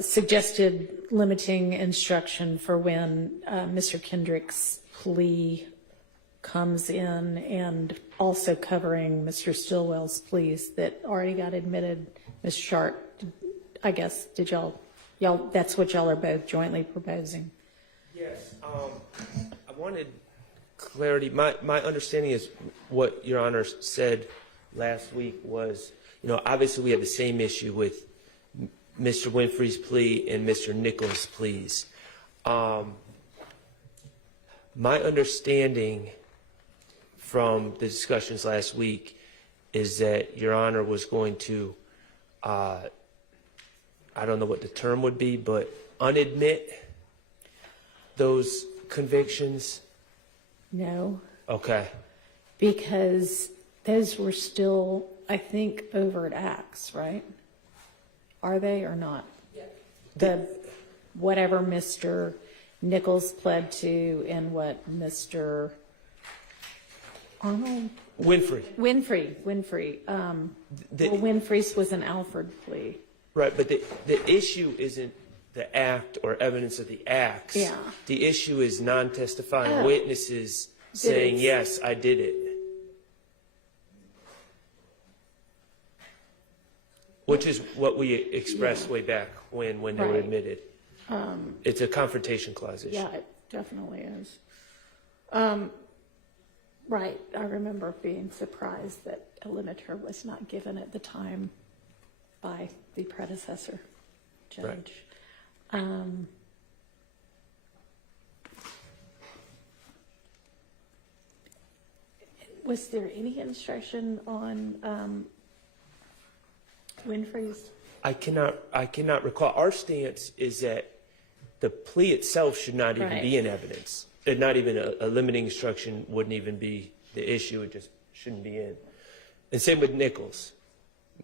suggested limiting instruction for when Mr. Kendrick's plea comes in, and also covering Mr. Stillwell's pleas that already got admitted. Ms. Sharp, I guess, did y'all, that's what y'all are both jointly proposing? Yes. I wanted clarity. My understanding is what Your Honor said last week was, obviously we have the same issue with Mr. Winfrey's plea and Mr. Nichols' pleas. My understanding from the discussions last week is that Your Honor was going to, I don't know what the term would be, but unadmit those convictions? No. Okay. Because those were still, I think, overt acts, right? Are they or not? Yeah. Whatever Mr. Nichols pled to and what Mr. Arnold? Winfrey. Well, Winfrey's was an Alford plea. Right, but the issue isn't the act or evidence of the acts. Yeah. The issue is non-testifying witnesses saying, yes, I did it. Which is what we expressed way back when they were admitted. It's a confrontation clause issue. Yeah, it definitely is. Right, I remember being surprised that a limiter was not given at the time by the predecessor judge. Right. Was there any instruction on Winfrey's? I cannot recall. Our stance is that the plea itself should not even be in evidence. Not even a limiting instruction wouldn't even be the issue. It just shouldn't be in. And same with Nichols.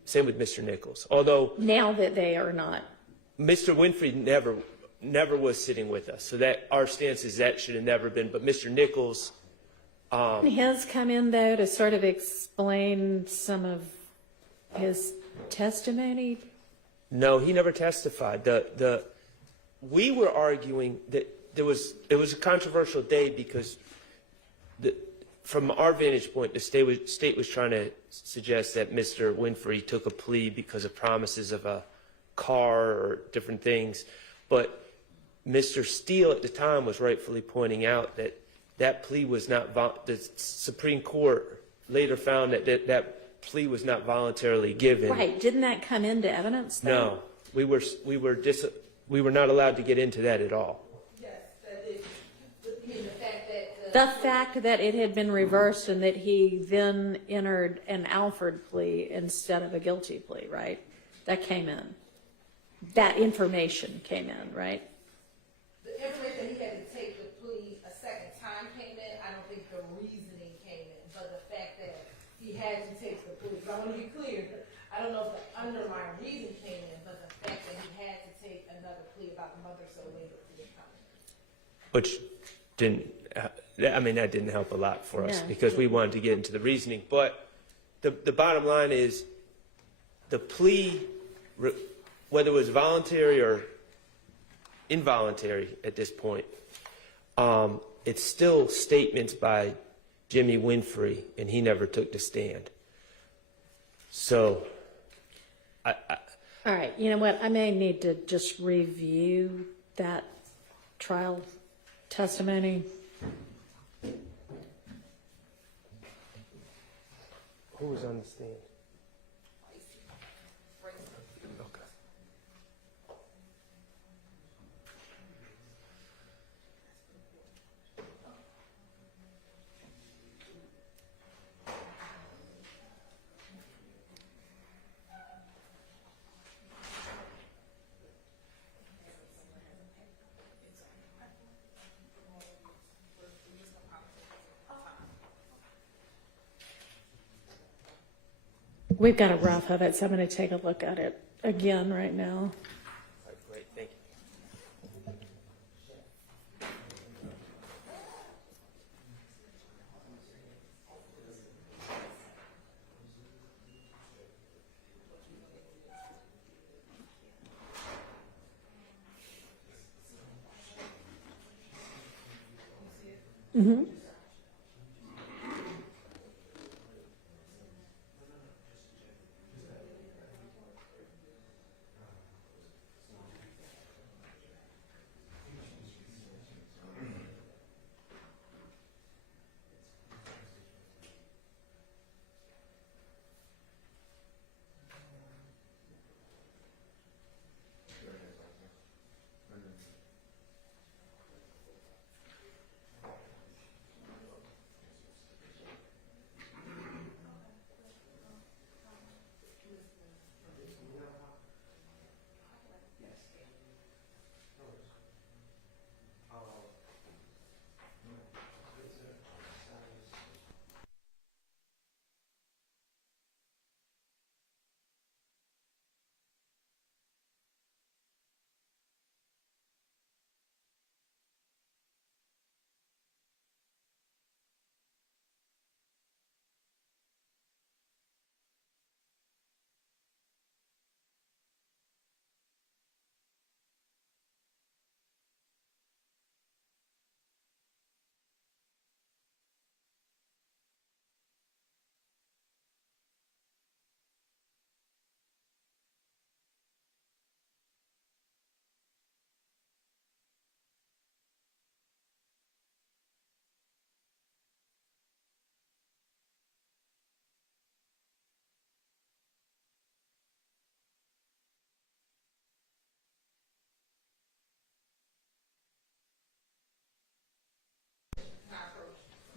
Same with Mr. Nichols. Although now that they are not. Mr. Winfrey never was sitting with us. So that our stance is that should have never been. But Mr. Nichols. He has come in, though, to sort of explain some of his testimony. No, he never testified. We were arguing that it was a controversial day because from our vantage point, the state was trying to suggest that Mr. Winfrey took a plea because of promises of a car or different things. But Mr. Steele at the time was rightfully pointing out that plea was not, the Supreme Court later found that plea was not voluntarily given. Right. Didn't that come into evidence then? No. We were not allowed to get into that at all. The fact that it had been reversed and that he then entered an Alford plea instead of a guilty plea, right? That came in. That information came in, right? The information he had to take the plea a second time came in. I don't think the reasoning came in, but the fact that he had to take the plea. I want to be clear. I don't know if the underlying reason came in, but the fact that he had to take another plea about a month or so later didn't come in. Which didn't. That didn't help a lot for us because we wanted to get into the reasoning. But the bottom line is the plea, whether it was voluntary or involuntary at this point, it's still statements by Jimmy Winfrey, and he never took the stand. So, all right, you know what? I may need to just review that trial testimony. Who was on the stand? Okay. We've got a rough of it, so I'm going to take a look at it again right now. Great, thank you.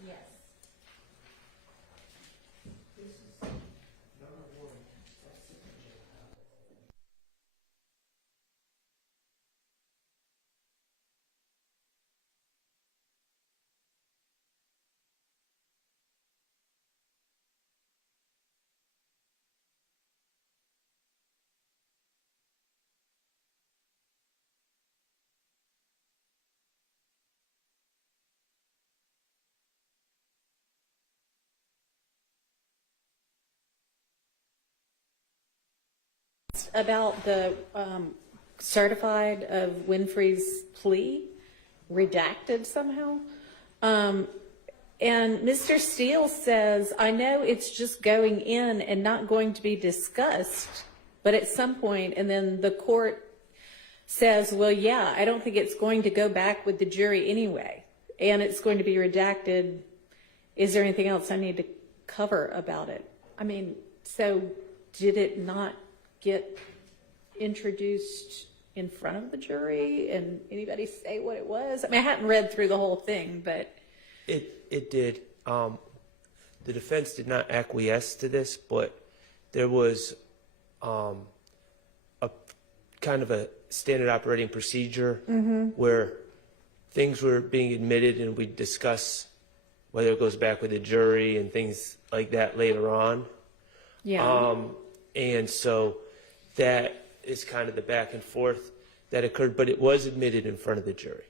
Yes. About the certified of Winfrey's plea redacted somehow. And Mr. Steele says, I know it's just going in and not going to be discussed, but at some point, and then the court says, well, yeah, I don't think it's going to go back with the jury anyway, and it's going to be redacted. Is there anything else I need to cover about it? I mean, so did it not get introduced in front of the jury and anybody say what it was? I mean, I hadn't read through the whole thing, but It did. The defense did not acquiesce to this, but there was a kind of a standard operating procedure where things were being admitted and we discuss whether it goes back with the jury and things like that later on. yeah. And so that is kind of the back and forth that occurred, but it was admitted in front of the jury.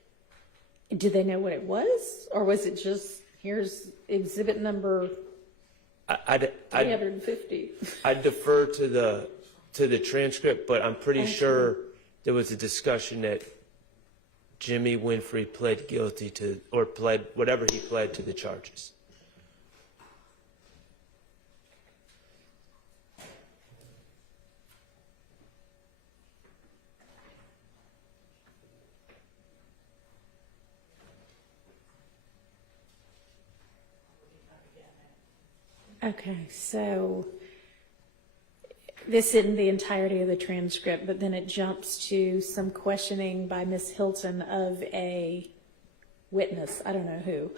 Did they know what it was? Or was it just, here's exhibit number I'd 350? I'd defer to the transcript, but I'm pretty sure there was a discussion that Jimmy Winfrey pled guilty to, or pled whatever he pled to the charges. Okay, so this isn't the entirety of the transcript, but then it jumps to some questioning by Miss Hilton of a witness. I don't know who.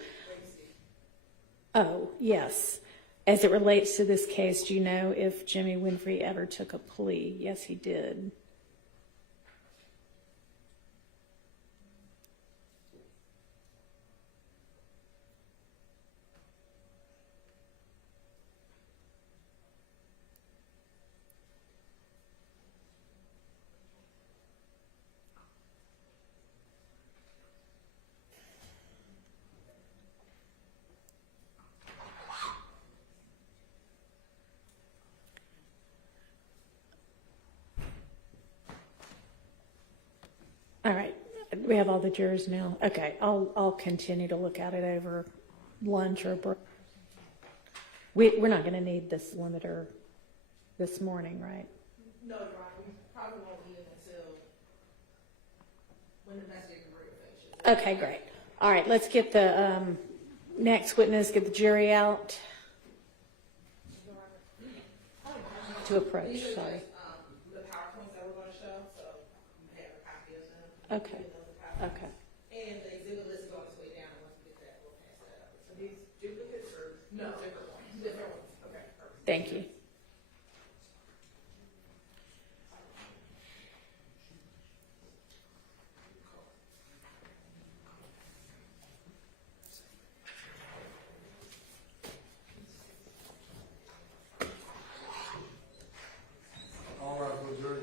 Oh, yes. As it relates to this case, do you know if Jimmy Winfrey ever took a plea? Yes, he did. We have all the jurors now. Okay, I'll continue to look at it over lunch or break. We're not going to need this limiter this morning, right? No, Your Honor, we probably won't need it until when the investigative career finishes. Okay, great. All right, let's get the next witness, get the jury out to approach, These are sorry. just, the PowerPoints that we're gonna show, so you have a copy of them. Okay, You know the PowerPoint. okay. And the exhibit list is on its way down, and once we get that, we'll pass that up. So these duplicates or? No, different ones. Different ones, okay, perfect. Thank you. All right, for the jury.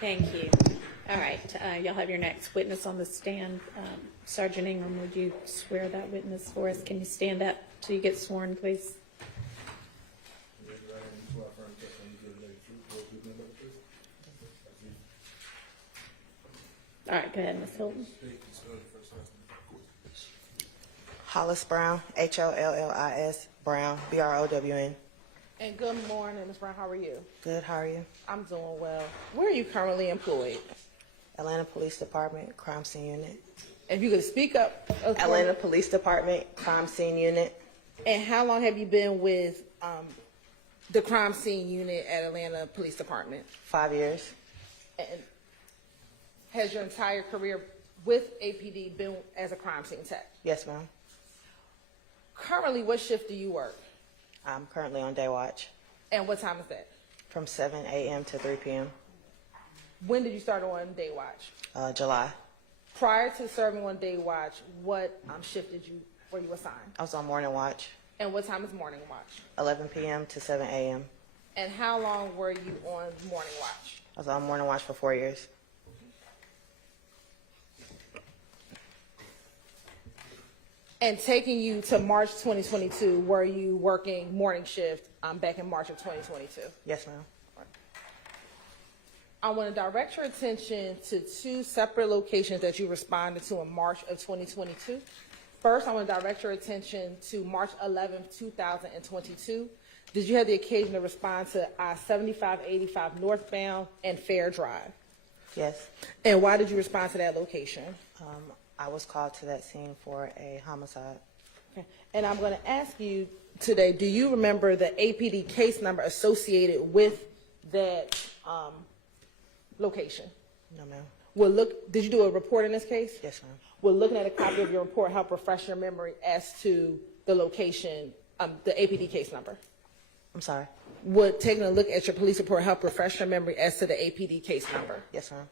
Thank you. All right, y'all have your next witness on the stand. Sergeant Ingram, would you swear that witness for us? Can you stand up till you get sworn, please? All right, go ahead, Ms. Hilton. Hollis Brown, Hollis Brown, Brown. And good morning, Ms. Brown, how are you? Good, how are you? I'm doing well. Where are you currently employed? Atlanta Police Department, Crime Scene Unit. If you could speak up. Atlanta Police Department, Crime Scene Unit. And how long have you been with the crime scene unit at Atlanta Police Department? 5 years. And has your entire career with APD been as a crime scene tech? Yes, ma'am. Currently, what shift do you work? I'm currently on day watch And what time is that? from 7 a.m. to 3 p.m. When did you start on day watch? July. Prior to serving on day watch, what shift were you assigned? I was on morning watch, And what time is morning watch? 11 p.m. to 7 a.m. And how long were you on morning watch? I was on morning watch for 4 years. And taking you to March 2022, were you working morning shift back in March of 2022? Yes, ma'am. I want to direct your attention to two separate locations that you responded to in March of 2022. First, I want to direct your attention to March 11th, 2022. Did you have the occasion to respond to I-7585 northbound and Fair Drive? Yes. And why did you respond to that location? I was called to that scene for a homicide. Okay. And I'm going to ask you today, do you remember the APD case number associated with that location? No, ma'am. Did you do a report in this case? Yes, ma'am. Will looking at a copy of your report help refresh your memory as to the location, the APD case number? I'm sorry. Would taking a look at your police report help refresh your memory as to the APD case number? Yes, ma'am.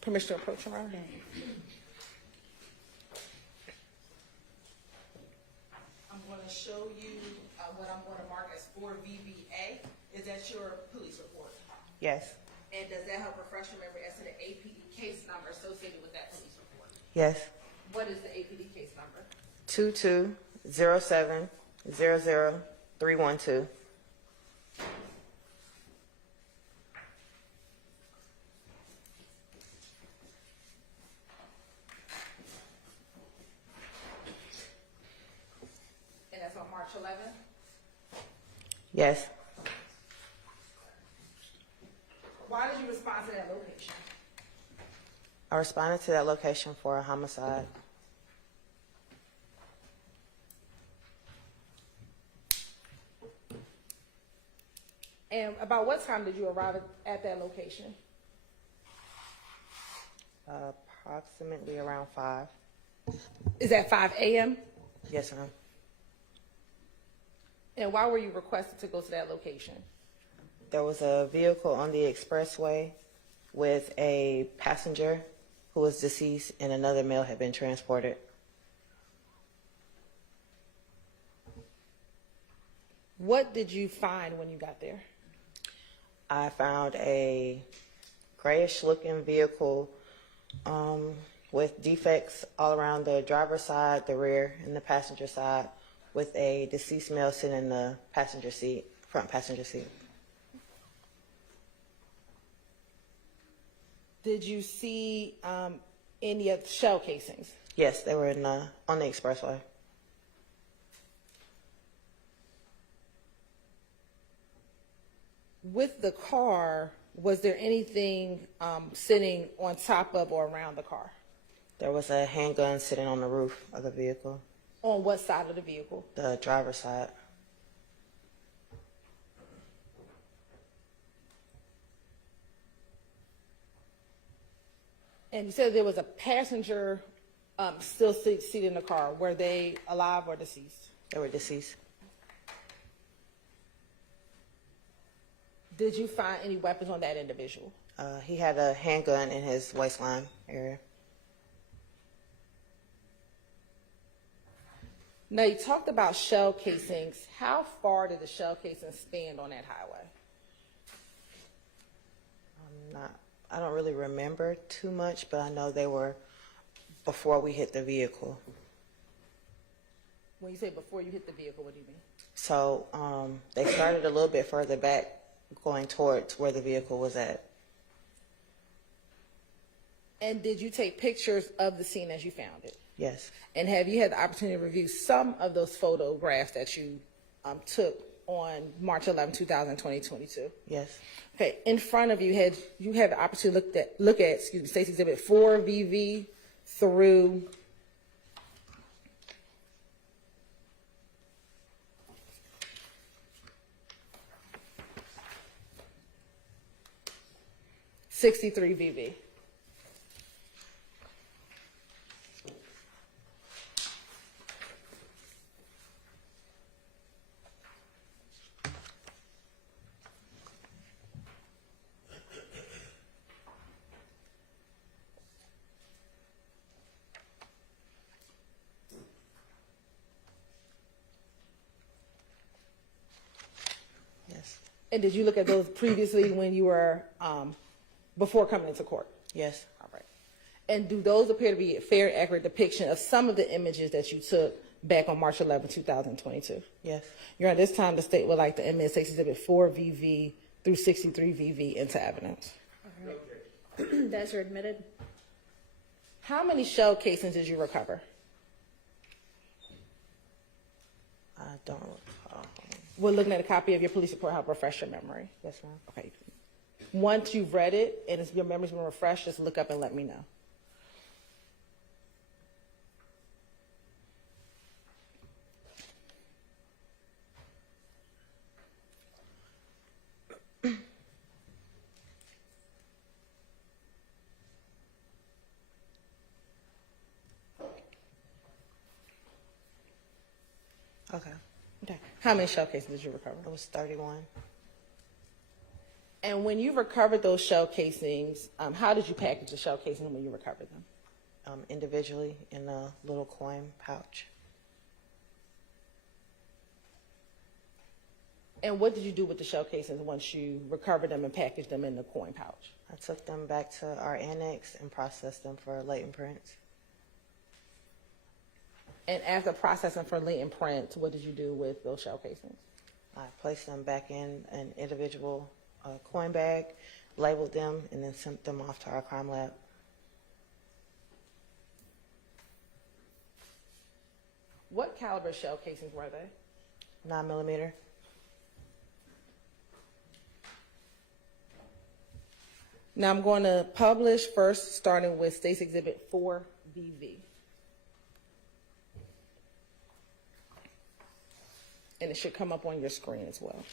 Permission to approach him, Ron? I'm going to show you what I'm going to mark as 4VBA. Is that your police report? Yes. And does that help refresh your memory as to the APD case number associated with that police report? Yes. What is the APD case number? 220700312. And that's on March 11th? Yes. Why did you respond to that location? I responded to that location for a homicide. About what time did you arrive at that location? Approximately around 5. Is that 5 a.m.? Yes, ma'am. And why were you requested to go to that location? There was a vehicle on the expressway with a passenger who was deceased and another male had been transported. What did you find when you got there? I found a grayish-looking vehicle with defects all around the driver's side, the rear, and the passenger side, with a deceased male sitting in the passenger seat, front passenger seat. Did you see any of the shell casings? Yes, they were on the expressway. With the car, was there anything sitting on top of or around the car? There was a handgun sitting on the roof of the vehicle, On what side of the vehicle? the driver's side. And you said there was a passenger still seated in the car. Were they alive or deceased? They were deceased. Did you find any weapons on that individual? He had a handgun in his waistline area. Now, you talked about shell casings. How far did the shell casings span on that highway? I don't really remember too much, but I know they were before we hit the vehicle. When you say before you hit the vehicle, what do you mean? So they started a little bit further back, going towards where the vehicle was at. And did you take pictures of the scene as you found it? Yes. And have you had the opportunity to review some of those photographs that you took on March 11, 2022? Yes. Okay, in front of you had the opportunity to look at State's Exhibit 4 VV through '63 VV. Yes. And did you look at those previously when you were before coming into court? Yes. All right. And do those appear to be a fair, accurate depiction of some of the images that you took back on March 11, 2022? Yes. Your Honor, this time the state would like to admit State's Exhibit 4 VV through 63 VV into evidence. Those are admitted. How many shell casings did you recover? I don't recall. We're looking at a copy of your police report. Help refresh your memory. Yes, ma'am. Okay. Once you've read it and your memory's been refreshed, just look up and let me know. Okay. Okay. How many shell casings did you recover? It was 31. And when you recovered those shell casings, how did you package the shell casings when you recovered them? Individually in a little coin pouch. And what did you do with the shell casings once you recovered them and packaged them in the coin pouch? I took them back to our annex and processed them for latent prints. And after processing for latent prints, what did you do with those shell casings? I placed them back in an individual coin bag, labeled them, and then sent them off to our crime lab. What caliber shell casings were they? 9mm. Now I'm going to publish first, starting with State's Exhibit 4 VV. And it should come up on your screen as well.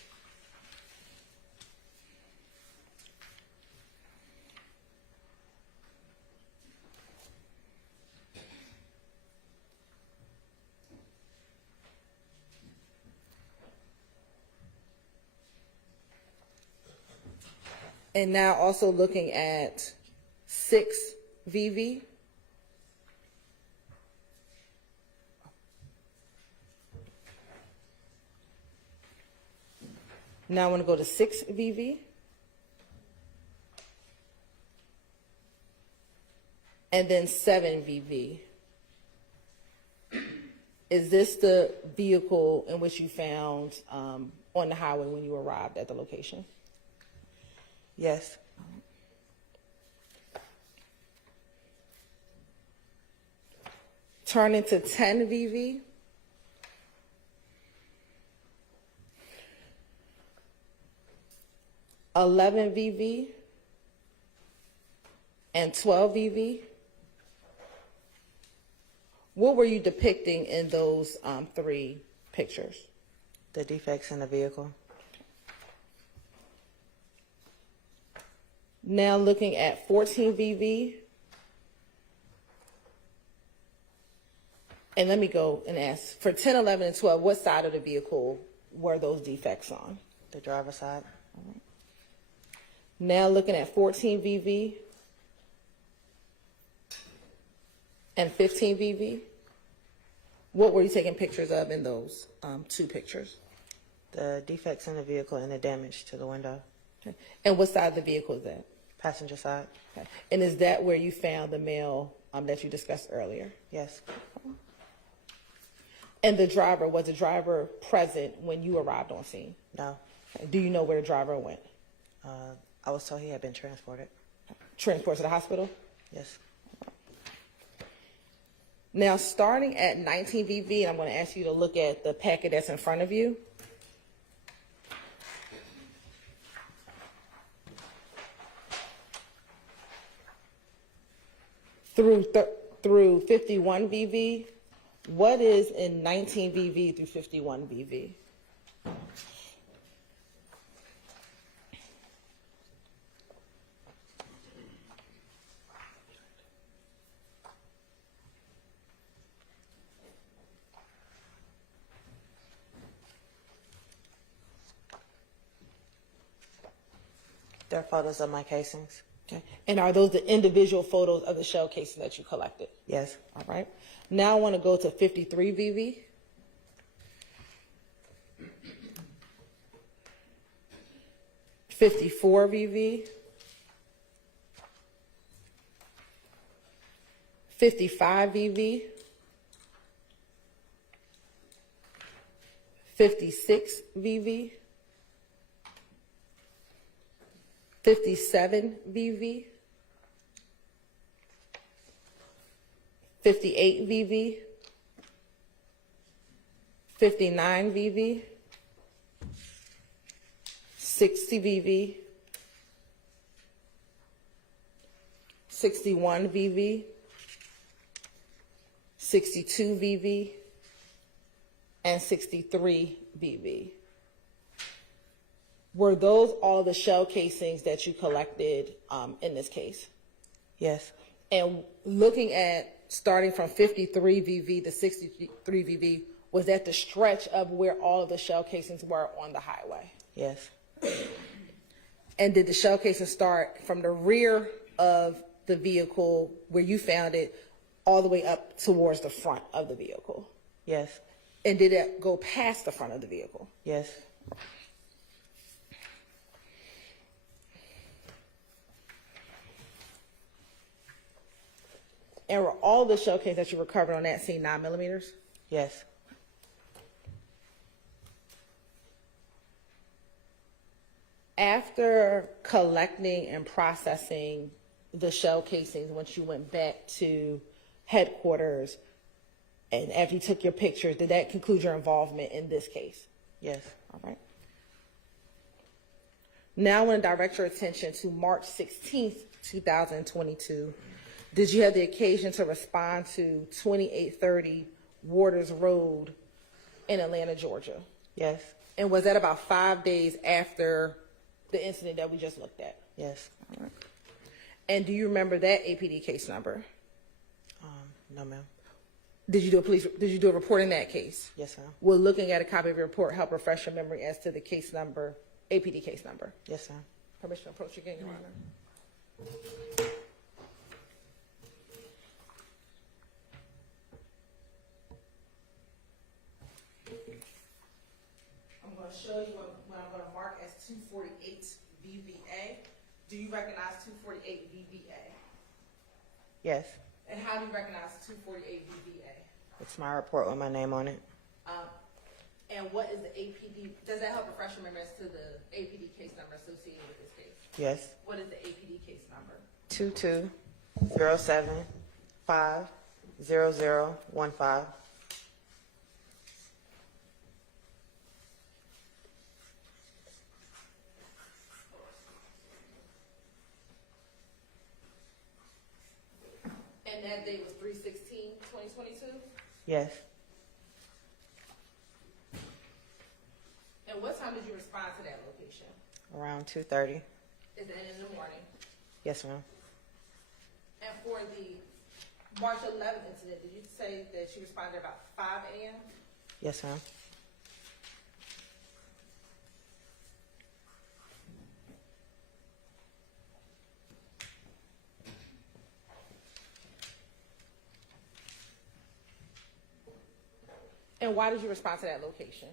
And now also looking at 6VV. Now I want to go to 6VV. And then 7VV. Is this the vehicle in which you found on the highway when you arrived at the location? Yes. Turn into 10VV. (11VV) and 12VV. What were you depicting in those 3 pictures? The defects in the vehicle. Now looking at 14VV. And let me go and ask, for 10, 11, and 12, what side of the vehicle were those defects on? The driver's side. Now looking at 14VV and 15VV. What were you taking pictures of in those 2 pictures? The defects in the vehicle and the damage to the window. Okay. And what side of the vehicle is that? Passenger side. Okay. And is that where you found the male that you discussed earlier? Yes. And was the driver present when you arrived on scene? No. Okay. Do you know where the driver went? I was told he had been transported. Transported to the hospital? Yes. Now, starting at 19VV, and I'm going to ask you to look at the packet that's in front of you. Through 51VV, what is in 19VV through 51VV? There are photos of my casings. Okay. And are those the individual photos of the shell casing that you collected? Yes. All right. Now I want to go to 53VV. (54VV), 55VV, 56VV, 57VV, 58VV, 59VV, 60VV, 61VV, 62VV, and 63VV. Were those all of the shell casings that you collected in this case? Yes. And looking at starting from 53VV to 63VV, was that the stretch of where all of the shell casings were on the highway? Yes. And did the shell casing start from the rear of the vehicle where you found it all the way up towards the front of the vehicle? Yes. And did it go past the front of the vehicle? Yes. And were all the shell casings that you recovered on that scene 9mm? Yes. After collecting and processing the shell casings, once you went back to headquarters and after you took your pictures, did that conclude your involvement in this case? Yes. All right. Now I want to direct your attention to March 16th, 2022. Did you have the occasion to respond to 2830 Waters Road in Atlanta, Georgia? Yes. And was that about 5 days after the incident that we just looked at? Yes. All right. And do you remember that APD case number? No, ma'am. Did you do a report in that case? Yes, ma'am. Will looking at a copy of your report help refresh your memory as to the case number, APD case number? Yes, ma'am. Permission to approach again, Your Honor. I'm going to show you what I'm going to mark as 248 VVA. Do you recognize 248 VVA? Yes. And how do you recognize 248 VVA? It's my report with my name on it. And what is the APD? Does that help refresh your memory as to the APD case number associated with this case? Yes. What is the APD case number? 220750015. And that date was 3/16/2022? Yes. And what time did you respond to that location? Around 2:30. Is that in the morning? Yes, ma'am. And for the March 11th incident, did you say that you responded about 5 a.m.? Yes, ma'am. And why did you respond to that location?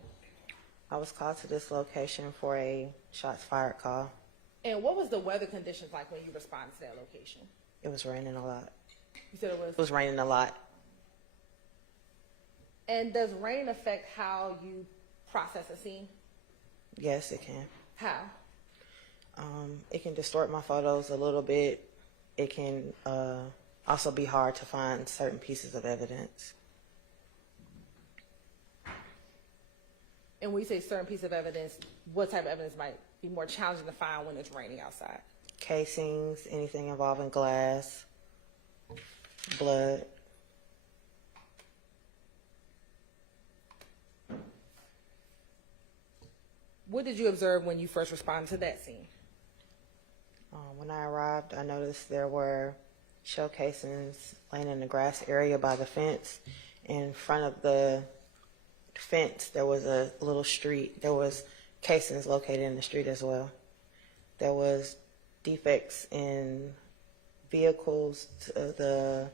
I was called to this location for a shots fired call. And what was the weather conditions like when you responded to that location? It was raining a lot. You said It was raining a lot. And does rain affect how you process a scene? Yes, it can. How? It can distort my photos a little bit. It can also be hard to find certain pieces of evidence. And when you say certain piece of evidence, what type of evidence might be more challenging to find when it's raining outside? Casings, anything involving glass, blood. What did you observe when you first responded to that scene? When I arrived, I noticed there were shell casings laying in the grass area by the fence. In front of the fence, there was a little street. There was casings located in the street as well. There was defects in vehicles to the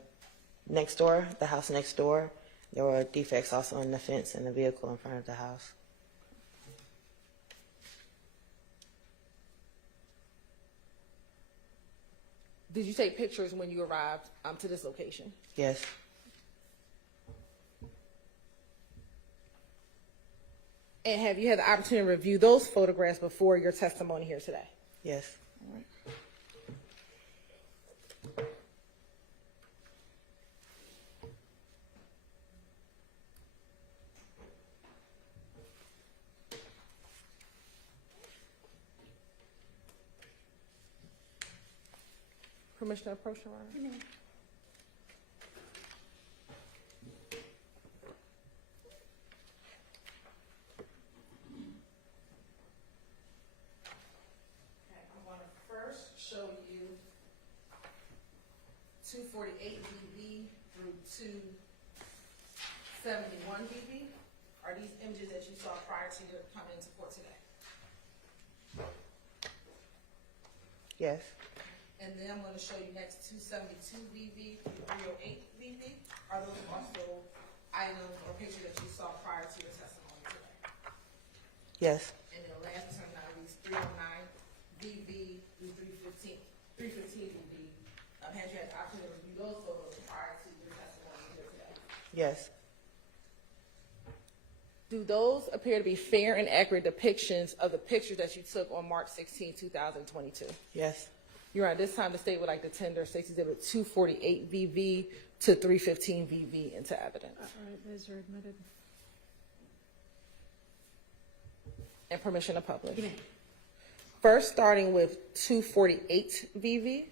next door, the house next door. There were defects also in the fence and the vehicle in front of the house. Did you take pictures when you arrived to this location? Yes. And have you had the opportunity to review those photographs before your testimony here today? Yes. All right. Permission to approach, Your Honor? Show you 248 VV through 271 VV. Are these images that you saw prior to your coming into court today? Yes. And then I'm going to show you next 272 VV through 308 VV. Are those also items or pictures that you saw prior to your testimony today? Yes. And then the last one are these 309 VV through 315 VV. Had you had the opportunity to review those photos prior to your testimony here today? Yes. Do those appear to be fair and accurate depictions of the pictures that you took on March 16, 2022? Yes. You're on this time the state would like to tender State's Exhibit 248 VV to 315 VV into evidence. All right, those are admitted. And permission to publish. First, starting with 248 VV.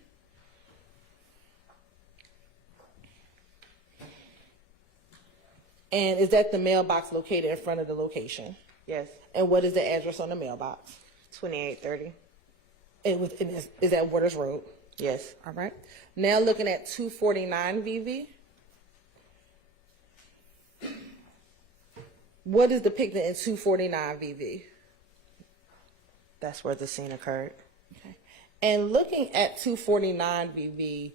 And is that the mailbox located in front of the location? Yes. And what is the address on the mailbox? 2830. Is that Waters Road? Yes. All right. Now looking at 249 VV. What is depicted in 249 VV? That's where the scene occurred. Okay. And looking at 249 VV,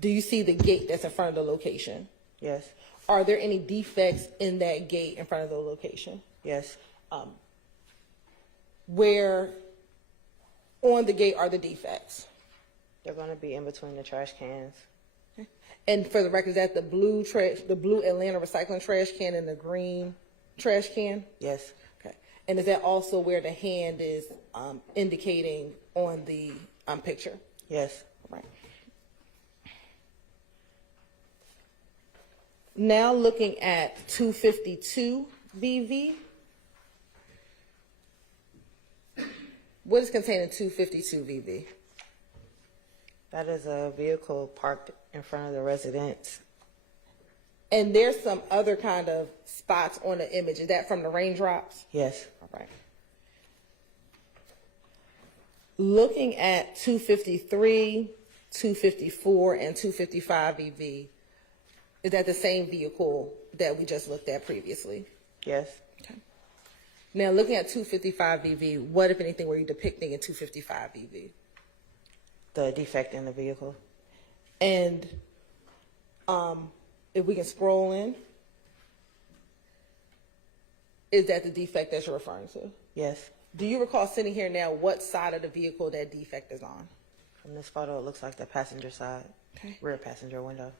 do you see the gate that's in front of the location? Yes. Are there any defects in that gate in front of the location? Yes. Where on the gate are the defects? They're going to be in between the trash cans. And for the record, is that the blue Atlanta recycling trash can and the green trash can? Yes. Okay. And is that also where the hand is indicating on the picture? Yes. Right. Now looking at 252 BV. What is contained in 252 VV? That is a vehicle parked in front of the residence. And there's some other kind of spots on the image. Is that from the raindrops? Yes. All right. Looking at 253, 254, and 255 VV, is that the same vehicle that we just looked at previously? Yes. Okay. Now, looking at 255 VV, what, if anything, were you depicting in 255 VV? The defect in the vehicle. And if we can scroll in, is that the defect that you're referring to? Yes. Do you recall sitting here now what side of the vehicle that defect is on? From this photo, it looks like the passenger side, Okay. rear passenger window.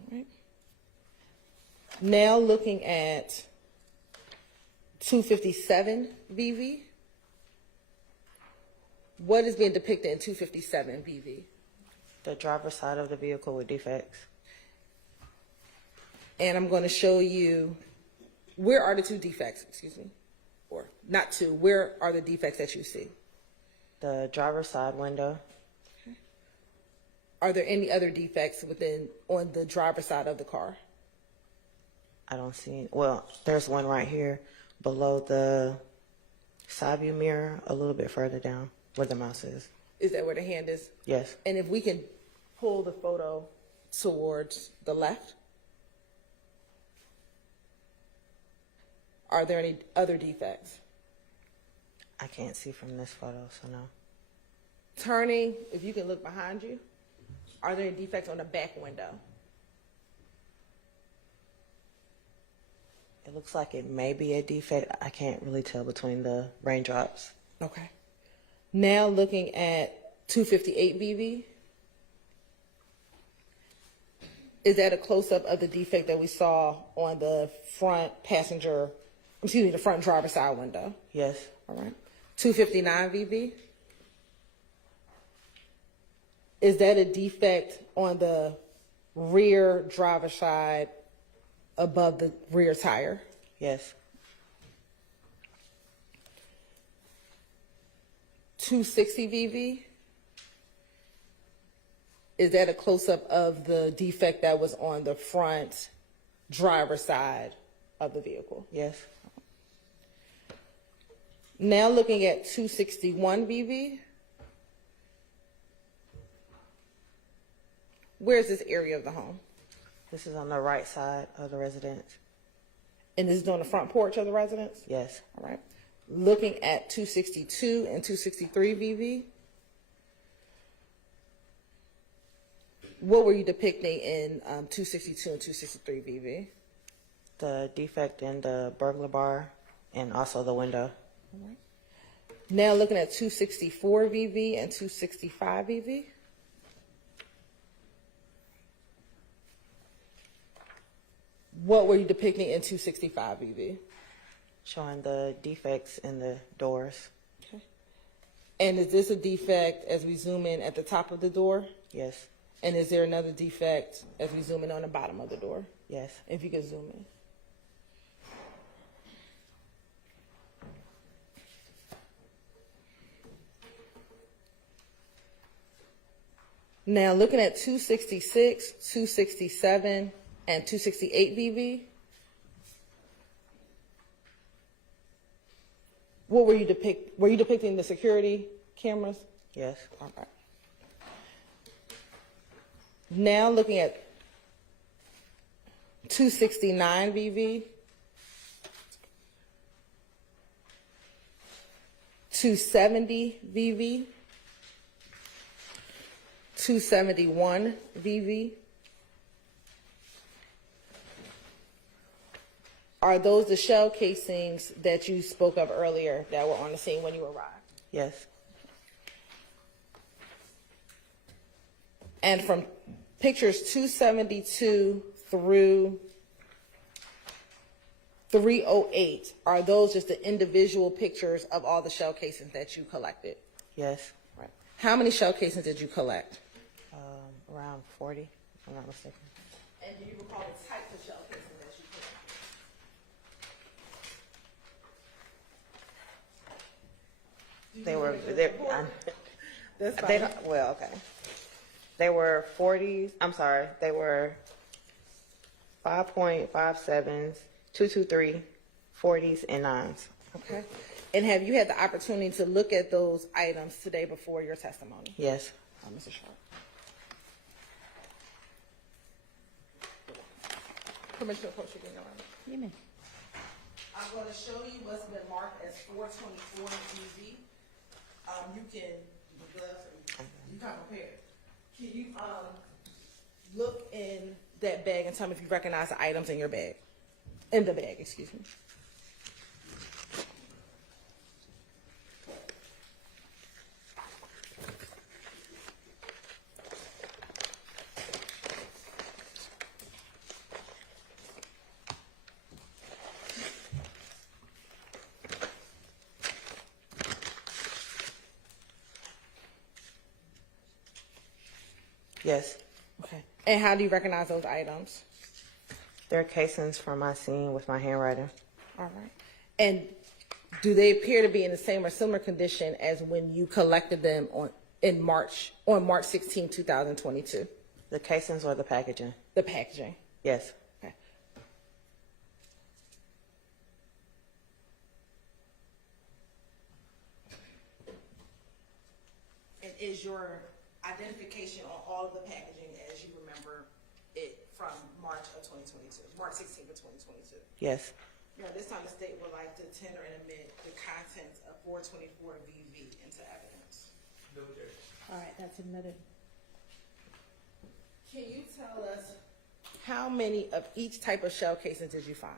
All right. Now looking at 257 VV. What is being depicted in 257 VV? The driver's side of the vehicle with defects. And I'm going to show you, where are the two defects, excuse me? Or not two, where are the defects that you see? The driver's side window. Okay. Are there any other defects on the driver's side of the car? I don't see, well, there's one right here below the side view mirror, a little bit further down where the mouse is. Is that where the hand is? Yes. And if we can pull the photo towards the left, are there any other defects? I can't see from this photo, so no. Turning, if you can look behind you, are there any defects on the back window? It looks like it may be a defect. I can't really tell between the raindrops. Okay. Now looking at 258 VV. Is that a close-up of the defect that we saw on the front the front driver's side window? Yes. All right. 259 VV. Is that a defect on the rear driver's side above the rear tire? Yes. 260 VV. Is that a close-up of the defect that was on the front driver's side of the vehicle? Yes. Now looking at 261 VV. Where's this area of the home? This is on the right side of the residence. And this is on the front porch of the residence? Yes. All right. Looking at 262 and 263 VV. What were you depicting in 262 and 263 VV? The defect in the burglar bar and also the window. All right. Now looking at 264 VV and 265 VV. What were you depicting in 265 VV? Showing the defects in the doors. Okay. And is this a defect as we zoom in at the top of the door? Yes. And is there another defect as we zoom in on the bottom of the door? Yes. If you could zoom in. Now looking at 266, 267, and 268 VV. What were you depicting the security cameras? Yes. All right. Now looking at 269 VV, 270 VV, 271 VV. Are those the shell casings that you spoke of earlier that were on the scene when you arrived? Yes. And from pictures 272 through 308, are those just the individual pictures of all the shell casings that you collected? Yes. Right. How many shell casings did you collect? Around 40, if I'm not mistaken. And do you recall the types of shell casings that you collected? They were, That's they fine. don't, well, okay. They were 40s, I'm sorry, they were 5.57s, 223, 40s, and 9s. Okay. And have you had the opportunity to look at those items today before your testimony? Yes. Mr. Sharp. Permission to approach again, Your Honor. You may. I'm going to show you what's been marked as 424 DV. You can, the gloves, you kind of prepared. Can you look in that bag and tell me if you recognize the items in your bag? In the bag, excuse me. Yes. Okay. And how do you recognize those items? They're casings from my scene with my handwriting. All right. And do they appear to be in the same or similar condition as when you collected them on March 16, 2022? The casings or the packaging? The packaging. Yes. Okay. And is your identification on all of the packaging as you remember it from March of 2022, March 16th of 2022? Yes. Now, this time the state would like to tender and admit the contents of 424 VV into evidence. All right, that's admitted. Can you tell us how many of each type of shell casing did you find?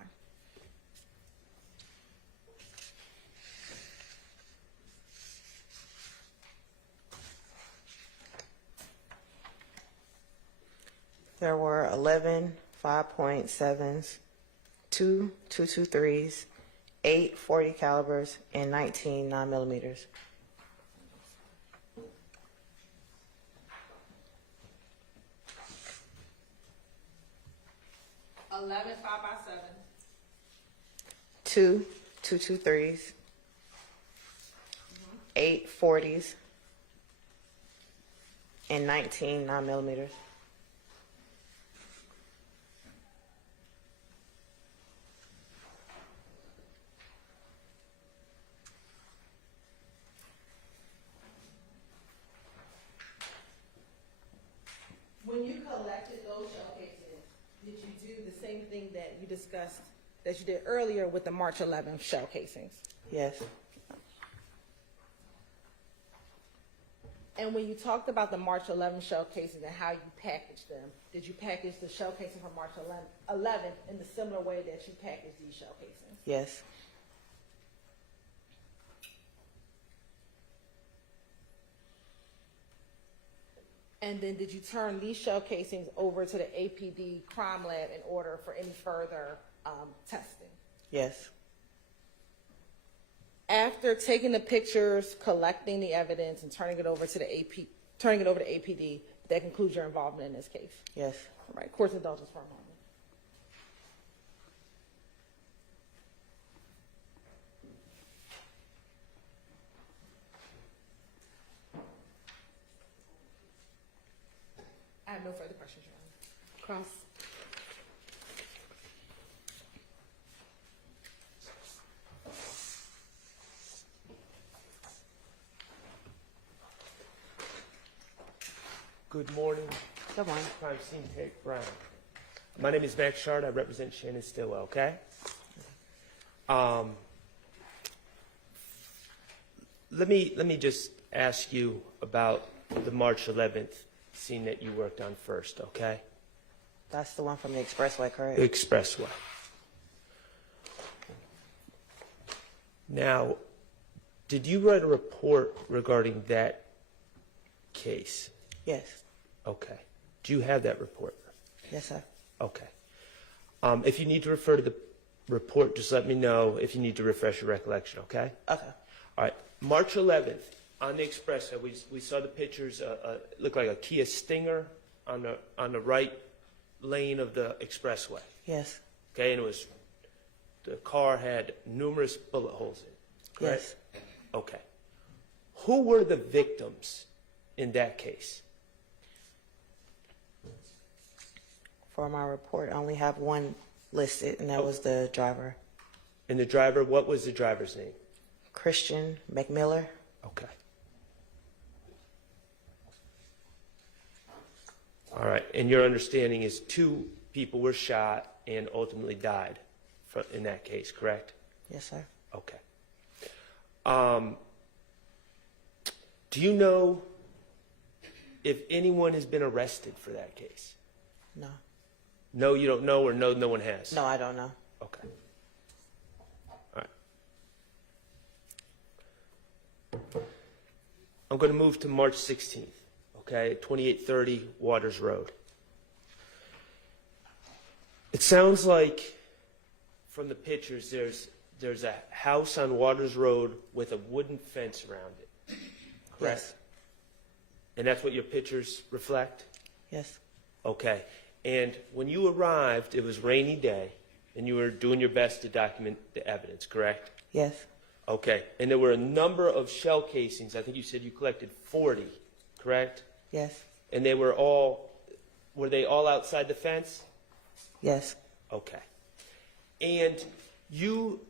There were 11 5.7s, 2 223s, 8 40 calibers, and 19 9mm. 11 5x7. 2 223s, 8 40s, and 19 9mm. When you collected those shell casings, did you do the same thing that you discussed, that you did earlier with the March 11th shell casings? Yes. And when you talked about the March 11th shell casings and how you packaged them, did you package the shell casing from March 11th in the similar way that you packaged these shell casings? Yes. And then did you turn these shell casings over to the APD crime lab in order for any further testing? Yes. After taking the pictures, collecting the evidence, and turning it over to APD, that concludes your involvement in this case. Yes. All right, court's indulgence for a moment. I have no further questions, Your Honor. Cross. Good morning. Good morning. Crime scene take Brown. My name is Max Shard. I represent Shannon Stillwell, okay? Let me just ask you about the March 11th scene that you worked on first, okay? That's the one from the expressway, correct? The expressway. Now, did you write a report regarding that case? Yes. Okay. Do you have that report? Yes, sir. Okay. If you need to refer to the report, just let me know if you need to refresh your recollection, okay? Okay. All right. March 11th, on the expressway, we saw the pictures. It looked like a Kia Stinger on the right lane of the expressway. Yes. Okay, and the car had numerous bullet holes in it. Correct? Yes. Okay. Who were the victims in that case? For my report, I only have one listed, and that was the driver, And the driver, what was the driver's name? Christian McMiller. Okay. All right, and your understanding is 2 people were shot and ultimately died in that case, correct? Yes, sir. Okay. Do you know if anyone has been arrested for that case? No. No, you don't know, or no one has? No, I don't know. Okay. All right. I'm going to move to March 16th, okay, 2830 Waters Road. It sounds like from the pictures there's a house on Waters Road with a wooden fence around it, correct? Yes. And that's what your pictures reflect? Yes. Okay. And when you arrived, it was rainy day, and you were doing your best to document the evidence, correct? Yes. Okay. And there were a number of shell casings. I think you said you collected 40, correct? Yes. And were they all outside the fence? Yes. Okay. And you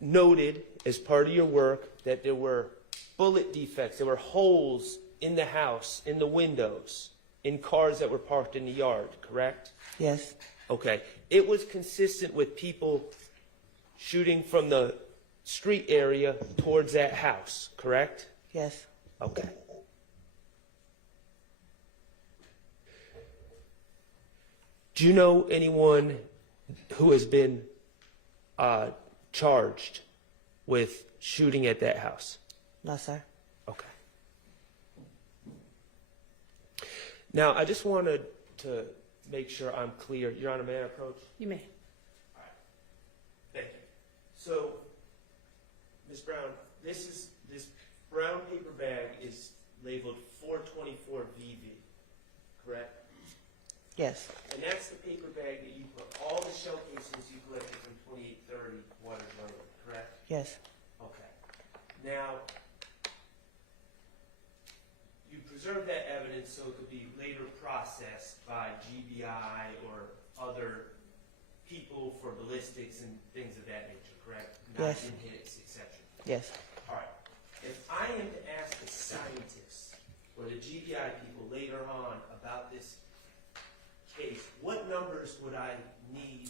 noted as part of your work that there were bullet defects, there were holes in the house, in the windows, in cars that were parked in the yard, correct? Yes. Okay. It was consistent with people shooting from the street area towards that house, correct? Yes. Okay. Do you know anyone who has been charged with shooting at that house? No, sir. Okay. Now, I just wanted to make sure I'm clear. Your Honor, may I approach? You may. Thank you. So, Ms. Brown, this brown paper bag is labeled 424VV, correct? Yes. And that's the paper bag that you put all the shell casings you collected from 2830 Waters Road, correct? Yes. Okay. Now, you preserve that evidence so it could be later processed by GBI or other people for ballistics and things of that nature, correct? Not Yes. in hits, exception. Yes. All right. If I am to ask the scientists or the GBI people later on about this case, what numbers would I need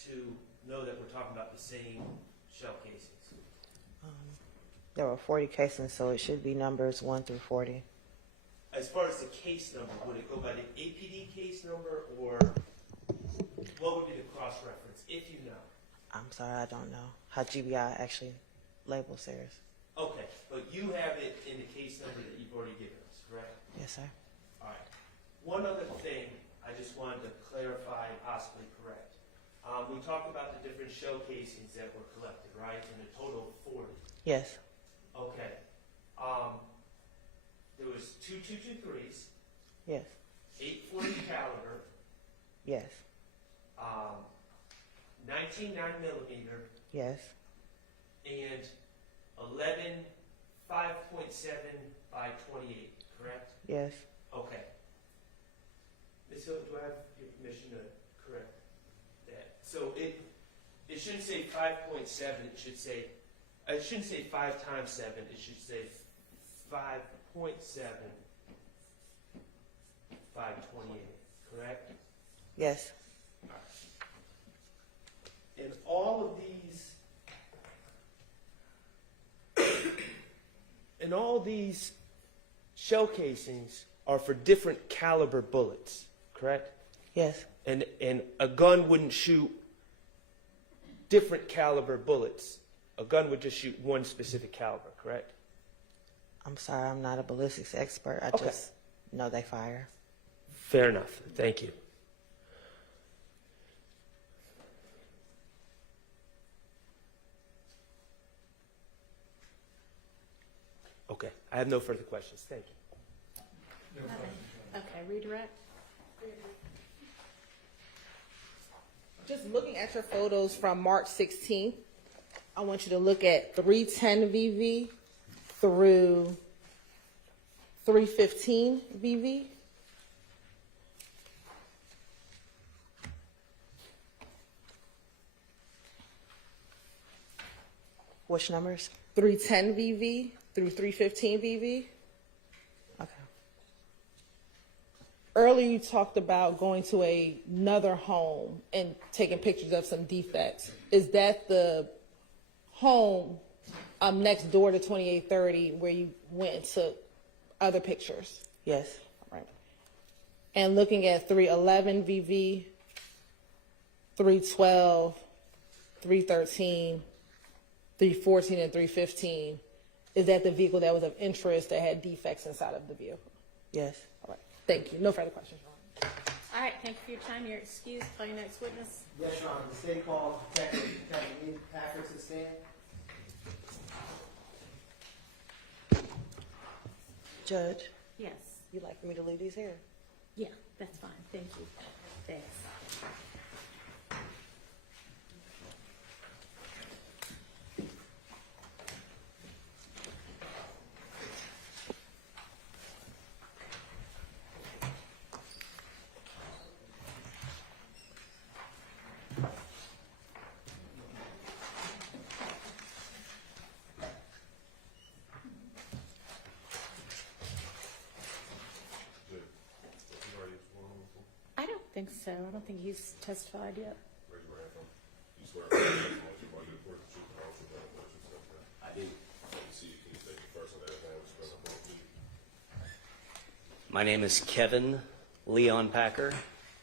to know that we're talking about the same shell casings? There were 40 casings, so it should be numbers 1 through 40. As far as the case number, would it go by the APD case number, or what would be the cross-reference, if you know? I'm sorry, I don't know how GBI actually labels theirs. Okay, but you have it in the case number that you've already given us, correct? Yes, sir. All right. One other thing I just wanted to clarify and possibly correct. We talked about the different shell casings that were collected, right? In a total of 40. Yes. Okay. There was 2 223s, Yes. 840 caliber, Yes. 19 9mm, Yes. and 11 5.7 by 28, correct? Yes. Okay. Ms. Hill, do I have your permission to correct that? So it shouldn't say 5.7, it shouldn't say 5 times 7, it should say 5.7 by 28, correct? Yes. And all of these shell casings are for different caliber bullets, correct? Yes. And a gun wouldn't shoot different caliber bullets. A gun would just shoot one specific caliber, correct? I'm sorry, I'm not a ballistics expert. I Okay. just know they fire. Fair enough. Thank you. Okay. I have no further questions. Thank you. Okay, redirect. Just looking at your photos from March 16th, I want you to look at 310 VV through 315 VV. Which numbers? 310 VV through 315 VV. Okay. Earlier you talked about going to another home and taking pictures of some defects. Is that the home next door to 2830 where you went and took other pictures? Yes. Right. And looking at 311 VV, 312, 313, 314, and 315, is that the vehicle that was of interest that had defects inside of the vehicle? Yes. All right. Thank you. No further questions, Your Honor. All right, thank you for your time. You're excused. Call your next witness. Yes, Your Honor. The state called Detective Lee Packer to stand. Judge, Yes. you'd like for me to leave these here? Yeah, that's fine. Thank you. Thanks. I don't think so. I don't think he's testified yet. Raise your hand. You swear to God, you want to do the court, the truth, and all the truth, and nothing but the truth, so help you God. I do. Let me see you. Can you state your first and last name, which is present, please? My name is Kevin Leon Packer.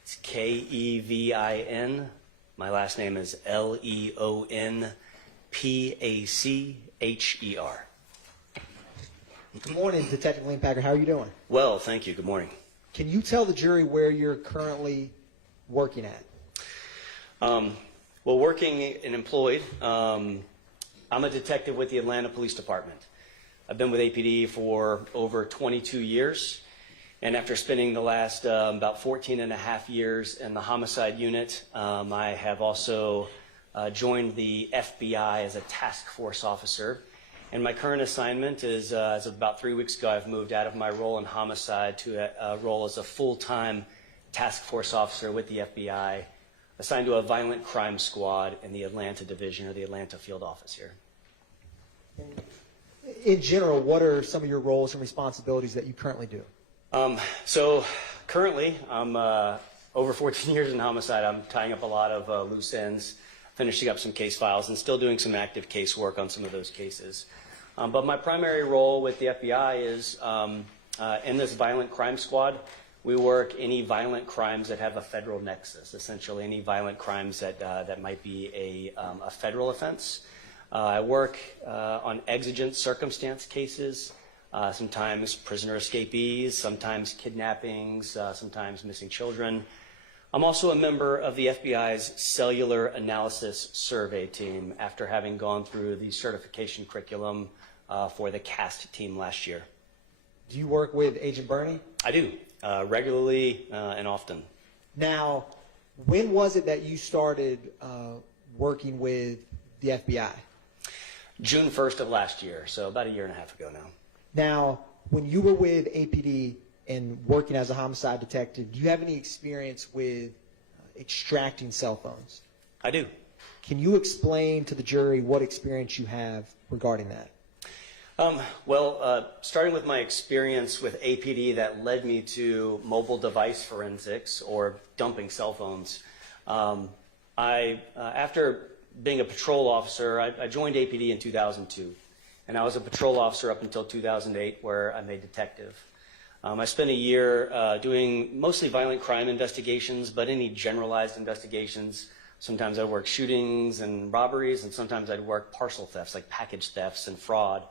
It's Kevin. My last name is Leonpaccher. Good morning, Detective Lee Packer. How are you doing? Well, thank you. Good morning. Can you tell the jury where you're currently working at? Well, working and employed, I'm a detective with the Atlanta Police Department. I've been with APD for over 22 years, and after spending the last about 14 and a half years in the homicide unit, I have also joined the FBI as a task force officer. And my current assignment is, as of about 3 weeks ago, I've moved out of my role in homicide to a role as a full-time task force officer with the FBI, assigned to a violent crime squad in the Atlanta division or the Atlanta field office here. In general, what are some of your roles and responsibilities that you currently do? So currently, I'm over 14 years in homicide. I'm tying up a lot of loose ends, finishing up some case files, and still doing some active case work on some of those cases. But my primary role with the FBI is in this violent crime squad. We work any violent crimes that have a federal nexus, essentially any violent crimes that might be a federal offense. I work on exigent circumstance cases, sometimes prisoner escapees, sometimes kidnappings, sometimes missing children. I'm also a member of the FBI's Cellular Analysis Survey team after having gone through the certification curriculum for the CAST team last year. Do you work with Agent Bernie? I do, regularly and often. Now, when was it that you started working with the FBI? June 1st of last year, so about a year and a half ago now. Now, when you were with APD and working as a homicide detective, do you have any experience with extracting cell phones? I do. Can you explain to the jury what experience you have regarding that? Starting with my experience with APD that led me to mobile device forensics or dumping cell phones, after being a patrol officer, I joined APD in 2002. And I was a patrol officer up until 2008, where I made detective. I spent a year doing mostly violent crime investigations, but any generalized investigations. Sometimes I'd work shootings and robberies, and sometimes I'd work parcel thefts, like package thefts and fraud.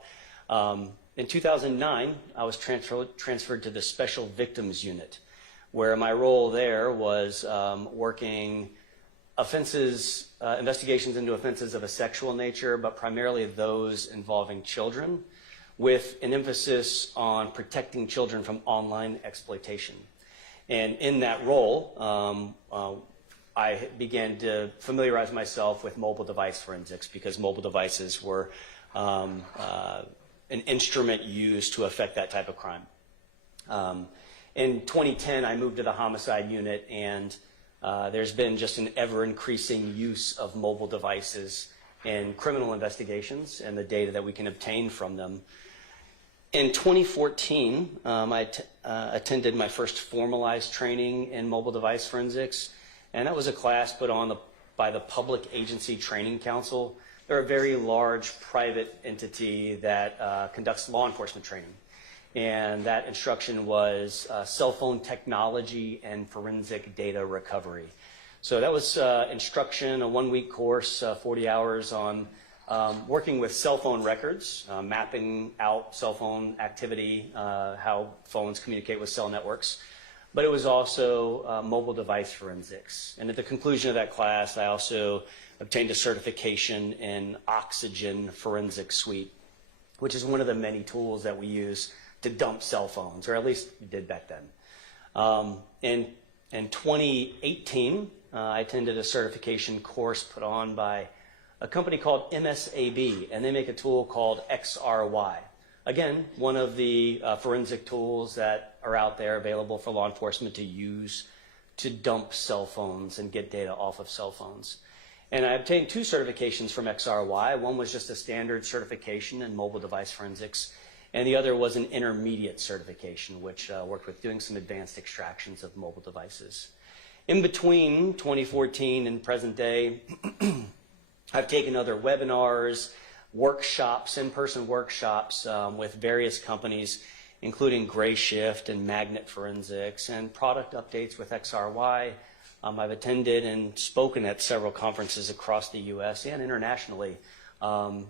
In 2009, I was transferred to the Special Victims Unit, where my role there was working offenses, investigations into offenses of a sexual nature, but primarily those involving children, with an emphasis on protecting children from online exploitation. And in that role, I began to familiarize myself with mobile device forensics, because mobile devices were an instrument used to affect that type of crime. In 2010, I moved to the homicide unit, and there's been just an ever-increasing use of mobile devices in criminal investigations and the data that we can obtain from them. In 2014, I attended my first formalized training in mobile device forensics, and that was a class put on by the Public Agency Training Council. They're a very large private entity that conducts law enforcement training. And that instruction was cell phone technology and forensic data recovery. So that was instruction, a one-week course, 40 hours on working with cell phone records, mapping out cell phone activity, how phones communicate with cell networks. But it was also mobile device forensics. And at the conclusion of that class, I also obtained a certification in Oxygen Forensic Suite, which is one of the many tools that we use to dump cell phones, or at least we did back then. In 2018, I attended a certification course put on by a company called MSAB, and they make a tool called XRY. Again, one of the forensic tools that are out there available for law enforcement to use to dump cell phones and get data off of cell phones. And I obtained 2 certifications from XRY. One was just a standard certification in mobile device forensics, and the other was an intermediate certification, which worked with doing some advanced extractions of mobile devices. In between 2014 and present day, I've taken other webinars, workshops, in-person workshops with various companies, including Gray Shift and Magnet Forensics, and product updates with XRY. I've attended and spoken at several conferences across the U.S. and internationally,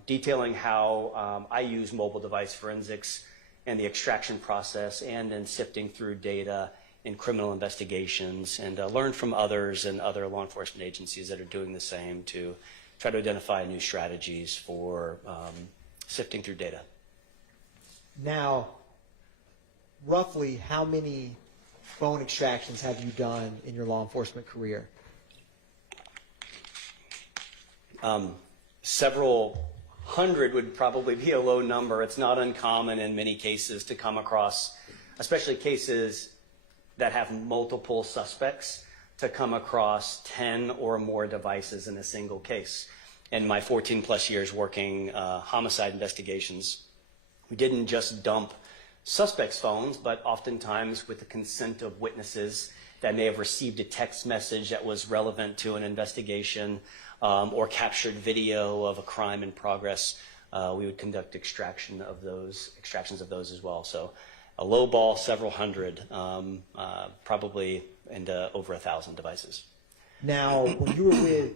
detailing how I use mobile device forensics and the extraction process, and in sifting through data in criminal investigations, and learn from others and other law enforcement agencies that are doing the same to try to identify new strategies for sifting through data. Now, roughly how many phone extractions have you done in your law enforcement career? Several hundred would probably be a low number. It's not uncommon in many cases to come across, especially cases that have multiple suspects, to come across 10 or more devices in a single case. In my 14 plus years working homicide investigations, we didn't just dump suspects' phones, but oftentimes with the consent of witnesses that may have received a text message that was relevant to an investigation, or captured video of a crime in progress, we would conduct extractions of those as well. So a low ball, several hundred, probably into over 1,000 devices. Now, when you were with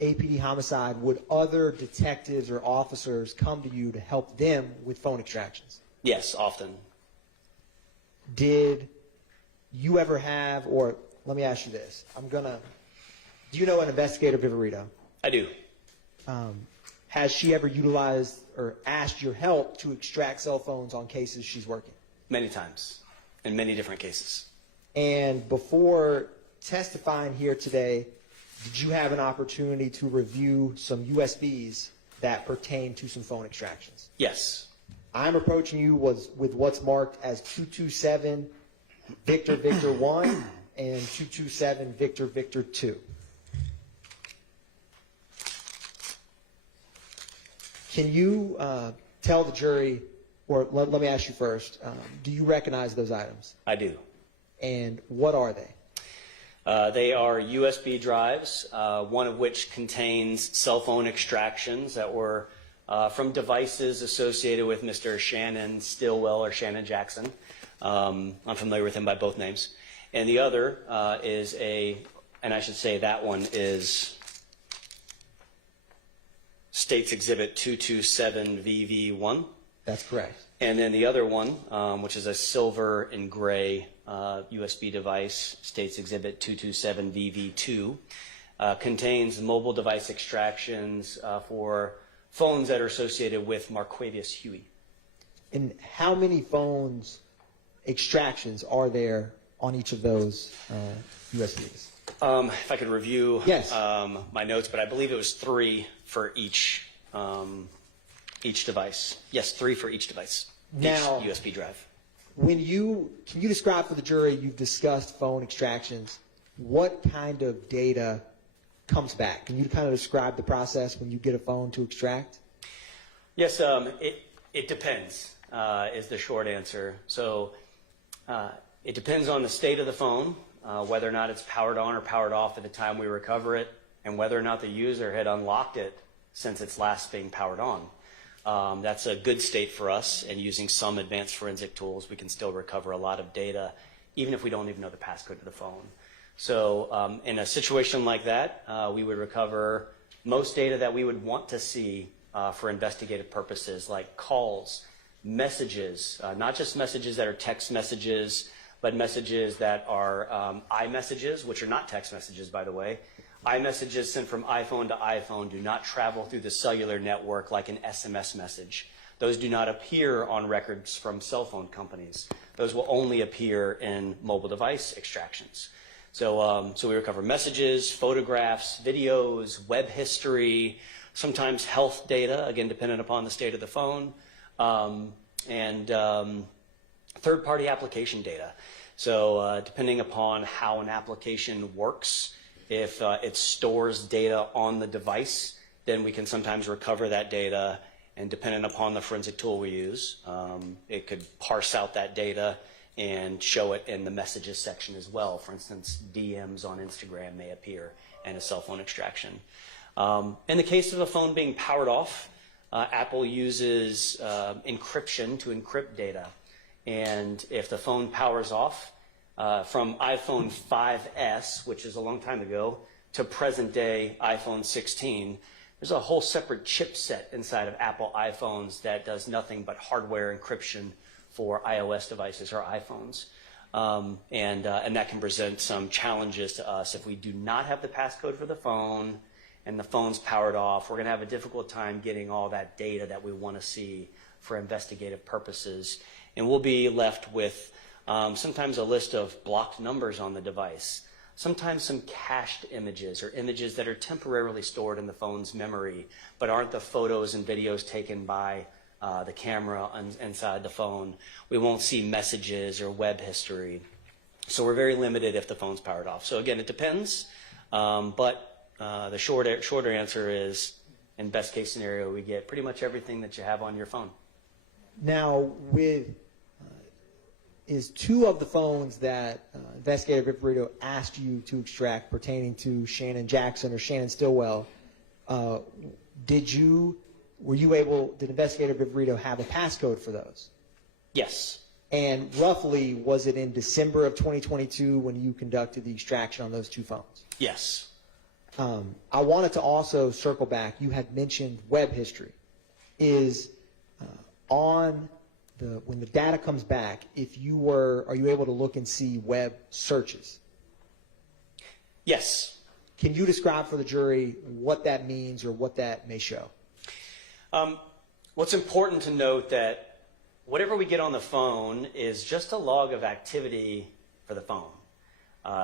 APD Homicide, would other detectives or officers come to you to help them with phone extractions? Yes, often. Did you ever have, or let me ask you this, do you know an investigator, Viverito? I do. Has she ever utilized or asked your help to extract cell phones on cases she's working? Many times, in many different cases. And before testifying here today, did you have an opportunity to review some USBs that pertain to some phone extractions? Yes. I'm approaching you with what's marked as 227 Victor Victor 1 and 227 Victor Victor 2. Can you tell the jury, or let me ask you first, do you recognize those items? I do. And what are they? They are USB drives, one of which contains cell phone extractions that were from devices associated with Mr. Shannon Stillwell or Shannon Jackson. I'm familiar with him by both names. And the other is and I should say that one is States Exhibit 227VV1. That's correct. And then the other one, which is a silver and gray USB device, States Exhibit 227VV2, contains mobile device extractions for phones that are associated with Marquavius Huey. And how many phones extractions are there on each of those USBs? If I could review Yes. my notes, but I believe it was 3 for each device. Yes, 3 for each device, Now, each USB drive. can you describe for the jury, you've discussed phone extractions, what kind of data comes back? Can you kind of describe the process when you get a phone to extract? Yes, it depends, is the short answer. So it depends on the state of the phone, whether or not it's powered on or powered off at the time we recover it, and whether or not the user had unlocked it since it's last being powered on. That's a good state for us, and using some advanced forensic tools, we can still recover a lot of data, even if we don't even know the passcode to the phone. So in a situation like that, we would recover most data that we would want to see for investigative purposes, like calls, messages, not just messages that are text messages, but messages that are iMessages, which are not text messages, by the way. iMessages sent from iPhone to iPhone do not travel through the cellular network like an SMS message. Those do not appear on records from cell phone companies. Those will only appear in mobile device extractions. So we recover messages, photographs, videos, web history, sometimes health data, again, dependent upon the state of the phone, and third-party application data. So depending upon how an application works, if it stores data on the device, then we can sometimes recover that data, and depending upon the forensic tool we use, it could parse out that data and show it in the messages section as well. For instance, DMs on Instagram may appear in a cell phone extraction. In the case of a phone being powered off, Apple uses encryption to encrypt data. And if the phone powers off, from iPhone 5S, which is a long time ago, to present day iPhone 16, there's a whole separate chipset inside of Apple iPhones that does nothing but hardware encryption for iOS devices or iPhones. And that can present some challenges to us. If we do not have the passcode for the phone and the phone's powered off, we're going to have a difficult time getting all that data that we want to see for investigative purposes. And we'll be left with sometimes a list of blocked numbers on the device, sometimes some cached images or images that are temporarily stored in the phone's memory but aren't the photos and videos taken by the camera inside the phone. We won't see messages or web history. So we're very limited if the phone's powered off. So again, it depends, but the shorter answer is, in best case scenario, we get pretty much everything that you have on your phone. Now, is 2 of the phones that investigator Viparito asked you to extract pertaining to Shannon Jackson or Shannon Stillwell, did investigator Viparito have a passcode for those? Yes. And roughly, was it in December of 2022 when you conducted the extraction on those 2 phones? Yes. I wanted to also circle back. You had mentioned web history. Is when the data comes back, are you able to look and see web searches? Yes. Can you describe for the jury what that means or what that may show? What's important to note that whatever we get on the phone is just a log of activity for the phone.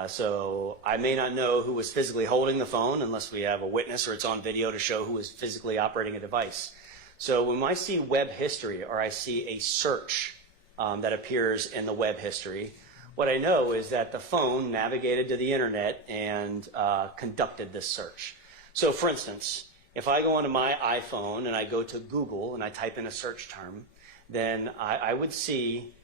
So I may not know who was physically holding the phone unless we have a witness or it's on video to show who was physically operating a device. So when I see web history or I see a search that appears in the web history, what I know is that the phone navigated to the internet and conducted this search. So for instance, if I go onto my iPhone and I go to Google and I type in a search term, then I would see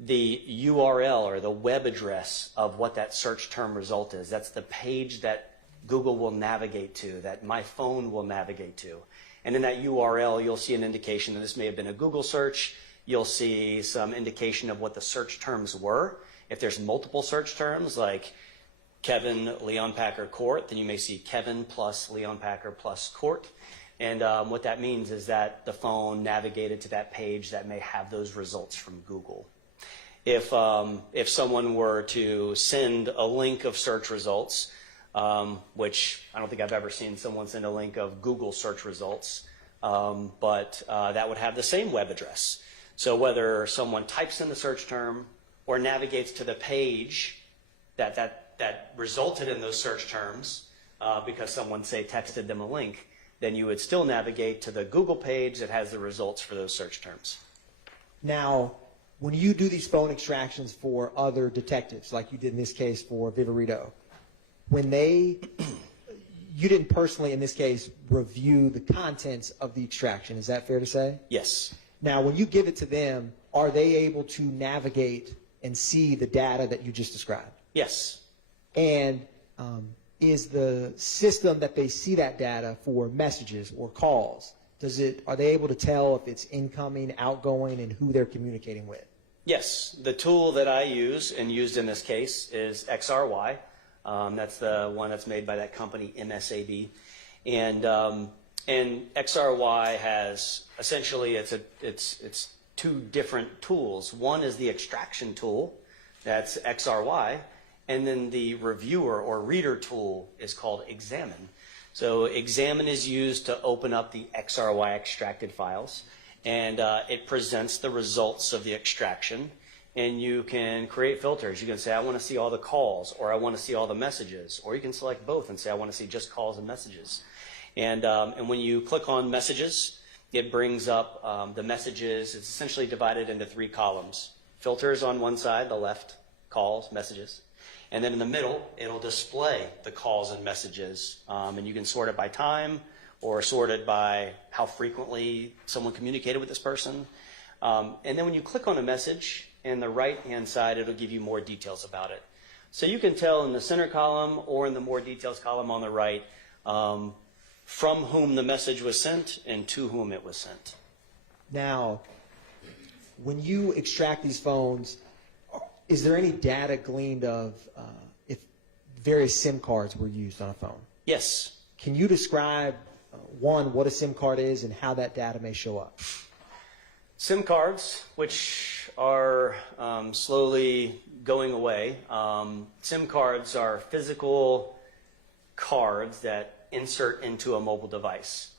the URL or the web address of what that search term result is. That's the page that Google will navigate to, that my phone will navigate to. And in that URL, you'll see an indication that this may have been a Google search. you'll see some indication of what the search terms were. If there's multiple search terms like Kevin, Leon Packer, Court, then you may see Kevin plus Leon Packer plus Court. And what that means is that the phone navigated to that page that may have those results from Google. If someone were to send a link of search results, which I don't think I've ever seen someone send a link of Google search results, but that would have the same web address. So whether someone types in the search term or navigates to the page that resulted in those search terms because someone, say, texted them a link, then you would still navigate to the Google page that has the results for those search terms. Now, when you do these phone extractions for other detectives, like you did in this case for Vivarito, when you didn't personally, in this case, review the contents of the extraction, is that fair to say? Yes. Now, when you give it to them, are they able to navigate and see the data that you just described? Yes. And is the system that they see that data for messages or calls, are they able to tell if it's incoming, outgoing, and who they're communicating with? Yes. The tool that I use and used in this case is XRY. That's the one that's made by that company, MSAB. And XRY has essentially, it's two different tools. One is the extraction tool, that's XRY, and then the reviewer or reader tool is called Examine. So Examine is used to open up the XRY extracted files, and it presents the results of the extraction. And you can create filters. You can say, I want to see all the calls, or I want to see all the messages, or you can select both and say, I want to see just calls and messages. And when you click on messages, it brings up the messages. It's essentially divided into 3 columns. Filters on one side, the left, calls, messages. And then in the middle, it'll display the calls and messages. And you can sort it by time or sort it by how frequently someone communicated with this person. And then when you click on a message, in the right-hand side, it'll give you more details about it. So you can tell in the center column or in the more details column on the right from whom the message was sent and to whom it was sent. Now, when you extract these phones, is there any data gleaned of if various SIM cards were used on a phone? Yes. Can you describe, one, what a SIM card is and how that data may show up? SIM cards, which are slowly going away. SIM cards are physical cards that insert into a mobile device.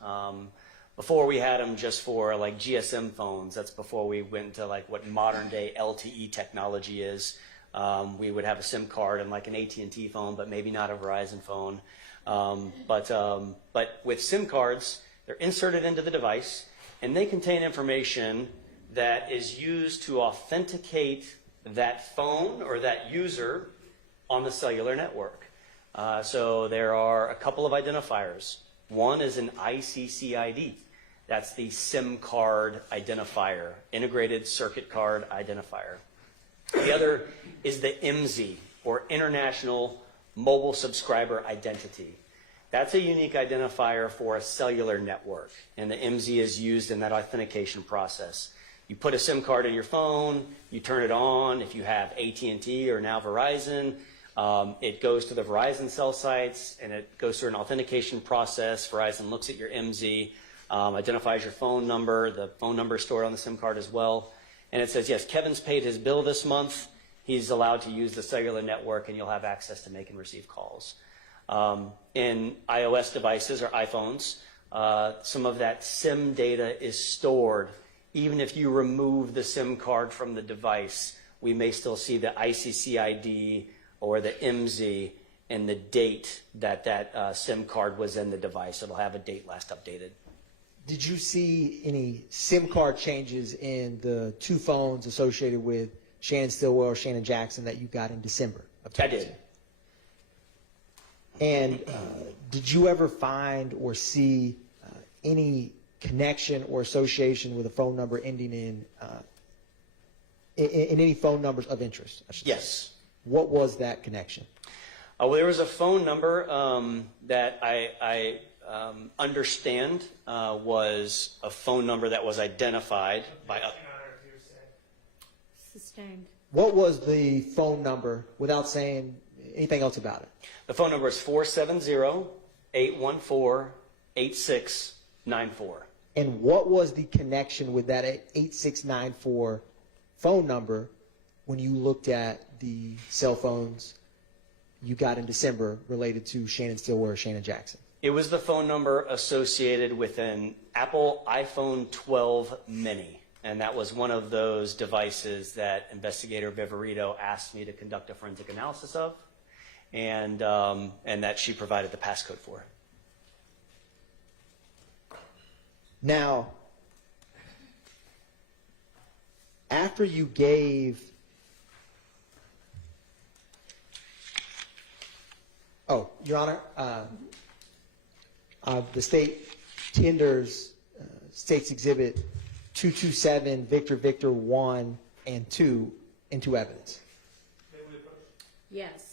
Before we had them just for like GSM phones. That's before we went to like what modern day LTE technology is. We would have a SIM card in like an AT&T phone, but maybe not a Verizon phone. But with SIM cards, they're inserted into the device, and they contain information that is used to authenticate that phone or that user on the cellular network. So there are a couple of identifiers. One is an ICCID. That's the SIM card identifier, integrated circuit card identifier. The other is the IMSI, or International Mobile Subscriber Identity. That's a unique identifier for a cellular network, and the IMSI is used in that authentication process. You put a SIM card in your phone, you turn it on. If you have AT&T or now Verizon, it goes to the Verizon cell sites, and it goes through an authentication process. Verizon looks at your IMSI, identifies your phone number. The phone number is stored on the SIM card as well. And it says, yes, Kevin's paid his bill this month. He's allowed to use the cellular network, and you'll have access to make and receive calls. In iOS devices or iPhones, some of that SIM data is stored. Even if you remove the SIM card from the device, we may still see the ICCID or the IMSI and the date that SIM card was in the device. It'll have a date last updated. Did you see any SIM card changes in the 2 phones associated with Shannon Stillwell or Shannon Jackson that you got in December of 2010? I did. And did you ever find or see any connection or association with a phone number ending in any phone numbers of interest? I should Yes. say. What was that connection? Well, there was a phone number that I understand was a phone number that was identified by Sustained. What was the phone number without saying anything else about it? The phone number is 470-814-8694. And what was the connection with that 8694 phone number when you looked at the cell phones you got in December related to Shannon Stillwell, Shannon Jackson? It was the phone number associated with an Apple iPhone 12 mini. And that was one of those devices that investigator Viverito asked me to conduct a forensic analysis of, and that she provided the passcode for. Now, after you gave, Your Honor, the state tenders State's Exhibit 227, Victor 1 and 2 into evidence. Yes.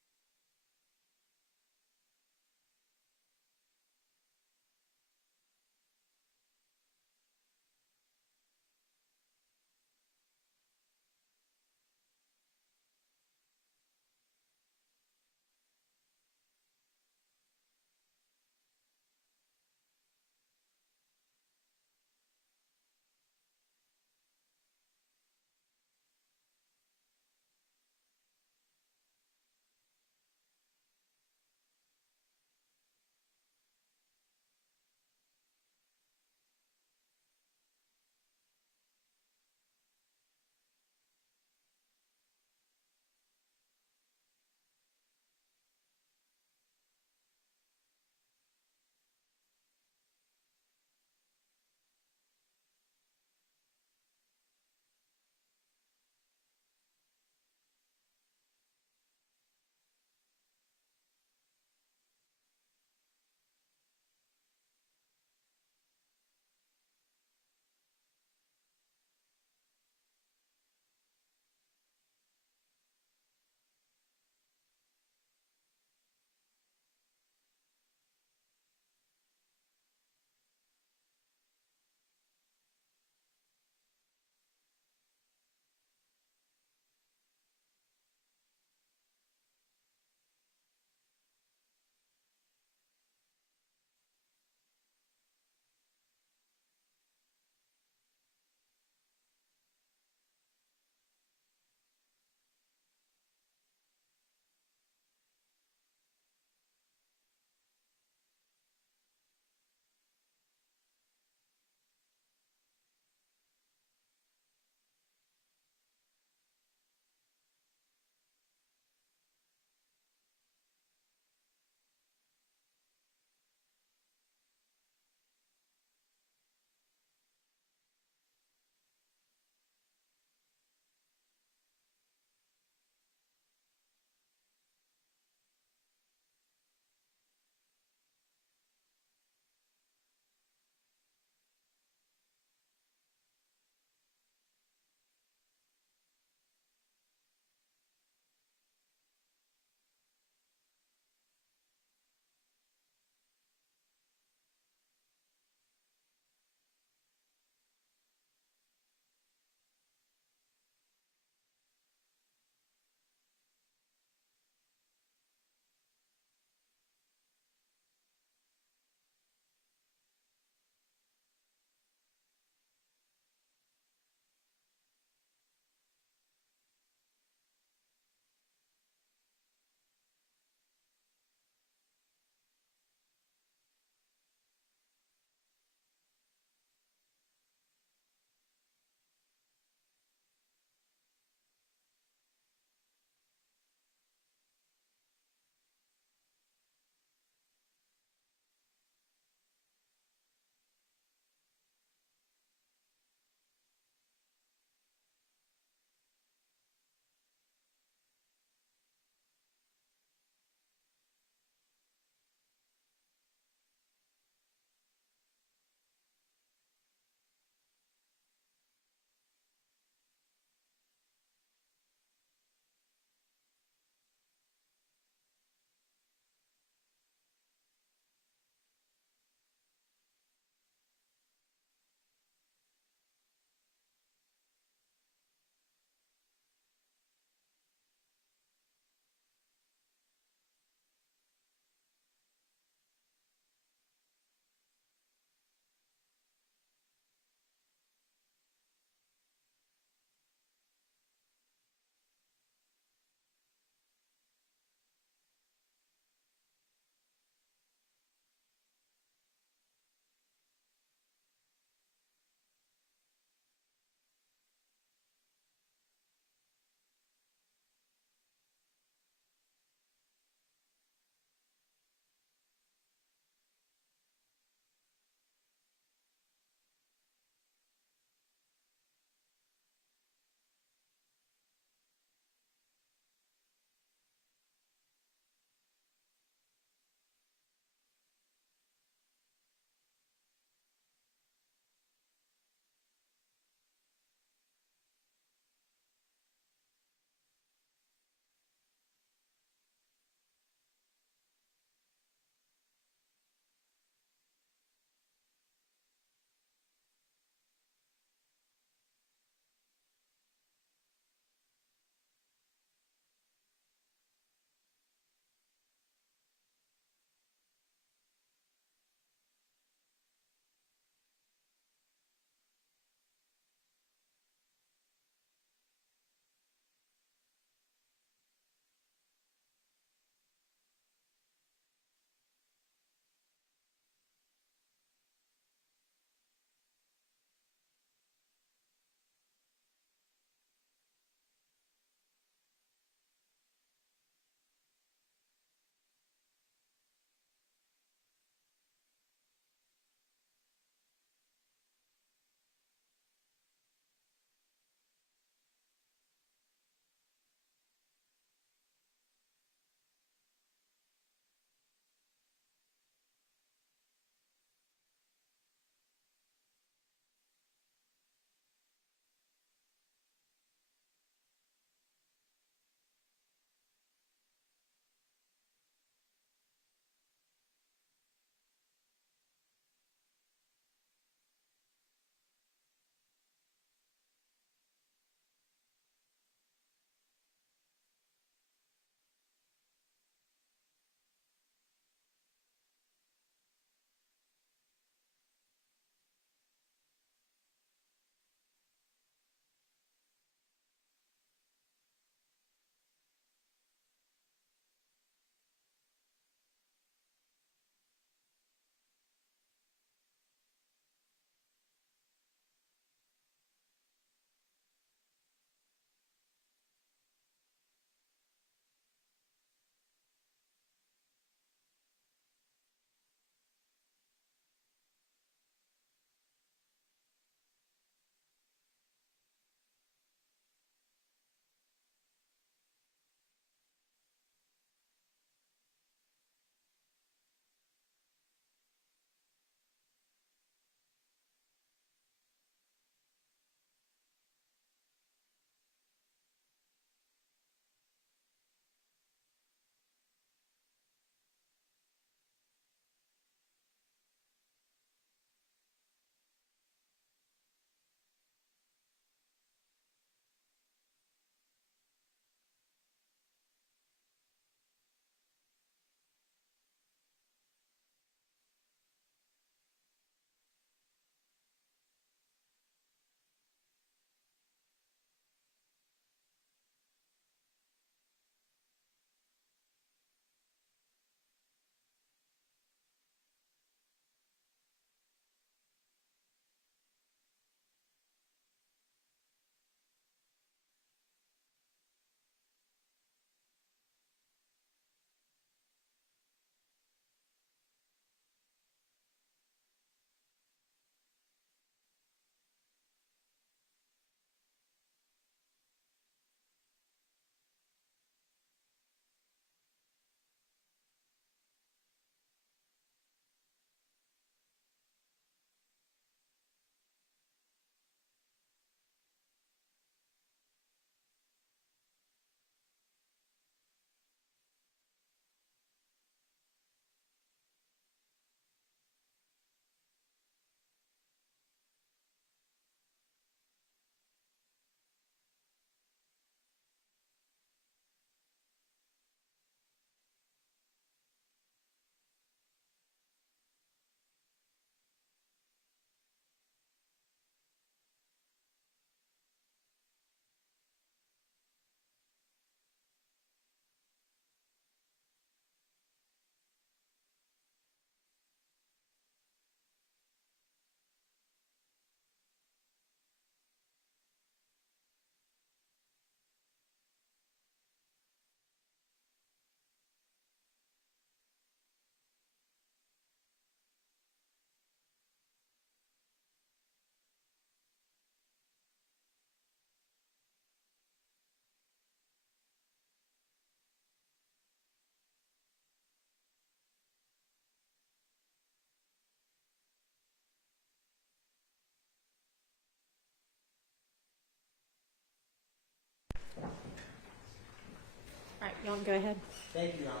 problem. Go ahead. Thank you, Your Honor.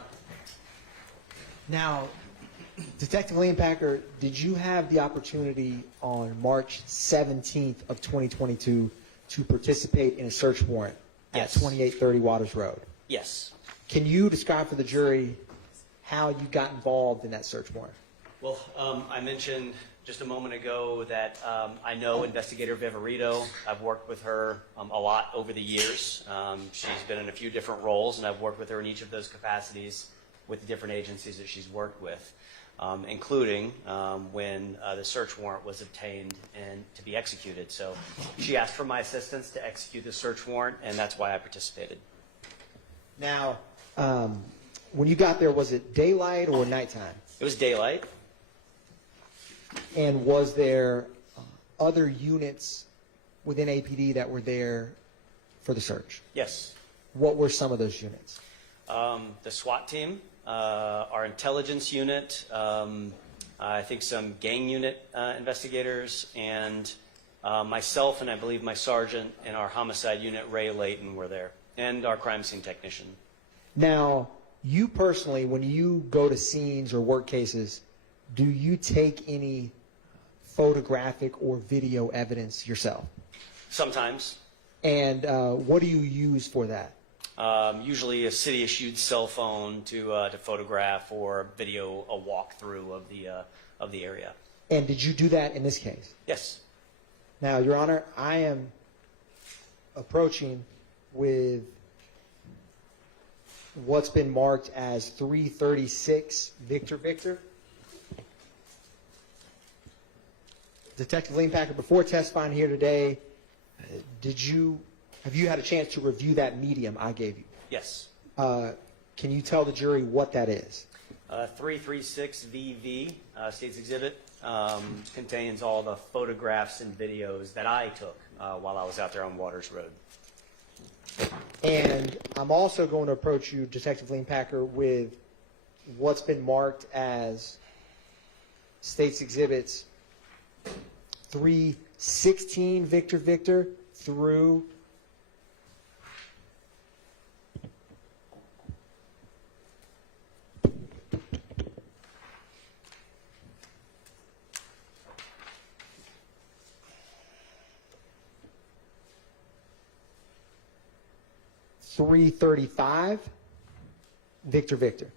Now, Detective Leonpacker, did you have the opportunity on March 17th of 2022 to participate in a search warrant Yes. at 2830 Waters Road? Yes. Can you describe for the jury how you got involved in that search warrant? Well, I mentioned just a moment ago that I know Investigator Viverito. I've worked with her a lot over the years. She's been in a few different roles, and I've worked with her in each of those capacities with the different agencies that she's worked with, including when the search warrant was obtained and to be executed. So she asked for my assistance to execute the search warrant, and that's why I participated. Now, when you got there, was it daylight or nighttime? It was daylight. And was there other units within APD that were there for the search? Yes. What were some of those units? The SWAT team, our intelligence unit, I think some gang unit investigators, and myself and I believe my sergeant and our homicide unit, Ray Layton, were there, and our crime scene technician. Now, you personally, when you go to scenes or work cases, do you take any photographic or video evidence yourself? Sometimes. And what do you use for that? Usually a city-issued cell phone to photograph or video a walkthrough of the area. And did you do that in this case? Yes. Now, Your Honor, I am approaching with what's been marked as 336 Victor. Detective Leonpacker, before testifying here today, have you had a chance to review that medium I gave you? Yes. Can you tell the jury what that is? 336 VV, State's Exhibit, contains all the photographs and videos that I took while I was out there on Waters Road. And I'm also going to approach you, Detective Leonpacker, with what's been marked as State's Exhibits 316 Victor through 335 Victor.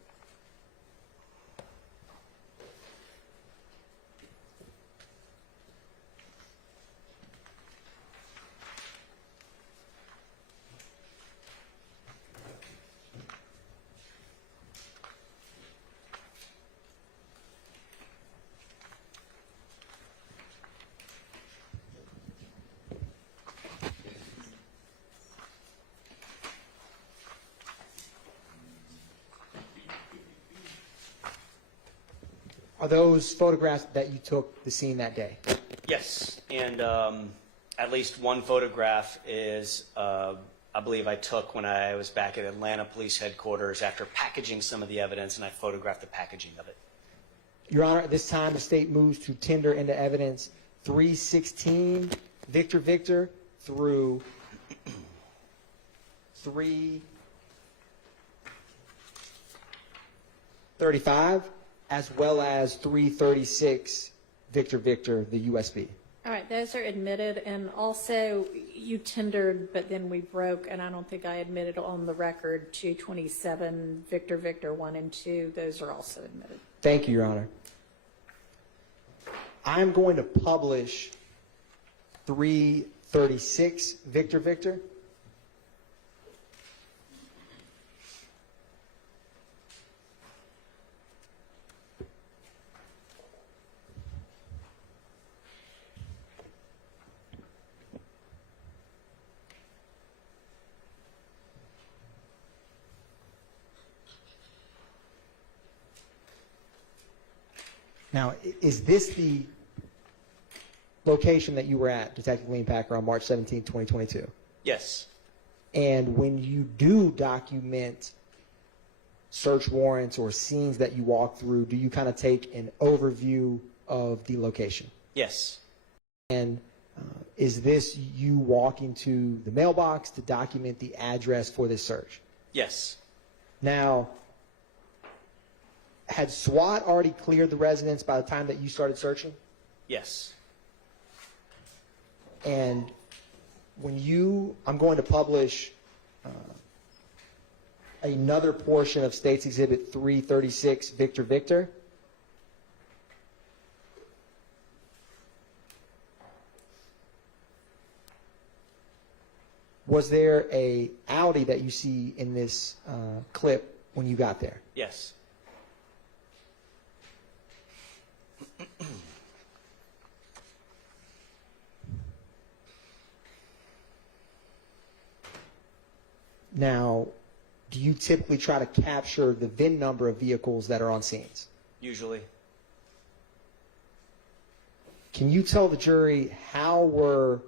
Are those photographs that you took the scene that day? Yes, and at least one photograph is, I believe I took when I was back at Atlanta Police Headquarters after packaging some of the evidence, and I photographed the packaging of it. Your Honor, at this time, the state moves to tender into evidence 316 Victor through 335, as well as 336 Victor, the USB. All right, those are admitted, and also you tendered, but then we broke, and I don't think I admitted on the record 227 Victor 1 and 2. Those are also admitted. Thank you, Your Honor. I'm going to publish 336 Victor. Now, is this the location that you were at, Detective Leonpacker, on March 17, 2022? Yes. And when you do document search warrants or scenes that you walk through, do you kind of take an overview of the location? Yes. And is this you walking to the mailbox to document the address for this search? Yes. Now, had SWAT already cleared the residence by the time that you started searching? Yes. And I'm going to publish another portion of State's Exhibit 336, Victor Victor. Was there a Audi that you see in this clip when you got there? Yes. Now, do you typically try to capture the VIN number of vehicles that are on scenes? Usually. Can you tell the jury how were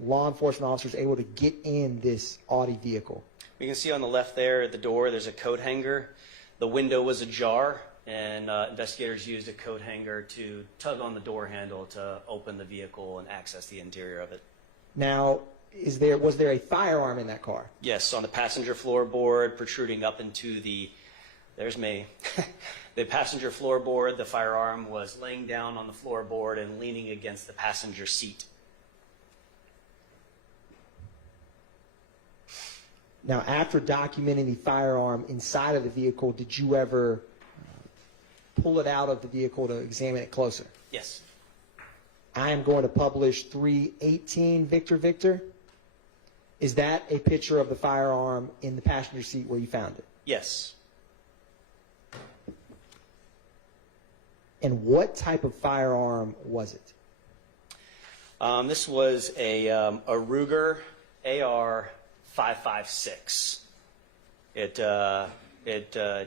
law enforcement officers able to get in this Audi vehicle? You can see on the left there at the door, there's a coat hanger. The window was ajar, and investigators used a coat hanger to tug on the door handle to open the vehicle and access the interior of it. Now, was there a firearm in that car? Yes, on the passenger floorboard, protruding up into there's me. The passenger floorboard, the firearm was laying down on the floorboard and leaning against the passenger seat. Now, after documenting the firearm inside of the vehicle, did you ever pull it out of the vehicle to examine it closer? Yes. I am going to publish 318 Victor Victor. Is that a picture of the firearm in the passenger seat where you found it? Yes. And what type of firearm was it? This was a Ruger AR 5.56. It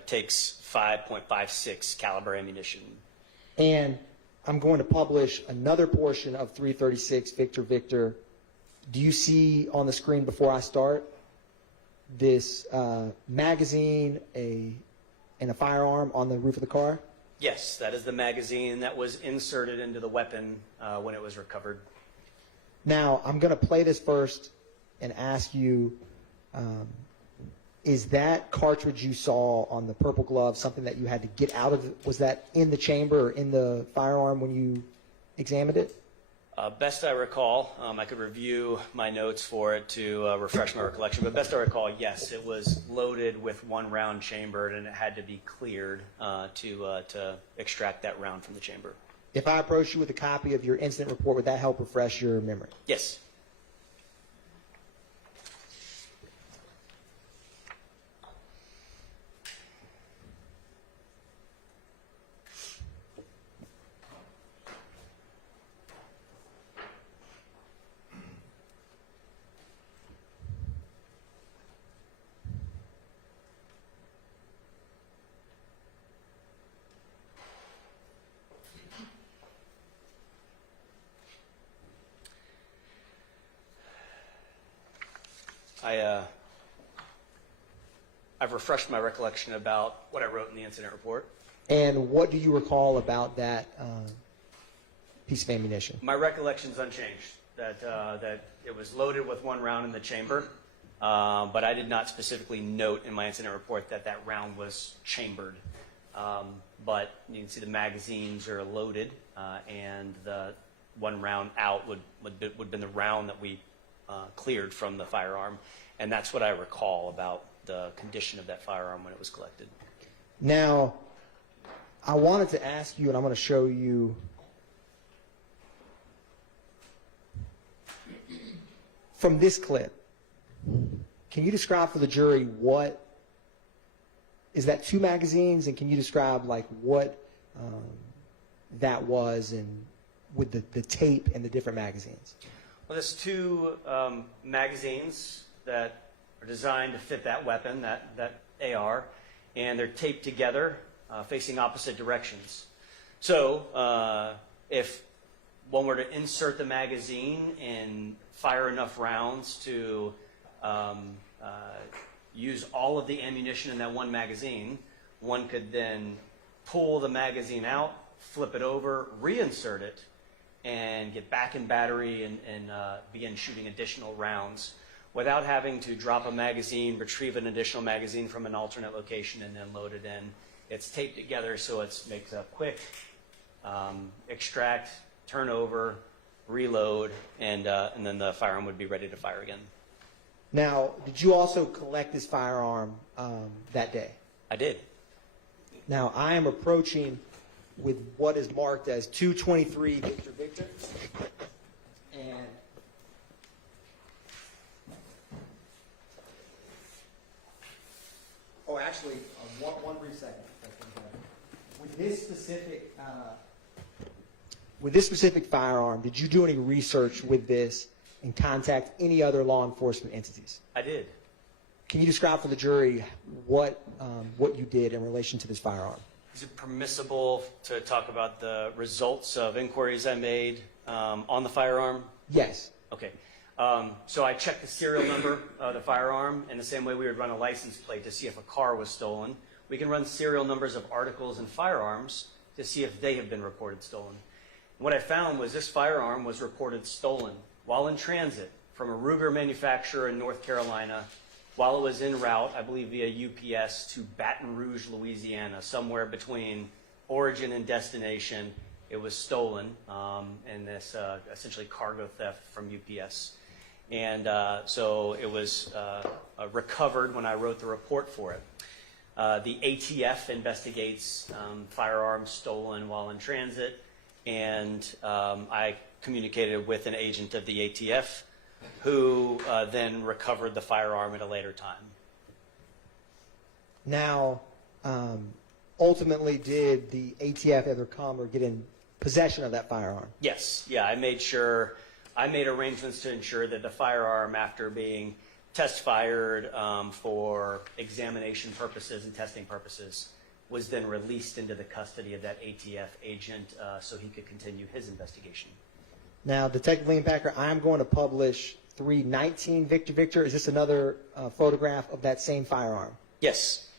takes 5.56 caliber ammunition. And I'm going to publish another portion of 336 Victor Victor. Do you see on the screen before I start this magazine and a firearm on the roof of the car? Yes, that is the magazine that was inserted into the weapon when it was recovered. Now, I'm going to play this first and ask you, is that cartridge you saw on the purple glove something that you had to get out of? Was that in the chamber or in the firearm when you examined it? Best I recall, I could review my notes for it to refresh my recollection, but best I recall, yes, it was loaded with one round chambered, and it had to be cleared to extract that round from the chamber. If I approach you with a copy of your incident report, would that help refresh your memory? Yes. I've refreshed my recollection about what I wrote in the incident report. And what do you recall about that piece of ammunition? My recollection's unchanged, that it was loaded with one round in the chamber, but I did not specifically note in my incident report that that round was chambered. But you can see the magazines are loaded, and the one round out would have been the round that we cleared from the firearm, and that's what I recall about the condition of that firearm when it was collected. Now, I wanted to ask you, and I'm going to show you from this clip. Can you describe for the jury what is that, 2 magazines, and can you describe like what that was, and with the tape and the different magazines? Well, there's 2 magazines that are designed to fit that weapon, that AR, and they're taped together facing opposite directions. So if one were to insert the magazine and fire enough rounds to use all of the ammunition in that one magazine, one could then pull the magazine out, flip it over, reinsert it, and get back in battery and begin shooting additional rounds without having to drop a magazine, retrieve an additional magazine from an alternate location, and then load it in. It's taped together so it makes a quick extract, turn over, reload, and then the firearm would be ready to fire again. Now, did you also collect this firearm that day? I did. Now, I am approaching with what is marked as 223 Victor Victor. And oh, actually, one brief second. With this specific firearm, did you do any research with this and contact any other law enforcement entities? I did. Can you describe for the jury what you did in relation to this firearm? Is it permissible to talk about the results of inquiries I made on the firearm? Yes. Okay. So I checked the serial number of the firearm in the same way we would run a license plate to see if a car was stolen. We can run serial numbers of articles and firearms to see if they have been reported stolen. And what I found was this firearm was reported stolen while in transit from a Ruger manufacturer in North Carolina while it was en route, I believe via UPS, to Baton Rouge, Louisiana, somewhere between origin and destination. It was stolen in this essentially cargo theft from UPS. And so it was recovered when I wrote the report for it. The ATF investigates firearms stolen while in transit, and I communicated with an agent of the ATF who then recovered the firearm at a later time. Now, ultimately, did the ATF ever come or get in possession of that firearm? Yes. Yeah, I made arrangements to ensure that the firearm, after being test fired for examination purposes and testing purposes, was then released into the custody of that ATF agent so he could continue his investigation. Now, Detective Leanpacker, I'm going to publish 319 Victor Victor. Is this another photograph of that same firearm? Yes.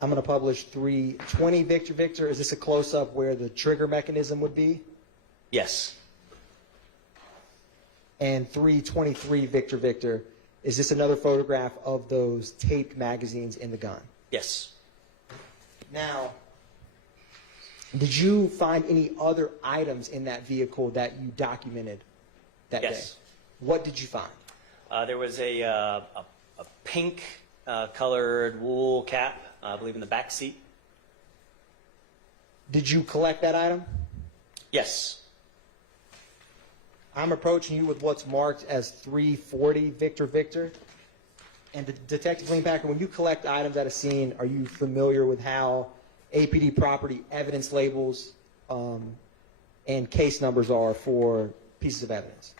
I'm going to publish 320 Victor Victor. Is this a close-up where the trigger mechanism would be? Yes. And 323 Victor Victor. Is this another photograph of those taped magazines in the gun? Yes. Now, did you find any other items in that vehicle that you documented that day? Yes. What did you find? There was a pink colored wool cap, I believe, in the back seat. Did you collect that item? Yes. I'm approaching you with what's marked as 340 Victor Victor. And Detective Leanpacker, when you collect items at a scene, are you familiar with how APD property evidence labels and case numbers are for pieces of evidence?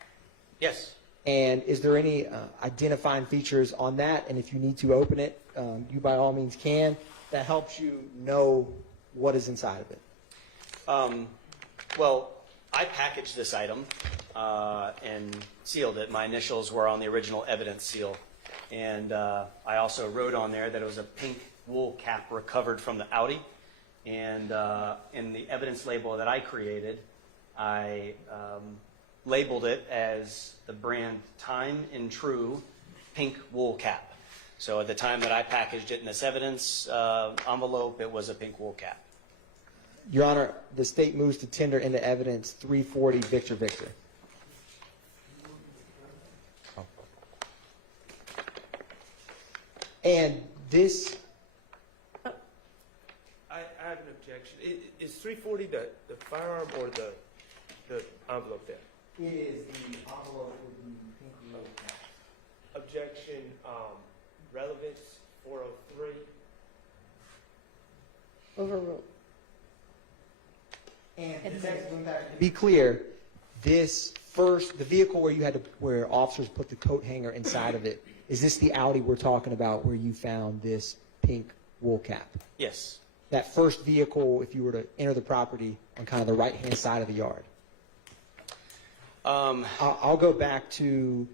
Yes. And is there any identifying features on that? And if you need to open it, you by all means can. That helps you know what is inside of it. Well, I packaged this item and sealed it. My initials were on the original evidence seal. And I also wrote on there that it was a pink wool cap recovered from the Audi. And in the evidence label that I created, I labeled it as the brand Time and True pink wool cap. So at the time that I packaged it in this evidence envelope, it was a pink wool cap. Your Honor, the state moves to tender into evidence 340 Victor Victor. And this... I have an objection. Is 340 the firearm or the envelope there? It is the envelope with the pink wool cap. Objection, relevance 403. Overruled. And to be clear, this first, the vehicle where officers put the coat hanger inside of it, is this the Audi we're talking about where you found this pink wool cap? Yes. That first vehicle, if you were to enter the property on kind of the right-hand side of the yard. I'll go back to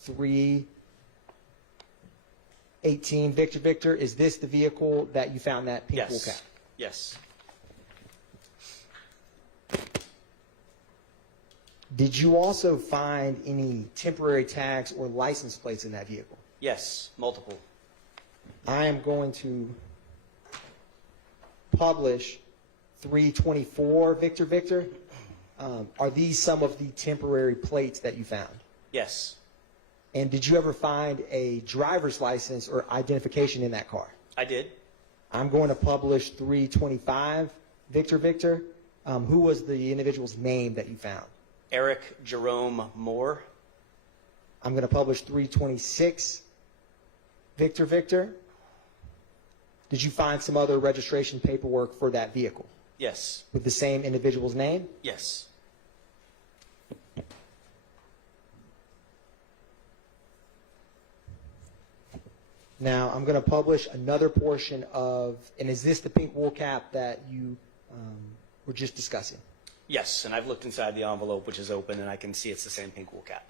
318 Victor Victor. Is this the vehicle that you found that pink wool cap? Yes. Did you also find any temporary tags or license plates in that vehicle? Yes, multiple. I am going to publish 324 Victor Victor. Are these some of the temporary plates that you found? Yes, And did you ever find a driver's license or identification in that car? I did. I'm going to publish 325 Victor Victor. Who was the individual's name that you found? Eric Jerome Moore. I'm going to publish 326 Victor Victor. Did you find some other registration paperwork for that vehicle Yes, with the same individual's name? yes. Now, I'm going to publish another portion of, and is this the pink wool cap that you were just discussing? Yes, and I've looked inside the envelope, which is open, and I can see it's the same pink wool cap.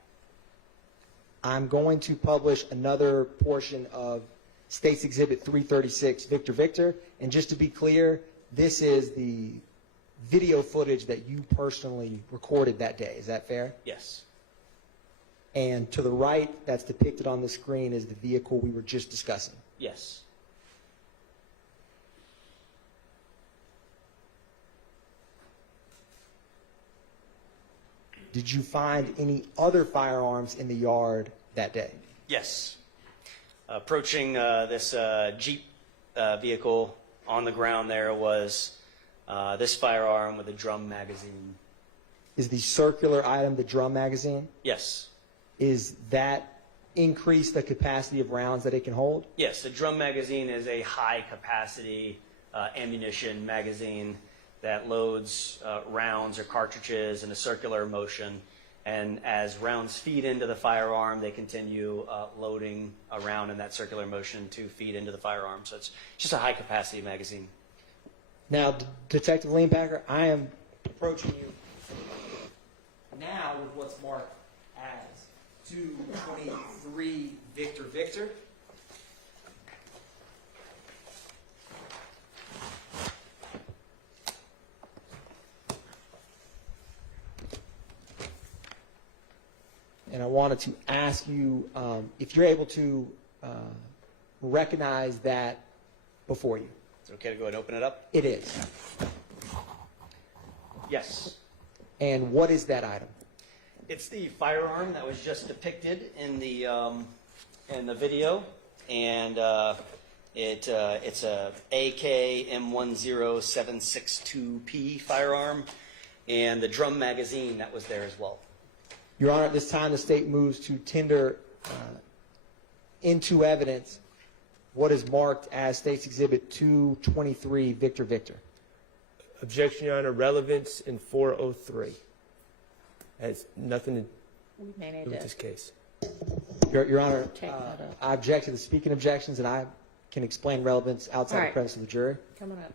I'm going to publish another portion of State's Exhibit 336, Victor Victor. And just to be clear, this is the video footage that you personally recorded that day. Is that fair? Yes, And to the right, that's depicted on the screen, is the vehicle we were just discussing. yes. Did you find any other firearms in the yard that day? Yes. Approaching this Jeep vehicle on the ground there was this firearm with a drum magazine. Is the circular item the drum magazine? Yes. Is that increase the capacity of rounds that it can hold? Yes, the drum magazine is a high capacity ammunition magazine that loads rounds or cartridges in a circular motion. And as rounds feed into the firearm, they continue loading a round in that circular motion to feed into the firearm. So it's just a high capacity magazine. Now, Detective Leanpacker, I am approaching you now with what's marked as 223 Victor Victor. And I wanted to ask you if you're able to recognize that before you. Is it okay to go ahead and open it up? It is. Yes. And what is that item? It's the firearm that was just depicted in the video, and it's a AK M10762P firearm, and the drum magazine that was there as well. Your Honor, at this time, the state moves to tender into evidence what is marked as State's Exhibit 223, Victor Victor. Objection, Your Honor. Relevance in 403. Has nothing to We may need do with to this case. Your Honor, take that up. I object to the speaking objections, and I can explain relevance outside All the right. presence of the jury. Coming up.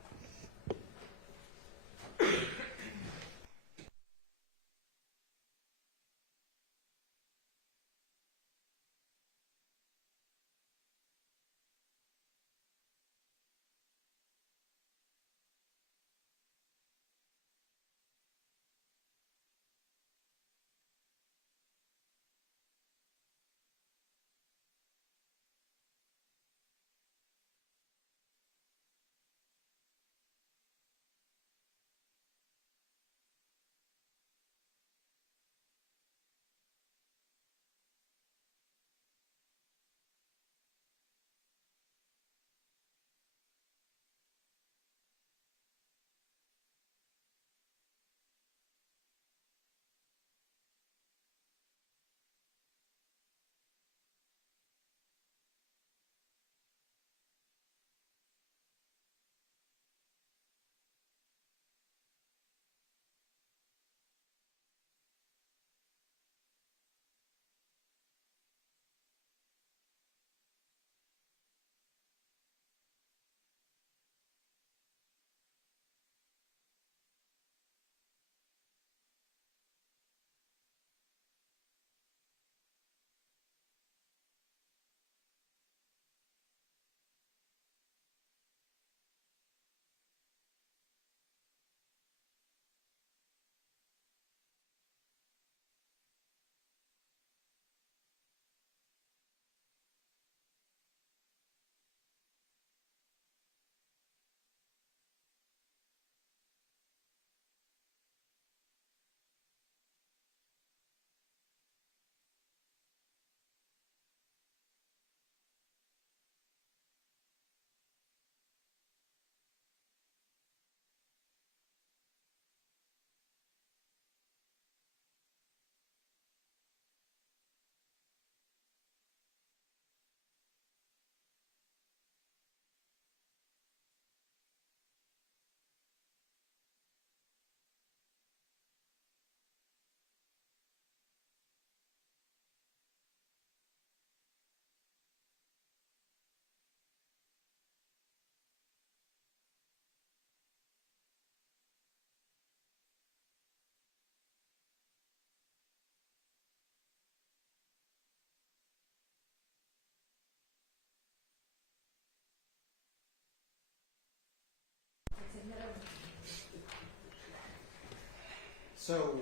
So,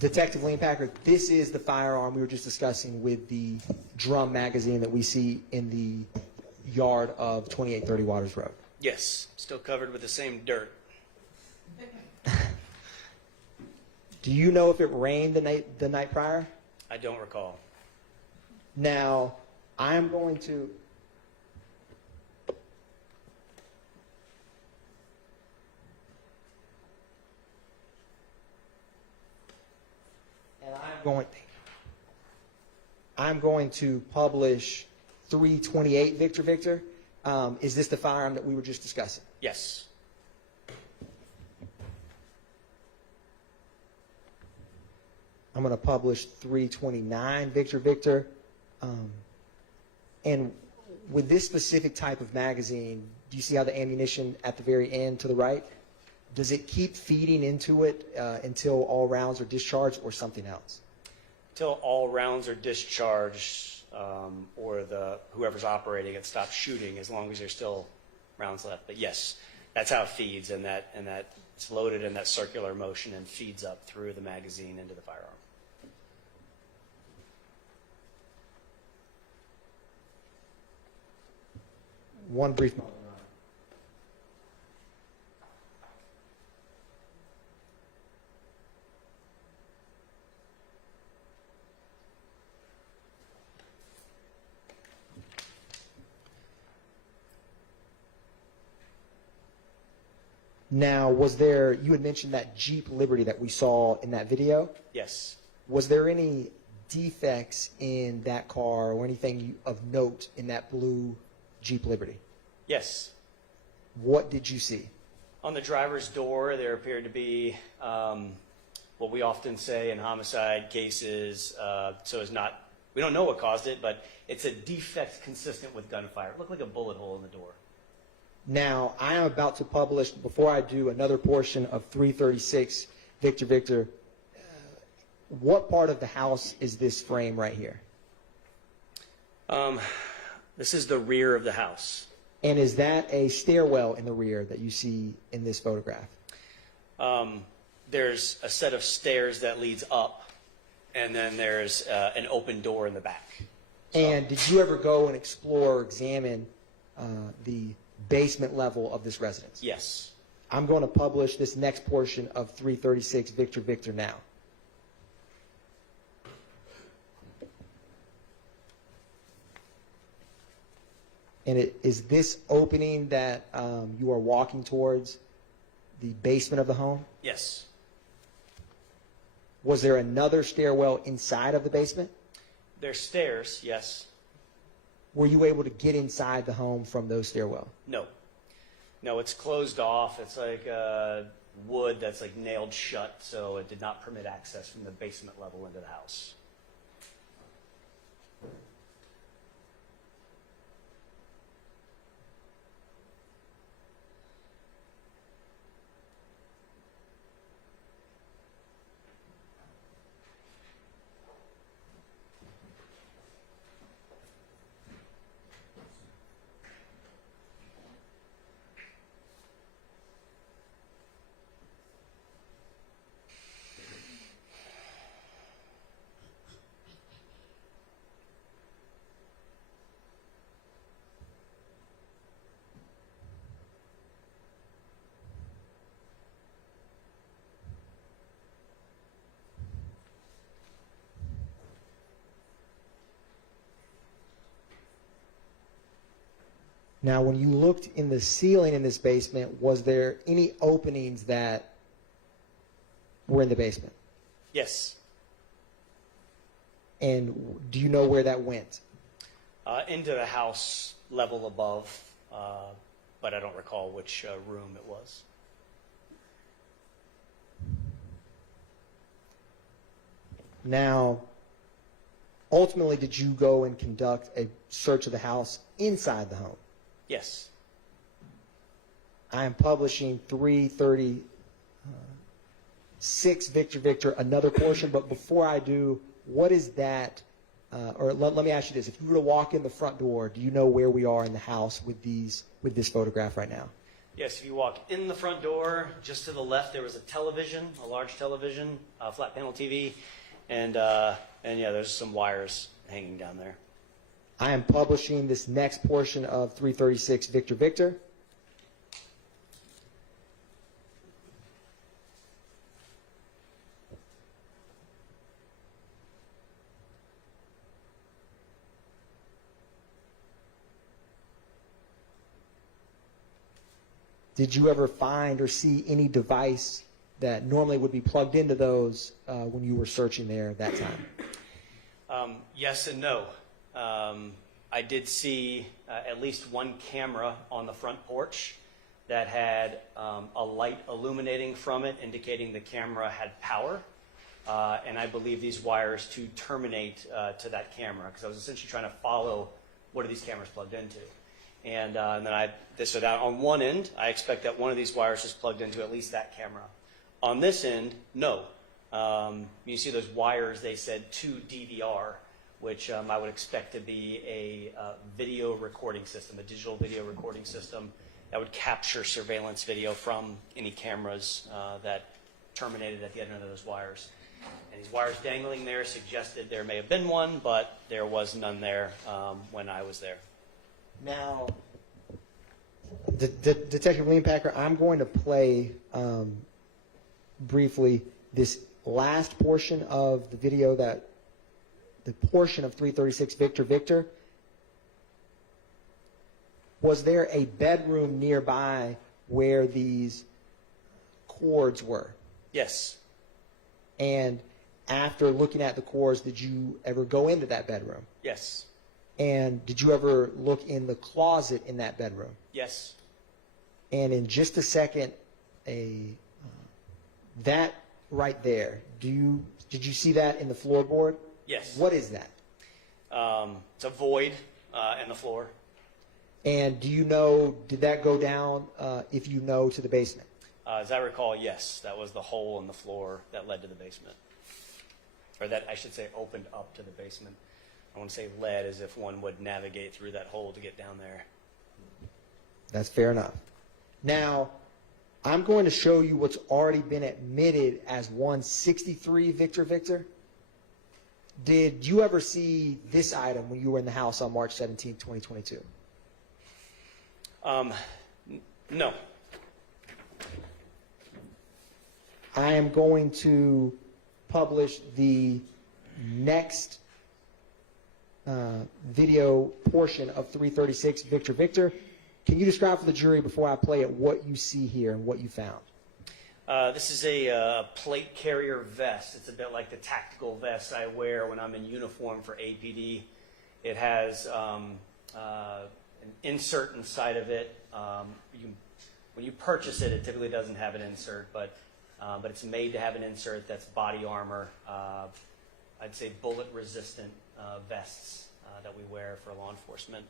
Detective Lean Packard, this is the firearm we were just discussing with the drum magazine that we see in the yard of 2830 Waters Road. Yes, still covered with the same dirt. Do you know if it rained the night prior? I don't recall. Now, I am going to. And I'm going to publish 328 Victor Victor. Is this the firearm that we were just discussing? Yes. I'm going to publish 329 Victor Victor. And with this specific type of magazine, do you see how the ammunition at the very end to the right? Does it keep feeding into it until all rounds are discharged or something else? Until all rounds are discharged or whoever's operating it stops shooting, as long as there's still rounds left. But yes, that's how it feeds, and that it's loaded in that circular motion and feeds up through the magazine into the firearm. One brief moment. Now, you had mentioned that Jeep Liberty that we saw in that video. Yes. Was there any defects in that car or anything of note in that blue Jeep Liberty? Yes. What did you see? On the driver's door, there appeared to be what we often say in homicide cases, we don't know what caused it, but it's a defect consistent with gunfire. It looked like a bullet hole in the door. Now, I am about to publish, before I do another portion of 336 Victor Victor, what part of the house is this frame right here? This is the rear of the house. And is that a stairwell in the rear that you see in this photograph? There's a set of stairs that leads up, and then there's an open door in the back. And did you ever go and explore or examine the basement level of this residence? Yes. I'm going to publish this next portion of 336 Victor Victor now. And is this opening that you are walking towards the basement of the home? Yes. Was there another stairwell inside of the basement? There's stairs, yes. Were you able to get inside the home from those stairwells? No. No, it's closed off. It's like wood that's like nailed shut, so it did not permit access from the basement level into the house. Now, when you looked in the ceiling in this basement, was there any openings that were in the basement? Yes. And do you know where that went? Into the house level above, but I don't recall which room it was. Now, ultimately, did you go and conduct a search of the house inside the home? Yes. I am publishing 336 Victor Victor, another portion, but before I do, what is that, or let me ask you this, if you were to walk in the front door, do you know where we are in the house with this photograph right now? Yes, if you walk in the front door, just to the left, there was a television, a large television, a flat panel TV, and yeah, there's some wires hanging down there. I am publishing this next portion of 336 Victor Victor. Did you ever find or see any device that normally would be plugged into those when you were searching there at that time? Yes and no. I did see at least one camera on the front porch that had a light illuminating from it, indicating the camera had power. And I believe these wires to terminate to that camera, because I was essentially trying to follow what are these cameras plugged into. And then so that on one end, I expect that one of these wires is plugged into at least that camera. On this end, no. You see those wires, they said to DVR, which I would expect to be a video recording system, a digital video recording system that would capture surveillance video from any cameras that terminated at the end of those wires. And these wires dangling there suggested there may have been one, but there was none there when I was there. Now, Detective Leanpacker, I'm going to play briefly this last portion of the video, the portion of 336 Victor Victor. Was there a bedroom nearby where these cords were? Yes. And after looking at the cords, did you ever go into that bedroom? Yes. And did you ever look in the closet in that bedroom? Yes. And in just a second, that right there, did you see that in the floorboard? Yes. What is that? It's a void in the floor. And do you know, did that go down, if you know, to the basement? As I recall, yes, that was the hole in the floor that led to the basement. Or that, I should say, opened up to the basement. I want to say led as if one would navigate through that hole to get down there. That's fair enough. Now, I'm going to show you what's already been admitted as 163 Victor Victor. Did you ever see this item when you were in the house on March 17, 2022? No. I am going to publish the next video portion of 336 Victor Victor. Can you describe for the jury before I play it what you see here and what you found? This is a plate carrier vest. It's a bit like the tactical vest I wear when I'm in uniform for APD. It has an insert inside of it. When you purchase it, it typically doesn't have an insert, but it's made to have an insert that's body armor. I'd say bullet-resistant vests that we wear for law enforcement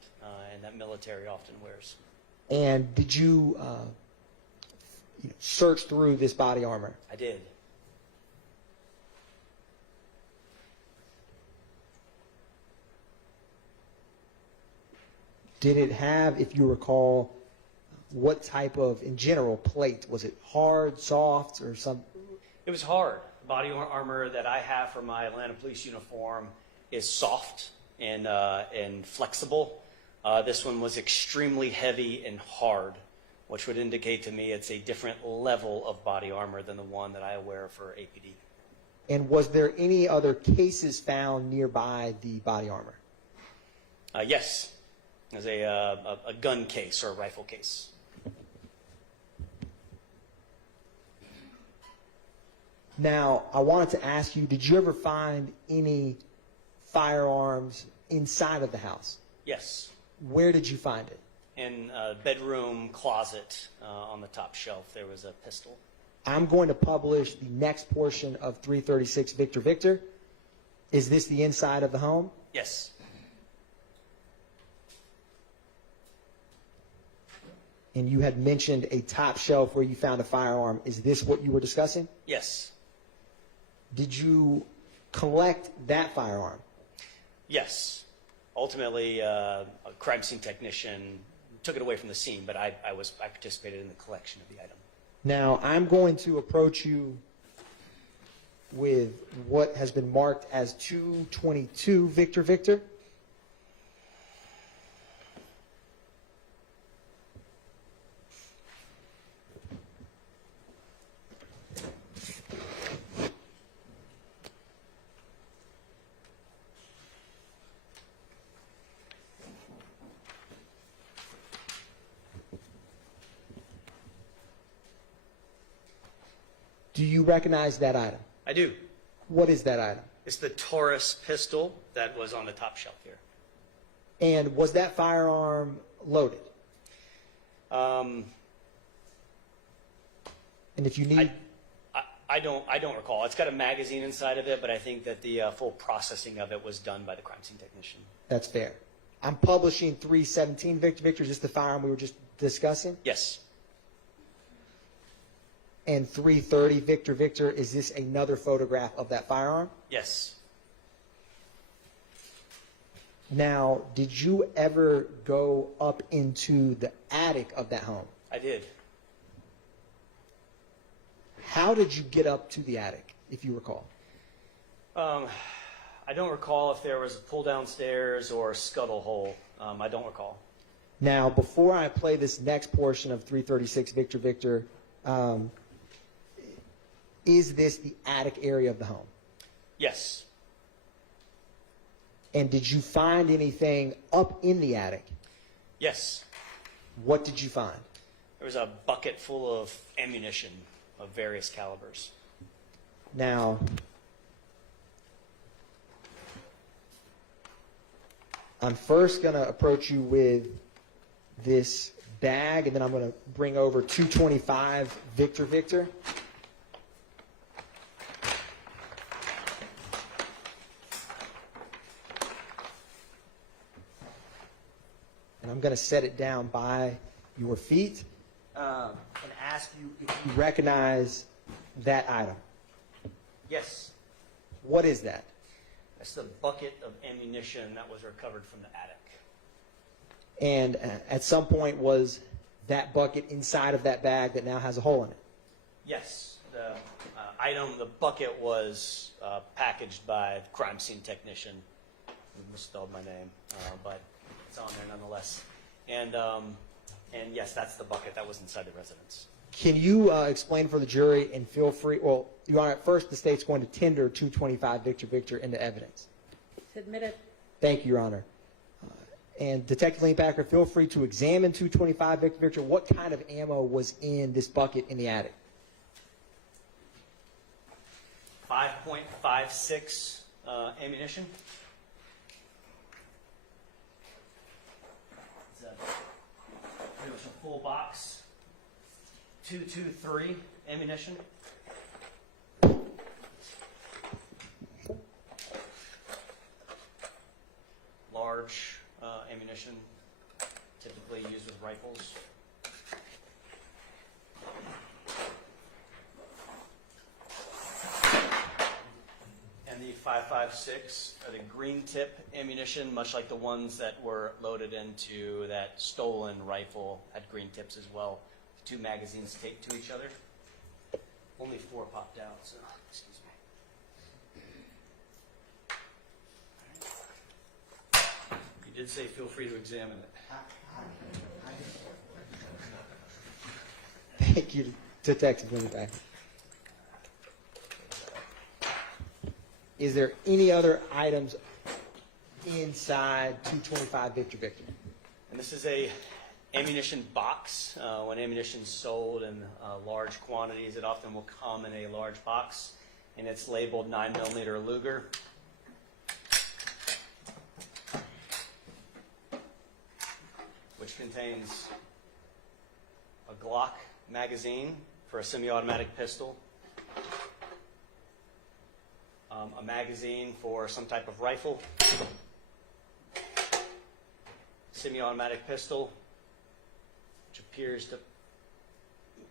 and that military often wears. And did you search through this body armor? I did. Did it have, if you recall, what type of, in general, plate? Was it hard, soft, or some? It was hard. Body armor that I have for my Atlanta police uniform is soft and flexible. This one was extremely heavy and hard, which would indicate to me it's a different level of body armor than the one that I wear for APD. And was there any other cases found nearby the body armor? Yes. There's a gun case or a rifle case. Now, I wanted to ask you, did you ever find any firearms inside of the house? Yes. Where did you find it? In a bedroom closet on the top shelf, there was a pistol. I'm going to publish the next portion of 336 Victor Victor. Is this the inside of the home? Yes. And you had mentioned a top shelf where you found a firearm. Is this what you were discussing? Yes. Did you collect that firearm? Yes. Ultimately, a crime scene technician took it away from the scene, but I participated in the collection of the item. Now, I'm going to approach you with what has been marked as 222 Victor Victor. Do you recognize that item? I do. What is that item? It's the Taurus pistol that was on the top shelf here. And was that firearm loaded? Um, And if you need, I don't recall. It's got a magazine inside of it, but I think that the full processing of it was done by the crime scene technician. that's fair. I'm publishing 317 Victor Victor, is this the firearm we were just discussing? Yes. And 330 Victor Victor, is this another photograph of that firearm? Yes. Now, did you ever go up into the attic of that home? I did. How did you get up to the attic, if you recall? I don't recall if there was a pull downstairs or a scuttle hole. I don't recall. Now, before I play this next portion of 336 Victor Victor, is this the attic area of the home? Yes. And did you find anything up in the attic? Yes. What did you find? There was a bucket full of ammunition of various calibers. Now, I'm first going to approach you with this bag, and then I'm going to bring over 225 Victor Victor. And I'm going to set it down by your feet and ask you if you recognize that item. Yes. What is that? That's the bucket of ammunition that was recovered from the attic. And at some point, was that bucket inside of that bag that now has a hole in it? Yes. The the bucket was packaged by the crime scene technician. I misspelled my name, but it's on there nonetheless. And yes, that's the bucket that was inside the residence. Can you explain for the jury, and feel free, well, Your Honor, at first the state's going to tender 225 Victor Victor into evidence. Submit it. Thank you, Your Honor. And Detective Lane Packer, feel free to examine 225 Victor Victor. What kind of ammo was in this bucket in the attic? 5.56 ammunition. It's pretty much a full box. 223 ammunition. Large ammunition, typically used with rifles. And the 5.56 are the green tip ammunition, much like the ones that were loaded into that stolen rifle, had green tips as well. The two magazines taped to each other. Only 4 popped out, so excuse me. You did say feel free to examine it. Thank you, Detective Lane Packer. Is there any other items inside 225 Victor Victor? And this is a ammunition box. When ammunition is sold in large quantities, it often will come in a large box, and it's labeled 9mm Luger. Which contains a Glock magazine for a semi-automatic pistol, a magazine for some type of rifle, semi-automatic pistol, which appears to,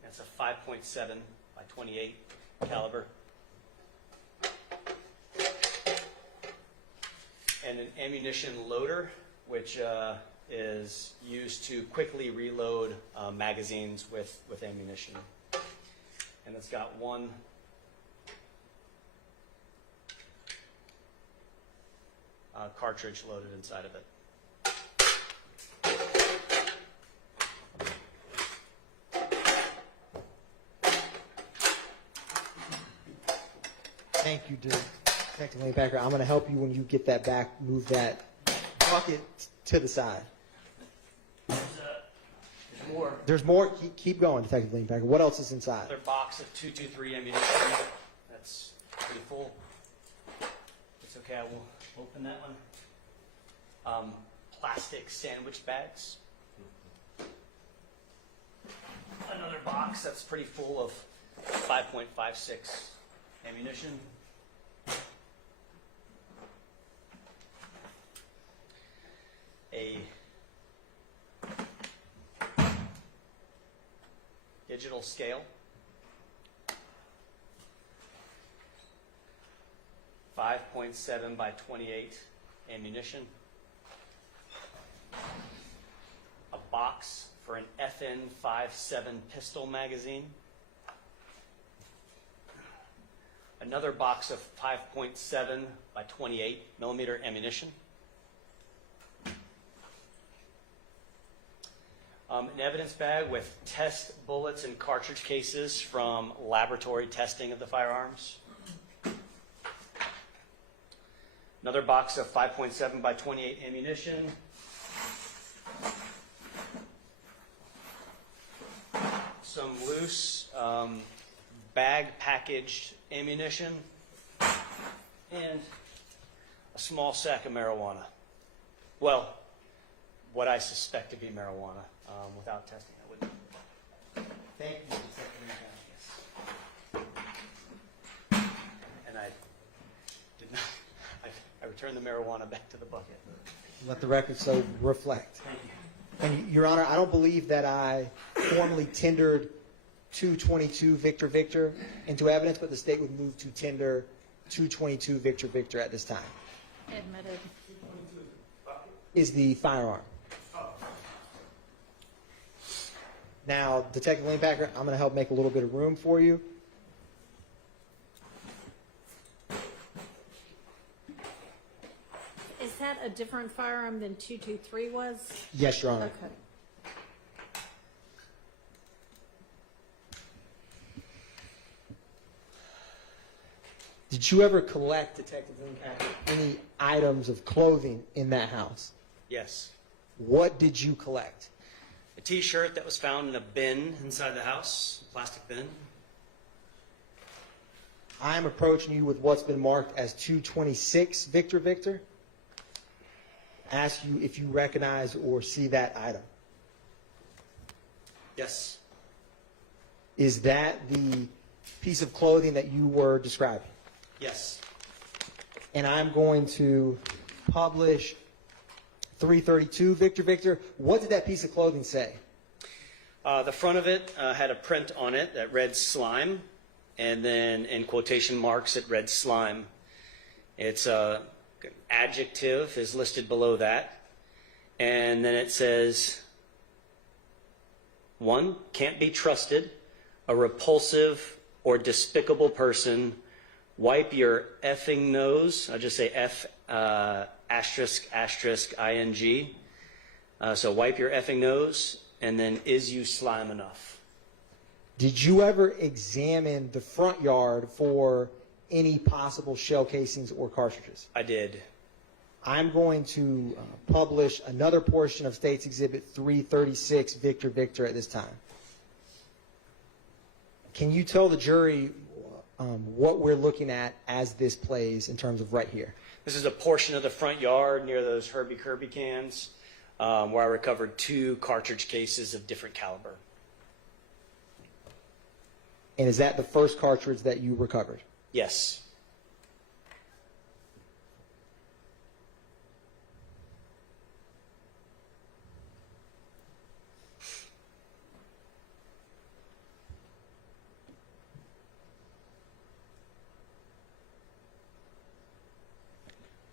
that's a 5.7 by 28 caliber, and an ammunition loader, which is used to quickly reload magazines with ammunition. And it's got one cartridge loaded inside of it. Thank you, Detective Lane Packer. I'm going to help you when you get that back, move that bucket to the side. There's more. There's more. Keep going, Detective Lane Packer. What else is inside? Another box of .223 ammunition. That's pretty full. It's okay, I will open that one. Plastic sandwich bags. Another box that's pretty full of 5.56 ammunition. A digital scale. 5.7 by 28 ammunition. A box for an FN57 pistol magazine. Another box of 5.7 by 28 millimeter ammunition. An evidence bag with test bullets and cartridge cases from laboratory testing of the firearms. Another box of 5.7 by 28 ammunition. Some loose bag packaged ammunition. And a small sack of marijuana. Well, what I suspect to be marijuana. Without testing, I wouldn't. Thank you, Detective Lane Packer. And I did not. I returned the marijuana back to the bucket. Let the record so reflect. Thank you. And Your Honor, I don't believe that I formally tendered 222 Victor Victor into evidence, but the state would move to tender 222 Victor Victor at this time. Admitted. Is the firearm. Now, Detective Lane Packer, I'm going to help make a little bit of room for you. Is that a different firearm than 223 was? Yes, Your Honor. Okay. Did you ever collect, Detective Lane Packer, any items of clothing in that house? Yes. What did you collect? A T-shirt that was found in a bin inside the house, a plastic bin. I'm approaching you with what's been marked as 226 Victor Victor. Ask you if you recognize or see that item. Yes. Is that the piece of clothing that you were describing? Yes. And I'm going to publish 332 Victor Victor. What did that piece of clothing say? The front of it had a print on it that read slime, and then in quotation marks it read slime. It's an adjective is listed below that, and then it says, 1, can't be trusted, a repulsive or despicable person, wipe your effing nose. I'll just say F asterisk asterisk ing. So wipe your effing nose, and then is you slime enough? Did you ever examine the front yard for any possible shell casings or cartridges? I did. I'm going to publish another portion of State's Exhibit 336 Victor Victor at this time. Can you tell the jury what we're looking at as this plays in terms of right here? This is a portion of the front yard near those Herbie Kirby cans where I recovered 2 cartridge cases of different caliber. And is that the first cartridge that you recovered? Yes.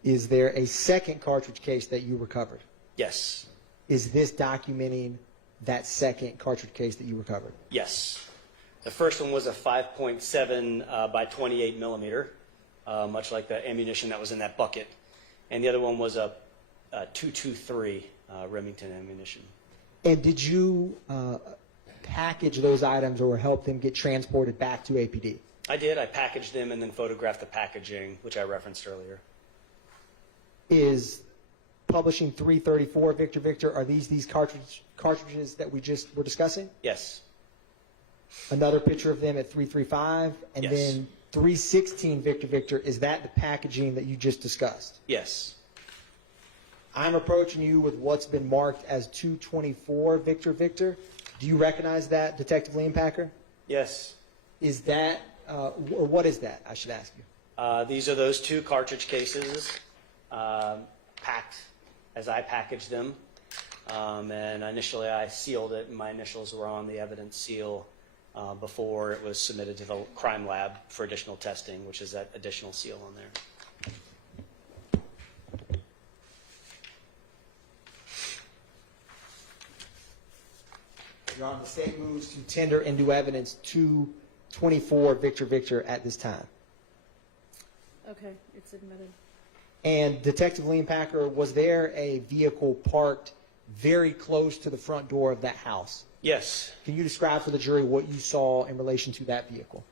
Is there a second cartridge case that you recovered? Yes. is this documenting that second cartridge case that you recovered? Yes. The first one was a 5.7 by 28 millimeter, much like the ammunition that was in that bucket. And the other one was a 223 Remington ammunition. And did you package those items or help them get transported back to APD? I did. I packaged them and then photographed the packaging, which I referenced earlier. Is publishing 334 Victor Victor, are these cartridges that we just were discussing? Yes. Another picture of them at 335, and Yes. then 316 Victor Victor, is that the packaging that you just discussed? Yes. I'm approaching you with what's been marked as 224 Victor Victor. Do you recognize that, Detective Leonpacker? Yes. Is that, or what is that, I should ask you? These are those two cartridge cases packed as I packaged them. And initially I sealed it, and my initials were on the evidence seal before it was submitted to the crime lab for additional testing, which is that additional seal on there. Your Honor, the state moves to tender into evidence 224 Victor Victor at this time. Okay, it's admitted. And Detective Leonpacker, was there a vehicle parked very close to the front door of that house? Yes. Can you describe for the jury what you saw in relation to that vehicle?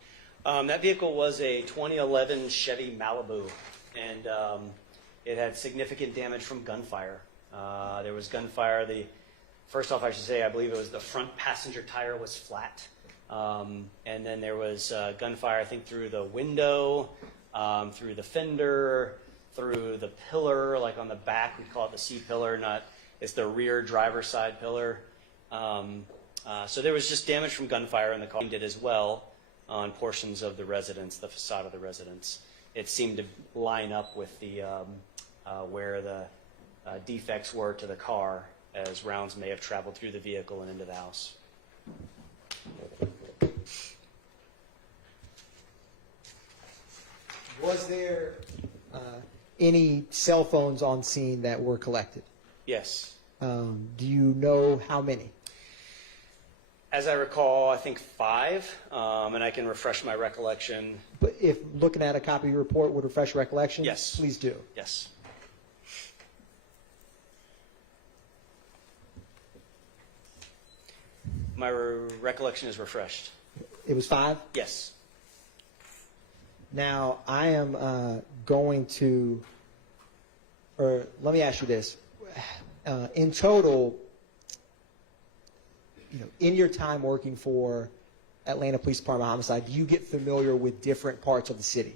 That vehicle was a 2011 Chevy Malibu, and it had significant damage from gunfire. There was gunfire. First off, I should say, I believe it was the front passenger tire was flat. And then there was gunfire, I think, through the window, through the fender, through the pillar, like on the back. We call it the C-pillar, it's the rear driver's side pillar. So there was just damage from gunfire, and the car did as well on portions of the residence, the facade of the residence. It seemed to line up with the where the defects were to the car, as rounds may have traveled through the vehicle and into the house. Was there any cell phones on scene that were collected? Yes. Do you know how many? As I recall, I think 5, and I can refresh my recollection. But if looking at a copy of your report would refresh recollection, Yes. please do. Yes. My recollection is refreshed. It was 5? Yes. Now, I am going to, or let me ask you this. In total, in your time working for Atlanta Police Department Homicide, do you get familiar with different parts of the city?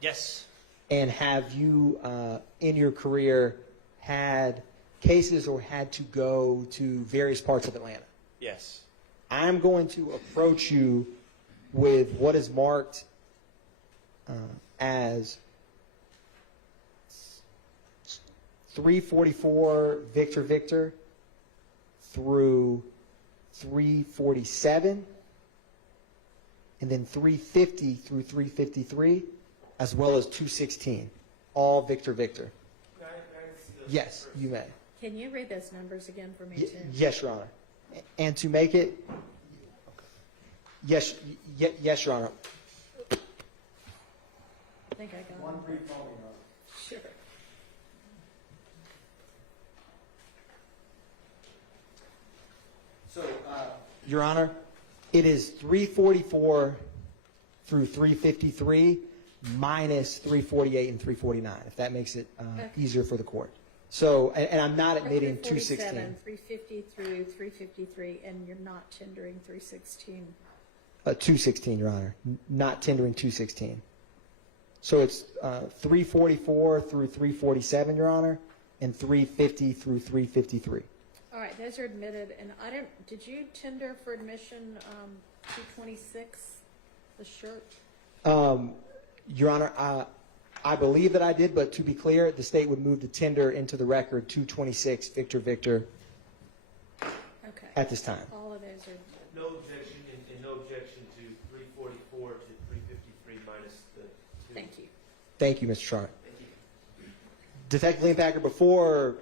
Yes. And have you, in your career, had cases or had to go to various parts of Atlanta? Yes. I'm going to approach you with what is marked as 344 Victor Victor through 347, and then 350 through 353, as well as 216, all Victor Victor. Yes, you may. Can you read those numbers again for me, too? Yes, Your Honor. And to make it, yes, yes, Your Honor. I think I got One it. brief moment, Your Honor. Sure. So, Your Honor, it is 344 through 353 minus 348 and 349, if that makes it easier for the court. So, and I'm not admitting 216. 350 through 353, and you're not tendering 316. 216, Your Honor, not tendering 216. So it's 344 through 347, Your Honor, and 350 through 353. All right, those are admitted, and did you tender for admission 226, the shirt? Your Honor, I believe that I did, but to be clear, the state would move to tender into the record 226 Victor Victor Okay. at this time. All of those are, No objection, and no objection to 344 to 353 minus the 2. thank you. Thank you, Mr. Sharp. Thank you. Detective Leonpacker, before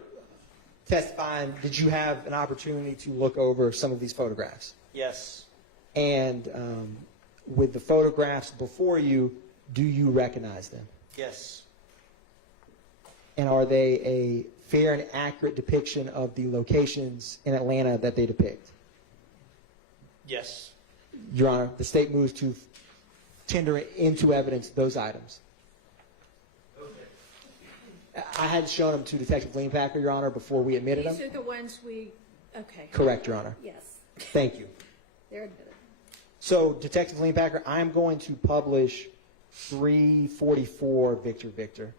testifying, did you have an opportunity to look over some of these photographs? Yes. And with the photographs before you, do you recognize them? Yes. And are they a fair and accurate depiction of the locations in Atlanta that they depict? Yes. Your Honor, the state moves to tender into evidence those items. I had shown them to Detective Leanpacker, Your Honor, before we admitted them. These are the ones we, okay. Correct, Your Honor. Yes, Thank you. they're admitted. So, Detective Leanpacker, I'm going to publish 344 Victor Victor.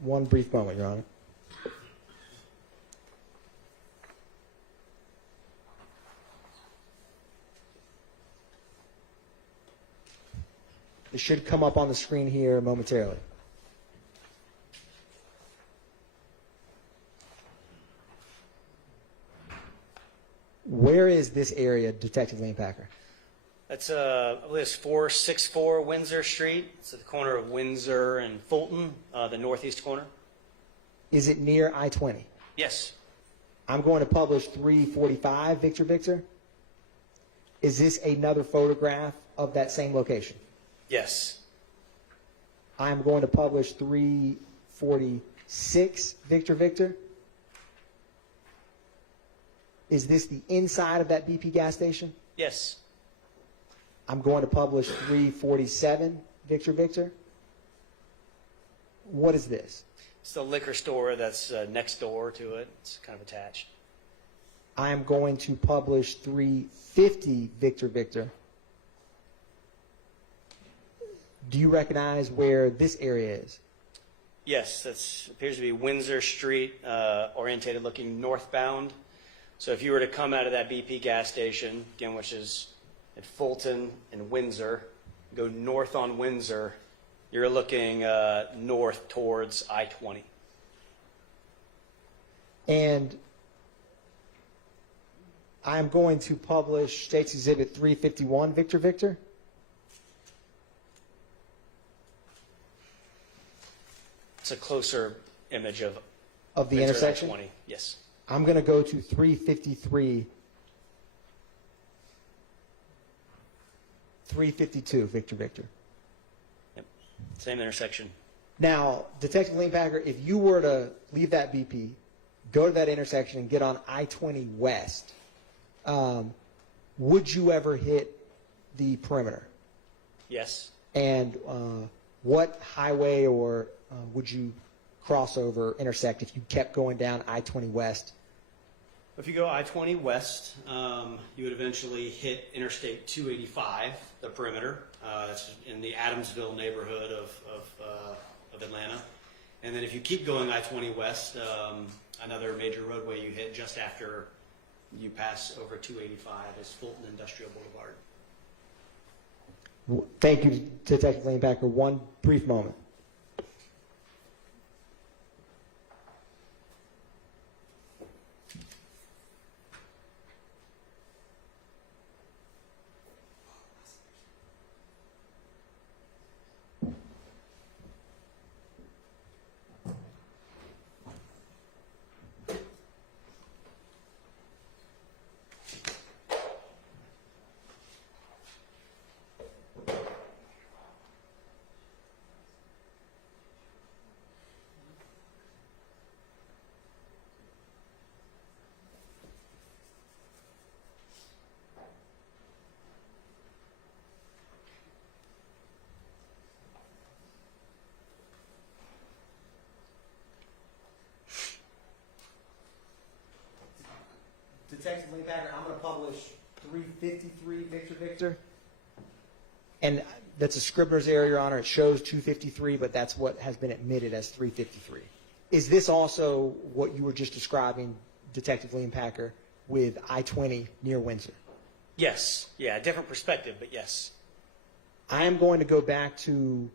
One brief moment, Your Honor. It should come up on the screen here momentarily. Where is this area, Detective Leanpacker? That's, I believe it's 464 Windsor Street. It's at the corner of Windsor and Fulton, the northeast corner. Is it near I-20? Yes. I'm going to publish 345 Victor Victor. Is this another photograph of that same location? Yes. I'm going to publish 346 Victor Victor. Is this the inside of that BP gas station? Yes. I'm going to publish 347 Victor Victor. What is this? It's the liquor store that's next door to it. It's kind of attached. I am going to publish 350 Victor Victor. Do you recognize where this area is? Yes, that appears to be Windsor Street, orientated looking northbound. So if you were to come out of that BP gas station, again, which is at Fulton and Windsor, go north on Windsor, you're looking north towards I-20. And I'm going to publish State's Exhibit 351 Victor Victor. It's a closer image of The Windsor intersection? I-20. Yes. I'm going to go to 353, 352 Victor Victor. Yep. Same intersection. Now, Detective Leanpacker, if you were to leave that BP, go to that intersection and get on I-20 West, would you ever hit the perimeter? Yes. And what highway or would you cross over, intersect if you kept going down I-20 West? If you go I-20 West, you would eventually hit Interstate 285, the perimeter. That's in the Adamsville neighborhood of Atlanta. And then if you keep going I-20 West, another major roadway you hit just after you pass over 285 is Fulton Industrial Boulevard. Thank you, Detective Leanpacker. One brief moment. Detective Leanpacker, I'm going to publish 353 Victor Victor. And that's a Scribner's error, Your Honor. It shows 253, but that's what has been admitted as 353. Is this also what you were just describing, Detective Leanpacker, with I-20 near Windsor? Yes. Yeah, different perspective, but yes. I am going to go back to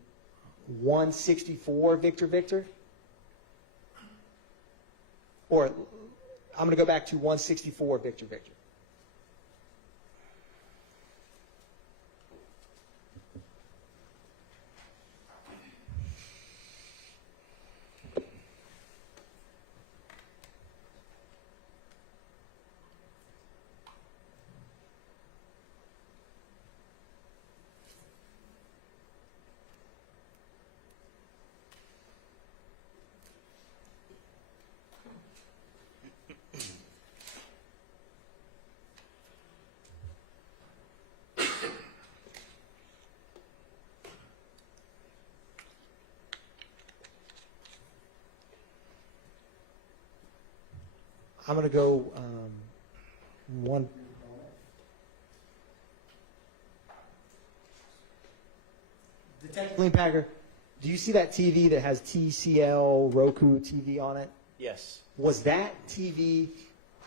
164 Victor Victor. Or I'm going to go back to 164, Victor. I'm going to go one. Detective Leanpacker, do you see that TV that has TCL Roku TV on it? Yes. Was that TV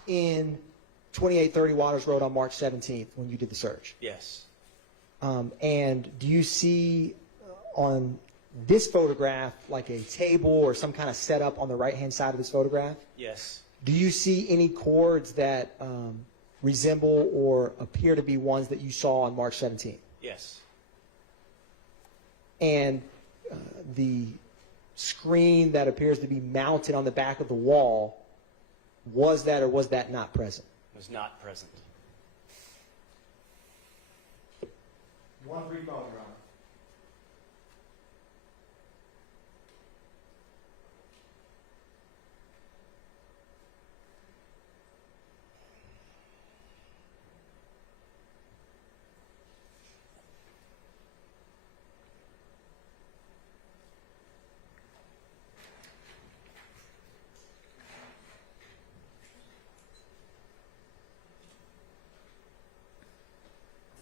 in 2830 Waters Road on March 17th when you did the search? Yes. And do you see on this photograph like a table or some kind of setup on the right-hand side of this photograph? Yes. Do you see any cords that resemble or appear to be ones that you saw on March 17th? Yes. And the screen that appears to be mounted on the back of the wall, was that or was that not present? Was not present. One brief moment, Your Honor.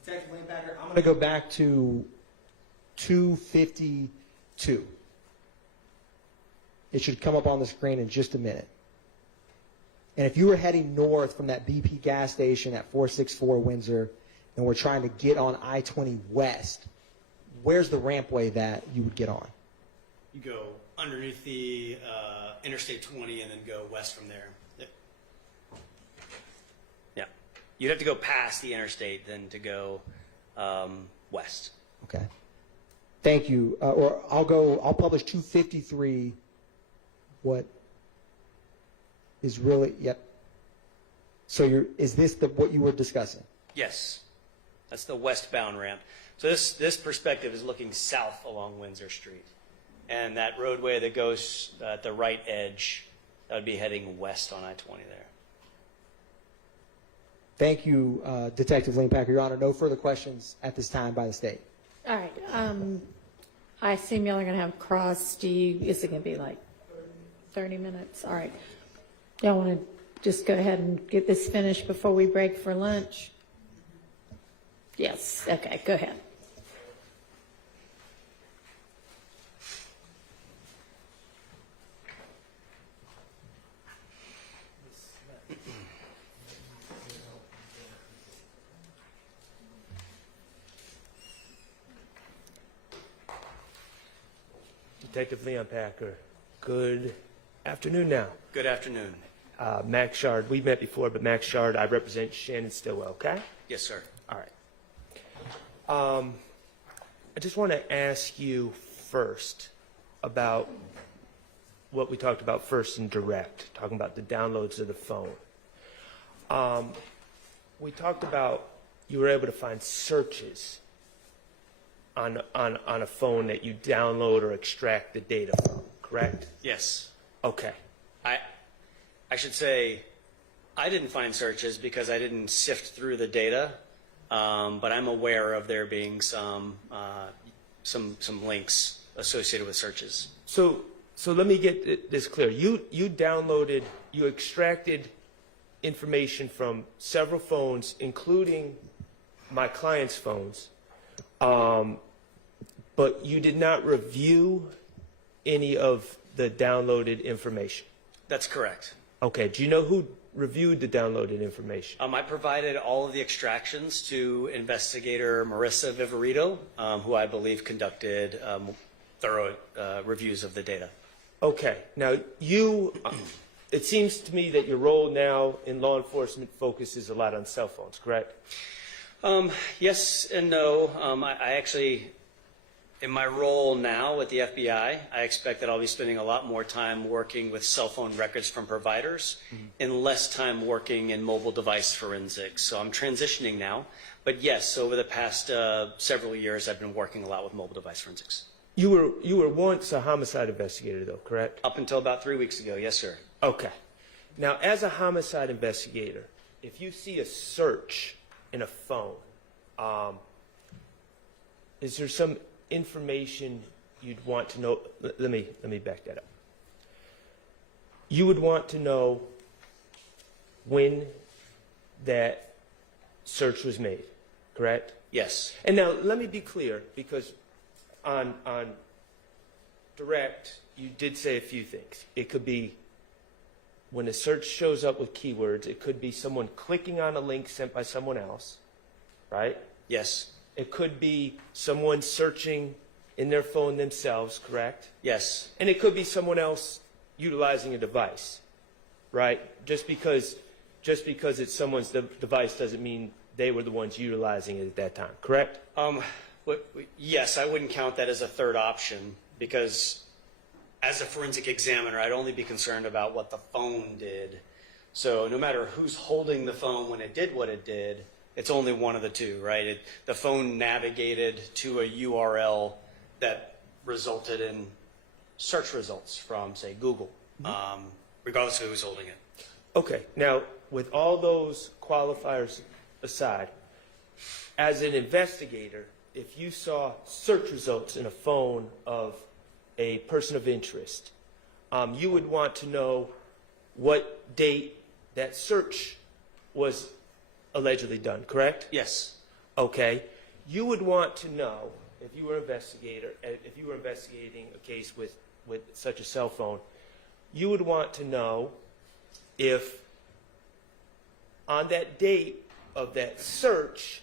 Detective Leanpacker, I'm going to go back to 252. It should come up on the screen in just a minute. And if you were heading north from that BP gas station at 464 Windsor and we're trying to get on I-20 West, where's the rampway that you would get on? You go underneath the Interstate 20 and then go west from there. Yep. Yeah. You'd have to go past the interstate then to go west. Okay. Thank you. Or I'll publish 253, what is really, yep. So is this what you were discussing? Yes. That's the westbound ramp. So this perspective is looking south along Windsor Street. And that roadway that goes at the right edge, that would be heading west on I-20 there. Thank you, Detective Leanpacker. Your Honor, no further questions at this time by the state. All right. I assume y'all are going to have cross. Is it going to be like 30 minutes? All right. Y'all want to just go ahead and get this finished before we break for lunch? Yes. Okay, go ahead. Detective Leanpacker, good afternoon now. Good afternoon. Max Shard, we've met before, but Max Shard, I represent Shannon Stillwell, okay? Yes, sir. All right. I just want to ask you first about what we talked about first in direct, talking about the downloads of the phone. We talked about you were able to find searches on a phone that you download or extract the data from, correct? Yes. Okay. I should say I didn't find searches because I didn't sift through the data, but I'm aware of there being some links associated with searches. So let me get this clear. You extracted information from several phones, including my client's phones, but you did not review any of the downloaded information. That's correct. Okay. Do you know who reviewed the downloaded information? I provided all of the extractions to investigator Marissa Viverito, who I believe conducted thorough reviews of the data. Okay. Now, you it seems to me that your role now in law enforcement focuses a lot on cell phones, correct? Yes and no. I actually, in my role now with the FBI, I expect that I'll be spending a lot more time working with cell phone records from providers and less time working in mobile device forensics. So I'm transitioning now. But yes, over the past several years, I've been working a lot with mobile device forensics. You were once a homicide investigator, though, correct? Up until about 3 weeks ago, yes, sir. Okay. Now, as a homicide investigator, if you see a search in a phone, is there some information you'd want to know? Let me back that up. You would want to know when that search was made, correct? Yes. And now let me be clear, because on direct, you did say a few things. It could be when a search shows up with keywords, it could be someone clicking on a link sent by someone else, right? Yes. It could be someone searching in their phone themselves, correct? Yes. And it could be someone else utilizing a device, right? Just because it's someone's device doesn't mean they were the ones utilizing it at that time, correct? Yes, I wouldn't count that as a third option because as a forensic examiner, I'd only be concerned about what the phone did. So no matter who's holding the phone when it did what it did, it's only one of the two, right? The phone navigated to a URL that resulted in search results from, say, Google, regardless of who's holding it. Okay, now with all those qualifiers aside, as an investigator, if you saw search results in a phone of a person of interest, you would want to know what date that search was allegedly done, correct? Yes. Okay. You would want to know, if you were investigating a case with such a cell phone, you would want to know if on that date of that search,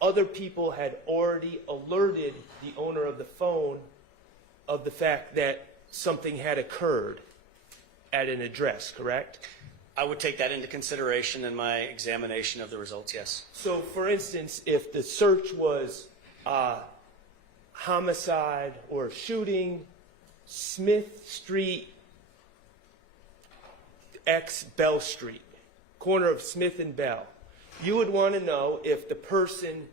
other people had already alerted the owner of the phone of the fact that something had occurred at an address, correct? I would take that into consideration in my examination of the results, yes. So, for instance, if the search was homicide or shooting, Smith Street, X Bell Street, corner of Smith and Bell, you would want to know if the person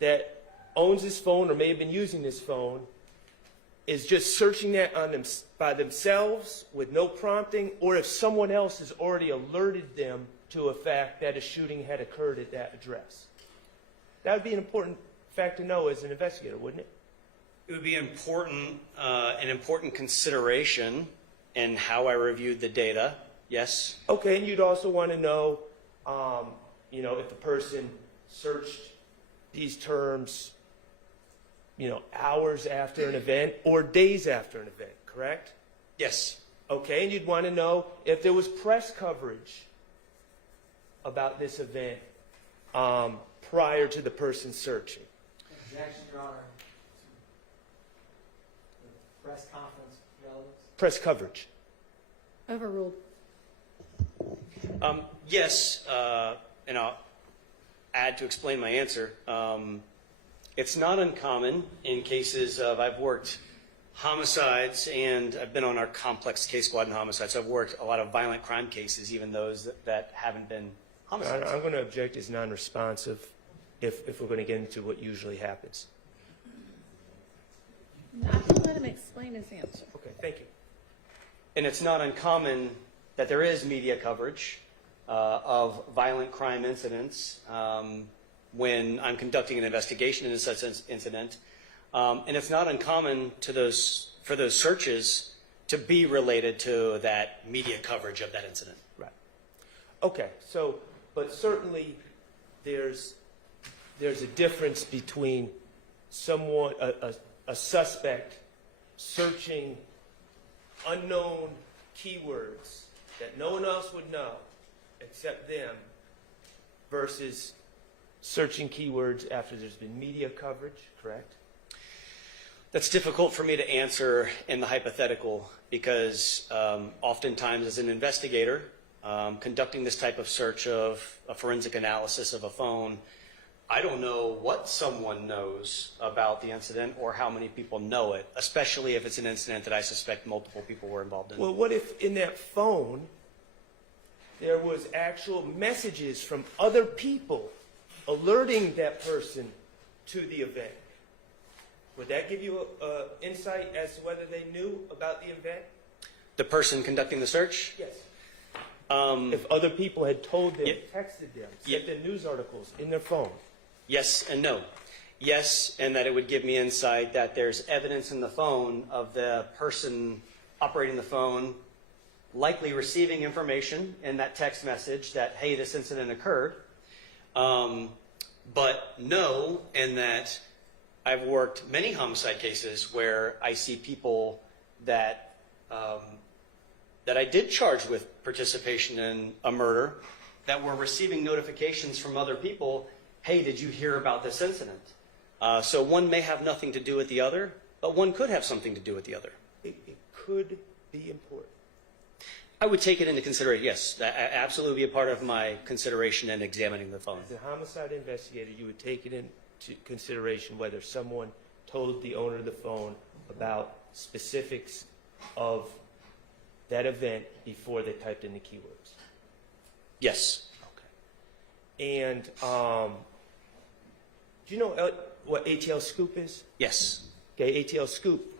that owns this phone or may have been using this phone is just searching that on them by themselves with no prompting, or if someone else has already alerted them to a fact that a shooting had occurred at that address. That would be an important fact to know as an investigator, wouldn't it? It would be important, an important consideration in how I reviewed the data, yes. Okay, and you'd also want to know, if the person searched these terms, hours after an event or days after an event, correct? Yes. Okay, and you'd want to know if there was press coverage about this event prior to the person searching. Objection, Your Honor. The press conference relevance. Press coverage. Overruled. Yes, and I'll add to explain my answer. It's not uncommon in cases of, I've worked homicides and I've been on our complex case squad in homicides, so I've worked a lot of violent crime cases, even those that haven't been homicides. I'm going to object as non-responsive if we're going to get into what usually happens. I can let him explain his answer. Okay, thank you. And it's not uncommon that there is media coverage of violent crime incidents when I'm conducting an investigation into such an incident. And it's not uncommon for those searches to be related to that media coverage of that incident. Right. Okay, but certainly there's a difference between someone, a suspect searching unknown keywords that no one else would know except them versus searching keywords after there's been media coverage, correct? That's difficult for me to answer in the hypothetical because oftentimes as an investigator conducting this type of search of a forensic analysis of a phone, I don't know what someone knows about the incident or how many people know it, especially if it's an incident that I suspect multiple people were involved in. Well, what if in that phone there was actual messages from other people alerting that person to the event? Would that give you insight as to whether they knew about the event? The person conducting the search? Yes. If other people had told them, texted them, sent Yeah. them news articles in their phone. Yes and no. Yes, and that it would give me insight that there's evidence in the phone of the person operating the phone likely receiving information in that text message that, hey, this incident occurred. But no, in that I've worked many homicide cases where I see people that that I did charge with participation in a murder that were receiving notifications from other people, hey, did you hear about this incident? So one may have nothing to do with the other, but one could have something to do with the other. It could be important. I would take it into consideration, yes. That absolutely be a part of my consideration in examining the phone. As a homicide investigator, you would take it into consideration whether someone told the owner of the phone about specifics of that event before they typed in the keywords. Yes. Okay. And do you know what ATL Scoop is? Yes. Okay, ATL Scoop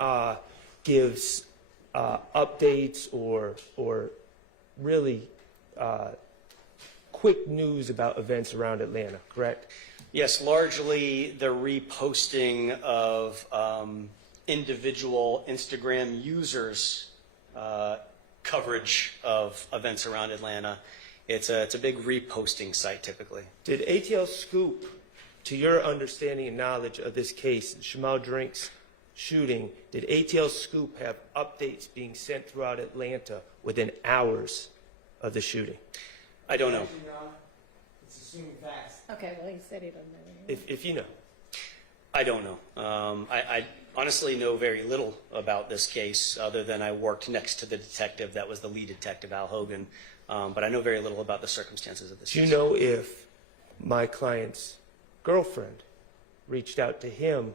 gives updates or really quick news about events around Atlanta, correct? Yes, largely the reposting of individual Instagram users' coverage of events around Atlanta. It's a big reposting site typically. Did ATL Scoop, to your understanding and knowledge of this case, Shamal Drink's shooting, did ATL Scoop have updates being sent throughout Atlanta within hours of the shooting? I don't know. Actually, Your Honor, it's assuming facts. Okay, well, he said he doesn't know. If you know. I don't know. I honestly know very little about this case other than I worked next to the detective that was the lead detective, Al Hogan. But I know very little about the circumstances of this Do you case. know if my client's girlfriend reached out to him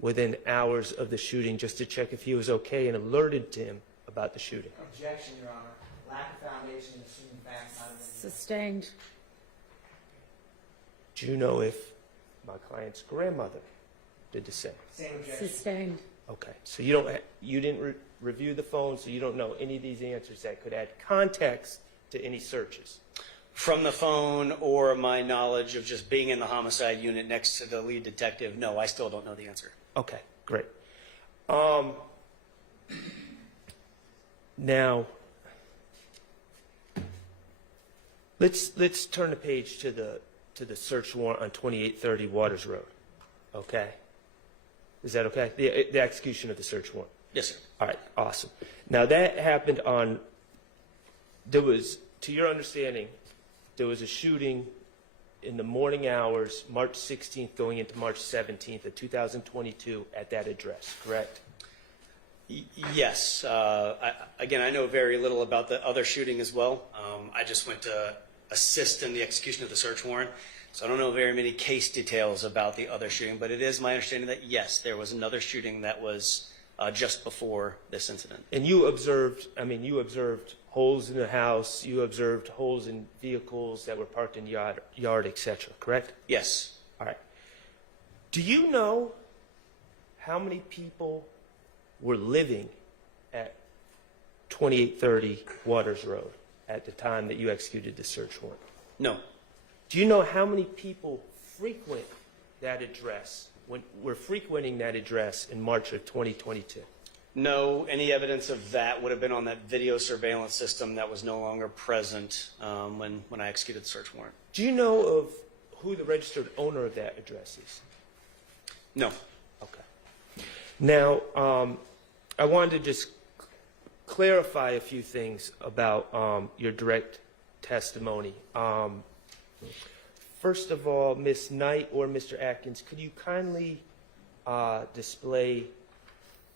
within hours of the shooting just to check if he was okay and alerted to him about the shooting? Objection, Your Honor. Lack of foundation, assuming facts. Not Sustained. Do you know if my client's grandmother did the same? Same objection. Sustained. Okay, so you didn't review the phone, so you don't know any of these answers that could add context to any searches. From the phone or my knowledge of just being in the homicide unit next to the lead detective, no, I still don't know the answer. Okay, great. Now, let's turn the page to the search warrant on 2830 Waters Road. Okay, is that okay? The execution of the search warrant. Yes, sir. All right, awesome. Now that happened on. There was, to your understanding, there was a shooting in the morning hours, March 16th going into March 17th of 2022 at that address, correct? Yes. Again, I know very little about the other shooting as well. I just went to assist in the execution of the search warrant, so I don't know very many case details about the other shooting, but it is my understanding that, yes, there was another shooting that was just before this incident. And you observed holes in the house, you observed holes in vehicles that were parked in yard, etc., correct? Yes. All right. Do you know how many people were living at 2830 Waters Road at the time that you executed the search warrant? No. Do you know how many people frequent that address, were frequenting that address in March of 2022? No, any evidence of that would have been on that video surveillance system that was no longer present when I executed the search warrant. Do you know of who the registered owner of that address is? No. Okay. Now, I wanted to just clarify a few things about your direct testimony. First of all, Ms. Knight or Mr. Atkins, could you kindly display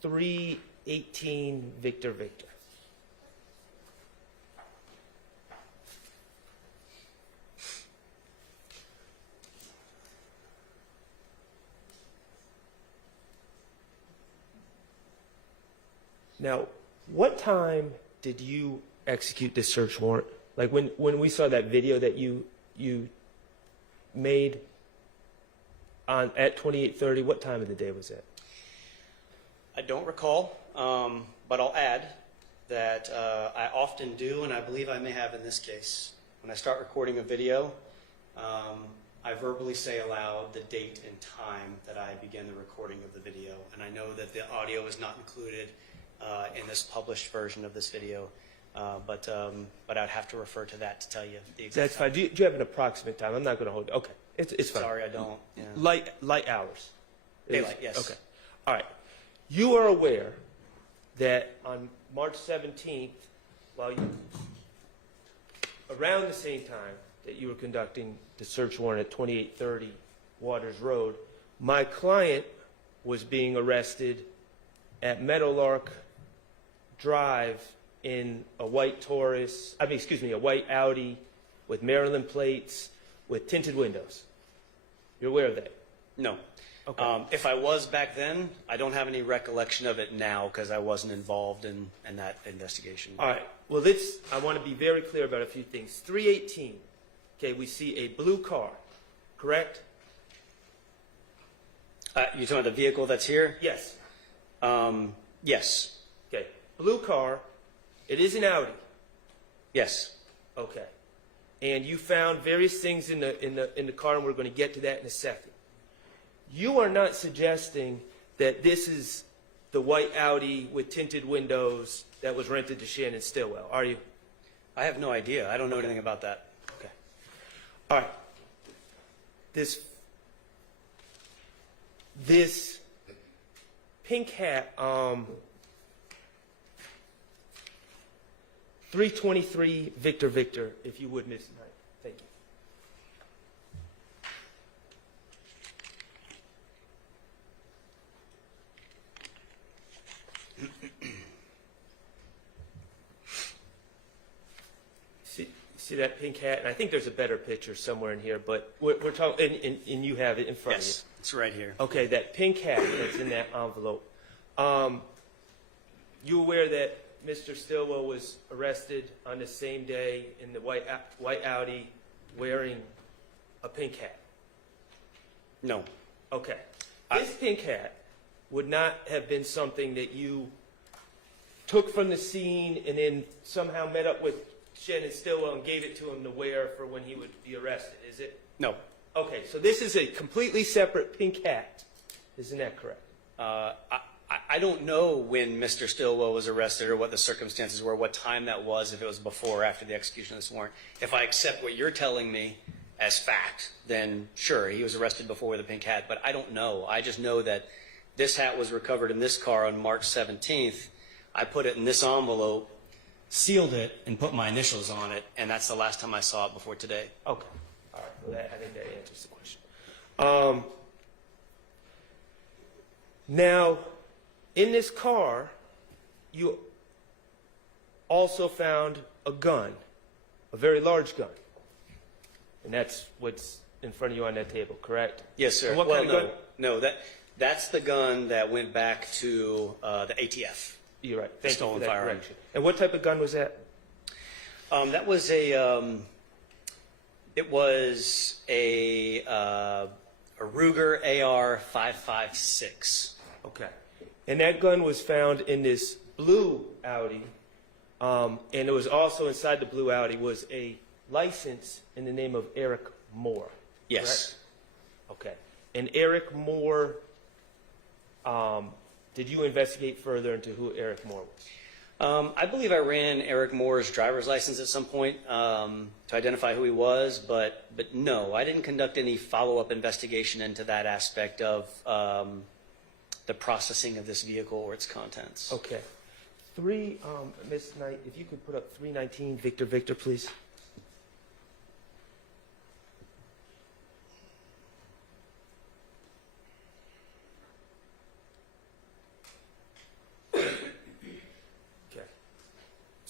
318 Victor Victor. Now, what time did you execute this search warrant? Like when we saw that video that you made at 28:30, what time of the day was that? I don't recall, but I'll add that I often do, and I believe I may have in this case. When I start recording a video, I verbally say aloud the date and time that I begin the recording of the video. And I know that the audio is not included in this published version of this video, but I'd have to refer to that to tell you the exact That's time. fine. Do you have an approximate time? I'm not going to hold you. Okay, it's fine. Sorry, I don't. Yeah. Light hours. Daylight, yes. Okay. All right. You are aware that on March 17th, around the same time that you were conducting the search warrant at 2830 Waters Road, my client was being arrested at Meadowlark Drive in a white a white Audi with Maryland plates with tinted windows. You're aware of that? No. Okay. If I was back then, I don't have any recollection of it now because I wasn't involved in that investigation. All right. Well, I want to be very clear about a few things. 318, okay, we see a blue car, correct? You're talking about the vehicle that's here? Yes. Yes. Okay. Blue car. It is an Audi. Yes. Okay. And you found various things in the car, and we're going to get to that in a second. You are not suggesting that this is the white Audi with tinted windows that was rented to Shannon Stillwell, are you? I have no idea. I don't know anything about that. Okay. All right. This pink hat, 323 Victor Victor, if you would, Miss Knight. Thank you. See that pink hat? And I think there's a better picture somewhere in here, but we're talking, and you have it in front of you. Yes, it's right here. Okay, that pink hat that's in that envelope. You aware that Mr. Stillwell was arrested on the same day in the white Audi wearing a pink hat? No. Okay. This pink hat would not have been something that you took from the scene and then somehow met up with Shannon Stillwell and gave it to him to wear for when he would be arrested, is it? No. Okay, so this is a completely separate pink hat. Isn't that correct? I don't know when Mr. Stillwell was arrested or what the circumstances were, what time that was, if it was before or after the execution of this warrant. If I accept what you're telling me as fact, then sure, he was arrested before with a pink hat, but I don't know. I just know that this hat was recovered in this car on March 17th. I put it in this envelope, sealed it, and put my initials on it, and that's the last time I saw it before today. Okay. All right. Well, I think that answers the question. Now, in this car, you also found a gun, a very large gun. And that's what's in front of you on that table, correct? Yes, sir. And what Well, kind of gun? no, that's the gun that went back to the ATF. You're right. Thank you Stolen for that firearm. correction. And what type of gun was that? That was it was a Ruger AR-556. Okay. And that gun was found in this blue Audi, and it was also inside the blue Audi was a license in the name of Eric Moore. Yes. Correct? Okay. And Eric Moore, did you investigate further into who Eric Moore was? I believe I ran Eric Moore's driver's license at some point to identify who he was, but no, I didn't conduct any follow-up investigation into that aspect of the processing of this vehicle or its contents. Okay. Ms. Knight, if you could put up 319 Victor Victor, please.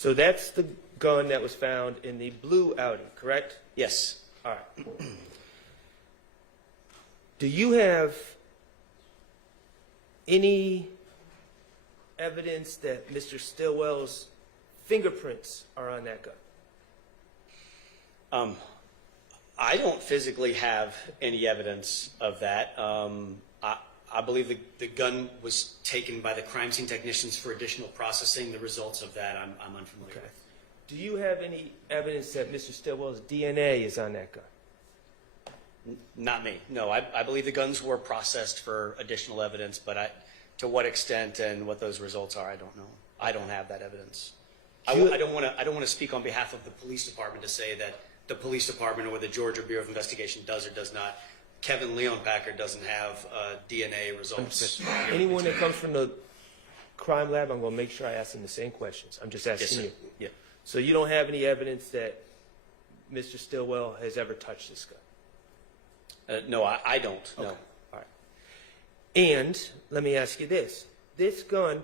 So that's the gun that was found in the blue Audi, correct? Yes. All right. Do you have any evidence that Mr. Stillwell's fingerprints are on that gun? I don't physically have any evidence of that. I believe the gun was taken by the crime scene technicians for additional processing. The results of that, I'm unfamiliar Okay. with. Do you have any evidence that Mr. Stillwell's DNA is on that gun? Not me. No, I believe the guns were processed for additional evidence, but to what extent and what those results are, I don't know. I don't have that evidence. I don't want to speak on behalf of the police department to say that the police department or the Georgia Bureau of Investigation does or does not. Kevin Leon Packard doesn't have DNA results. Anyone that comes from the crime lab, I'm going to make sure I ask them the same questions. I'm just Yes, asking sir. you. Yeah. So you don't have any evidence that Mr. Stillwell has ever touched this gun? No, I don't. No. Okay. All right. And let me ask you this. This gun,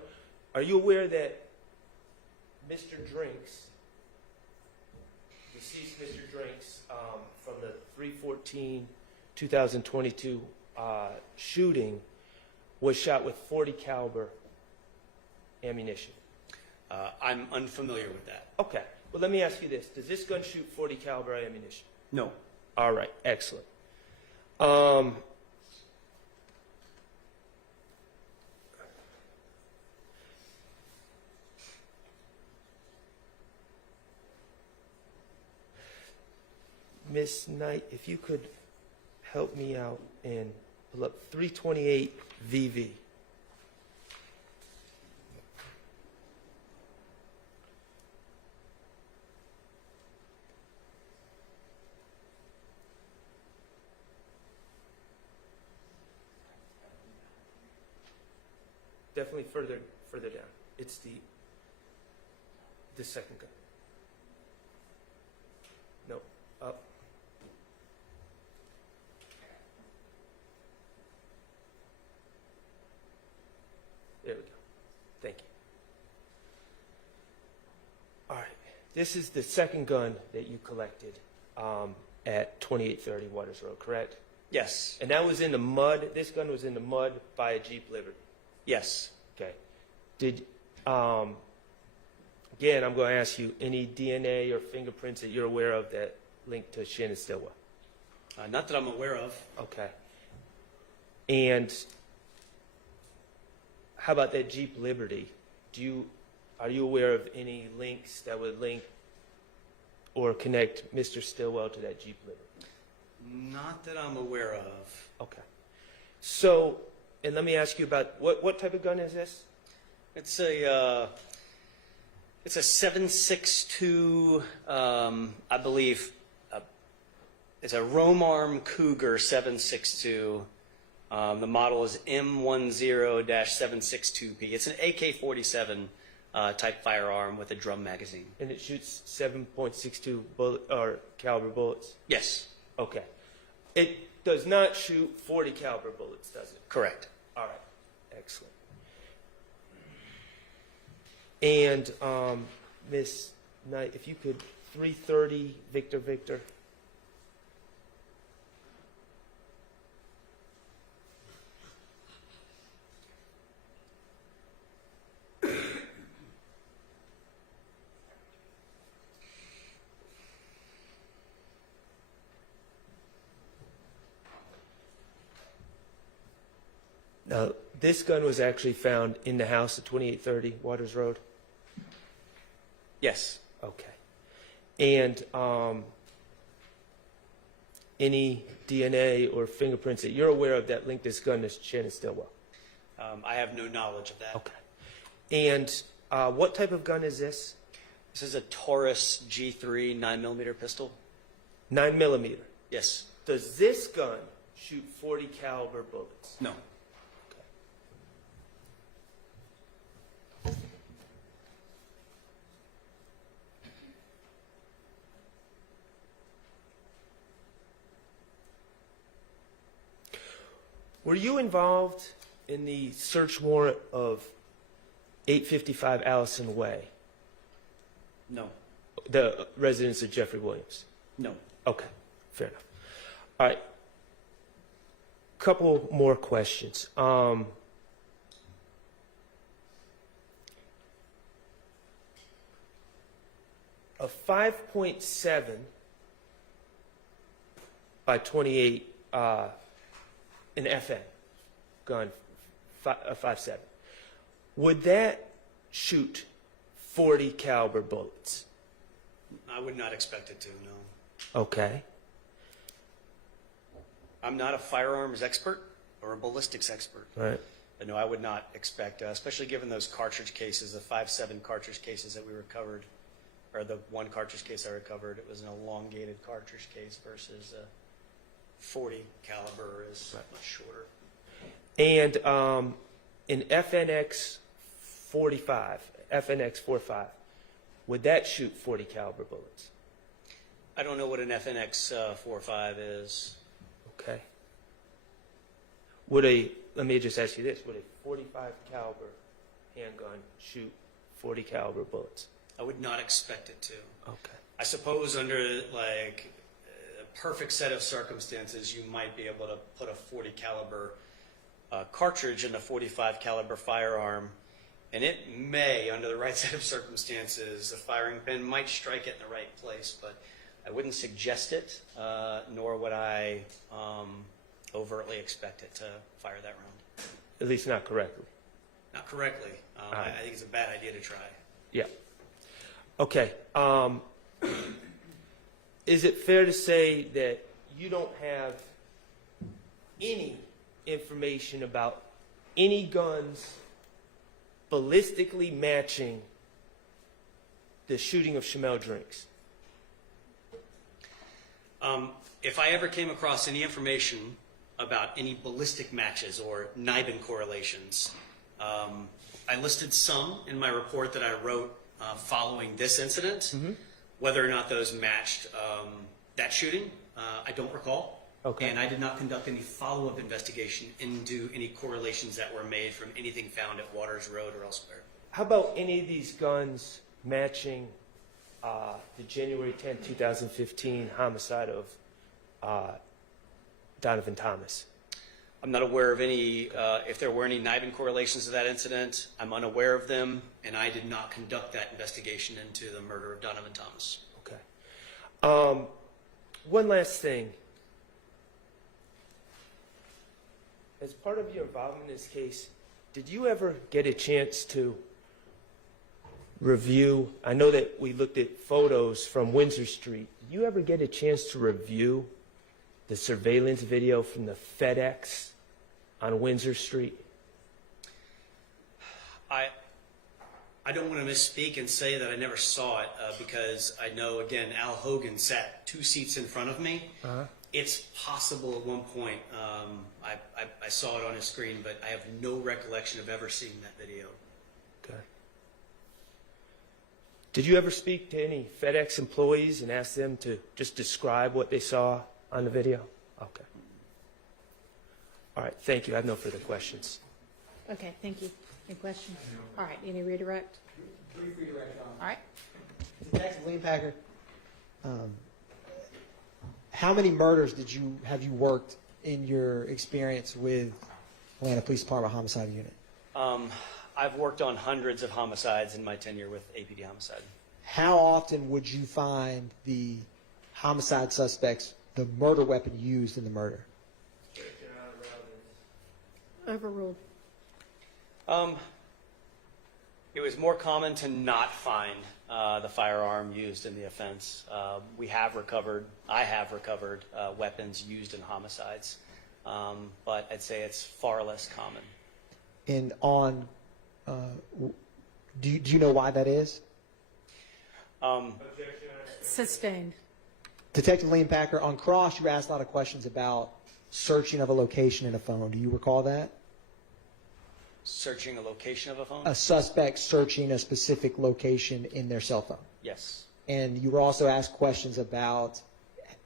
are you aware that Mr. Drinks, deceased Mr. Drinks, from the 3/14/2022 shooting was shot with .40 caliber ammunition? I'm unfamiliar with that. Okay. Well, let me ask you this. Does this gun shoot .40 caliber ammunition? No. All right. Excellent. Miss Knight, if you could help me out and pull up 328 VV. Definitely further down. It's the second gun. No, up. There we go. Thank you. All right. This is the second gun that you collected at 2830 Waters Road, correct? Yes. And that was in the mud. This gun was in the mud by a Jeep Liberty. Yes. Okay. Did again, I'm going to ask you any DNA or fingerprints that you're aware of that link to Shannon Stillwell? Not that I'm aware of. Okay. And how about that Jeep Liberty? Are you aware of any links that would link or connect Mr. Stillwell to that Jeep Liberty? Not that I'm aware of. Okay. So, and let me ask you about what type of gun is this? It's a 7.62, I believe. It's a Romarm Cougar 7.62. The model is M10-762P. It's an AK-47 type firearm with a drum magazine. And it shoots 7.62 bullet or caliber bullets? Yes. Okay. It does not shoot .40 caliber bullets, does it? Correct. All right. Excellent. And Miss Knight, if you could, 330 Victor. Now, this gun was actually found in the house at 2830 Waters Road? Yes. Okay. And any DNA or fingerprints that you're aware of that link this gun to Shannon Stillwell? I have no knowledge of that. Okay. And what type of gun is this? This is a Taurus G3 9mm pistol. 9mm. Yes. Does this gun shoot .40 caliber bullets? No. Were you involved in the search warrant of 855 Allison Way? No. The residence of Jeffrey Williams? No. Okay, fair enough. All right. Couple more questions. A 5.7 by 28 an FN gun, a 5.7. Would that shoot 40 caliber bullets? I would not expect it to, no. Okay. I'm not a firearms expert or a ballistics expert. Right. But no, I would not expect, especially given those cartridge cases, the 5.7 cartridge cases that we recovered, or the one cartridge case I recovered, it was an elongated cartridge case versus a 40 caliber is much shorter. And in FNX 45, FNX 45, would that shoot 40 caliber bullets? I don't know what an FNX 4.5 is. Okay. Let me just ask you this, would a 45 caliber handgun shoot 40 caliber bullets? I would not expect it to. Okay. I suppose under like a perfect set of circumstances, you might be able to put a 40 caliber cartridge in a 45 caliber firearm, and it may, under the right set of circumstances, the firing pin might strike it in the right place, but I wouldn't suggest it, nor would I overtly expect it to fire that round. At least not correctly. Not correctly. I think it's a bad idea to try. Yeah. Okay. Is it fair to say that you don't have any information about any guns ballistically matching the shooting of Chamel drinks? If I ever came across any information about any ballistic matches or Nibin correlations, I listed some in my report that I wrote following this incident. Whether or not those matched that shooting, I don't recall. Okay. And I did not conduct any follow-up investigation into any correlations that were made from anything found at Waters Road or elsewhere. How about any of these guns matching the January 10, 2015 homicide of Donovan Thomas? I'm not aware of any, if there were any Nibin correlations to that incident, I'm unaware of them, and I did not conduct that investigation into the murder of Donovan Thomas. Okay. One last thing. As part of your involvement in this case, did you ever get a chance to review, I know that we looked at photos from Windsor Street, did you ever get a chance to review the surveillance video from the FedEx on Windsor Street? I don't want to misspeak and say that I never saw it because I know, again, Al Hogan sat 2 seats in front of me. It's possible at one point I saw it on his screen, but I have no recollection of ever seeing that video. Okay. Did you ever speak to any FedEx employees and ask them to just describe what they saw on the video? Okay. All right, thank you. I have no further questions. Okay, thank you. Any questions? All right, any redirect? Brief redirect, All right. Detective Leanpacker, how many murders have you worked in your experience with Atlanta Police Department Homicide Unit? I've worked on hundreds of homicides in my tenure with APD Homicide. How often would you find the homicide suspects, the murder weapon used in the murder? Overruled. It was more common to not find the firearm used in the offense. I have recovered weapons used in homicides, but I'd say it's far less common. And do you know why that is? Sustained. Detective Leanpacker, on cross, you asked a lot of questions about searching of a location in a phone. Do you recall that? Searching a location of a phone? A suspect searching a specific location in their cell phone. Yes. And you were also asked questions about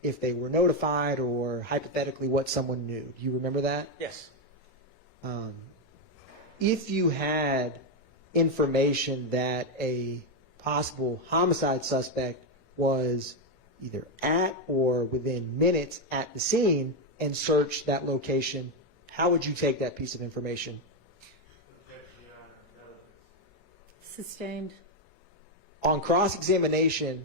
if they were notified or hypothetically what someone knew. Do you remember that? Yes. If you had information that a possible homicide suspect was either at or within minutes at the scene and searched that location, how would you take that piece of information? Sustained. On cross-examination,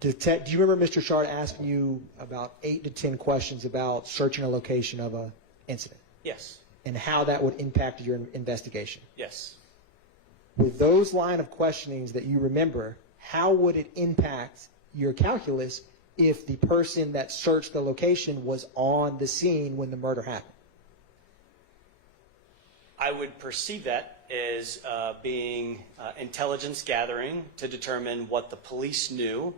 do you remember Mr. Shard asking you about 8 to 10 questions about searching a location of an incident Yes. and how that would impact your investigation? Yes. With those line of questionings that you remember, how would it impact your calculus if the person that searched the location was on the scene when the murder happened? I would perceive that as being intelligence gathering to determine what the police knew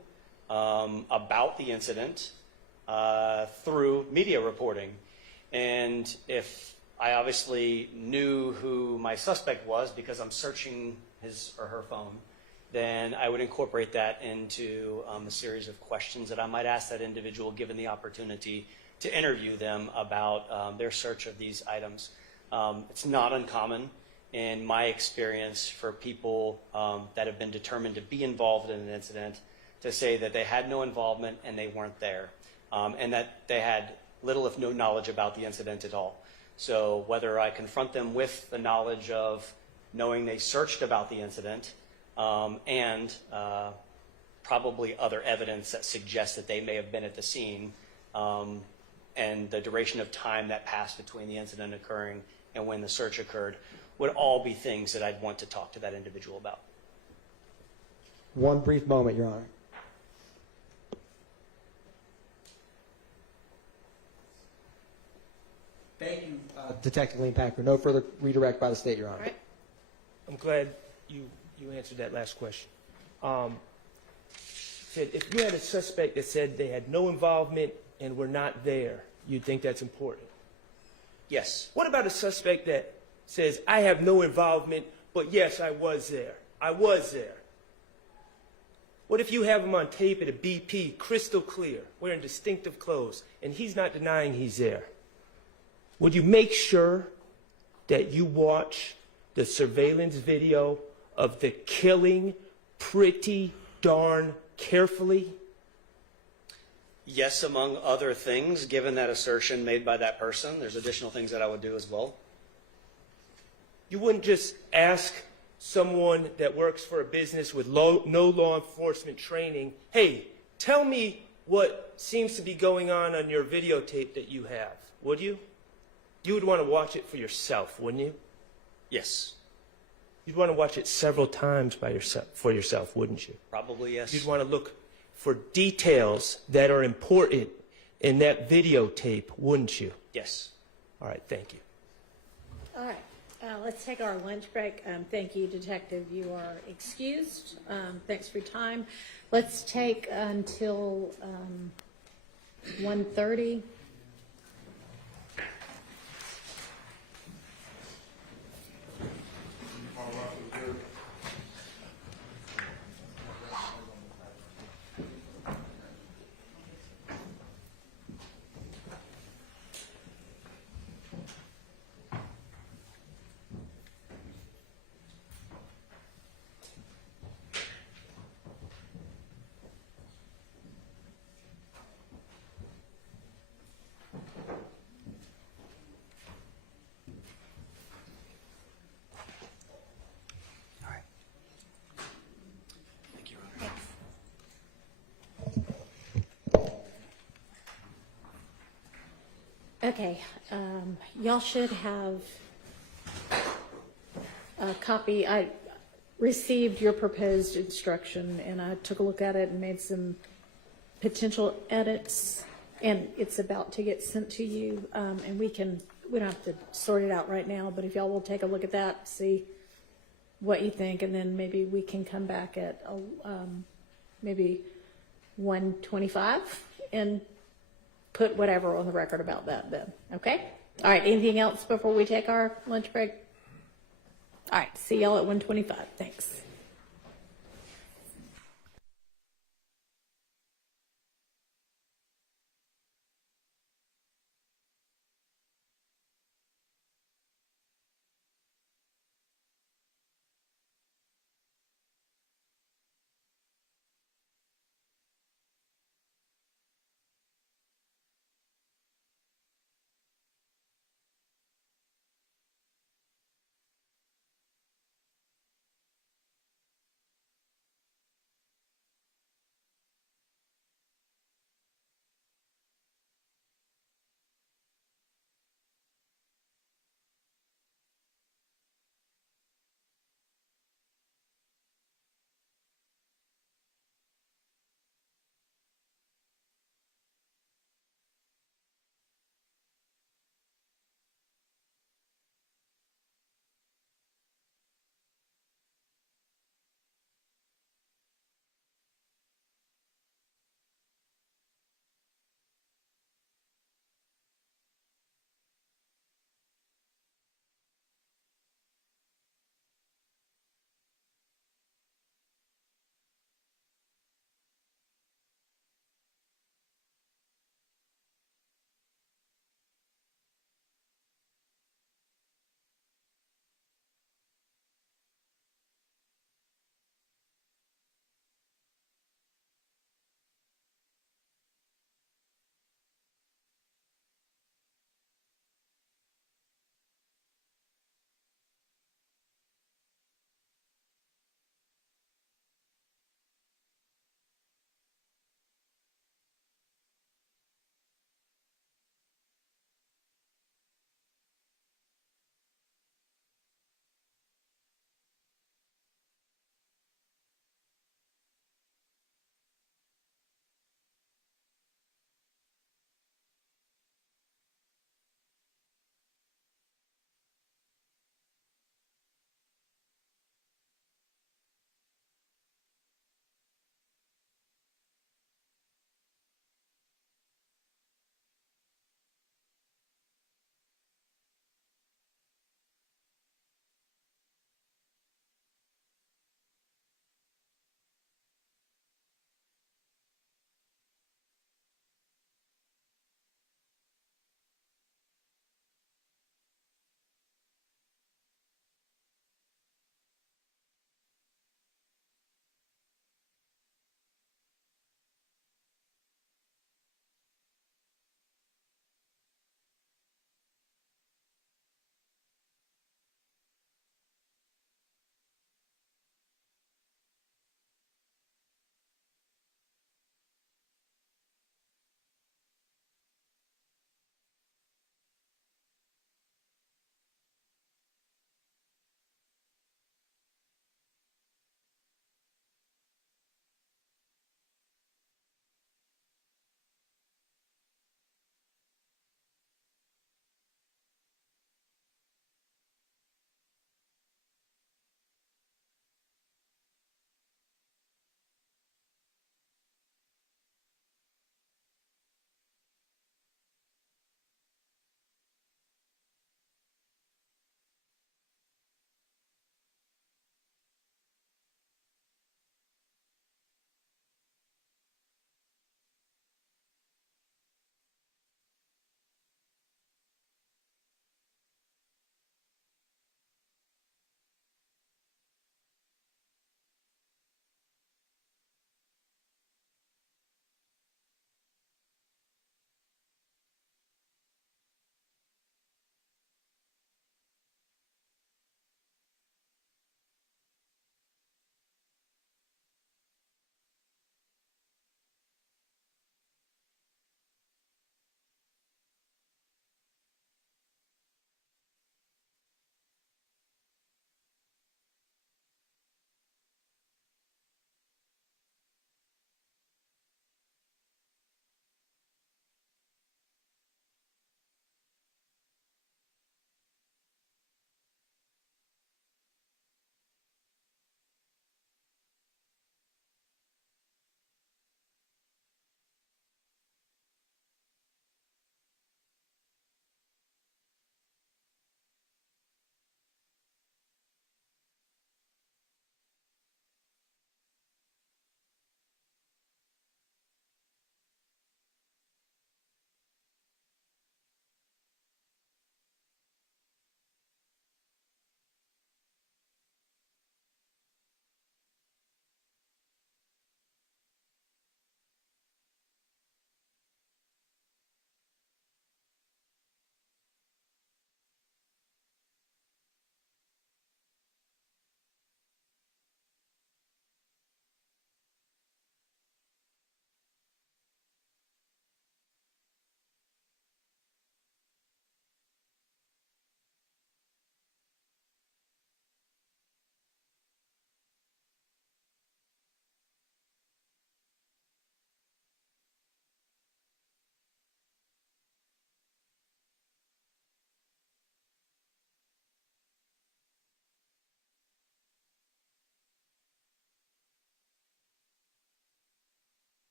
about the incident through media reporting. And if I obviously knew who my suspect was because I'm searching his or her phone, then I would incorporate that into a series of questions that I might ask that individual given the opportunity to interview them about their search of these items. It's not uncommon in my experience for people that have been determined to be involved in an incident to say that they had no involvement and they weren't there, and that they had little if no knowledge about the incident at all. So whether I confront them with the knowledge of knowing they searched about the incident and probably other evidence that suggests that they may have been at the scene and the duration of time that passed between the incident occurring and when the search occurred would all be things that I'd want to talk to that individual about. One brief moment, Your Honor. Thank you, Detective Lean Packer. No further redirect by the state, Your Honor. All right. I'm glad you answered that last question. Said if you had a suspect that said they had no involvement and were not there, you'd think that's important. Yes. What about a suspect that says, I have no involvement, but yes, I was there. I was there. What if you have him on tape at a BP, crystal clear, wearing distinctive clothes, and he's not denying he's there? Would you make sure that you watch the surveillance video of the killing pretty darn carefully? Yes, among other things, given that assertion made by that person, there's additional things that I would do as well. You wouldn't just ask someone that works for a business with no law enforcement training, hey, tell me what seems to be going on your videotape that you have, would you? You would want to watch it for yourself, wouldn't you? Yes. You'd want to watch it several times for yourself, wouldn't you? Probably yes. You'd want to look for details that are important in that videotape, wouldn't you? Yes. All right, thank you. All right. Let's take our lunch break. Thank you, Detective. You are excused. Thanks for your time. Let's take until 1:30. Okay, y'all should have a copy. I received your proposed instruction, and I took a look at it and made some potential edits, and it's about to get sent to you. And we don't have to sort it out right now, but if y'all will take a look at that, see what you think, and then maybe we can come back at maybe 1:25 and put whatever on the record about that then, okay? All right, anything else before we take our lunch break? All right, see y'all at 1:25, thanks.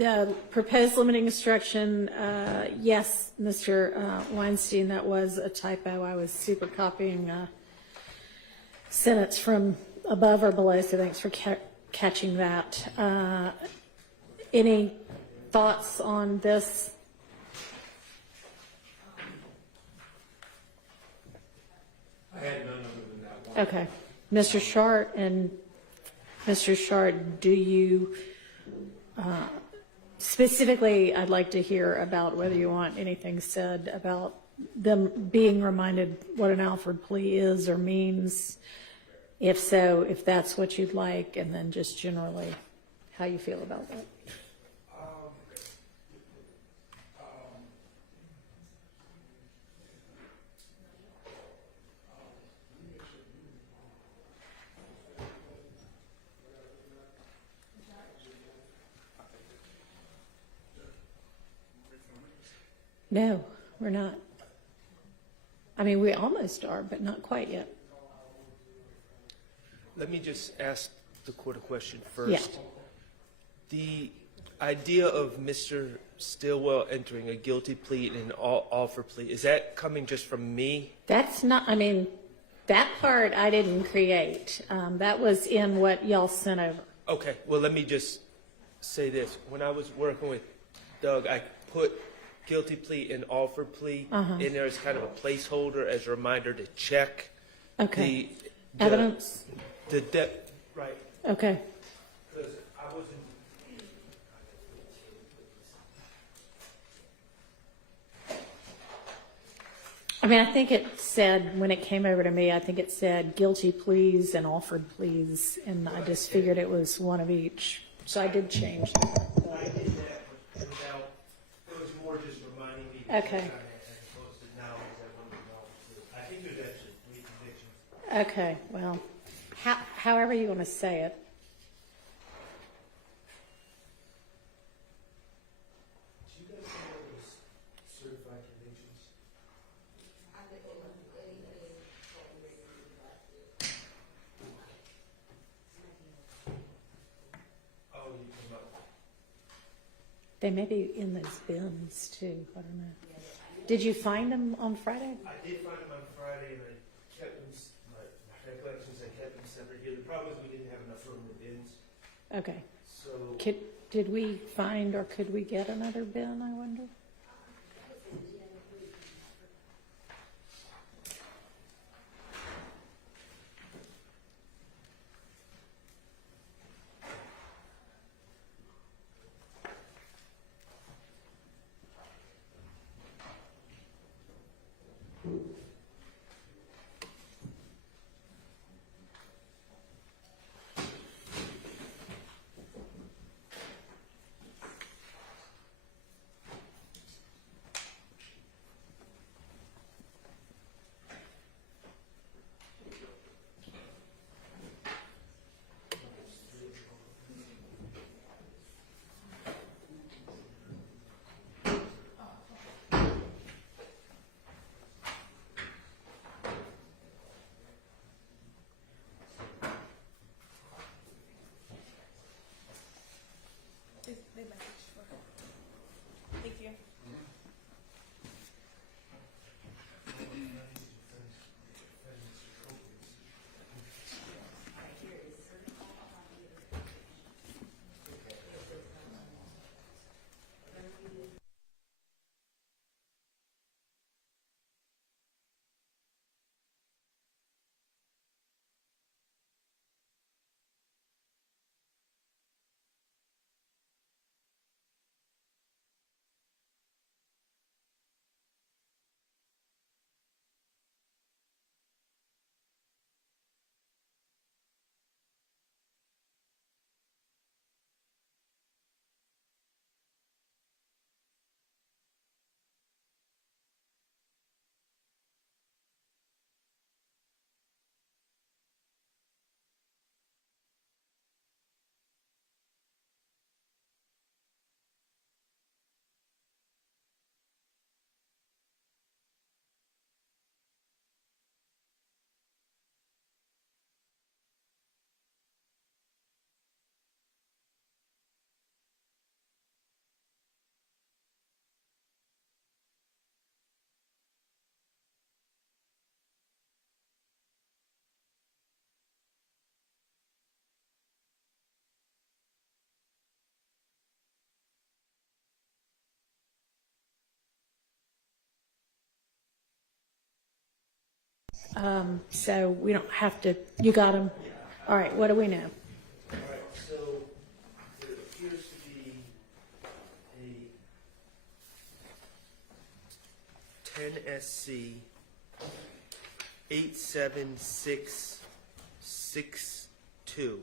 The proposed limiting instruction, yes, Mr. Weinstein, that was a typo. I was super copying a sentence from above or below, so thanks for catching that. Any thoughts on this? I had none other than that one. Okay. Mr. Shart and Mr. Shart, do you, specifically, I'd like to hear about whether you want anything said about them being reminded what an Alford plea is or means. If so, if that's what you'd like, and then just generally how you feel about that. No, we're not. I mean, we almost are, but not quite yet. Let me just ask the court a question Yeah. first. The idea of Mr. Stillwell entering a guilty plea and an offer plea, is that coming just from me? That's not, I mean, that part I didn't create. That was in what y'all sent over. Okay, well, let me just say this. When I was working with Doug, I put guilty plea and offer plea in there as kind of a placeholder as a reminder to check Okay. the Evidence? the depth, right? Okay. Because I wasn't. I mean, I think it said, when it came over to me, I think it said guilty pleas and offered pleas, and I just figured it was one of each. So I did change that. I did that without, it was more just reminding me. to Okay. check on it as opposed to now, because I wanted to know. I think there's actually 3 convictions. Okay, well, however you want to say it. Do you guys know those certified convictions? Oh, you come up. They may be in those bins too. I don't know. Did you find them on Friday? I did find them on Friday, and I kept them, my recollections, I kept them separate here. The problem is we didn't have enough room in the bins, Okay. so. Did we find or could we get another bin, I wonder? So we don't have to, you got them? All right, what do we know? All right, so there appears to be a 10SC 87662.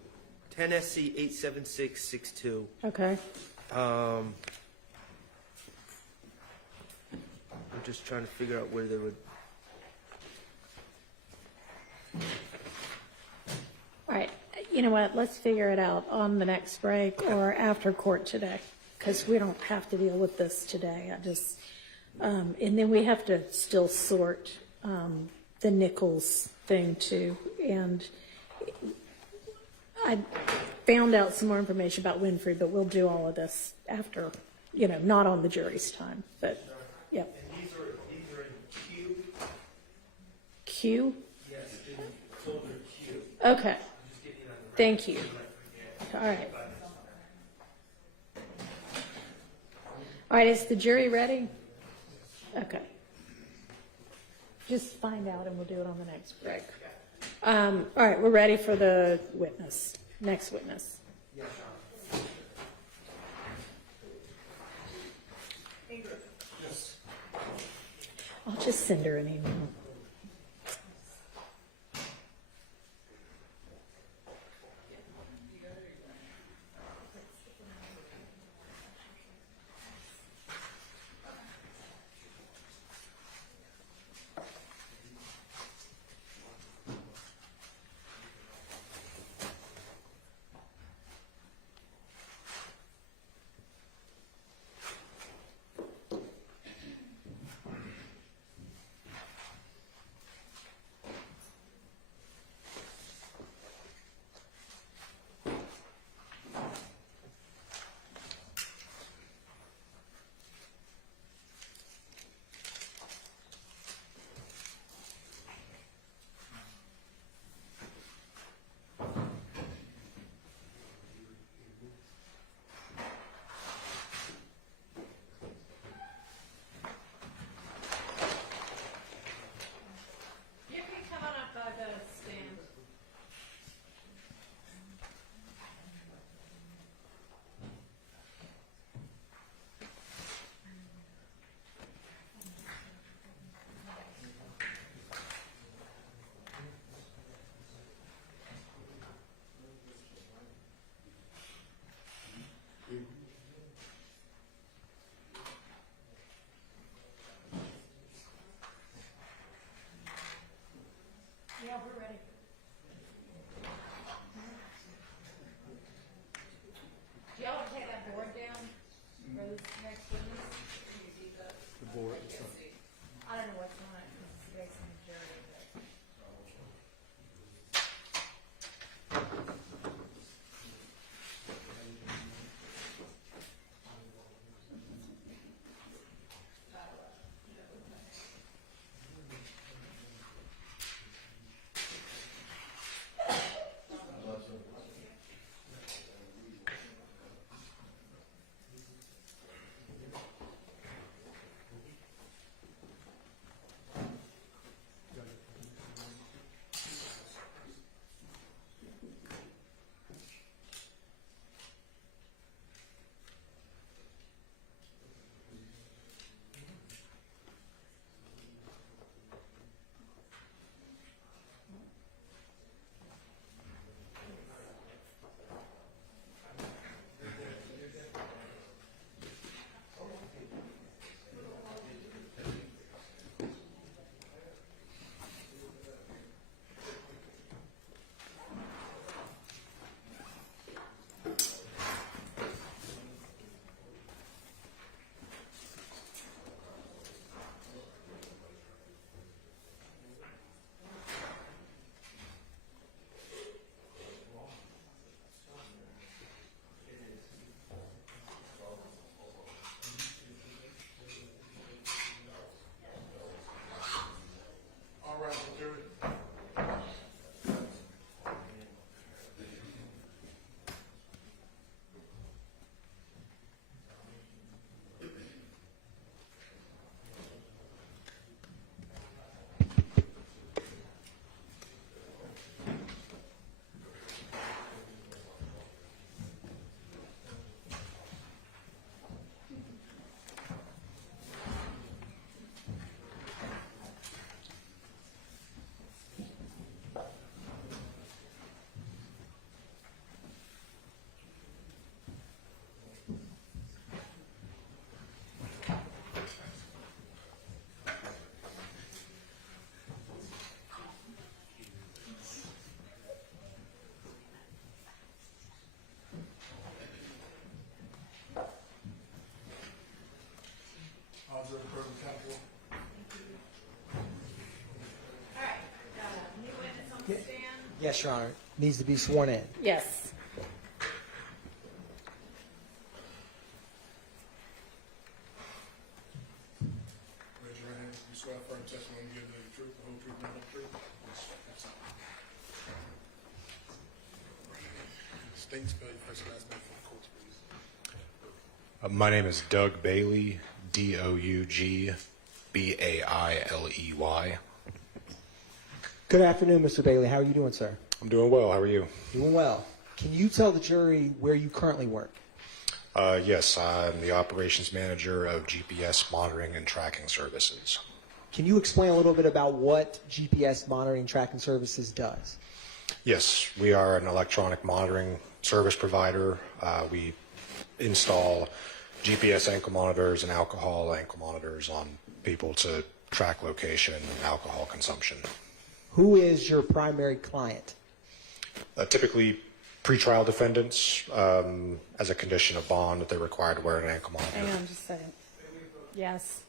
10SC 87662. Okay. I'm just trying to figure out where they would. All right, you know what, let's figure it out on the next break or after court today, because we don't have to deal with this today. I just, and then we have to still sort the Nichols thing too. And I found out some more information about Winfrey, but we'll do all of this after, not on the jury's time, but, yep. And these are in Q. Q? Yes, in folder Q. Okay, thank you. All right. All right, is the jury ready? Okay. Just find out and we'll do it on the next break. All right, we're ready for the witness, next witness. I'll just send her an email. Yes, Your Honor. Needs to be sworn in. Yes. Raise your right hand. You swear affirm testimony you give the truth, the whole truth, nothing but the truth? Yes. State and spell your first and last name for the courts, please. My name is Doug Bailey, Dougbailey. Good afternoon, Mr. Bailey. How are you doing, sir? I'm doing well. How are you? Doing well. Can you tell the jury where you currently work? Yes, I'm the operations manager of GPS monitoring and tracking services. Can you explain a little bit about what GPS monitoring and tracking services does? Yes, we are an electronic monitoring service provider. We install GPS ankle monitors and alcohol ankle monitors on people to track location and alcohol consumption. Who is your primary client? Typically, pretrial defendants, as a condition of bond, that they're required to wear an ankle monitor. Hang on just a second. Yes.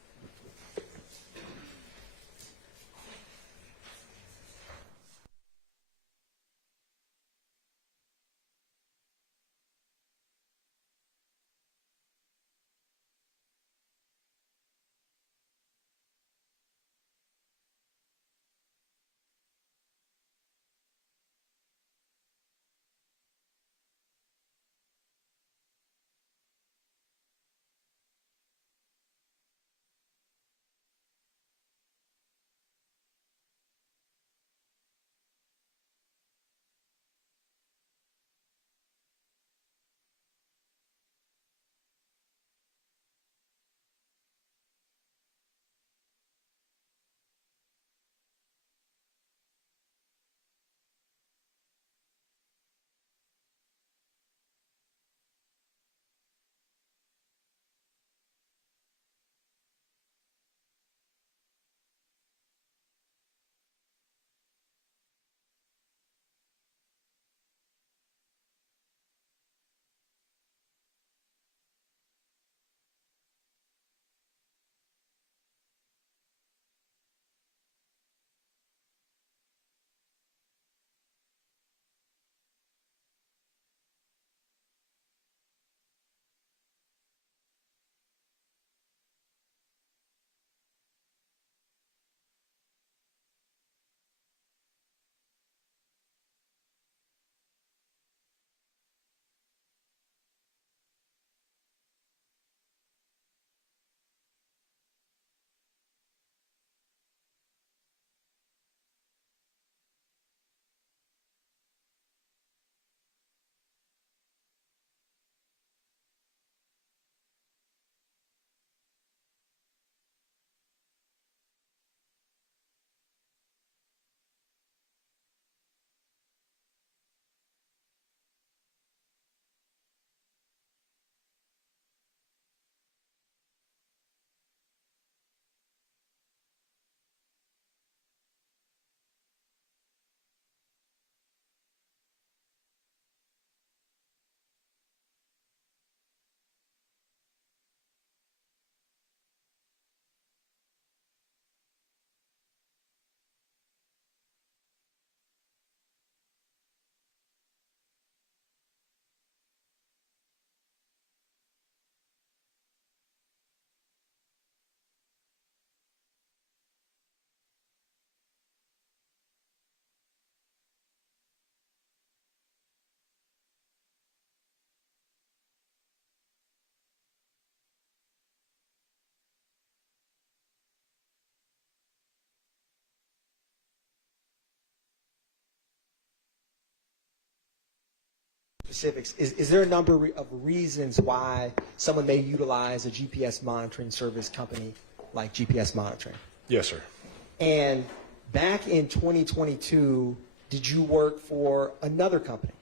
Specifics. Is there a number of reasons why someone may utilize a GPS monitoring service company like GPS Monitoring? Yes, sir. And back in 2022, did you work for another company?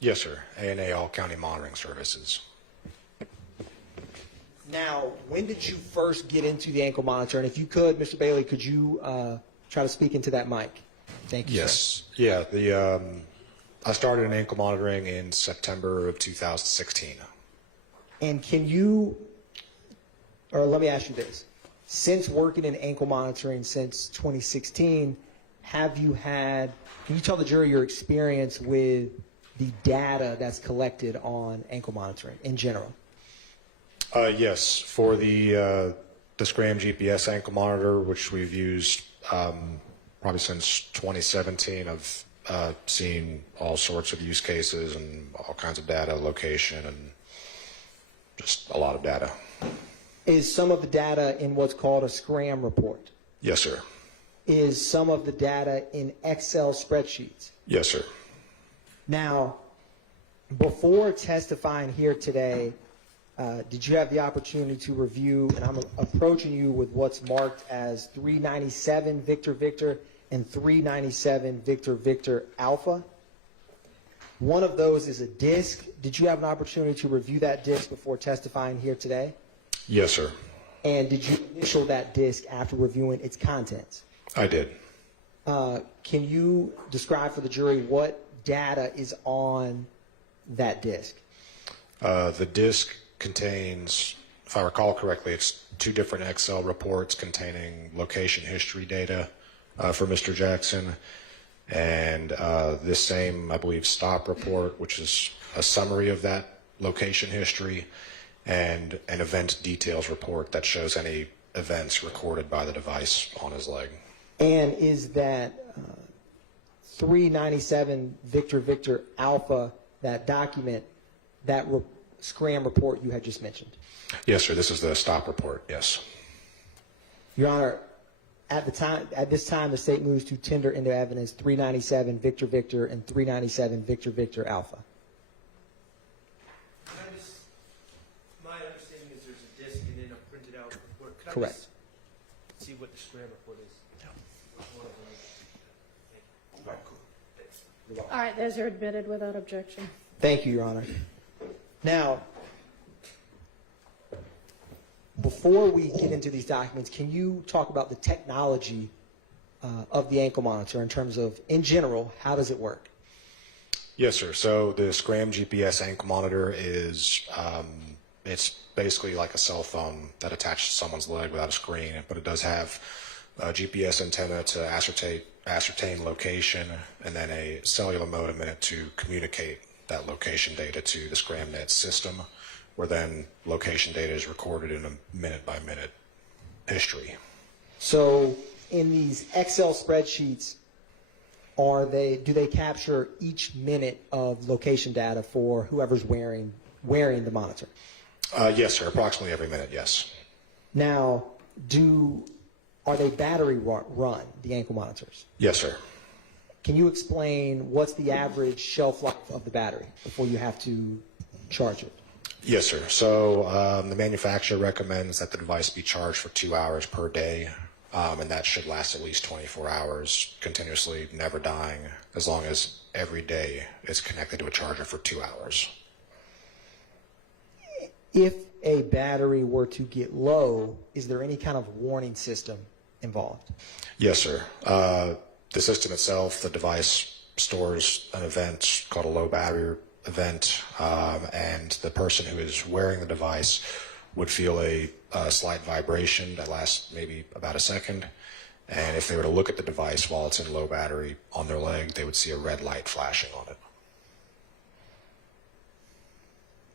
Yes, sir. A&A All County Monitoring Services. Now, when did you first get into the ankle monitor? And if you could, Mr. Bailey, could you try to speak into that mic? Thank you, Yes. Yeah, I started in ankle monitoring in September of 2016. And can you, or let me ask you this. Since working in ankle monitoring since 2016, can you tell the jury your experience with the data that's collected on ankle monitoring in general? Yes, for the Scram GPS ankle monitor, which we've used probably since 2017, I've seen all sorts of use cases and all kinds of data, location, and just a lot of data. Is some of the data in what's called a Scram report? Yes, sir. Is some of the data in Excel spreadsheets? Yes, sir. Now, before testifying here today, did you have the opportunity to review, and I'm approaching you with what's marked as 397 Victor Victor and 397 Victor Victor Alpha? One of those is a disc. Did you have an opportunity to review that disc before testifying here today? Yes, sir. And did you initial that disc after reviewing its contents? I did. Can you describe for the jury what data is on that disc? The disc contains, if I recall correctly, it's 2 different Excel reports containing location history data for Mr. Jackson, and this same, I believe, stop report, which is a summary of that location history, and an event details report that shows any events recorded by the device on his leg. And is that 397 Victor Victor Alpha, that document, that Scram report you had just mentioned? Yes, sir. This is the stop report. Yes. Your Honor, at this time, the state moves to tender into evidence 397 Victor Victor and 397 Victor Victor Alpha. My understanding is there's a disc and then a printed out report. Could I Correct. just see what the Scram report is? All right, those are admitted without objection. Thank you, Your Honor. Now, before we get into these documents, can you talk about the technology of the ankle monitor in terms of, in general, how does it work? Yes, sir. So the Scram GPS ankle monitor is, it's basically like a cell phone that attaches to someone's leg without a screen, but it does have a GPS antenna to ascertain location, and then a cellular modem in it to communicate that location data to the ScramNet system, where then location data is recorded in a minute-by-minute history. So in these Excel spreadsheets, do they capture each minute of location data for whoever's wearing the monitor? Yes, sir. Approximately every minute, yes. Now, are they battery run, the ankle monitors? Yes, sir. Can you explain what's the average shelf life of the battery before you have to charge it? Yes, sir. So the manufacturer recommends that the device be charged for 2 hours per day, and that should last at least 24 hours continuously, never dying, as long as every day it's connected to a charger for 2 hours. If a battery were to get low, is there any kind of warning system involved? Yes, sir. The system itself, the device stores an event called a low battery event, and the person who is wearing the device would feel a slight vibration that lasts maybe about a second. And if they were to look at the device while it's in low battery on their leg, they would see a red light flashing on it.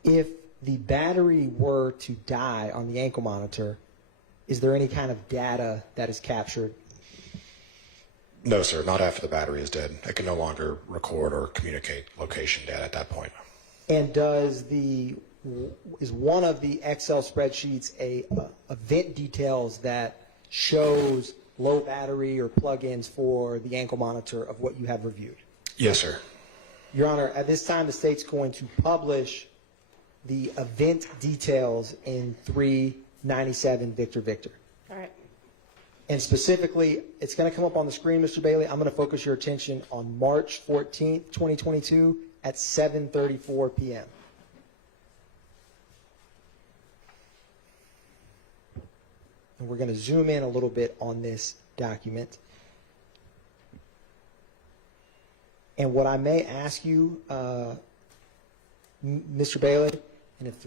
If the battery were to die on the ankle monitor, is there any kind of data that is captured? No, sir, not after the battery is dead. It can no longer record or communicate location data at that point. And is one of the Excel spreadsheets a event details that shows low battery or plugins for the ankle monitor of what you have reviewed? Yes, sir. Your Honor, at this time, the state's going to publish the event details in 397 Victor Victor. All right. And specifically, it's going to come up on the screen, Mr. Bailey. I'm going to focus your attention on March 14th, 2022 at 7:34 p.m. And we're going to zoom in a little bit on this document. And what I may ask you, Mr. Bailey, and if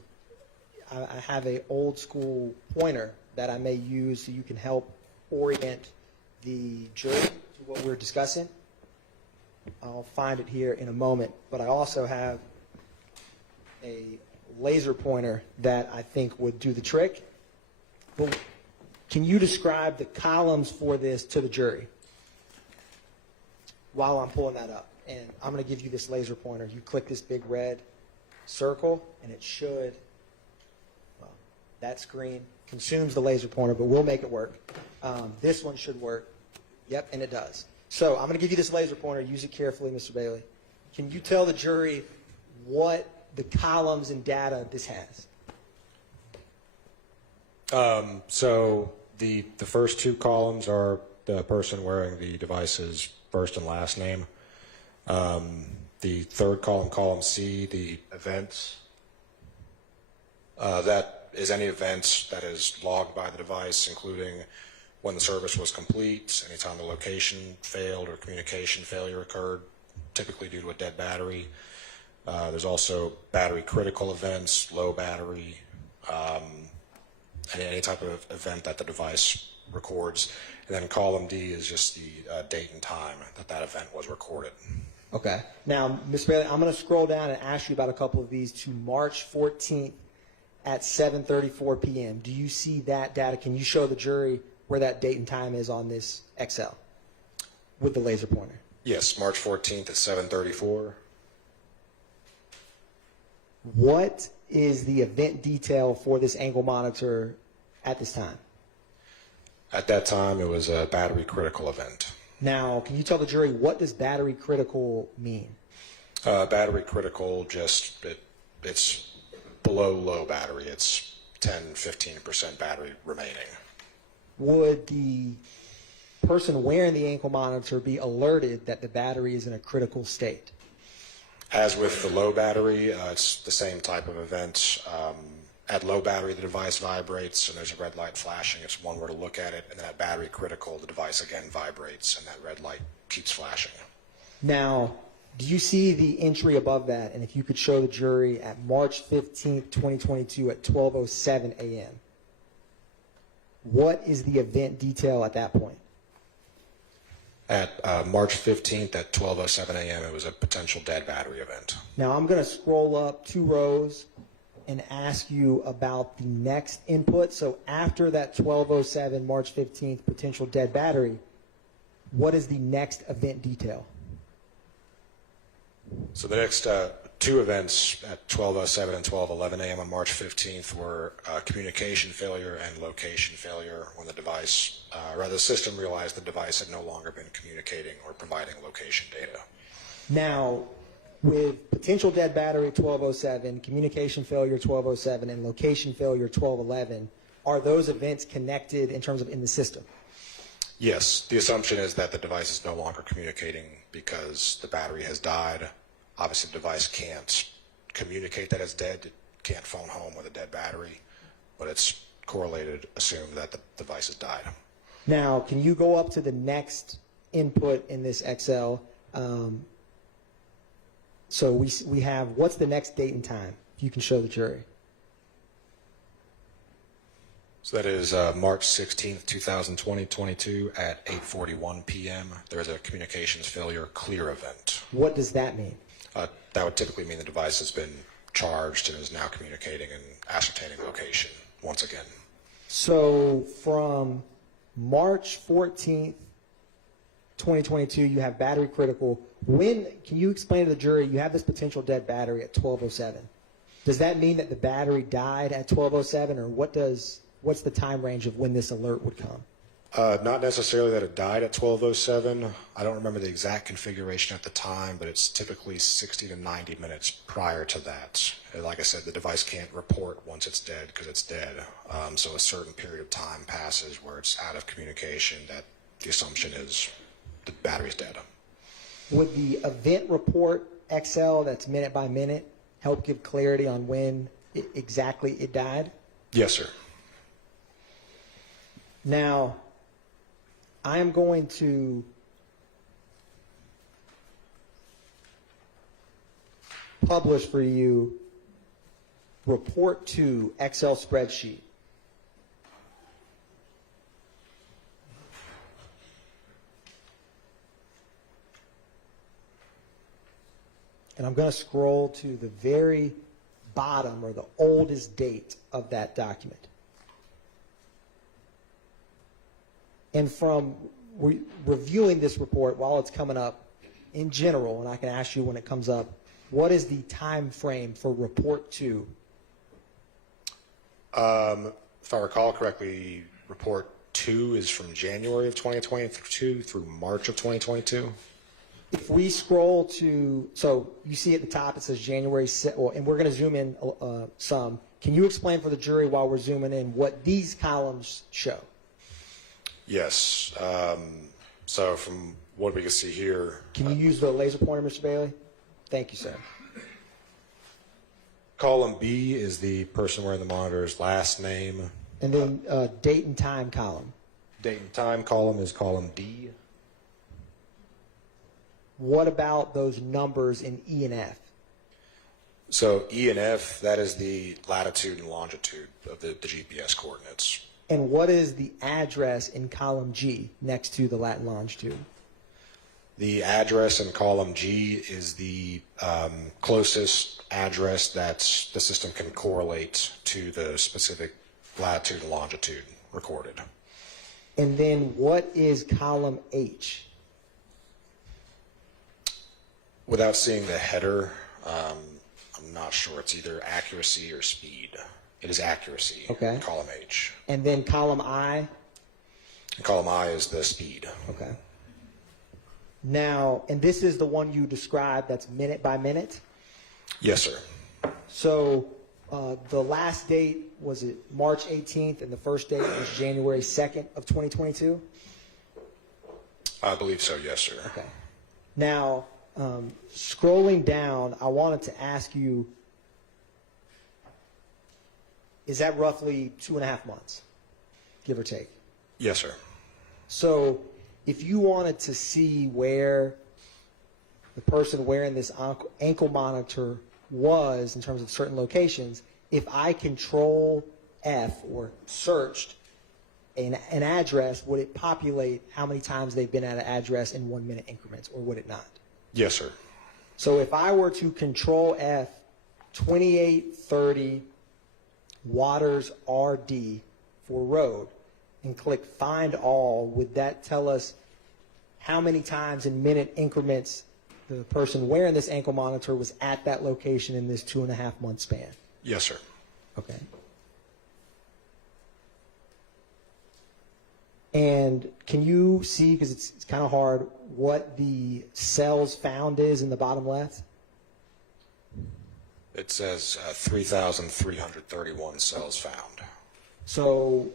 I have an old school pointer that I may use so you can help orient the jury to to what we're discussing. I'll find it here in a moment, but I also have a laser pointer that I think would do the trick. But can you describe the columns for this to the jury while I'm pulling that up? And I'm going to give you this laser pointer. You click this big red circle, and it should, well, that screen consumes the laser pointer, but we'll make it work. This one should work. Yep, and it does. So I'm going to give you this laser pointer. Use it carefully, Mr. Bailey. Can you tell the jury what the columns and data this has? So the first two columns are the person wearing the device's first and last name. The third column, column C, the events. That is any events that is logged by the device, including when the service was complete, anytime the location failed or communication failure occurred, typically due to a dead battery. There's also battery critical events, low battery, any type of event that the device records. And then column D is just the date and time that that event was recorded. Okay. Now, Mr. Bailey, I'm going to scroll down and ask you about a couple of these to March 14th at 7:34 p.m. Do you see that data? Can you show the jury where that date and time is on this Excel with the laser pointer? Yes, March 14th at 7:34. What is the event detail for this ankle monitor at this time? At that time, it was a battery critical event. Now, can you tell the jury what does battery critical mean? Battery critical, it's below low battery. It's 10-15% battery remaining. Would the person wearing the ankle monitor be alerted that the battery is in a critical state? As with the low battery, it's the same type of event. At low battery, the device vibrates, and there's a red light flashing. It's one where to look at it, and then at battery critical, the device again vibrates, and that red light keeps flashing. Now, do you see the entry above that? And if you could show the jury at March 15th, 2022 at 12:07 a.m. What is the event detail at that point? At March 15th at 12:07 a.m., it was a potential dead battery event. Now, I'm going to scroll up 2 rows and ask you about the next input. So after that 12:07 March 15th potential dead battery, what is the next event detail? So the next two events at 12:07 and 12:11 a.m. on March 15th were communication failure and location failure when the device, the system realized the device had no longer been communicating or providing location data. Now, with potential dead battery at 12:07, communication failure 12:07, and location failure 12:11, are those events connected in terms of in the system? Yes, the assumption is that the device is no longer communicating because the battery has died. Obviously, the device can't communicate that it's dead. It can't phone home with a dead battery, but it's correlated, assumed that the device has died. Now, can you go up to the next input in this Excel? So we have, what's the next date and time? If you can show the jury. So that is March 16th, 2022 at 8:41 p.m. There is a communications failure clear event. What does that mean? That would typically mean the device has been charged and is now communicating and ascertaining location once again. So from March 14th, 2022, you have battery critical. When, can you explain to the jury, you have this potential dead battery at 12:07. Does that mean that the battery died at 12:07, or what's the time range of when this alert would come? Not necessarily that it died at 12:07. I don't remember the exact configuration at the time, but it's typically 60 to 90 minutes prior to that. And like I said, the device can't report once it's dead because it's dead. So a certain period of time passes where it's out of communication that the assumption is the battery's dead. Would the event report Excel that's minute by minute help give clarity on when exactly it died? Yes, sir. Now, I am going to publish for you report 2 Excel spreadsheet. And I'm going to scroll to the very bottom or the oldest date of that document. And from reviewing this report while it's coming up in general, and I can ask you when it comes up, what is the time frame for report 2? If I recall correctly, report 2 is from January of 2022 through March of 2022. If we scroll to, so you see at the top it says January, and we're going to zoom in some. Can you explain for the jury while we're zooming in what these columns show? Yes. So from what we can see here, Can you use the laser pointer, Mr. Bailey? Thank you, sir. column B is the person wearing the monitor's last name. And then date and time column. Date and time column is column D. What about those numbers in E and F? So E and F, that is the latitude and longitude of the GPS coordinates. And what is the address in column G next to the lat and longitude? The address in column G is the closest address that the system can correlate to the specific latitude and longitude recorded. And then what is column H? Without seeing the header, I'm not sure. It's either accuracy or speed. It is accuracy. Okay. Column H. And then column I? And column I is the speed. Okay. Now, and this is the one you described that's minute by minute? Yes, sir. So the last date, was it March 18th, and the first date was January 2nd of 2022? I believe so, yes, sir. Okay. Now, scrolling down, I wanted to ask you, is that roughly 2.5 months, give or take? Yes, sir. So if you wanted to see where the person wearing this ankle monitor was in terms of certain locations, if I control F or searched an address, would it populate how many times they've been at an address in 1 minute increments, or would it not? Yes, sir. So if I were to control F 2830 Waters RD for road and click find all, would that tell us how many times in minute increments the person wearing this ankle monitor was at that location in this 2.5 month span? Yes, sir. Okay. And can you see, because it's kind of hard, what the cells found is in the bottom left? It says 3,331 cells found. So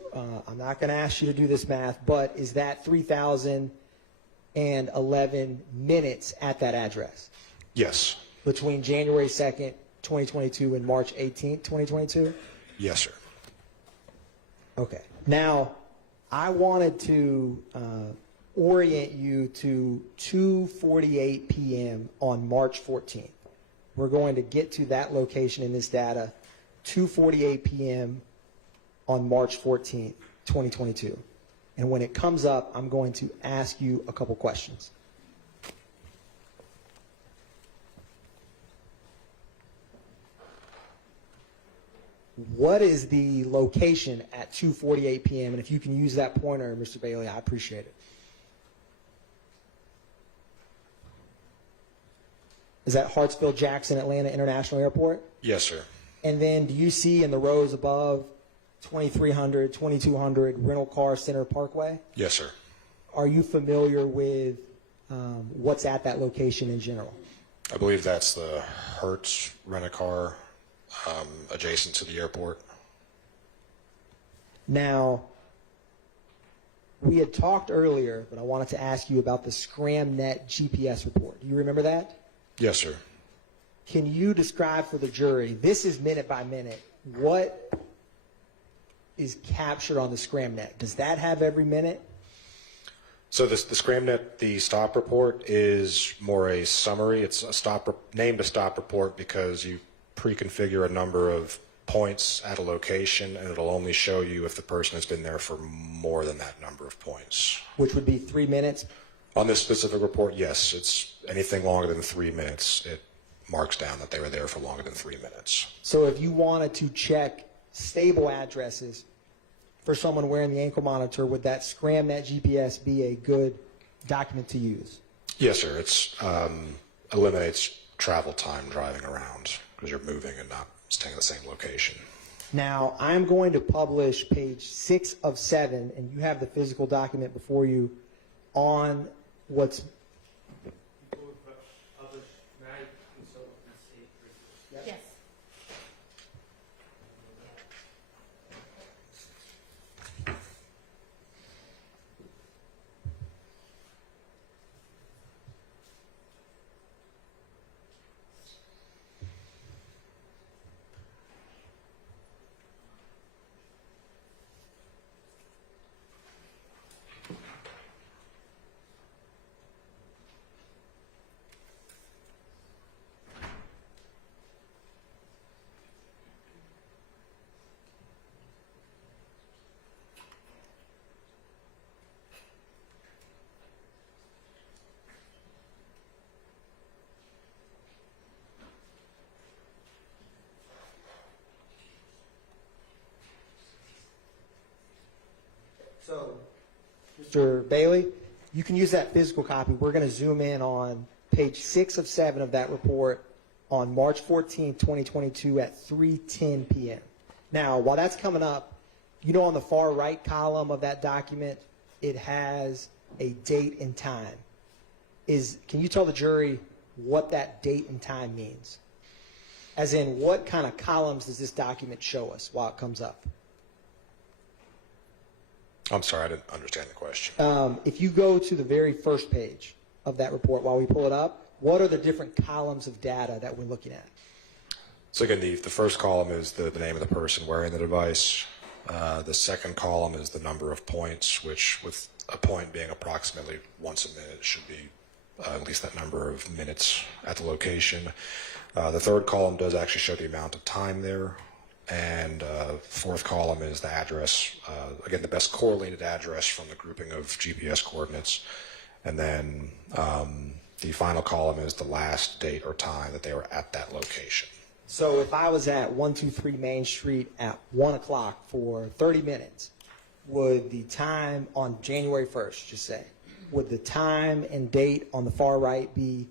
I'm not going to ask you to do this math, but is that 3,011 minutes at that address Yes. between January 2nd, 2022 and March 18th, 2022? Yes, sir. Okay. Now, I wanted to orient you to 2:48 p.m. on March 14th. We're going to get to that location in this data, 2:48 p.m. on March 14th, 2022. And when it comes up, I'm going to ask you a couple questions. What is the location at 2:48 p.m.? And if you can use that pointer, Mr. Bailey, I appreciate it. Is that Hartsfield-Jackson Atlanta International Airport? Yes, sir. And then do you see in the rows above 2300, 2200 Rental Car Center Parkway? Yes, sir. Are you familiar with what's at that location in general? I believe that's the Hertz rent-a-car adjacent to the airport. Now, we had talked earlier, but I wanted to ask you about the ScramNet GPS report. Do you remember that? Yes, sir. Can you describe for the jury, this is minute by minute, what is captured on the ScramNet? Does that have every minute? So the ScramNet, the stop report is more a summary. It's a named a stop report because you pre-configure a number of points at a location, and it'll only show you if the person has been there for more than that number of points. Which would be 3 minutes? On this specific report, yes, it's anything longer than 3 minutes. It marks down that they were there for longer than 3 minutes. So if you wanted to check stable addresses for someone wearing the ankle monitor, would that ScramNet GPS be a good document to use? Yes, sir. It's eliminates travel time driving around because you're moving and not staying at the same location. Now, I'm going to publish page 6 of 7, and you have the physical document before you on what's... Yes. So, Mr. Bailey, you can use that physical copy. We're going to zoom in on page 6 of 7 of that report on March 14, 2022 at 3:10 p.m. Now, while that's coming up, you know on the far right column of that document, it has a date and time. Can you tell the jury what that date and time means? As in, what kind of columns does this document show us while it comes up? I'm sorry, I didn't understand the question. If you go to the very first page of that report while we pull it up, what are the different columns of data that we're looking at? So again, the first column is the name of the person wearing the device. The second column is the number of points, which with a point being approximately once a minute should be at least that number of minutes at the location. The third column does actually show the amount of time there. And fourth column is the address, again, the best correlated address from the grouping of GPS coordinates. And then the final column is the last date or time that they were at that location. So if I was at 123 Main Street at 1 o'clock for 30 minutes, would the time on January 1st, just say, would the time and date on the far right be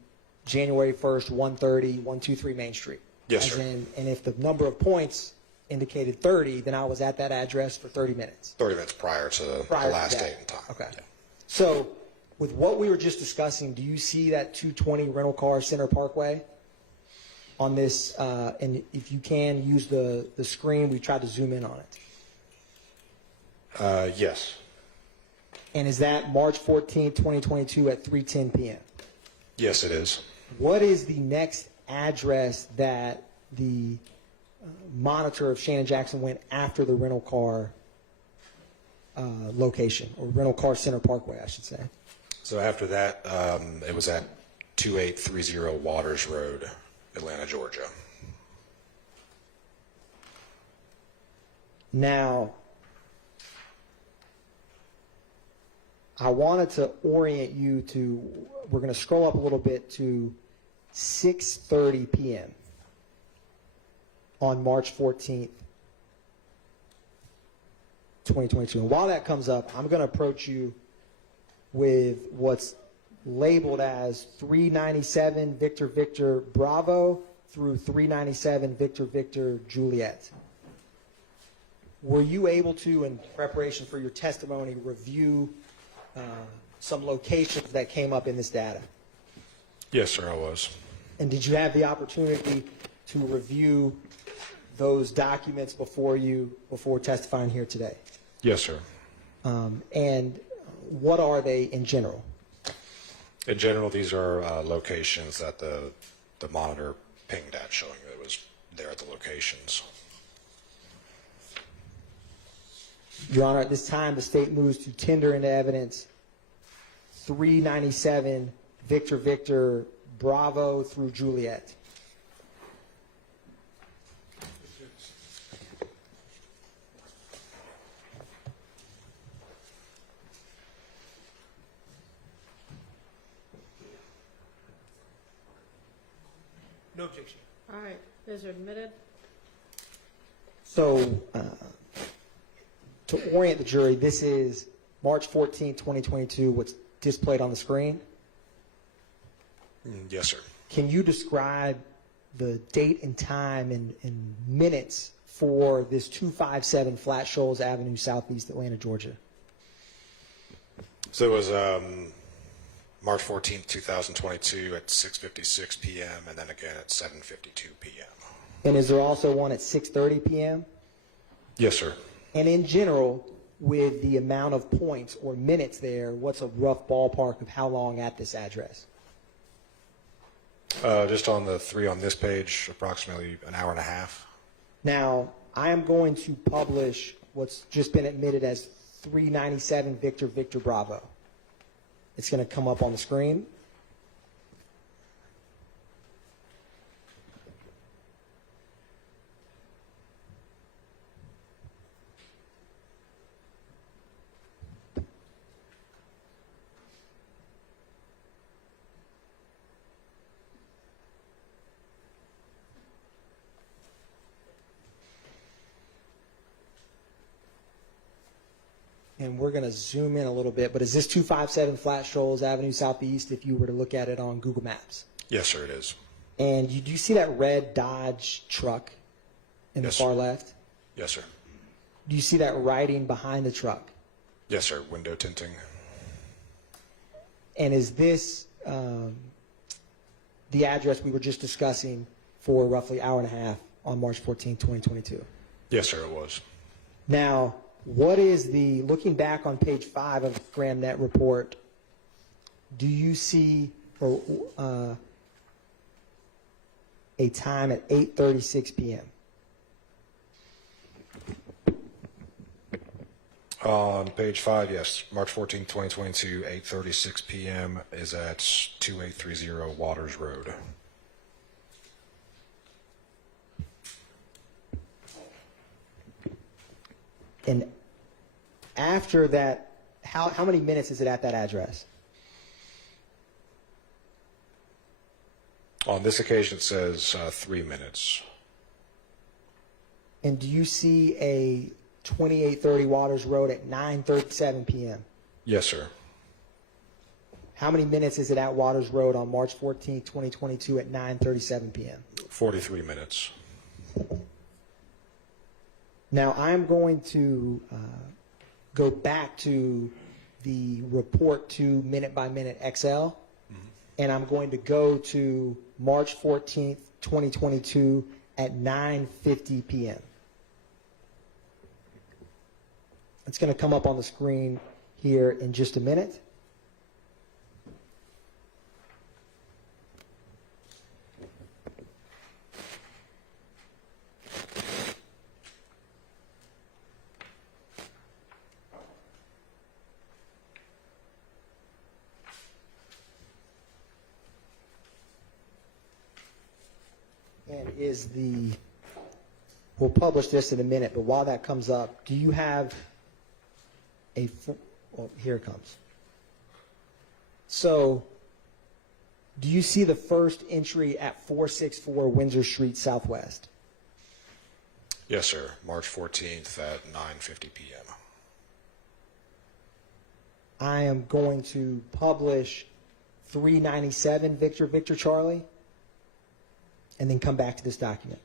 January 1st, 1:30, 123 Main Street? Yes, sir. And if the number of points indicated 30, then I was at that address for 30 minutes. 30 minutes prior to the last date and time. Okay. Yeah. So with what we were just discussing, do you see that 220 Rental Car Center Parkway on this? And if you can, use the screen. We tried to zoom in on it. Yes. And is that March 14, 2022 at 3:10 p.m.? Yes, it is. What is the next address that the monitor of Shannon Jackson went after the rental car location, or Rental Car Center Parkway, I should say? So after that, it was at 2830 Waters Road, Atlanta, Georgia. Now, I wanted to orient you to, we're going to scroll up a little bit to 6:30 p.m. on March 14th, 2022. And while that comes up, I'm going to approach you with what's labeled as 397 Victor Victor Bravo through 397 Victor Victor Juliet. Were you able to, in preparation for your testimony, review some locations that came up in this data? Yes, sir, I was. And did you have the opportunity to review those documents before testifying here today? Yes, sir. And what are they in general? In general, these are locations that the monitor pinged at, showing that it was there at the locations. Your Honor, at this time, the state moves to tender into evidence 397 Victor Victor Bravo through Juliet. No objection. All right, those are admitted. So, to orient the jury, this is March 14, 2022, what's displayed on the screen. Yes, sir. Can you describe the date and time and minutes for this 257 Flat Shoals Avenue, Southeast Atlanta, Georgia? So it was March 14th, 2022 at 6:56 p.m. and then again at 7:52 p.m. And is there also one at 6:30 p.m.? Yes, sir. And in general, with the amount of points or minutes there, what's a rough ballpark of how long at this address? Just on the 3 on this page, approximately an hour and a half. Now, I am going to publish what's just been admitted as 397 Victor Victor Bravo. It's going to come up on the screen. And we're going to zoom in a little bit, but is this 257 Flat Shoals Avenue Southeast if you were to look at it on Google Maps? Yes, sir, it is. And do you see that red Dodge truck in the Yes, far sir. left? Yes, sir. Do you see that writing behind the truck? Yes, sir. Window tinting. And is this the address we were just discussing for roughly hour and a half on March 14, 2022? Yes, sir, it was. Now, what is the, looking back on page 5 of the Graham Net report, do you see a time at 8:36 p.m.? On page 5, yes. March 14, 2022, 8:36 p.m. is at 2830 Waters Road. And after that, how many minutes is it at that address? On this occasion, it says 3 minutes. And do you see a 2830 Waters Road at 9:37 p.m.? Yes, sir. How many minutes is it at Waters Road on March 14, 2022 at 9:37 p.m.? 43 minutes. Now, I'm going to go back to the report to minute by minute XL, and I'm going to go to March 14th, 2022 at 9:50 p.m. It's going to come up on the screen here in just a minute. And we'll publish this in a minute, but while that comes up, do you have well, here it comes. So, do you see the first entry at 464 Windsor Street Southwest? Yes, sir. March 14th at 9:50 p.m. I am going to publish 397 Victor Victor Charlie, and then come back to this document.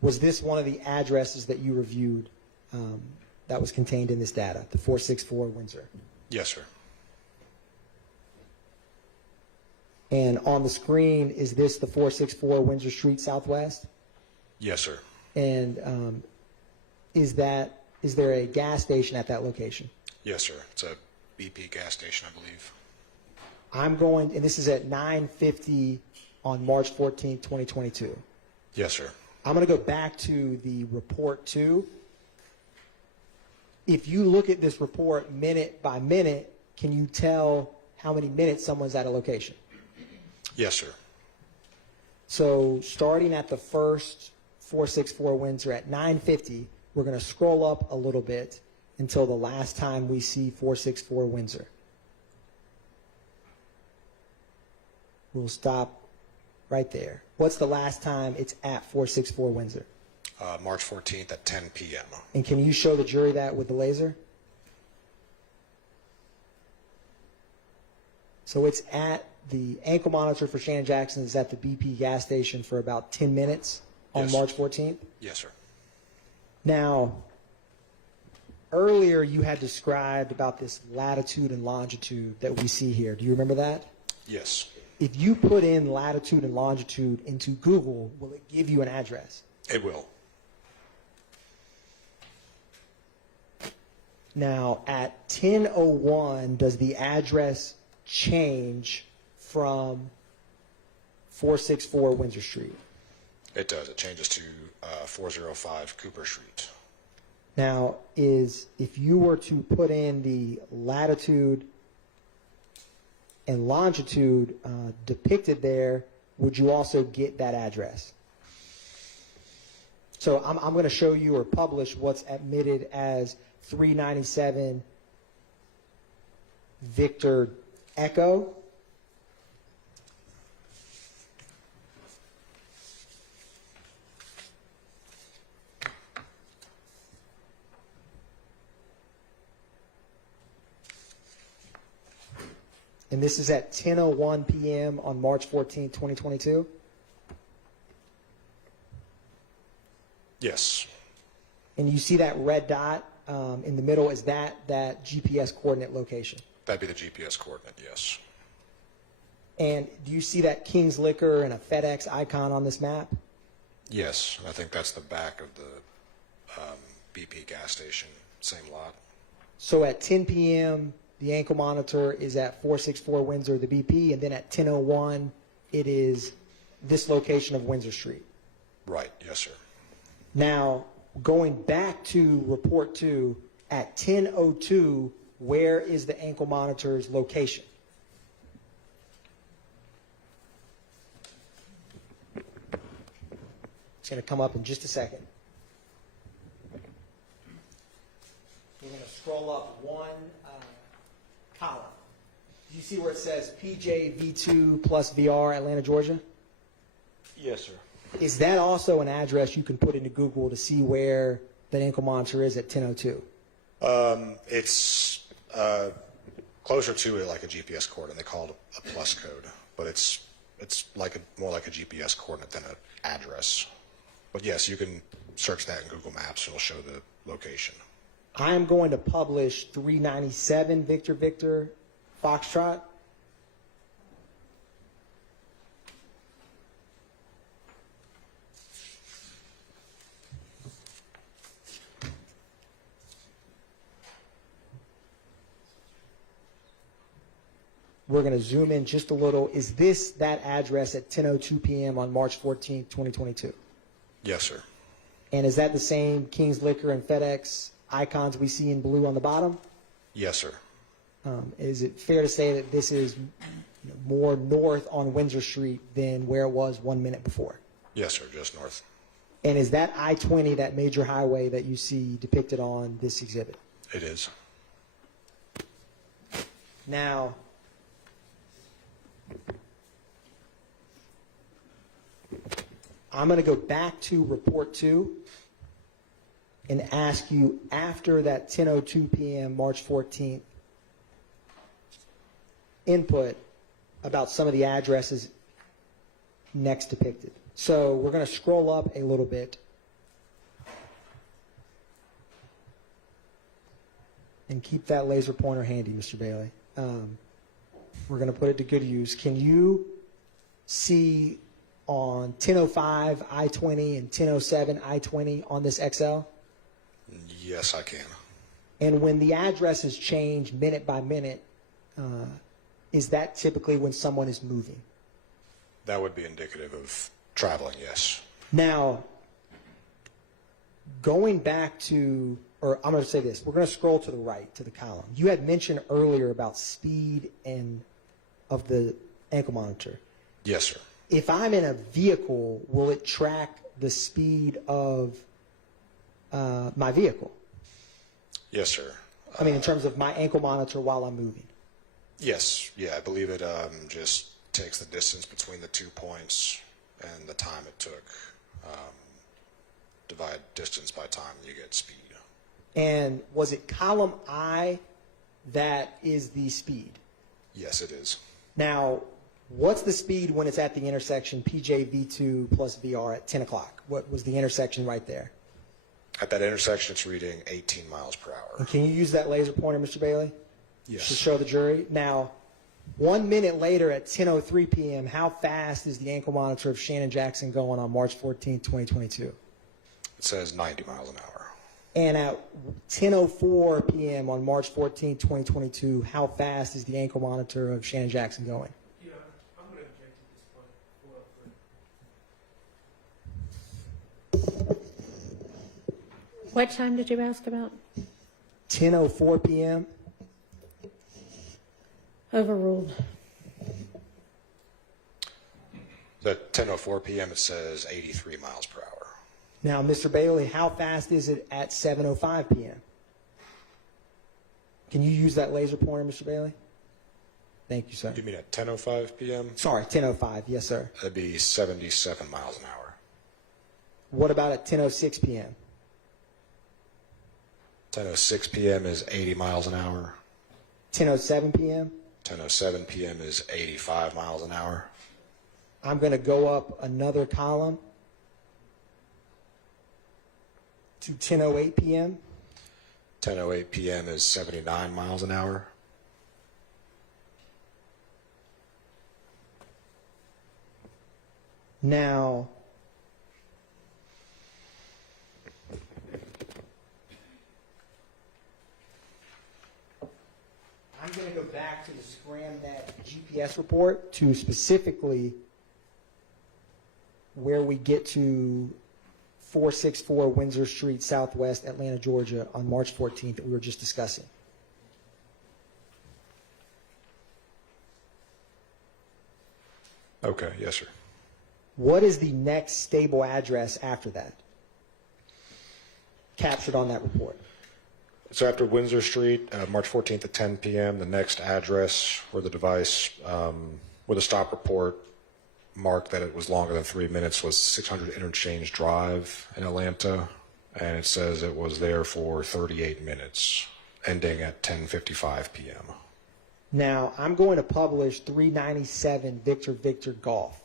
Was this one of the addresses that you reviewed that was contained in this data, the 464 Windsor? Yes, sir. And on the screen, is this the 464 Windsor Street Southwest? Yes, sir. And is there a gas station at that location? Yes, sir. It's a BP gas station, I believe. And this is at 9:50 on March 14th, 2022. Yes, sir. I'm going to go back to the report 2. If you look at this report minute by minute, can you tell how many minutes someone's at a location? Yes, sir. So starting at the first 464 Windsor at 9:50, we're going to scroll up a little bit until the last time we see 464 Windsor. We'll stop right there. What's the last time it's at 464 Windsor? March 14th at 10 p.m. And can you show the jury that with the laser? So it's at the ankle monitor for Shannon Jackson is at the BP gas station for about 10 minutes on Yes. March 14th. Yes, sir. Now, earlier you had described about this latitude and longitude that we see here. Do you remember that? Yes, If you put in latitude and longitude into Google, will it give you an address? it will. Now, at 10:01, does the address change from 464 Windsor Street? It does. It changes to 405 Cooper Street. Now, if you were to put in the latitude and longitude depicted there, would you also get that address? So I'm going to show you or publish what's admitted as 397 Victor Echo. And this is at 10:01 p.m. on March 14, 2022. Yes, And you see that red dot in the middle, is that GPS coordinate location? that'd be the GPS coordinate, yes. And do you see that King's Liquor and a FedEx icon on this map? Yes, I think that's the back of the BP gas station, same lot. So at 10 p.m., the ankle monitor is at 464 Windsor, the BP, and then at 10:01, it is this location of Windsor Street. Right, yes, sir. Now, going back to report 2, at 10:02, where is the ankle monitor's location? It's going to come up in just a second. We're going to scroll up one column. Do you see where it says PJV2 plus VR, Atlanta, Georgia? Yes, sir. Is that also an address you can put into Google to see where that ankle monitor is at 10:02? It's closer to it like a GPS coordinate. They call it a plus code, but it's like more like a GPS coordinate than an address. But yes, you can search that in Google Maps. It'll show the location. I am going to publish 397 Victor Victor Foxtrot. We're going to zoom in just a little. Is this that address at 10:02 p.m. on March 14, 2022? Yes, sir. And is that the same King's Liquor and FedEx icons we see in blue on the bottom? Yes, sir. Is it fair to say that this is more north on Windsor Street than where it was 1 minute before? Yes, sir. Just north. And is that I-20 that major highway that you see depicted on this exhibit? It is. Now, I'm going to go back to report 2 and ask you after that 10:02 p.m. March 14th input about some of the addresses next depicted. So we're going to scroll up a little bit and keep that laser pointer handy, Mr. Bailey. We're going to put it to good use. Can you see on 10:05 I-20 and 10:07 I-20 on this XL? Yes, I can. And when the addresses change minute by minute, is that typically when someone is moving? That would be indicative of traveling, yes. Now, going back to, or I'm going to say this, we're going to scroll to the right, to the column. You had mentioned earlier about speed and of the ankle monitor. Yes, sir. If I'm in a vehicle, will it track the speed of my vehicle? Yes, sir. I mean, in terms of my ankle monitor while I'm moving. Yes, yeah, I believe it just takes the distance between the 2 points and the time it took. Divide distance by time, you get speed. And was it column I that is the speed? Yes, it is. Now, what's the speed when it's at the intersection PJV2 plus VR at 10 o'clock? What was the intersection right there? At that intersection, it's reading 18 miles per hour. And can you use that laser pointer, Mr. Bailey, to Yes. show the jury? Now, 1 minute later at 10:03 p.m., how fast is the ankle monitor of Shannon Jackson going on March 14, 2022? It says 90 miles an hour. And at 10:04 p.m. on March 14, 2022, how fast is the ankle monitor of Shannon Jackson going? Yeah, I'm going to object at this point. What time did you ask about? 10:04 p.m. Overruled. At 10:04 p.m., it says 83 miles per hour. Now, Mr. Bailey, how fast is it at 7:05 p.m.? Can you use that laser pointer, Mr. Bailey? Thank you, sir. You mean at 10:05 p.m.? Sorry, 10:05. Yes, sir. That'd be 77 miles an hour. What about at 10:06 p.m.? 10:06 p.m. is 80 miles an hour. 10:07 p.m.? 10:07 p.m. is 85 miles an hour. I'm going to go up another column to 10:08 p.m. 10:08 p.m. is 79 miles an hour. Now, I'm going to go back to the ScramNet GPS report to specifically where we get to 464 Windsor Street, Southwest, Atlanta, Georgia, on March 14th that we were just discussing. Okay, yes, sir. What is the next stable address after that? Captured on that report. So after Windsor Street, March 14th at 10 p.m., the next address where the device, where the stop report marked that it was longer than 3 minutes was 600 Interchange Drive in Atlanta, and it says it was there for 38 minutes, ending at 10:55 p.m. Now, I'm going to publish 397 Victor Victor Golf.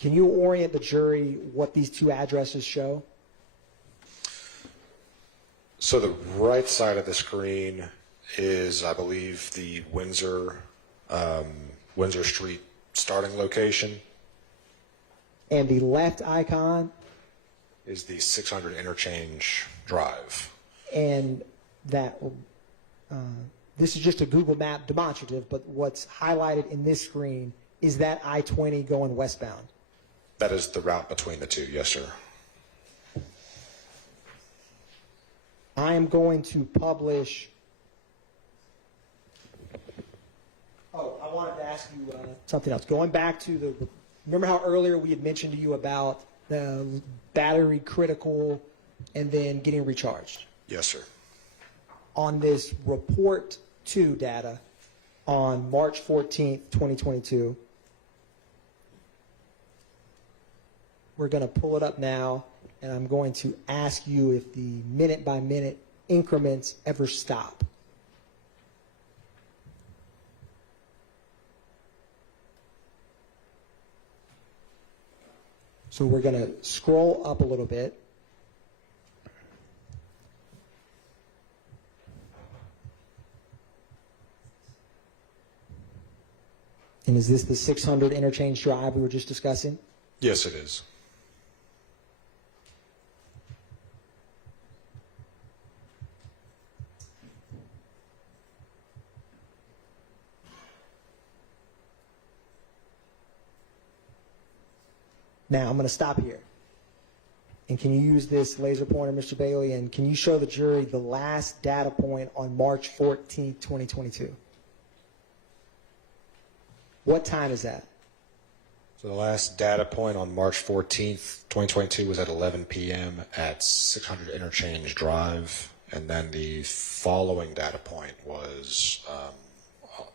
Can you orient the jury what these two addresses show? So the right side of the screen is, I believe, the Windsor Street starting location. And the left icon? Is the 600 Interchange Drive. And that, this is just a Google Map demonstrative, but what's highlighted in this screen is that I-20 going westbound. That is the route between the two, yes, sir. I am going to publish. Oh, I wanted to ask you something else. Going back to the, remember how earlier we had mentioned to you about the battery critical and then getting recharged? Yes, sir. On this report 2 data on March 14th, 2022, we're going to pull it up now, and I'm going to ask you if the minute-by-minute increments ever stop. So we're going to scroll up a little bit. And is this the 600 Interchange Drive we were just discussing? Yes, it is. Now, I'm going to stop here. And can you use this laser pointer, Mr. Bailey, and can you show the jury the last data point on March 14th, 2022? What time is that? So the last data point on March 14th, 2022 was at 11 p.m. at 600 Interchange Drive. And then the following data point was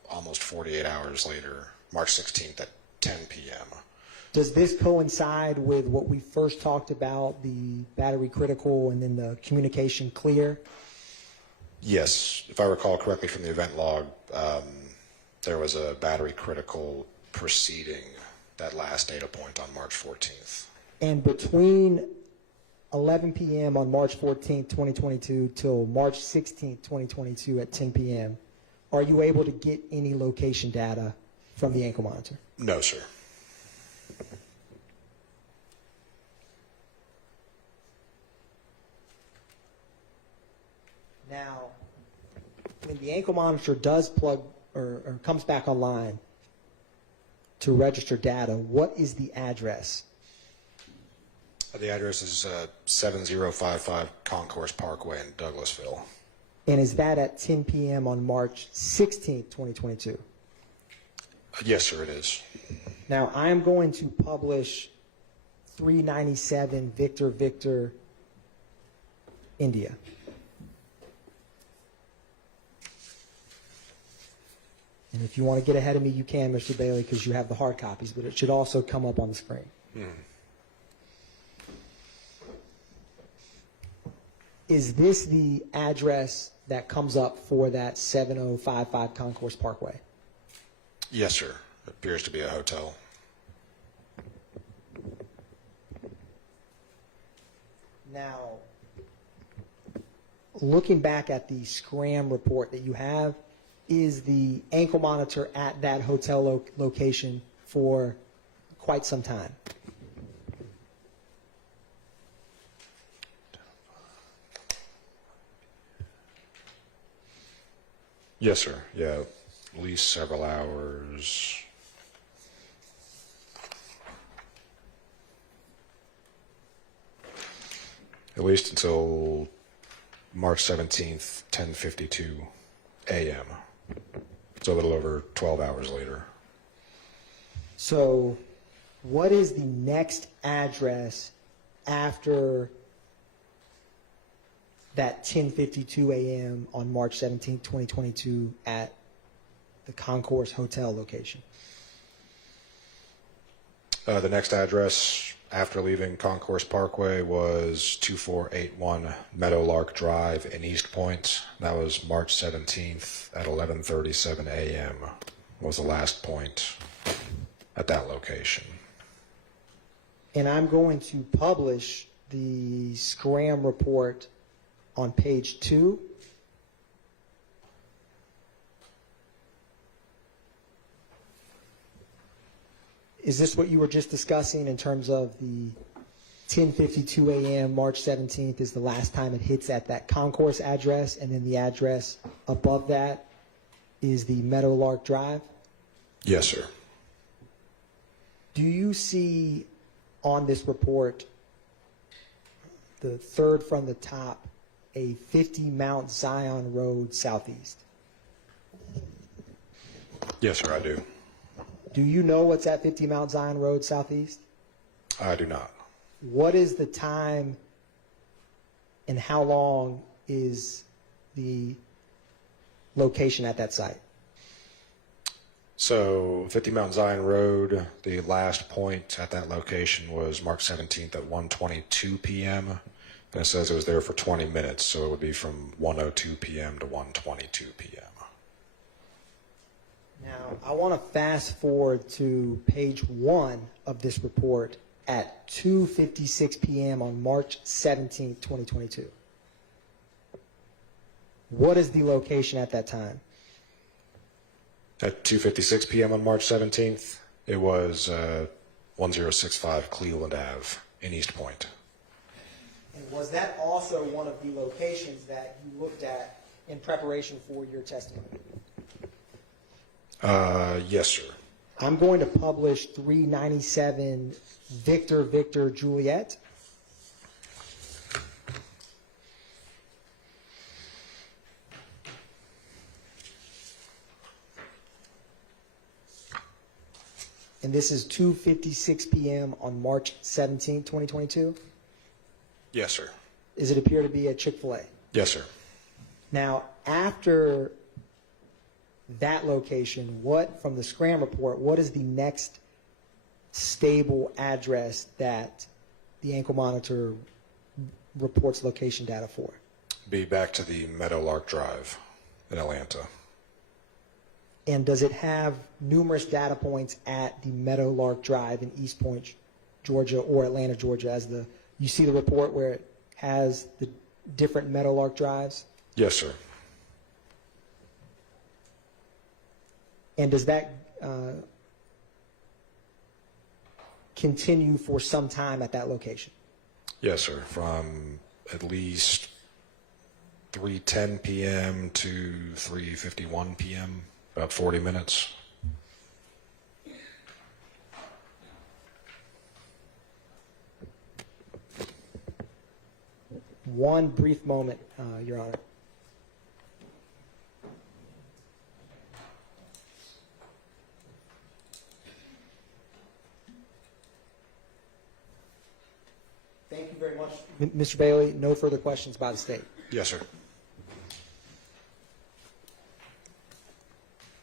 almost 48 hours later, March 16th at 10 p.m. Does this coincide with what we first talked about, the battery critical and then the communication clear? Yes, if I recall correctly from the event log, there was a battery critical preceding that last data point on March 14th. And between 11 p.m. on March 14th, 2022 till March 16th, 2022 at 10 p.m., are you able to get any location data from the ankle monitor? No, sir. Now, when the ankle monitor does plug or comes back online to register data, what is the address? The address is 7055 Concourse Parkway in Douglasville. And is that at 10 p.m. on March 16th, 2022? Yes, sir, it is. Now, I am going to publish 397 Victor Victor India. And if you want to get ahead of me, you can, Mr. Bailey, because you have the hard copies, but it should also come up on the screen. Is this the address that comes up for that 7055 Concourse Parkway? Yes, sir. It appears to be a hotel. Now, looking back at the Scram report that you have, is the ankle monitor at that hotel location for quite some time? Yes, sir. Yeah, at least several hours. At least until March 17th, 10:52 a.m. So a little over 12 hours later. So what is the next address after that 10:52 a.m. on March 17, 2022 at the Concourse Hotel location? The next address after leaving Concourse Parkway was 2481 Meadowlark Drive in East Point. That was March 17th at 11:37 a.m. was the last point at that location. And I'm going to publish the Scram report on page 2. Is this what you were just discussing in terms of the 10:52 a.m. March 17th is the last time it hits at that Concourse address, and then the address above that is the Meadowlark Drive? Yes, sir. Do you see on this report, the third from the top, a 50 Mount Zion Road Southeast? Yes, sir, I do. Do you know what's at 50 Mount Zion Road Southeast? I do not. What is the time and how long is the location at that site? So 50 Mount Zion Road, the last point at that location was March 17th at 1:22 p.m. And it says it was there for 20 minutes, so it would be from 1:02 p.m. to 1:22 p.m. Now, I want to fast forward to page 1 of this report at 2:56 p.m. on March 17, 2022. What is the location at that time? At 2:56 p.m. on March 17th, it was 1065 Cleveland Ave in East Point. And was that also one of the locations that you looked at in preparation for your testimony? Yes, sir. I'm going to publish 397 Victor Victor Juliet. and this is 2:56 p.m. on March 17, 2022. Yes, sir. Does it appear to be at Chick-fil-A? Yes, sir. Now, after that location, what, from the Scram report, what is the next stable address that the ankle monitor reports location data for? Be back to the Meadowlark Drive in Atlanta. And does it have numerous data points at the Meadowlark Drive in East Point, Georgia, or Atlanta, Georgia, as you see the report where it has the different Meadowlark Drives? Yes, sir. And does that continue for some time at that location? Yes, sir. From at least 3:10 p.m. to 3:51 p.m., about 40 minutes. One brief moment, Your Honor. Thank you very much. Mr. Bailey, no further questions by the state. Yes, sir.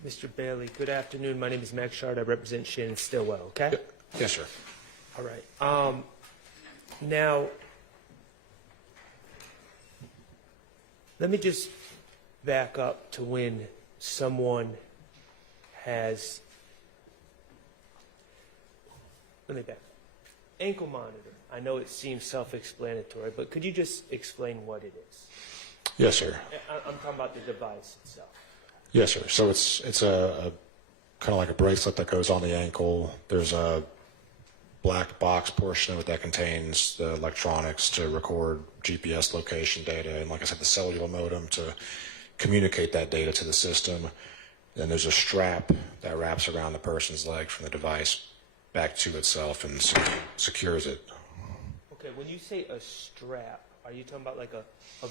Mr. Bailey, good afternoon. My name is Max Shard. I represent Shannon Stillwell, okay? Yes, sir. All right. Now, let me just back up to when someone has, let me back up. Ankle monitor. I know it seems self-explanatory, but could you just explain what it is? Yes, sir. I'm talking about the device itself. Yes, sir. So it's a kind of like a bracelet that goes on the ankle. There's a black box portion of it that contains the electronics to record GPS location data, and like I said, the cellular modem to communicate that data to the system. Then there's a strap that wraps around the person's leg from the device back to itself and secures it. Okay, when you say a strap, are you talking about like a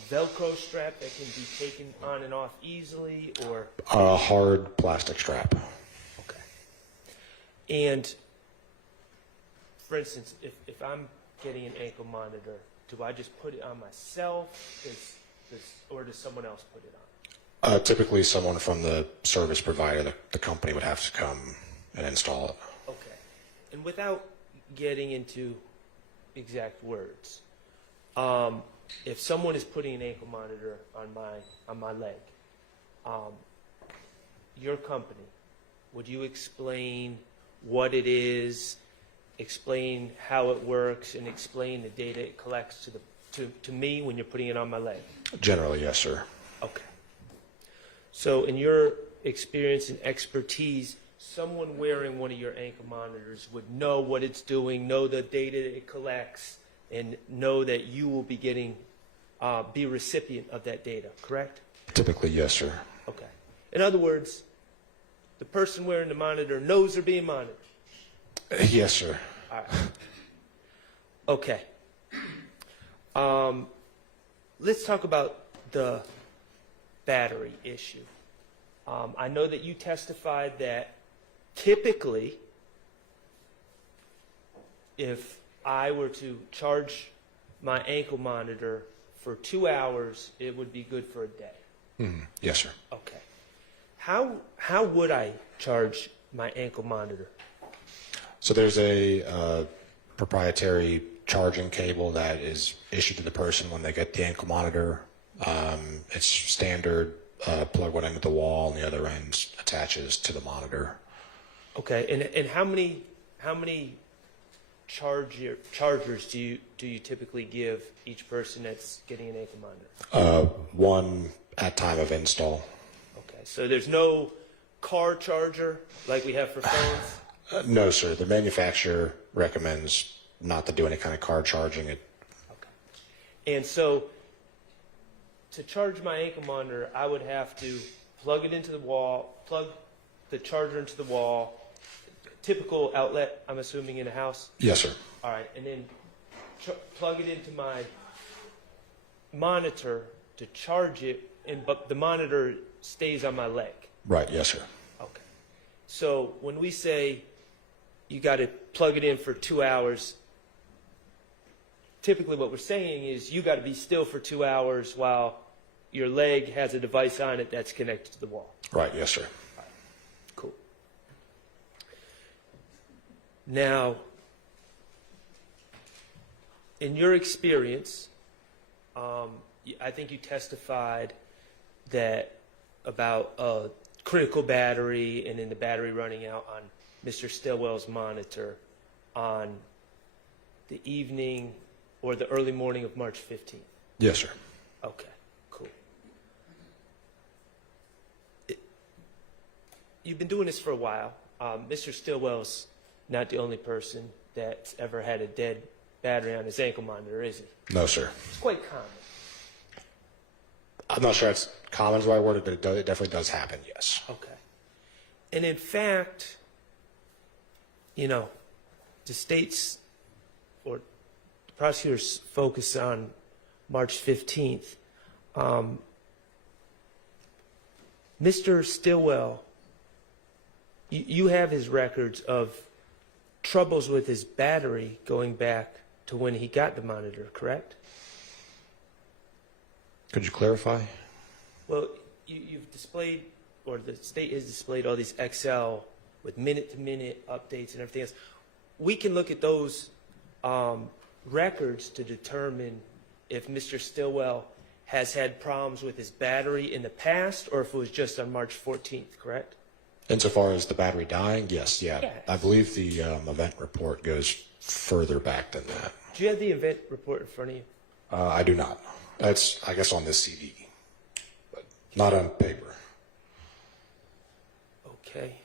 Velcro strap that can be taken on and off easily, or? A hard plastic strap. Okay. And, for instance, if I'm getting an ankle monitor, do I just put it on myself, or does someone else put it on? Typically someone from the service provider, the company would have to come and install it. Okay. And without getting into exact words, if someone is putting an ankle monitor on my leg, your company, would you explain what it is, explain how it works, and explain the data it collects to me when you're putting it on my leg? Generally, yes, sir. Okay. So in your experience and expertise, someone wearing one of your ankle monitors would know what it's doing, know the data it collects, and know that you will be getting, be a recipient of that data, correct? Typically, yes, sir. Okay. In other words, the person wearing the monitor knows they're being monitored. Yes, sir. All right. Okay. Let's talk about the battery issue. I know that you testified that typically, if I were to charge my ankle monitor for 2 hours, it would be good for a day. Yes, sir. Okay. How would I charge my ankle monitor? So there's a proprietary charging cable that is issued to the person when they get the ankle monitor. It's standard, plug one end of the wall, and the other end attaches to the monitor. Okay, and how many chargers do you typically give each person that's getting an ankle monitor? One at time of install. Okay, so there's no car charger like we have for phones? No, sir. The manufacturer recommends not to do any kind of car charging. Okay. And so to charge my ankle monitor, I would have to plug it into the wall, plug the charger into the wall, typical outlet, I'm assuming, in a house? Yes, sir. All right, and then plug it into my monitor to charge it, but the monitor stays on my leg. Right, yes, sir. Okay. So when we say, you got to plug it in for 2 hours. Typically what we're saying is you got to be still for 2 hours while your leg has a device on it that's connected to the wall. Right, yes, sir. Cool. Now, in your experience, I think you testified that about a critical battery and then the battery running out on Mr. Stillwell's monitor on the evening or the early morning of March 15th. Yes, sir. Okay, cool. You've been doing this for a while. Mr. Stillwell's not the only person that's ever had a dead battery on his ankle monitor, is he? No, sir. It's quite common. I'm not sure it's common is the right word, but it definitely does happen, yes. Okay. And in fact, you know, the state's or the prosecutors focus on March 15th. Mr. Stillwell, you have his records of troubles with his battery going back to when he got the monitor, correct? Could you clarify? Well, you've displayed, or the state has displayed all these Excel with minute-to-minute updates and everything else. We can look at those records to determine if Mr. Stillwell has had problems with his battery in the past or if it was just on March 14th, correct? Insofar as the battery dying, yes, yeah. Yeah. I believe the event report goes further back than that. Do you have the event report in front of you? I do not. That's, I guess, on this CD, but not on paper. Okay.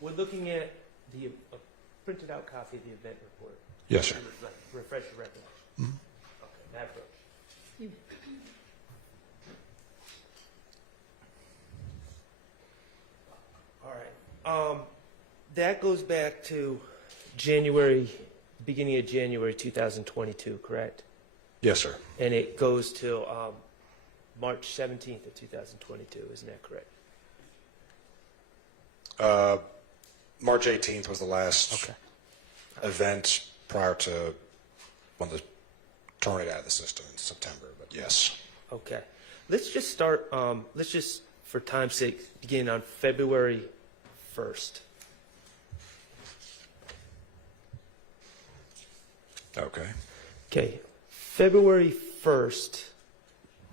We're looking at the printed out copy of the event report. Yes, sir. Refresh your recollection. Okay, that approach. All right. That goes back to beginning of January 2022, correct? Yes, sir. And it goes till March 17th of 2022, isn't that correct? March 18th was the last event prior to when the terminated out of the system in September, but yes. Okay. Let's just start, let's just, for time's sake, begin on February 1st. Okay. Okay. February 1st,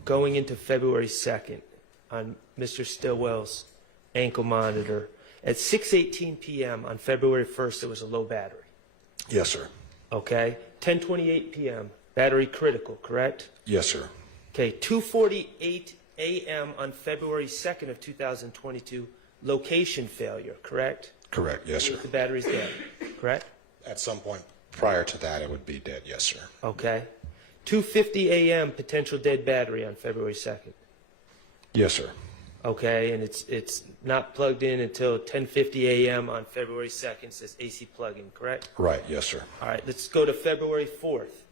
going into February 2nd, on Mr. Stillwell's ankle monitor, at 6:18 p.m. on February 1st, there was a low battery. Yes, sir. Okay. 10:28 p.m., battery critical, correct? Yes, sir. Okay. 2:48 a.m. on February 2nd of 2022, location failure, correct? Correct. Yes, sir. The battery's dead, correct? At some point prior to that, it would be dead. Yes, sir. Okay. 2:50 a.m. potential dead battery on February 2nd. Yes, sir. Okay, and it's not plugged in until 10:50 a.m. on February 2nd. Says AC plug-in, correct? Right. Yes, sir. All right, let's go to February 4th.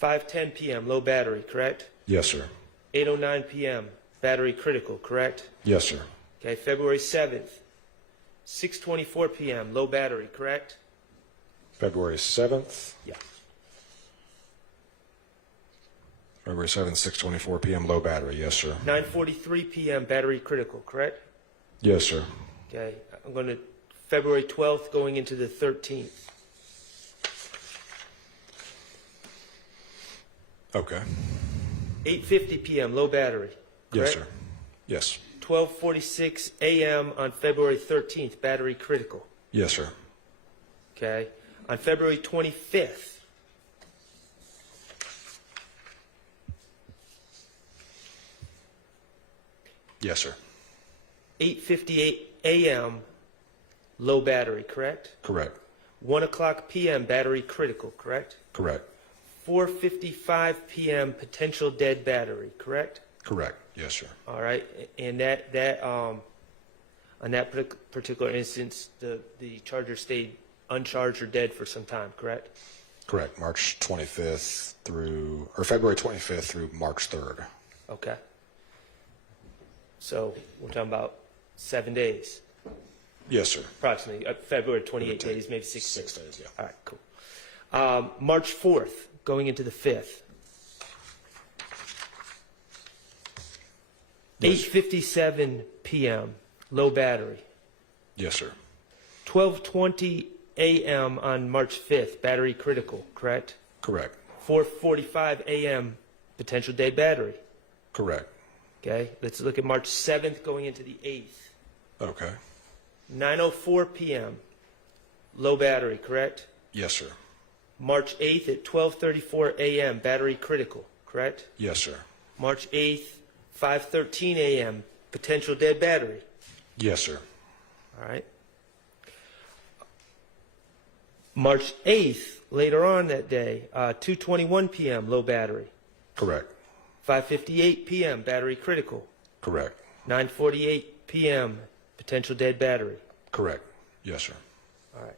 5:10 p.m. low battery, correct? Yes, sir. 8:09 p.m. battery critical, correct? Yes, sir. Okay, February 7th. 6:24 p.m. low battery, correct? February 7th. Yeah. February 7th, 6:24 p.m. low battery. Yes, sir. 9:43 p.m. battery critical, correct? Yes, sir. Okay, I'm going to February 12th going into the 13th. Okay. 8:50 p.m. low battery. Yes, correct? sir. Yes. 12:46 a.m. on February 13th, battery critical. Yes, sir. Okay. On February 25th. Yes, sir. 8:58 a.m. low battery, correct? Correct. 1 o'clock p.m. battery critical, correct? Correct. 4:55 p.m. potential dead battery, correct? Correct. Yes, sir. All right, and on that particular instance, the charger stayed uncharged or dead for some time, correct? Correct. March 25th or February 25th through March 3rd. Okay. So we're talking about 7 days, Yes, sir. approximately, February 28 days, maybe 6 days. 6 days, yeah. All right, cool. March 4th, going into the 5th. 8:57 p.m., low battery. Yes, sir. 12:20 a.m. on March 5th, battery critical, correct? Correct. 4:45 a.m., potential dead battery. Correct. Okay, let's look at March 7th going into the 8th. Okay. 9:04 p.m., low battery, correct? Yes, sir. March 8th at 12:34 a.m., battery critical, correct? Yes, sir. March 8th, 5:13 a.m., potential dead battery. Yes, sir. All right. March 8th, later on that day, 2:21 p.m., low battery. Correct. 5:58 p.m., battery critical. Correct. 9:48 p.m., potential dead battery. Correct. Yes, sir. All right.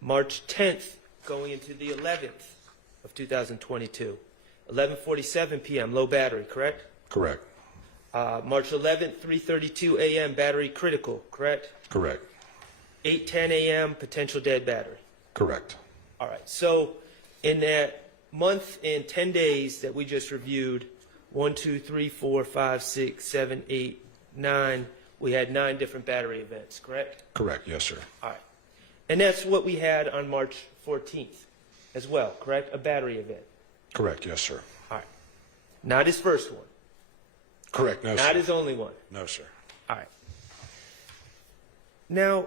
March 10th, going into the 11th of 2022. 11:47 p.m., low battery, correct? Correct. March 11th, 3:32 a.m., battery critical, correct? Correct. 8:10 a.m., potential dead battery. Correct. All right. So in that month and 10 days that we just reviewed, 1, 2, 3, 4, 5, 6, 7, 8, 9, we had 9 different battery events, correct? Correct. Yes, sir. All right. And that's what we had on March 14th as well, correct? A battery event. Correct. Yes, sir. All right. Not his first one. Correct. No, Not sir. his only one. No, sir. All right. Now,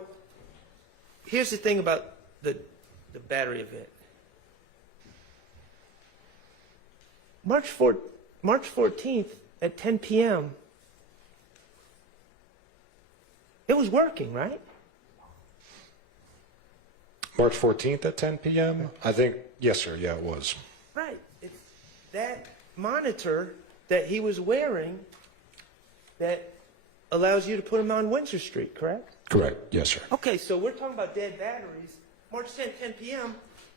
here's the thing about the battery event. March 14th at 10 p.m., it was working, right? March 14th at 10 p.m. I think, yes, sir. Yeah, it was. Right. It's that monitor that he was wearing that allows you to put him on Windsor Street, correct? Correct. Yes, sir. Okay, so we're talking about dead batteries. March 10th, 10 p.m.,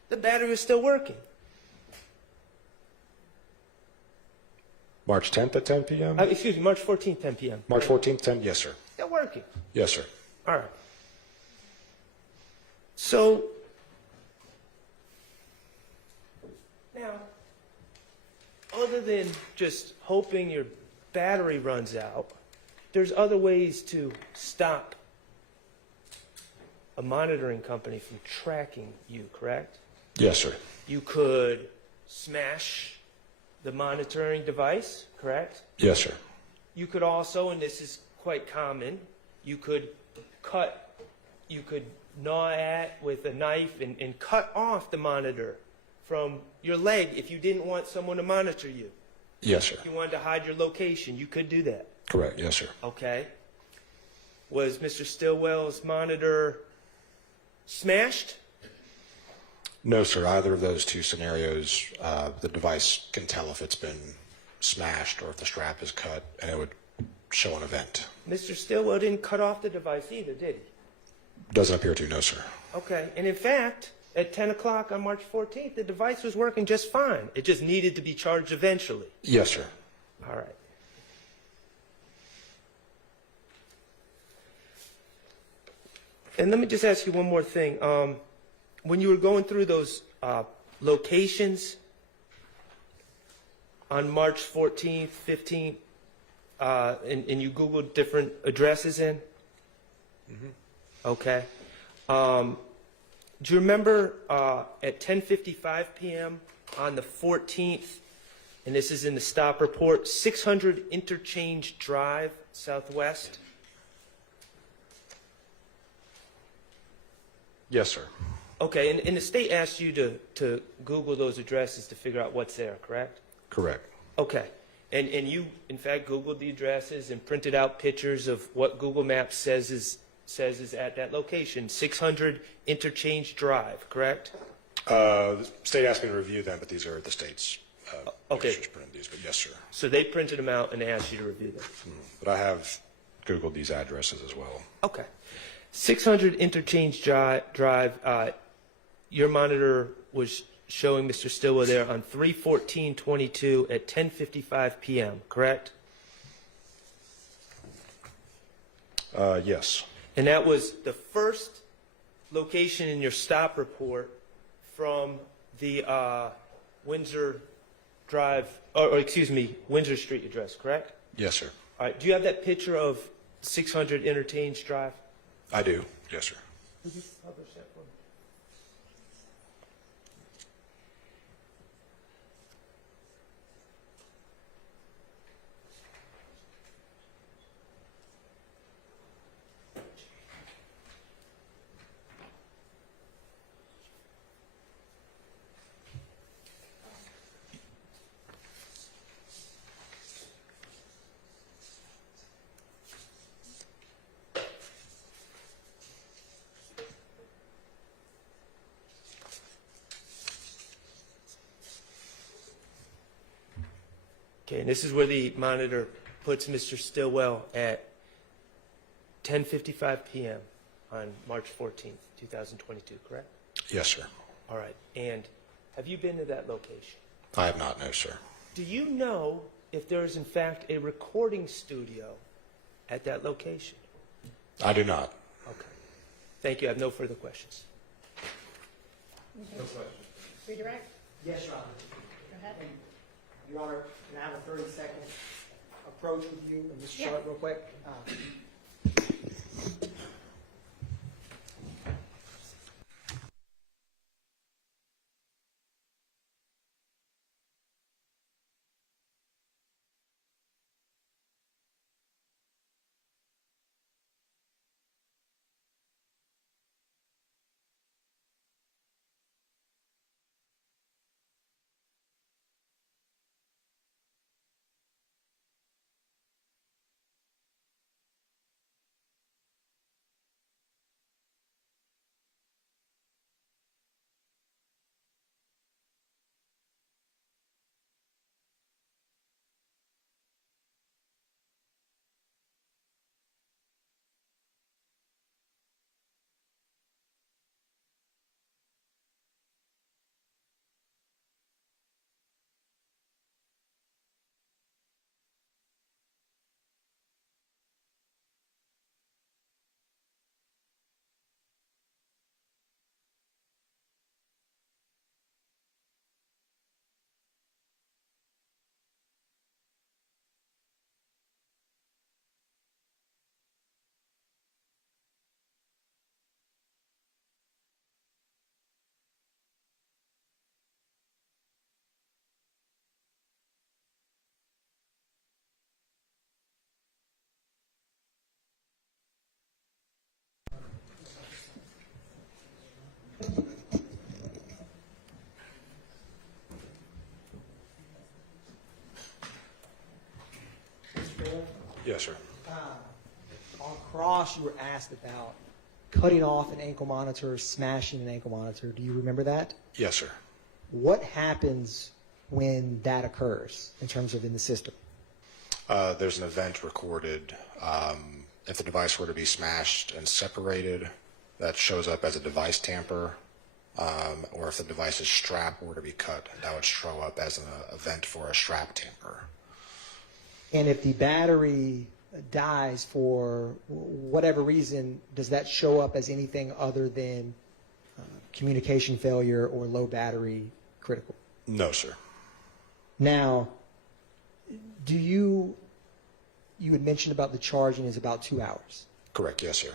the battery was still working. March 10th at 10 p.m. Excuse me, March 14th, 10 p.m. March 14th, 10. Yes, sir. Still working. Yes, sir. All right. So, now, other than just hoping your battery runs out, there's other ways to stop a monitoring company from tracking you, correct? Yes, sir. You could smash the monitoring device, correct? Yes, sir. You could also, and this is quite common, you could gnaw at with a knife and cut off the monitor from your leg if you didn't want someone to monitor you. Yes, sir. If you wanted to hide your location, you could do that. Correct. Yes, sir. Okay. Was Mr. Stillwell's monitor smashed? No, sir. Either of those two scenarios, the device can tell if it's been smashed or if the strap is cut, and it would show an event. Mr. Stillwell didn't cut off the device either, did he? Doesn't appear to, no, sir. Okay. And in fact, at 10 o'clock on March 14th, the device was working just fine. It just needed to be charged eventually. Yes, sir. All right. And let me just ask you one more thing. When you were going through those locations on March 14th, 15th, and you Googled different addresses in? Mm-hmm. Okay. Do you remember at 10:55 p.m. on the 14th, and this is in the stop report, 600 Interchange Drive, Southwest? Yes, sir. Okay, and the state asked you to Google those addresses to figure out what's there, correct? Correct. Okay. And you, in fact, Googled the addresses and printed out pictures of what Google Maps says is at that location, 600 Interchange Drive, correct? The state asked me to review them, but these are the state's Okay. Extras printed these, but yes, sir. So they printed them out and asked you to review them? But I have Googled these addresses as well. Okay. 600 Interchange Drive, your monitor was showing Mr. Stillwell there on 3/14/22 at 10:55 p.m., correct? Yes. And that was the first location in your stop report from the Windsor Drive, or excuse me, Windsor Street address, correct? Yes, sir. All right. Do you have that picture of 600 Interchange Drive? I do. Yes, sir. Could you publish that for me? Okay, and this is where the monitor puts Mr. Stillwell at 10:55 p.m. on March 14th, 2022, correct? Yes, sir. All right. And have you been to that location? I have not, no, sir. Do you know if there is, in fact, a recording studio at that location? I do not. Okay. Thank you. I have no further questions. Redirect? Yes, Your Honor. Go ahead. Your Honor, can I have a 30-second approach with you and Mr. Sharp real quick? Yes, sir. On cross, you were asked about cutting off an ankle monitor, smashing an ankle monitor. Do you remember that? Yes, sir. What happens when that occurs in terms of in the system? There's an event recorded. If the device were to be smashed and separated, that shows up as a device tamper. Or if the device's strap were to be cut, that would show up as an event for a strap tamper. And if the battery dies for whatever reason, does that show up as anything other than communication failure or low battery critical? No, sir. Now, you had mentioned about the charging is about 2 hours. Correct. Yes, sir.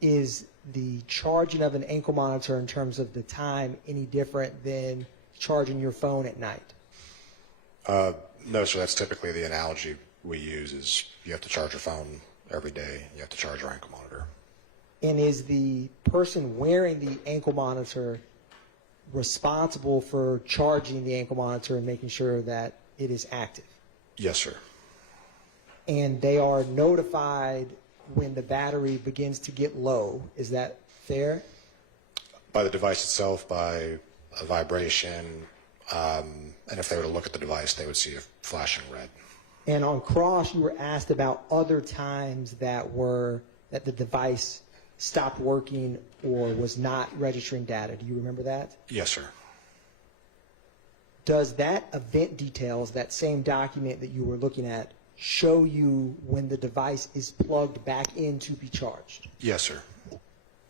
Is the charging of an ankle monitor in terms of the time any different than charging your phone at night? No, sir. That's typically the analogy we use is you have to charge your phone every day. You have to charge your ankle monitor. And is the person wearing the ankle monitor responsible for charging the ankle monitor and making sure that it is active? Yes, sir. And they are notified when the battery begins to get low. Is that fair? By the device itself, by a vibration, And if they were to look at the device, they would see a flashing red. And on cross, you were asked about other times that the device stopped working or was not registering data. Do you remember that? Yes, sir. Does that event details, that same document that you were looking at, show you when the device is plugged back in to be charged? Yes, sir.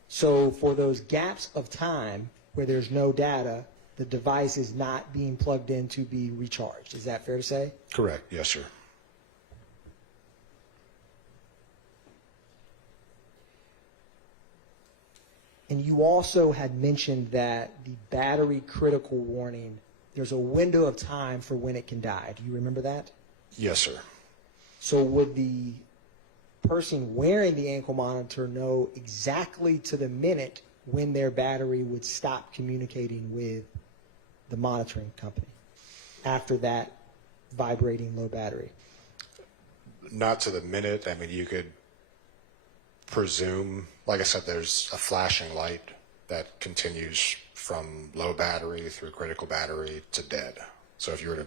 So for those gaps of time where there's no data, the device is not being plugged in to be recharged. Is that fair to say? Correct. Yes, sir. And you also had mentioned that the battery critical warning, there's a window of time for when it can die. Do you remember that? Yes, sir. So would the person wearing the ankle monitor know exactly to the minute when their battery would stop communicating with the monitoring company after that vibrating low battery? Not to the minute. I mean, you could presume, like I said, there's a flashing light that continues from low battery through critical battery to dead. So if you were to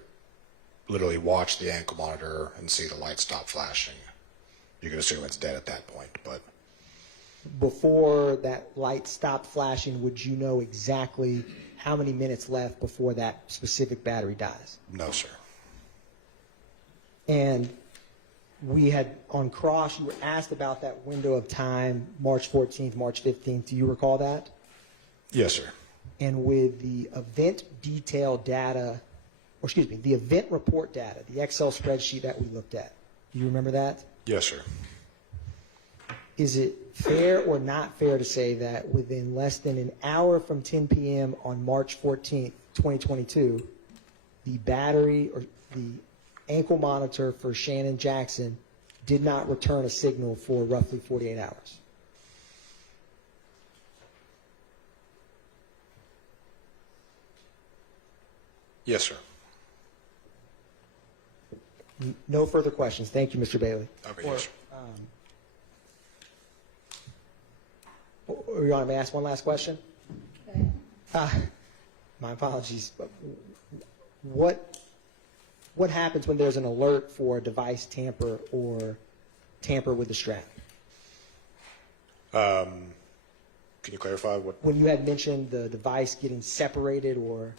literally watch the ankle monitor and see the light stop flashing, you could assume it's dead at that point. But before that light stopped flashing, would you know exactly how many minutes left before that specific battery dies? no, sir. And we had, on cross, you were asked about that window of time, March 14th, March 15th. Do you recall that? Yes, sir. And with the event detail data, or excuse me, the event report data, the Excel spreadsheet that we looked at, do you remember that? Yes, sir. Is it fair or not fair to say that within less than an hour from 10 p.m. on March 14th, 2022, the battery or the ankle monitor for Shannon Jackson did not return a signal for roughly 48 hours? Yes, sir. No further questions. Thank you, Mr. Bailey. Okay, yes, sir. Your Honor, may I ask one last question? Okay. My apologies. But what happens when there's an alert for a device tamper or tamper with the strap? Can you clarify what? When you had mentioned the device getting separated or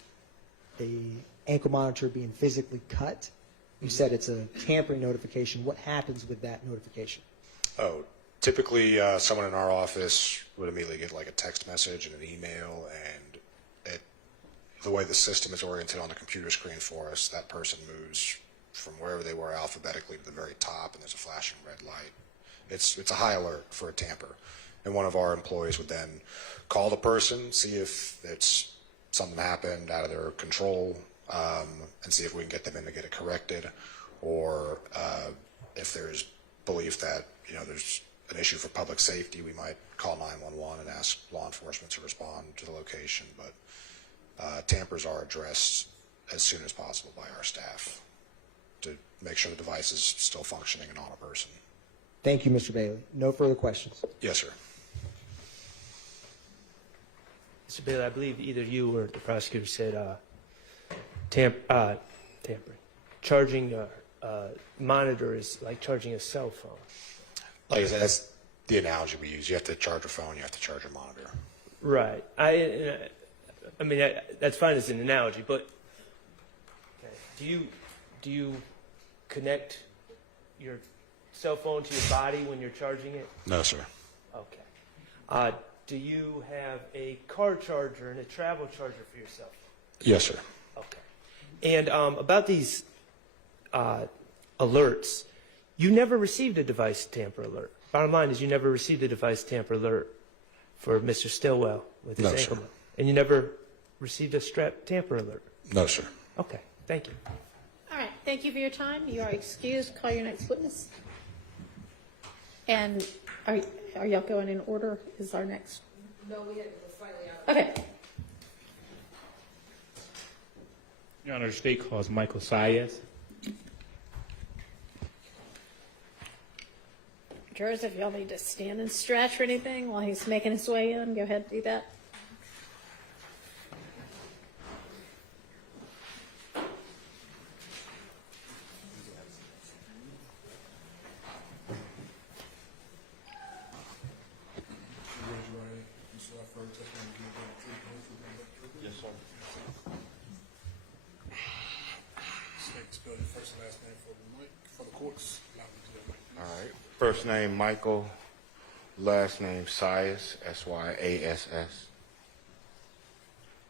the ankle monitor being physically cut, you said it's a tampering notification. What happens with that notification? Oh, typically someone in our office would immediately get like a text message and an email, and the way the system is oriented on the computer screen for us, that person moves from wherever they were alphabetically to the very top, and there's a flashing red light. It's a high alert for a tamper, and one of our employees would then call the person, see if it's something happened out of their control, and see if we can get them in to get it corrected, or if there's belief that there's an issue for public safety, we might call 911 and ask law enforcement to respond to the location. But tampers are addressed as soon as possible by our staff to make sure the device is still functioning and on a person. Thank you, Mr. Bailey. No further questions. Yes, sir. Mr. Bailey, I believe either you or the prosecutor said tampering. Charging a monitor is like charging a cell phone. Like I said, that's the analogy we use. You have to charge a phone, you have to charge a monitor. Right. I mean, that's fine as an analogy, but okay. Do you connect your cell phone to your body when you're charging it? No, sir. Okay. Do you have a car charger and a travel charger for your cell phone? Yes, sir. Okay. And about these alerts, you never received a device tamper alert. Bottom line is you never received a device tamper alert for Mr. Stillwell with his No, ankle. sir. And you never received a strap tamper alert. No, sir. Okay. Thank you. All right, thank you for your time. You are excused. Call your next witness. And are y'all going in order? Is our next? No, we had to go slightly out. Okay. Your Honor, the state calls Michael Sayez. Jurors, if y'all need to stand and stretch or anything while he's making his way in, go ahead and do that. All right. First name Michael, last name Syas, Syass.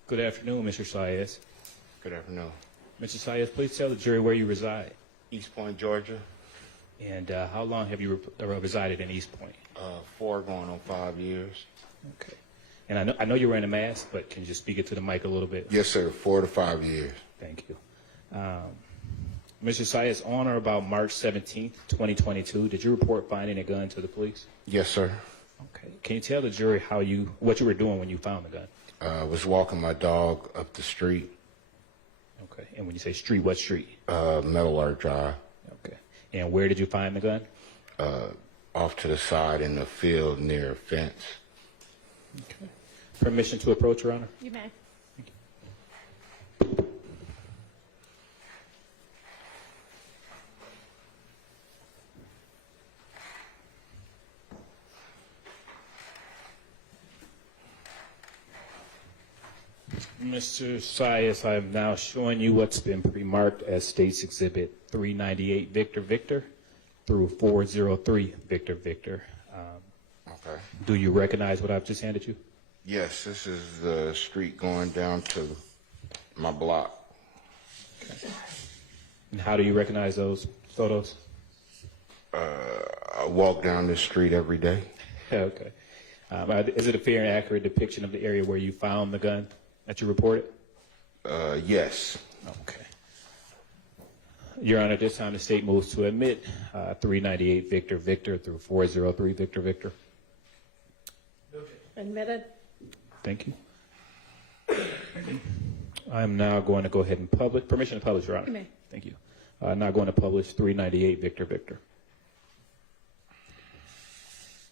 Good afternoon, Mr. Sayas. Good afternoon. Mr. Sayas, please tell the jury where you reside. East Point, Georgia. And how long have you resided in East Point? 4 going on 5 years. Okay. And I know you're wearing a mask, but can you just speak it to the mic a little bit? Yes, sir. 4 to 5 years. Thank you. Mr. Sayas, on or about March 17th, 2022, did you report finding a gun to the police? Yes, sir. Okay. Can you tell the jury what you were doing when you found the gun? I was walking my dog up the street, Okay. And when you say street, what street? Metal Art Drive, Okay. And where did you find the gun? off to the side in the field near a fence. Okay. Permission to approach, Your Honor? You may. Mr. Sayas, I am now showing you what's been pre-marked as State's Exhibit 398 Victor Victor through 403 Victor Victor. Okay. Do you recognize what I've just handed you? Yes, this is the street going down to my block. And how do you recognize those photos? I walk down this street every day. Okay. Is it a fair and accurate depiction of the area where you found the gun that you reported? Yes. Okay. Your Honor, at this time the state moves to admit 398 Victor Victor through 403 Victor Victor. Admitted. Thank you. I'm now going to go ahead and publish. Permission to publish, Your Honor. You may. Thank you. Now going to publish 398 Victor Victor.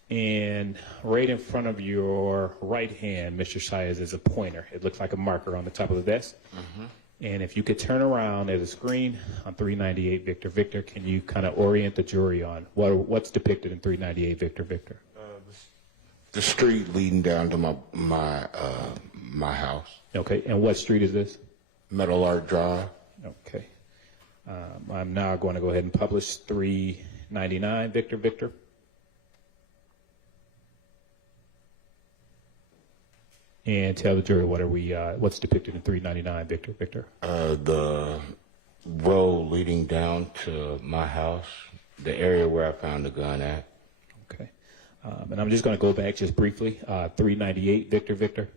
And right in front of your right hand, Mr. Sayas, is a pointer. It looks like a marker on the top of the desk. Mm-hmm. And if you could turn around at a screen on 398 Victor Victor, can you kind of orient the jury on what's depicted in 398 Victor Victor? The street leading down to my house. Okay, and what street is this? Metal Art Drive. Okay. I'm now going to go ahead and publish 399 Victor Victor. And tell the jury what's depicted in 399 Victor Victor. The road leading down to my house, the area where I found the gun at. Okay. And I'm just going to go back just briefly. 398 Victor Victor.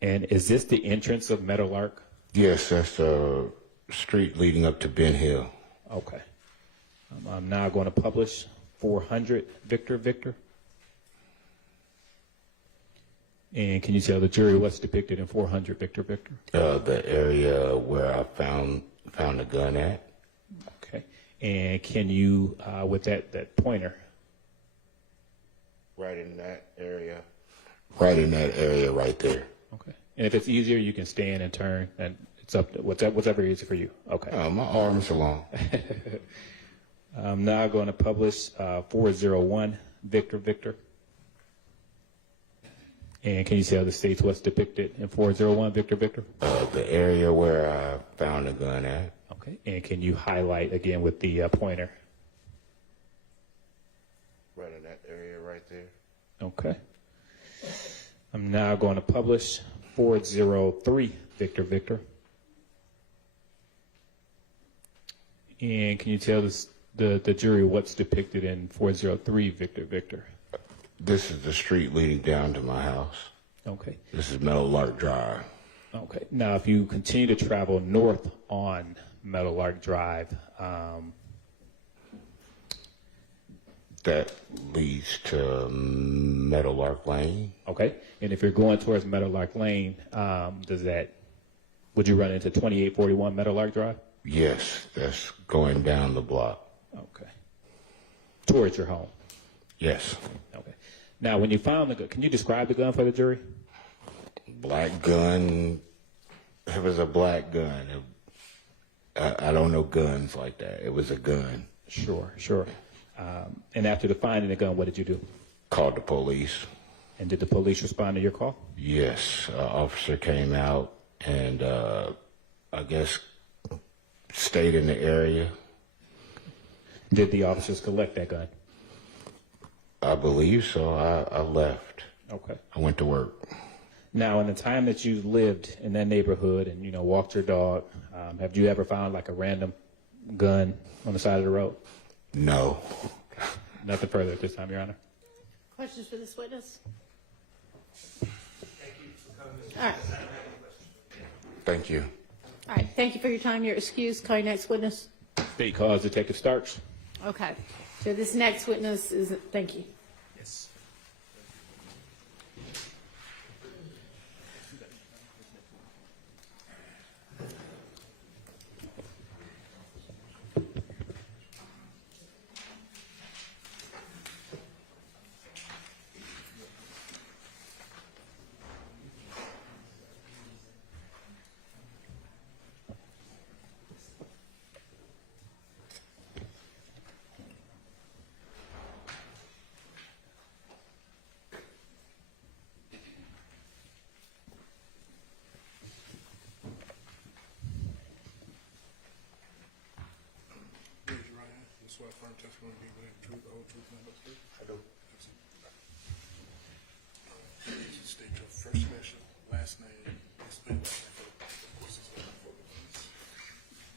And is this the entrance of Meadow Lark? Yes, that's the street leading up to Ben Hill. Okay. I'm now going to publish 400 Victor Victor. And can you tell the jury what's depicted in 400 Victor Victor? The area where I found the gun at. Okay. And can you, with that pointer? Right in that area. Right in that area right there. Okay. And if it's easier, you can stand and turn, and it's up to whatever easy for you. Okay. My arms are long. I'm now going to publish 401 Victor Victor. And can you tell the states what's depicted in 401 Victor Victor? The area where I found the gun at. Okay. And can you highlight again with the pointer? Right in that area right there. Okay. I'm now going to publish 403 Victor Victor. And can you tell the jury what's depicted in 403 Victor Victor? This is the street leading down to my house. Okay. This is Meadow Lark Drive. Okay. Now, if you continue to travel north on Meadow Lark Drive, that leads to Meadow Lark Lane. okay. And if you're going towards Meadow Lark Lane, would you run into 2841 Meadow Lark Drive? Yes, that's going down the block. Okay. Towards your home? Yes. Okay. Now, when you found the gun, can you describe the gun for the jury? Black gun. It was a black gun. I don't know guns like that. It was a gun. Sure. And after the finding the gun, what did you do? Called the police. And did the police respond to your call? Yes. Officer came out and I guess stayed in the area. Did the officers collect that gun? I believe so. I left. Okay. I went to work. Now, in the time that you lived in that neighborhood and, you know, walked your dog, have you ever found like a random gun on the side of the road? No. Nothing further at this time, Your Honor. Questions for this witness? All right. Thank you. All right. Thank you for your time. You're excused. Call your next witness. State cause Detective Starks. Okay. So this next witness is, thank you. Yes. Raise your right hand. You swear firm testimony to be the truth, the whole truth, and nothing but the truth? I do. State your first initial, last name, explain last name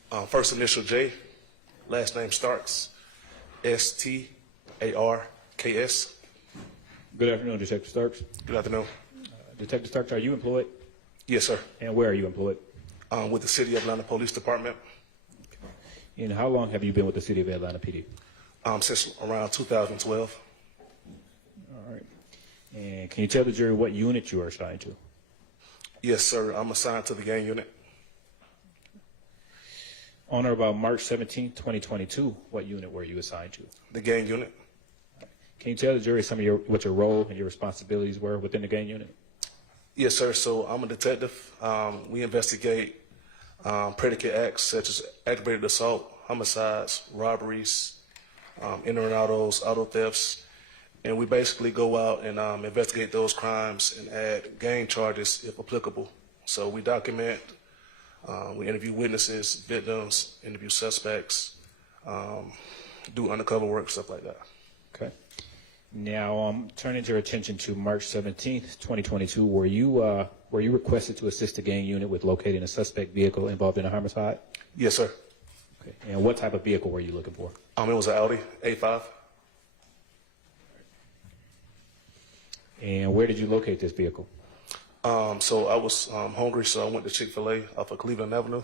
for the First initial J, last name Starks, Starks. Good afternoon, Detective Starks. Good afternoon. Detective Starks, are you employed? Yes, sir. And where are you employed? With the City of Atlanta Police Department And how long have you been with the City of Atlanta PD? since around 2012. All right. And can you tell the jury what unit you are assigned to? Yes, sir. I'm assigned to the gang unit. On or about March 17, 2022, what unit were you assigned to? The gang unit. Can you tell the jury some of what your role and your responsibilities were within the gang unit? Yes, sir. So I'm a detective. We investigate predicate acts such as aggravated assault, homicides, robberies, entering autos, auto thefts, and we basically go out and investigate those crimes and add gang charges if applicable. So we document, we interview witnesses, victims, interview suspects, do undercover work, stuff like that. Okay. Now, turning your attention to March 17th, 2022, were you requested to assist the gang unit with locating a suspect vehicle involved in a homicide? Yes, sir. Okay. And what type of vehicle were you looking for? It was an Audi A5. And where did you locate this vehicle? So I was hungry, so I went to Chick-fil-A off of Cleveland Avenue.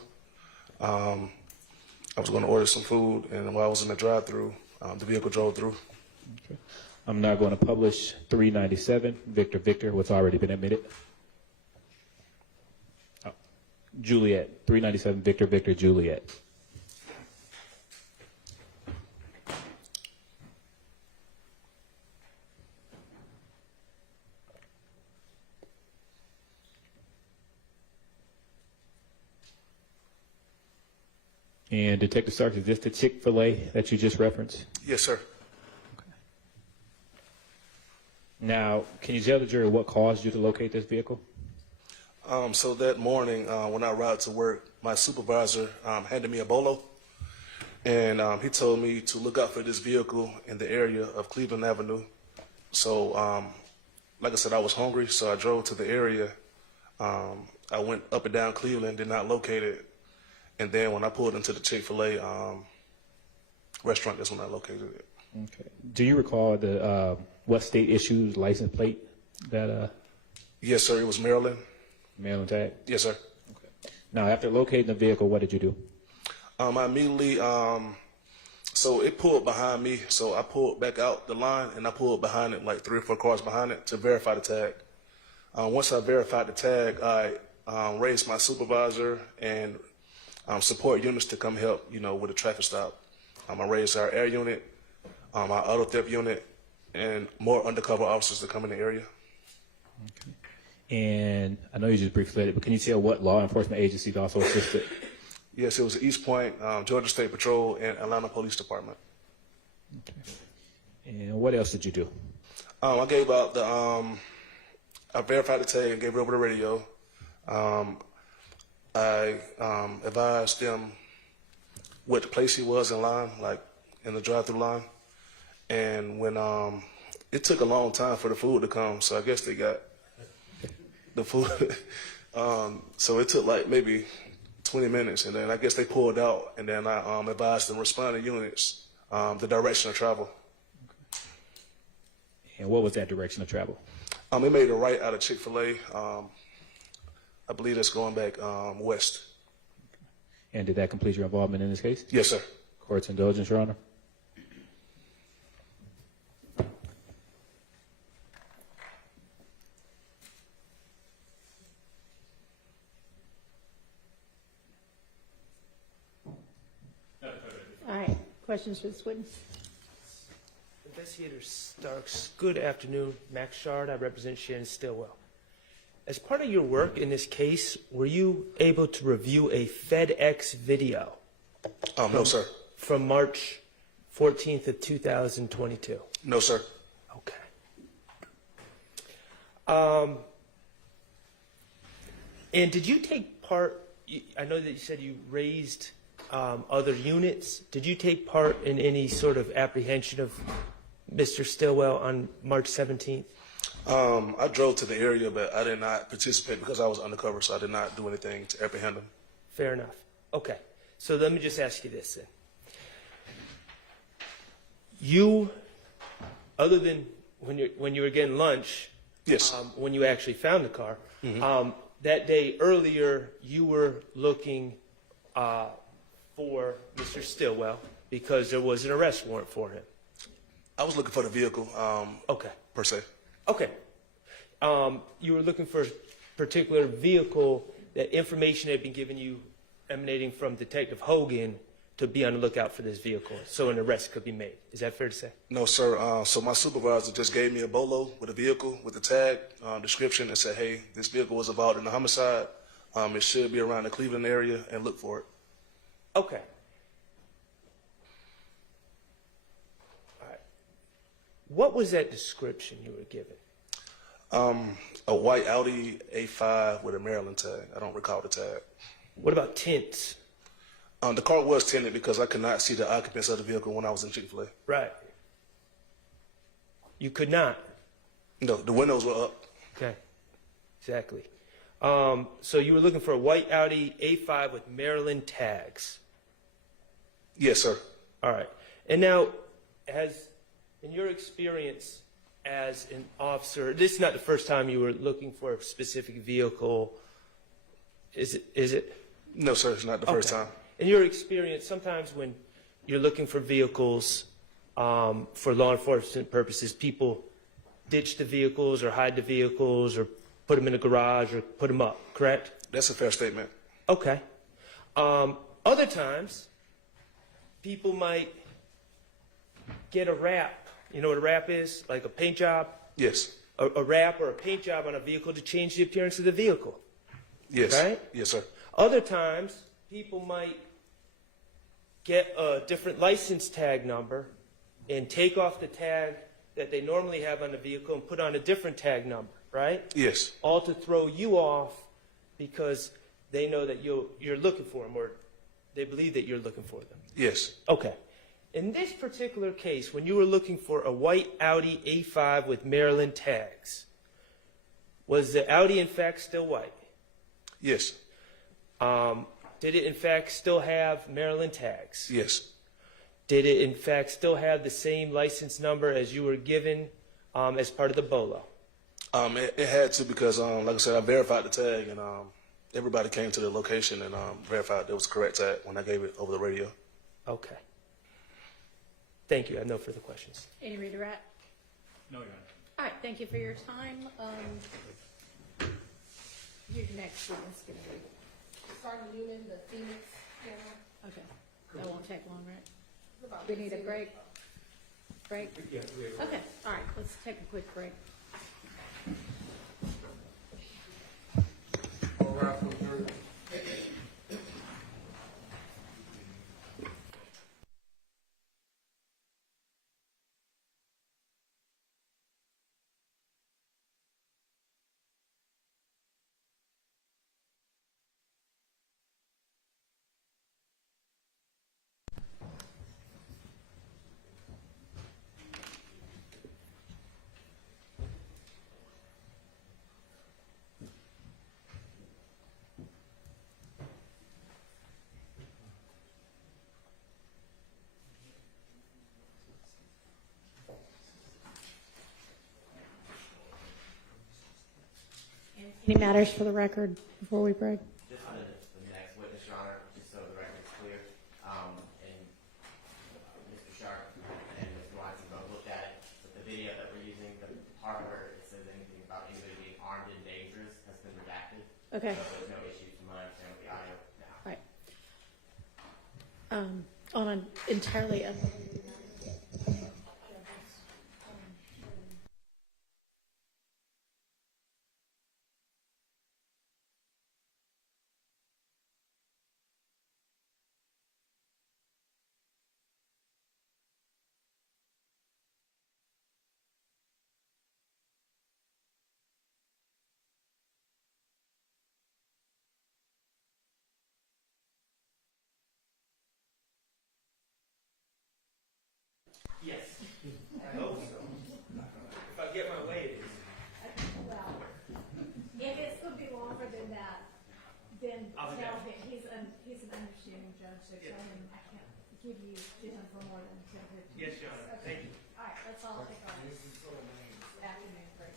I was going to order some food, and while I was in the drive-thru, the vehicle drove through. Okay. I'm now going to publish 397, Victor Victor, what's already been admitted. Oh, Juliet, 397, Victor Victor, Juliet. And Detective Starks, is this the Chick-fil-A that you just referenced? Yes, sir. Now, can you tell the jury what caused you to locate this vehicle? So that morning, when I arrived to work, my supervisor handed me a bolo, and he told me to look out for this vehicle in the area of Cleveland Avenue. So, like I said, I was hungry, so I drove to the area. I went up and down Cleveland, did not locate it, and then when I pulled into the Chick-fil-A restaurant, that's when I located it. Okay. Do you recall the what state issued license plate that? Yes, sir. It was Maryland. Maryland tag? Yes, sir. Okay. Now, after locating the vehicle, what did you do? I immediately, so it pulled behind me, so I pulled back out the line, and I pulled behind it, like 3 or 4 cars behind it, to verify the tag. Once I verified the tag, I raised my supervisor and support units to come help, with a traffic stop. I raised our air unit, our auto theft unit, and more undercover officers to come in the area. Okay. And I know you just briefly said it, but can you tell what law enforcement agencies also assisted? Yes, it was East Point, Georgia State Patrol, and Atlanta Police Department. Okay. And what else did you do? I gave out the, I verified the tag and gave it over the radio. I advised them what the place he was in line, like in the drive-through line, and when it took a long time for the food to come, so I guess they got the food. So it took like maybe 20 minutes, and then I guess they pulled out, and then I advised the responding units the direction of travel. And what was that direction of travel? It made a right out of Chick-fil-A. I believe that's going back west. And did that complete your involvement in this case? Yes, sir. Court's indulgence, Your Honor. All right, questions for this witness? Investigator Starks, good afternoon. Max Shard, I represent Shannon Stillwell. As part of your work in this case, were you able to review a FedEx video? No, sir. From March 14th of 2022? No, sir. Okay. And did you take part, I know that you said you raised other units. Did you take part in any sort of apprehension of Mr. Stillwell on March 17th? I drove to the area, but I did not participate because I was undercover, so I did not do anything to apprehend him. Fair enough. Okay. So let me just ask you this then. You, other than when you were getting lunch, Yes. when you actually found the car, that day earlier you were looking for Mr. Stillwell because there was an arrest warrant for him. I was looking for the vehicle, Okay. per se. Okay. You were looking for a particular vehicle. That information had been given you emanating from Detective Hogan to be on the lookout for this vehicle so an arrest could be made. Is that fair to say? No, sir. So my supervisor just gave me a bolo with a vehicle with the tag description and said, hey, this vehicle was involved in a homicide. It should be around the Cleveland area and look for it. Okay. All right. What was that description you were given? A white Audi A5 with a Maryland tag. I don't recall the tag. What about tints? The car was tinted because I could not see the occupants of the vehicle when I was in Chick-fil-A. Right. You could not. No, the windows were up. Okay. Exactly. So you were looking for a white Audi A5 with Maryland tags. Yes, sir. All right. And now, in your experience as an officer, this is not the first time you were looking for a specific vehicle, is it? No, sir. It's not the first time. In your experience, sometimes when you're looking for vehicles for law enforcement purposes, people ditch the vehicles or hide the vehicles or put them in a garage or put them up, correct? That's a fair statement. Okay. Other times, people might get a wrap. You know what a wrap is? Like a paint job? Yes. A wrap or a paint job on a vehicle to change the appearance of the vehicle. Yes. Right? Yes, sir. Other times, people might get a different license tag number and take off the tag that they normally have on the vehicle and put on a different tag number, right? Yes. All to throw you off because they know that you're looking for them or they believe that you're looking for them. Yes. Okay. In this particular case, when you were looking for a white Audi A5 with Maryland tags, was the Audi in fact still white? Yes. Did it in fact still have Maryland tags? Yes. Did it in fact still have the same license number as you were given as part of the BOLO? It had to because, like I said, I verified the tag and everybody came to the location and verified it was the correct tag when I gave it over the radio. Okay. Thank you. I have no further questions. Any redirect? No, Your Honor. All right, thank you for your time. Your next witness going to be. Sergeant Newman, the Phoenix camera. Okay, that won't take long, right? About We need a break? Break? Okay, all right, let's take a quick break. Any matters for the record before we break? Just on the next witness, Your Honor, just so the record's clear, and Mr. Sharp and Mr. Watson both looked at it, but the video that we're using, the part where it says anything about anybody being armed and dangerous has been redacted. Okay. So there's no issues from my understanding with the audio now. Right. On an entirely other. Yes. I hope so. If I get my way, it is. Well, if it's going to be longer than that, then I'll be tell back. him, he's an understanding judge, so tell him I can't give you to him for more than 10 or 15 Yes, Your Honor. Okay. Thank you. All right, let's all take our afternoon break.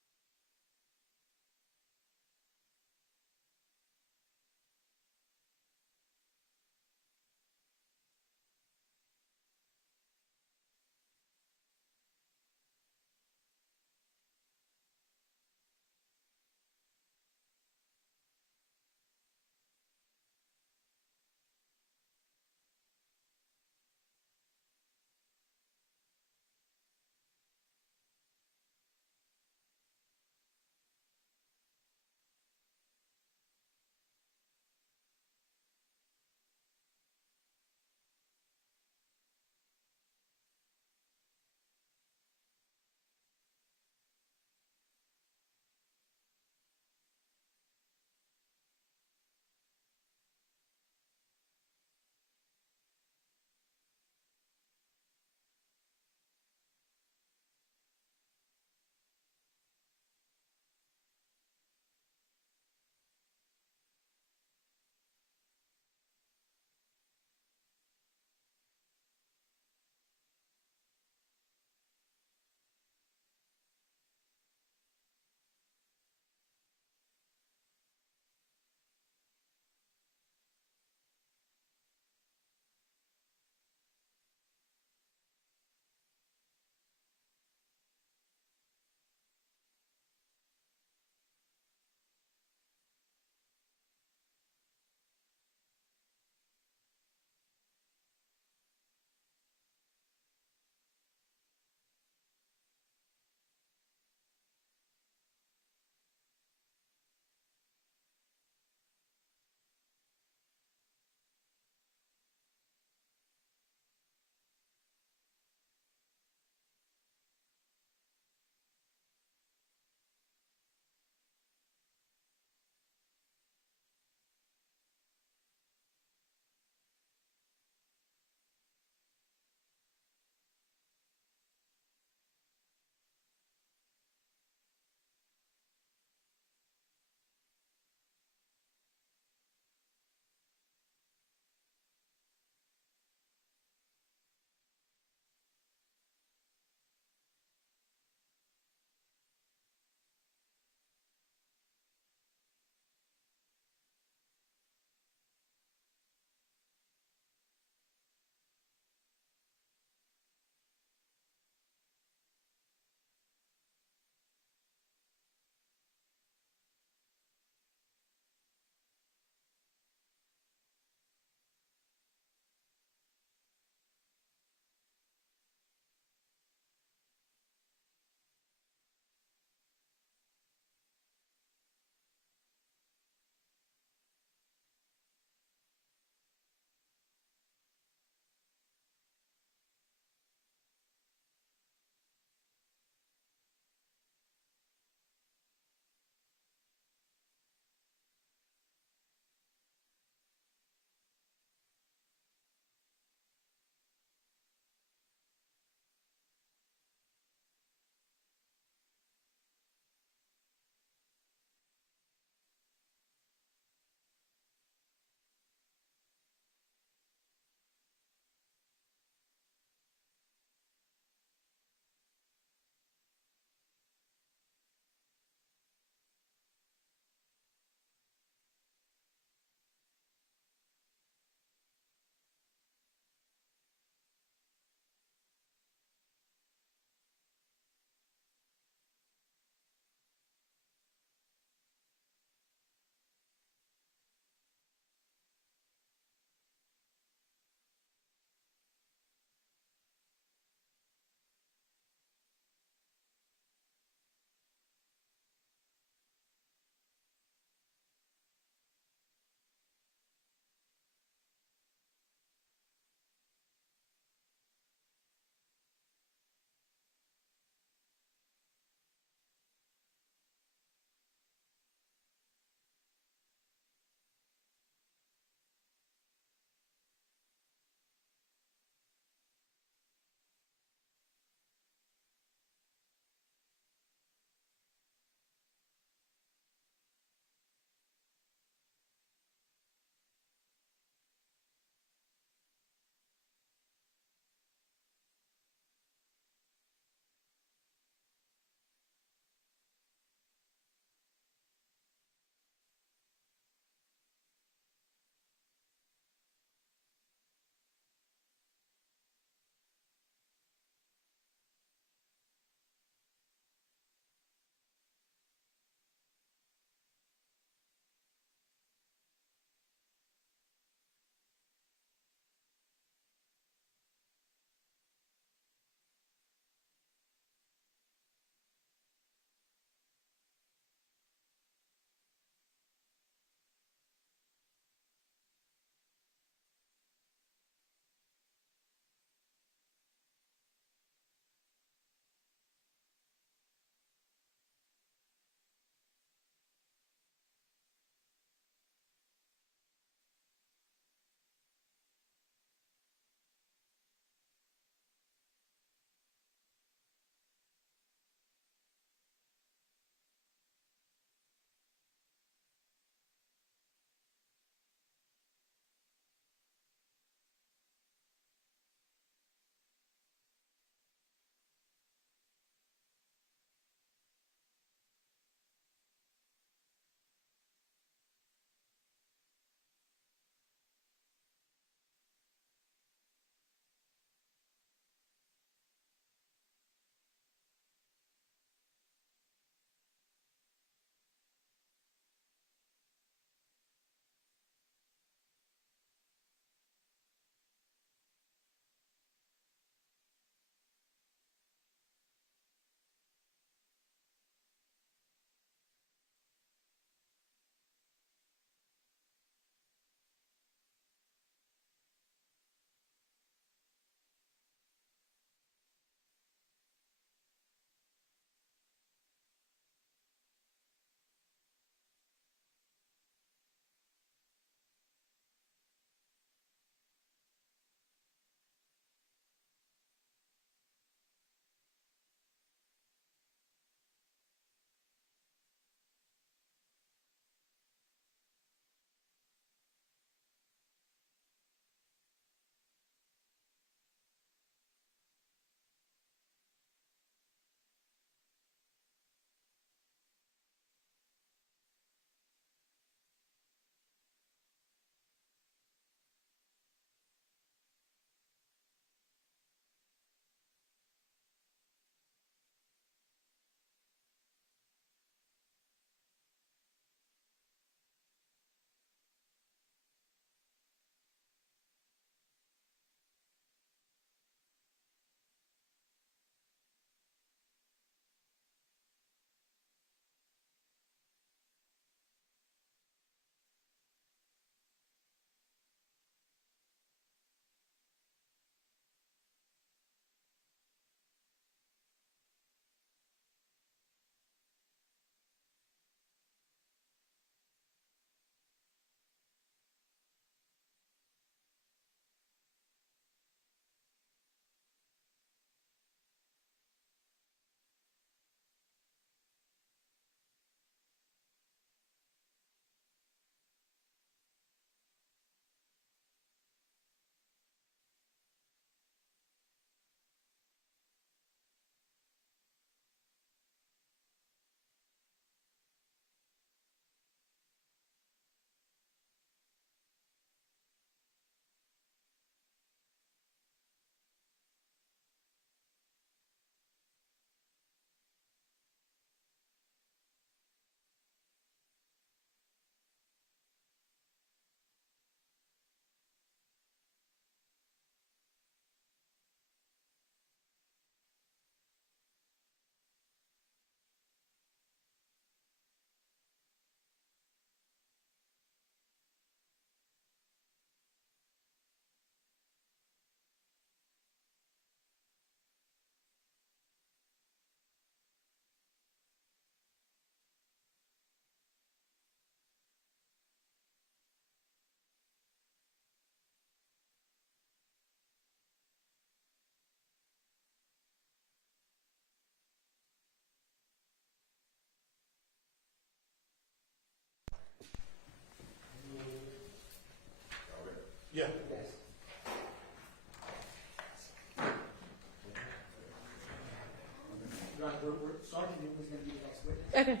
Sergeant Newman's going to be the next witness. Okay.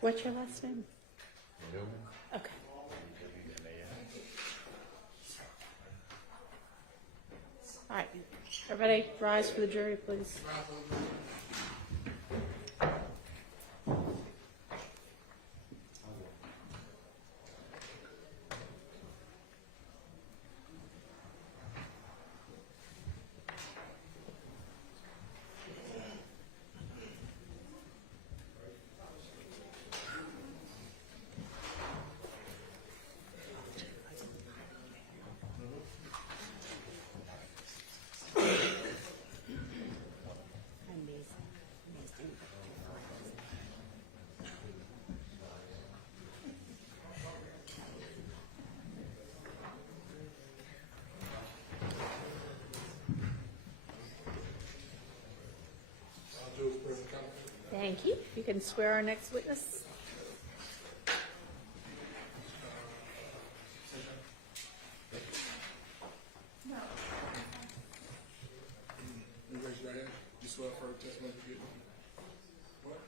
What's your last name? Okay. All right. Everybody rise for the jury, please. Thank you. You can swear our next witness. You raise your hand. You swear for testimony you give. What?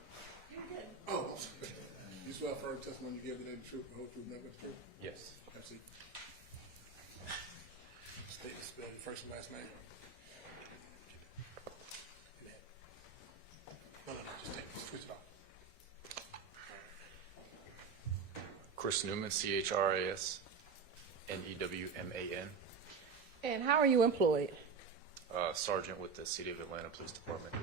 You're good. Oh, I'm sorry. You swear for testimony you give today the truth, the whole truth, nothing but the truth? Yes. Have a seat. State the spell, your first and last name. No, just take it. Switch it off. Chris Newman, CHRASNEWMAN, And how are you employed? Sergeant with the City of Atlanta Police Department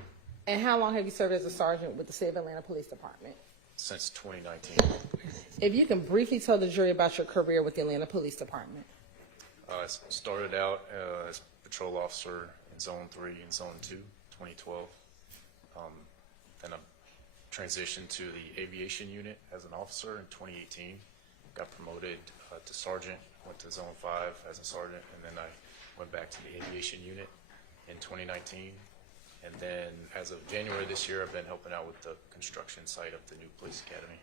And how long have you served as a sergeant with the City of Atlanta Police Department? since 2019. If you can briefly tell the jury about your career with the Atlanta Police Department. I started out as patrol officer in Zone 3 and Zone 2, 2012. Then I transitioned to the Aviation unit as an officer in 2018. Got promoted to sergeant, went to Zone 5 as a sergeant, and then I went back to the Aviation unit in 2019. And then as of January this year, I've been helping out with the construction site of the new police academy.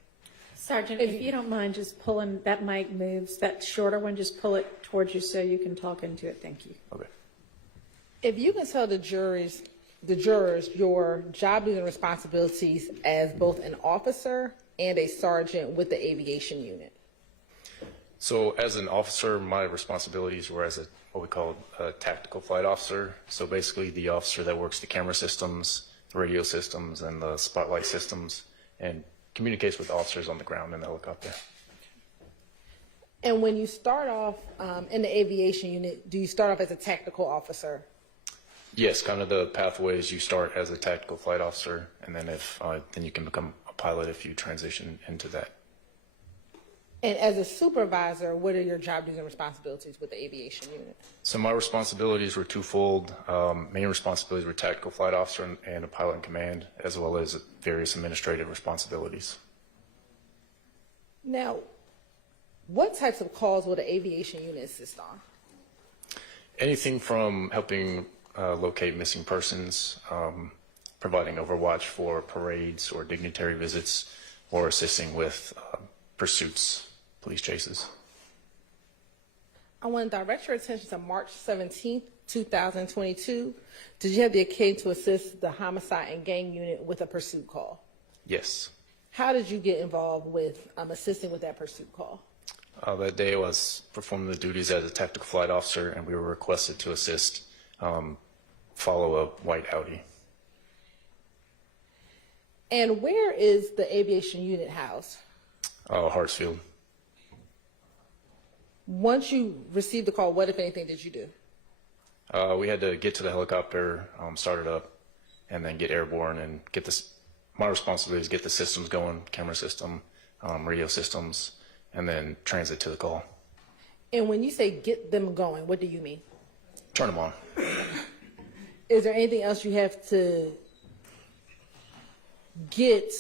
Sergeant, if you don't mind just pulling, that mic moves, that shorter one, just pull it towards you so you can talk into it. Thank you. Okay. If you can tell the jurors your job duties and responsibilities as both an officer and a sergeant with the Aviation unit. So as an officer, my responsibilities were as what we call a tactical flight officer. So basically the officer that works the camera systems, the radio systems, and the spotlight systems, and communicates with officers on the ground in the helicopter. And when you start off in the Aviation unit, do you start off as a tactical officer? Yes, kind of the pathway is you start as a tactical flight officer, and then then you can become a pilot if you transition into that. And as a supervisor, what are your job duties and responsibilities with the Aviation unit? So my responsibilities were twofold. Main responsibilities were tactical flight officer and a pilot in command, as well as various administrative responsibilities. Now, what types of calls will the Aviation unit assist on? Anything from helping locate missing persons, providing overwatch for parades or dignitary visits, or assisting with pursuits, police chases. I want to direct your attention to March 17th, 2022. Did you have the occasion to assist the homicide and gang unit with a pursuit call? Yes. How did you get involved with assisting with that pursuit call? That day I was performing the duties as a tactical flight officer, and we were requested to assist follow a white Audi. And where is the Aviation unit housed? Hartsfield. Once you received the call, what, if anything, did you do? We had to get to the helicopter, start it up, and then get airborne and get this. My responsibility is get the systems going, camera system, radio systems, and then transit to the call. And when you say get them going, what do you mean? Turn them on. Is there anything else you have to get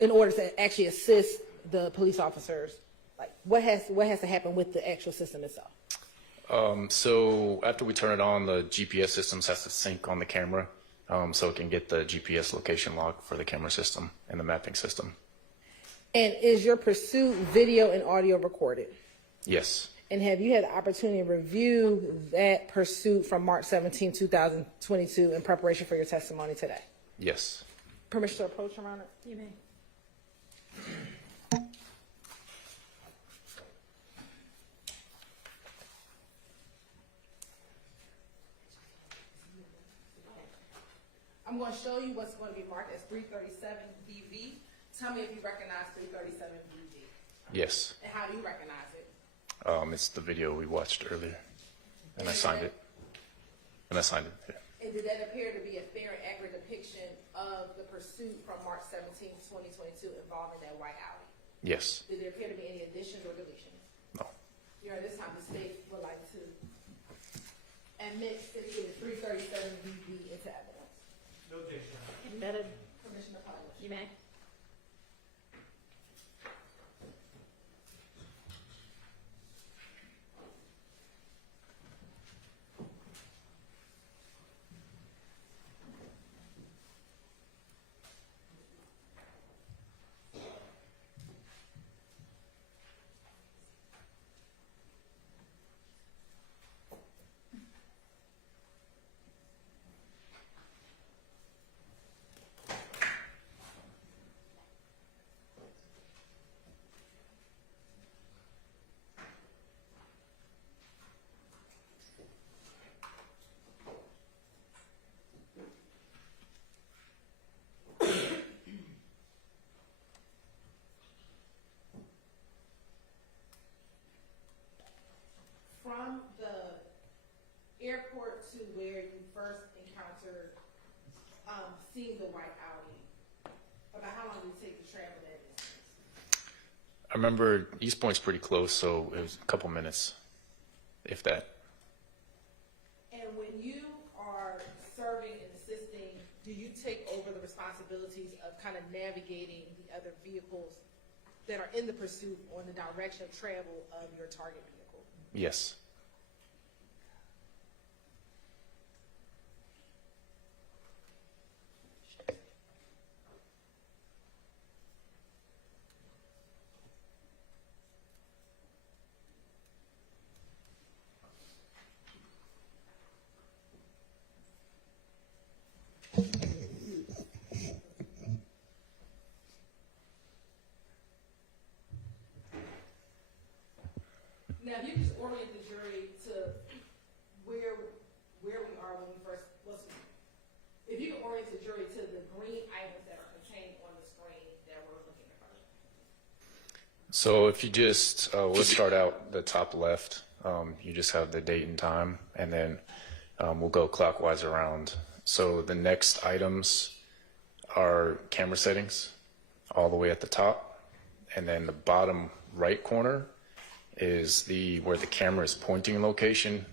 in order to actually assist the police officers? Like what has to happen with the actual system itself? So after we turn it on, the GPS systems has to sync on the camera. so it can get the GPS location log for the camera system and the mapping system. And is your pursuit video and audio recorded? Yes. And have you had the opportunity to review that pursuit from March 17, 2022 in preparation for your testimony today? Yes. Permission to approach, Your Honor? You may. I'm going to show you what's going to be marked as 337 BV. Tell me if you recognize 337 BV. Yes. And how do you recognize it? It's the video we watched earlier, and I signed it. Yeah. And did that appear to be a fair and accurate depiction of the pursuit from March 17, 2022 involving that white Audi? Yes. Did there appear to be any additions or deletions? No. Your Honor, this time the state would like to admit Exhibit 337 BV into evidence. No objection. Admitted. Permission to publish. You may. From the airport to where you first encountered seeing the white Audi, about how long did it take to travel that distance? I remember East Point's pretty close, so it was a couple minutes, if that. And when you are serving and assisting, do you take over the responsibilities of kind of navigating the other vehicles that are in the pursuit on the direction of travel of your target vehicle? Yes. Now, if you just orient the jury to where we are when we first, if you can orient the jury to the green items that are contained on the screen that we're looking at first. So if you just, let's start out the top left. You just have the date and time, and then we'll go clockwise around. So the next items are camera settings all the way at the top, and then the bottom right corner is where the camera is pointing location.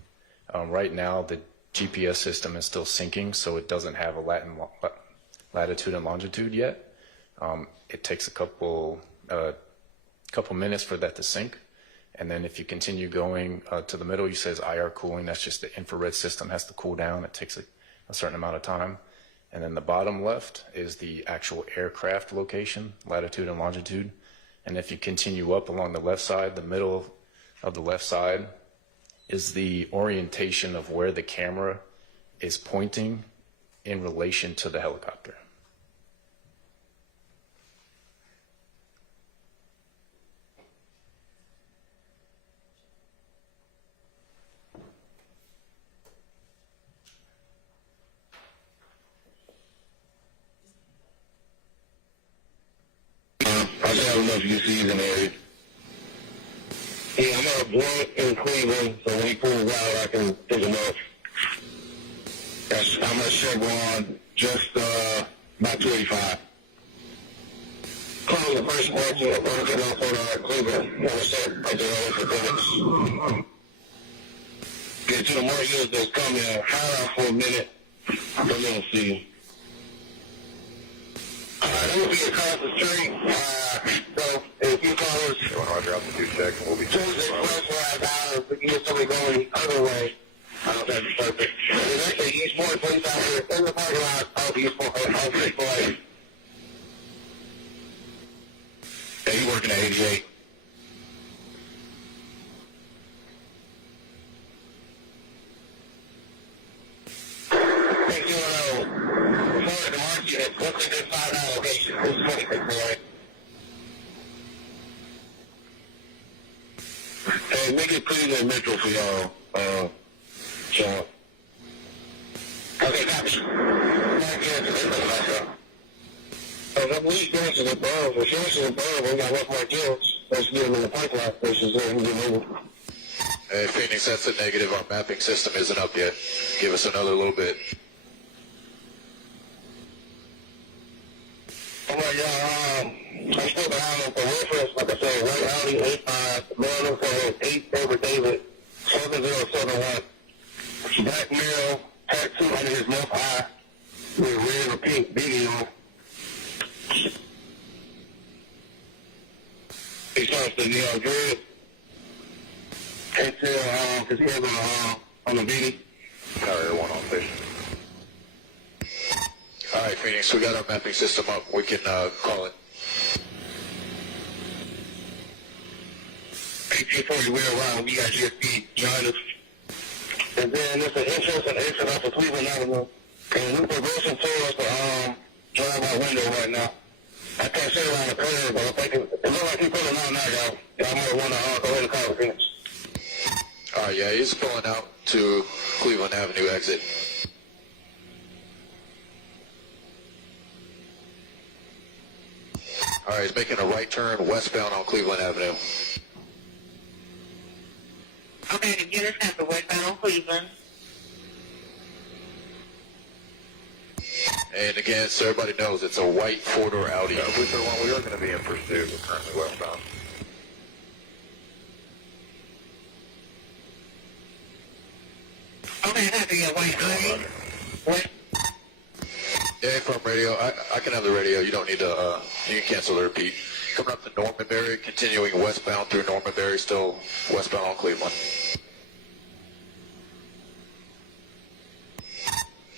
Right now, the GPS system is still syncing, so it doesn't have a latitude and longitude yet. It takes a couple minutes for that to sync. And then if you continue going to the middle, you says IR cooling. That's just the infrared system has to cool down. It takes a certain amount of time. And then the bottom left is the actual aircraft location, latitude and longitude. And if you continue up along the left side, the middle of the left side is the orientation of where the camera is pointing in relation to the helicopter. I just have enough UCs in the area. Yeah, I'm at a blunt in Cleveland, so when he pulls out, I can pick him up. I'm at Chevron, just about 285. Close the first exit, working off on Cleveland. What's up? I just for minutes. Get to the marshals that's coming, hide out for a minute, and then see you. We'll be across the street, so if you call us, Roger, altitude check, and we'll be Tuesday, plus $5 to get somebody going the other way. I don't think it's perfect. There's actually Eastport police out here in the parking lot of Eastport, of Chick-fil-A. Yeah, you working at 88. Thank you, before the market, looks like there's 5 locations. This is 26, hey, make it pretty good metro for y'all, so. Okay, copy. The police dances above, if dances above, we got one more deals. Let's get them in the pipeline stations there and get moving. Hey, Phoenix, that's a negative. Our mapping system isn't up yet. Give us another little bit. All right, y'all, I'm still behind on for reference. Like I said, White Audi 85, Maryland for 8 over David, 7071. Black male, tattoo under his left eye, with red or pink beanie on. He starts to neon dread. Can't tell, cause he has on the beanie. Carrier 1 on station. All right, Phoenix, we got our mapping system up. We can call it. 1840 Wheel Round, we got GSP behind us. And then there's an entrance and exit off of Cleveland Avenue. And we're progressing towards the drive-by window right now. I can't see around the corner, but I'm thinking, it looks like he's pulling out now, y'all. Y'all might want to go ahead and call the Phoenix. All right, yeah, he's pulling out to Cleveland Avenue exit. All right, he's making a right turn westbound on Cleveland Avenue. Okay, the units have the westbound on Cleveland. And again, so everybody knows, it's a white four-door Audi. We are going to be in pursuit. We're currently westbound. Okay, I have to get white Audi. What? Yeah, from radio. I can have the radio. You don't need to, you can cancel the repeat. Coming up to Normanberry, continuing westbound through Normanberry, still westbound on Cleveland.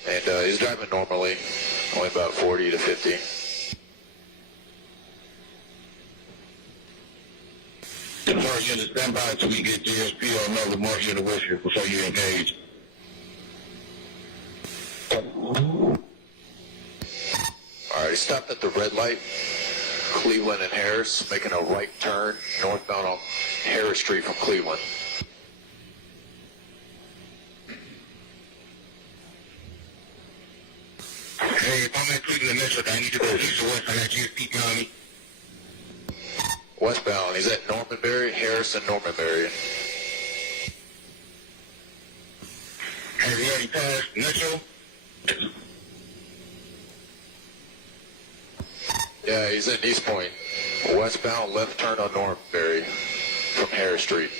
And he's driving normally, only about 40 to 50. The more units stand by until we get GSP or another more unit with you before you engage. All right, he stopped at the red light, Cleveland and Harris, making a right turn northbound on Harris Street from Cleveland. Hey, if I'm in Cleveland Metro, I need to go east or west. I got GSP behind me. Westbound, he's at Normanberry, Harris and Normanberry. Have you already passed Metro? Yeah, he's in East Point. Westbound, left turn on Normanberry from Harris Street.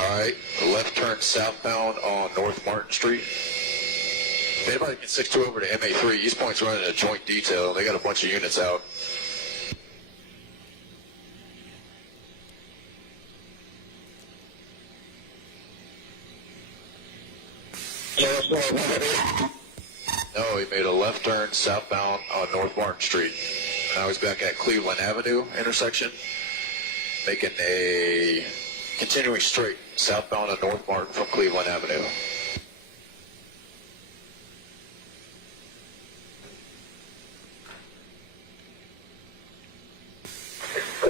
All right, left turn southbound on North Martin Street. If anybody can 62 over to MA3, East Point's running a joint detail. They got a bunch of units out. No, he made a left turn southbound on North Martin Street. Now he's back at Cleveland Avenue intersection, making a continuing straight southbound on North Martin from Cleveland Avenue.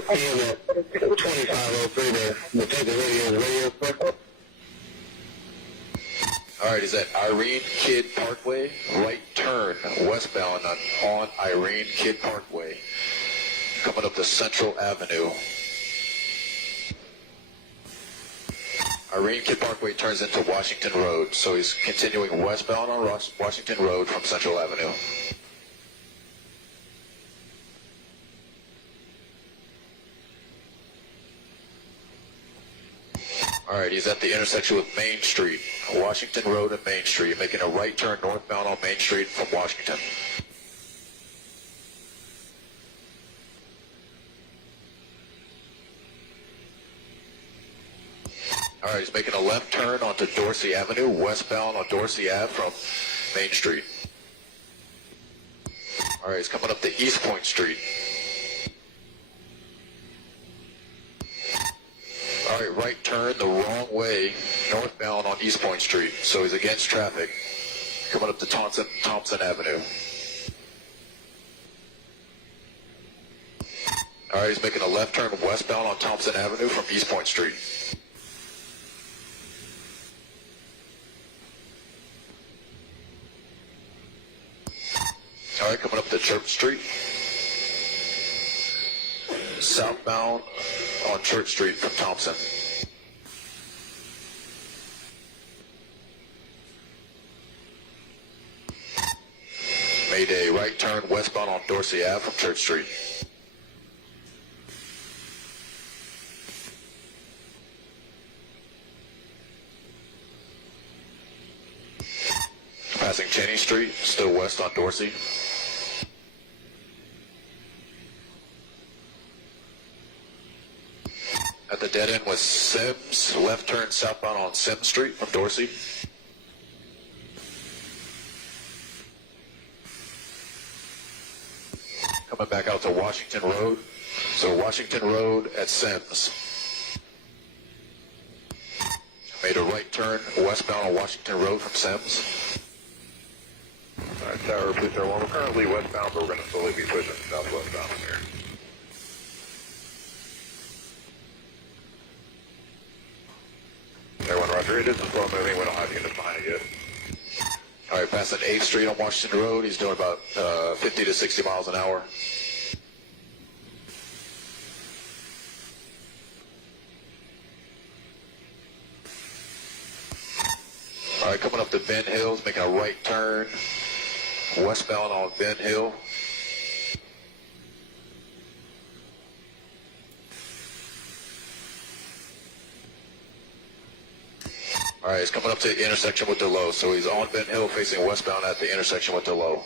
Yeah, 2503 there. We'll take the radio. All right, he's at Irene Kidd Parkway, right turn westbound on Irene Kidd Parkway, coming up to Central Avenue. Irene Kidd Parkway turns into Washington Road, so he's continuing westbound on Washington Road from Central Avenue. All right, he's at the intersection with Main Street, Washington Road and Main Street, making a right turn northbound on Main Street from Washington. All right, he's making a left turn onto Dorsey Avenue, westbound on Dorsey Ave from Main Street. All right, he's coming up to East Point Street. All right, right turn the wrong way, northbound on East Point Street. So he's against traffic, coming up to Thompson Avenue. All right, he's making a left turn westbound on Thompson Avenue from East Point Street. All right, coming up to Church Street. Southbound on Church Street from Thompson. Made a right turn westbound on Dorsey Ave from Church Street. Passing Cheney Street, still west on Dorsey. At the dead end was Sims, left turn southbound on Sims Street from Dorsey. Coming back out to Washington Road. So Washington Road at Sims. Made a right turn westbound on Washington Road from Sims. All right, Tower, please, Tower 1. We're currently westbound, but we're going to slowly be pushing southwestbound from here. Everyone, roger. It is slow moving. We don't have units behind it yet. All right, passing 8th Street on Washington Road. He's doing about 50 to 60 miles an hour. All right, coming up to Ben Hills, making a right turn westbound on Ben Hill. All right, he's coming up to the intersection with DeLowe. So he's on Ben Hill facing westbound at the intersection with DeLowe.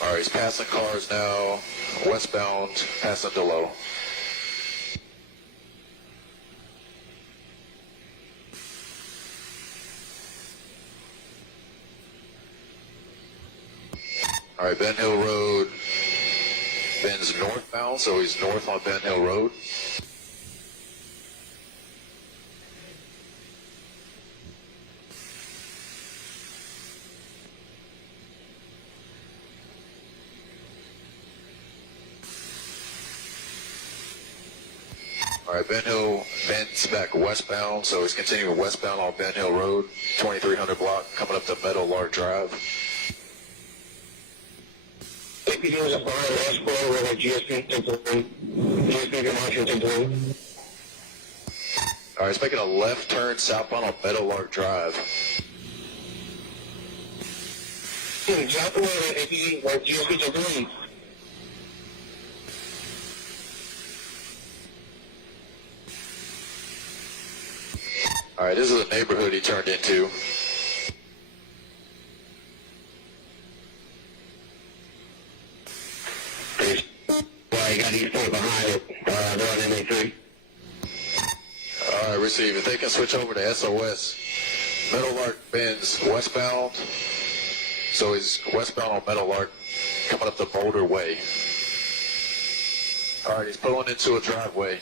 All right, he's passing cars now, westbound, passing DeLowe. All right, Ben Hill Road bends northbound, so he's north on Ben Hill Road. All right, Ben Hill bends back westbound, so he's continuing westbound on Ben Hill Road, 2300 block, coming up to Meadowlark Drive. APD was up behind last quarter with a GSP temporary. GSP to Washington temporary. All right, he's making a left turn southbound on Meadowlark Drive. Exactly where the APD was GSP temporary. All right, this is a neighborhood he turned into. Well, you got East Point behind it. They're on MA3. All right, receive. If they can switch over to SOS. Meadowlark bends westbound. So he's westbound on Meadowlark, coming up the Boulder Way. All right, he's pulling into a driveway.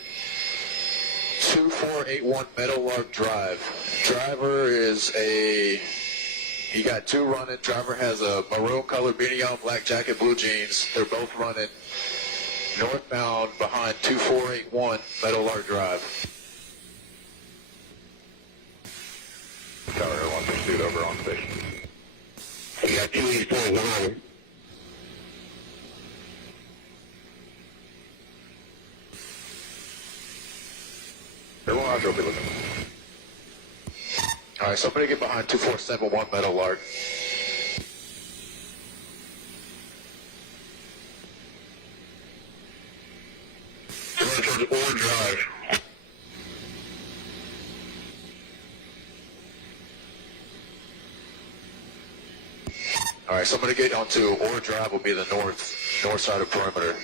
2481 Meadowlark Drive. Driver is he got two running. Driver has a maroon colored beanie on, black jacket, blue jeans. They're both running northbound behind 2481 Meadowlark Drive. Tower 1 pursuit over on station. You got two East Point behind it. Everyone, I'll be looking. All right, somebody get behind 2471 Meadowlark. Going towards Ore Drive. All right, so I'm going to get onto Ore Drive will be the north side of perimeter.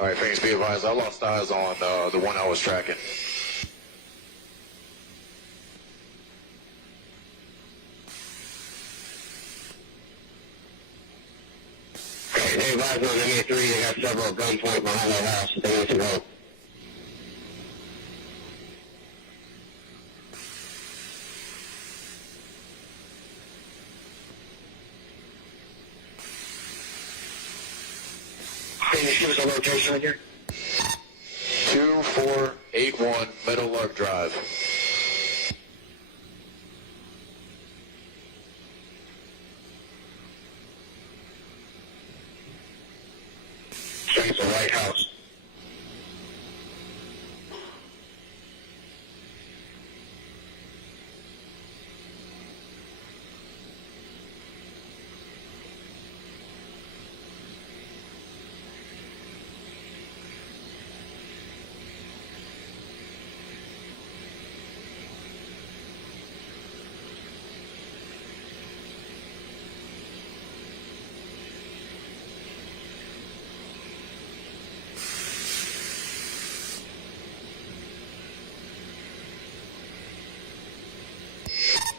All right, Phoenix, be advised, I lost eyes on the one I was tracking. They advised on MA3, they got several gunpoint behind their house. They need to go. Can you give us a location right here? 2481 Meadowlark Drive. It's a White House.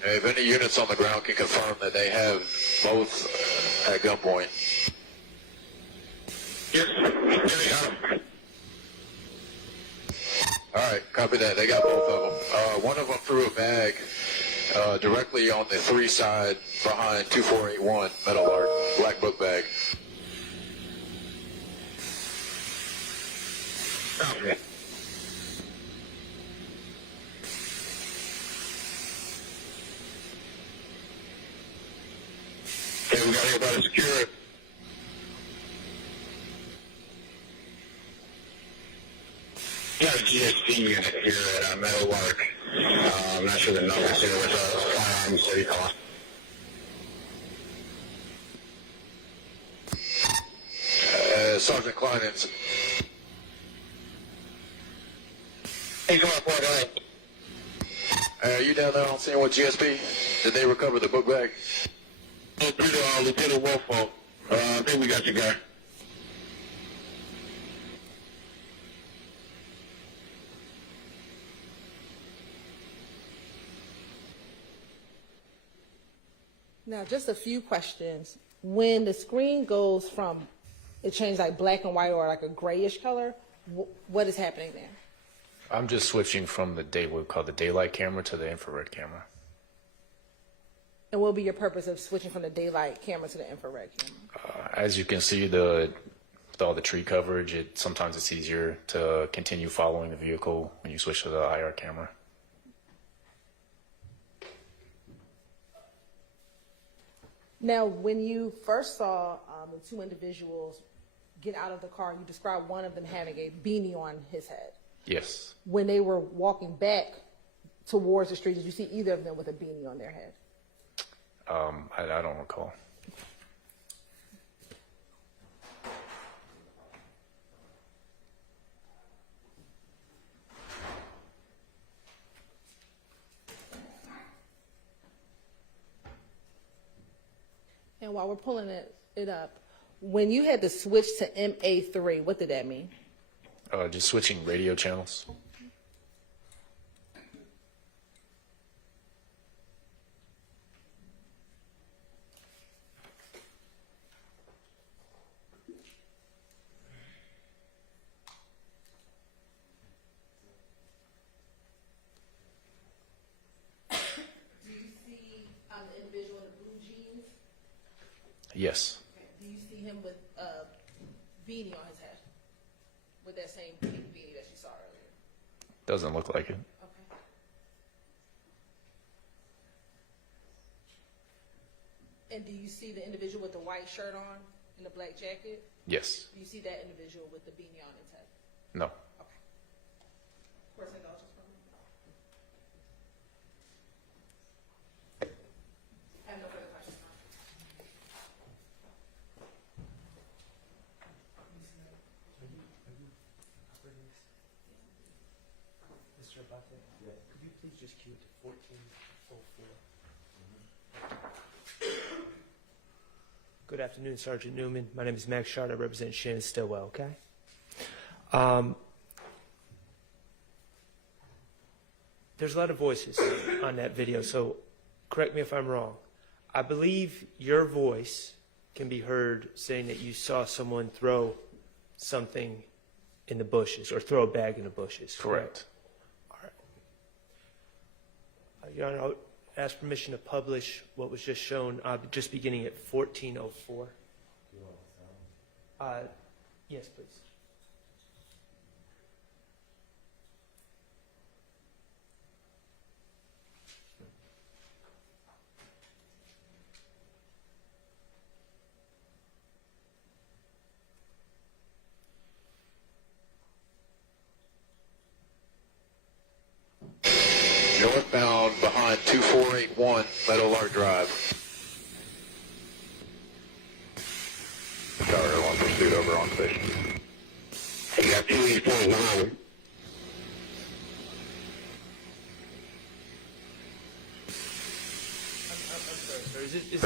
If any units on the ground can confirm that they have both at gunpoint. Yes, here All right, copy that. They got both of them. One of them threw a bag directly on the 3 side behind 2481 Meadowlark, black book bag. Okay. Okay, we got everybody secured. We got a GSP unit here at Meadowlark. I'm not sure the numbers here with Firearms City Hall. Sergeant Kleinens. Hey, come on, boy, go ahead. Are you down there on scene with GSP? Did they recover the book bag? Lieutenant Wolfo. I think we got you, guy. Now, just a few questions. When the screen goes from, it changes like black and white or like a grayish color, what is happening there? I'm just switching from what we call the daylight camera to the infrared camera. And what will be your purpose of switching from the daylight camera to the infrared camera? As you can see, with all the tree coverage, sometimes it's easier to continue following the vehicle when you switch to the IR camera. Now, when you first saw the two individuals get out of the car, you described one of them having a beanie on his head. Yes. When they were walking back towards the street, did you see either of them with a beanie on their head? I don't recall. And while we're pulling it up, when you had to switch to MA3, what did that mean? Just switching radio channels. Yes. Do you see him with a beanie on his head? With that same pink beanie that you saw earlier? Doesn't look like it. Okay. And do you see the individual with the white shirt on and the black jacket? Yes. Do you see that individual with the beanie on his head? No. Okay. Of course, indulgence from Mr. Abate? Yes. Could you please just cue it to 1404? Good afternoon, Sergeant Newman. My name is Max Shard. I represent Shannon Stillwell, okay? There's a lot of voices on that video, so correct me if I'm wrong. I believe your voice can be heard saying that you saw someone throw something in the bushes or throw a bag in the bushes. Correct. All right. Your Honor, I'll ask permission to publish what was just shown, just beginning at 1404. Yes, please. Northbound behind 2481 Meadowlark Drive. Tower 1 pursuit over on station. You got 28.9. Is this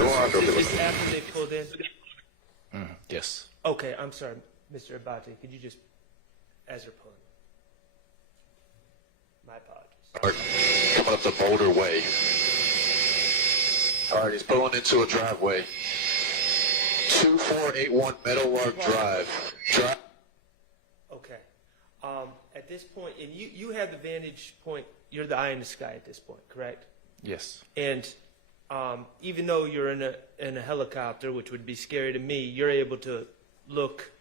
after they pulled in? Yes. Okay, I'm sorry, Mr. Abate. Could you just, as they're pulling? My apologies. Coming up the Boulder Way. All right, he's pulling into a driveway. 2481 Meadowlark Drive. Okay. At this point, and you have the vantage point, you're the eye in the sky at this point, correct? Yes. And even though you're in a helicopter, which would be scary to me, you're able to look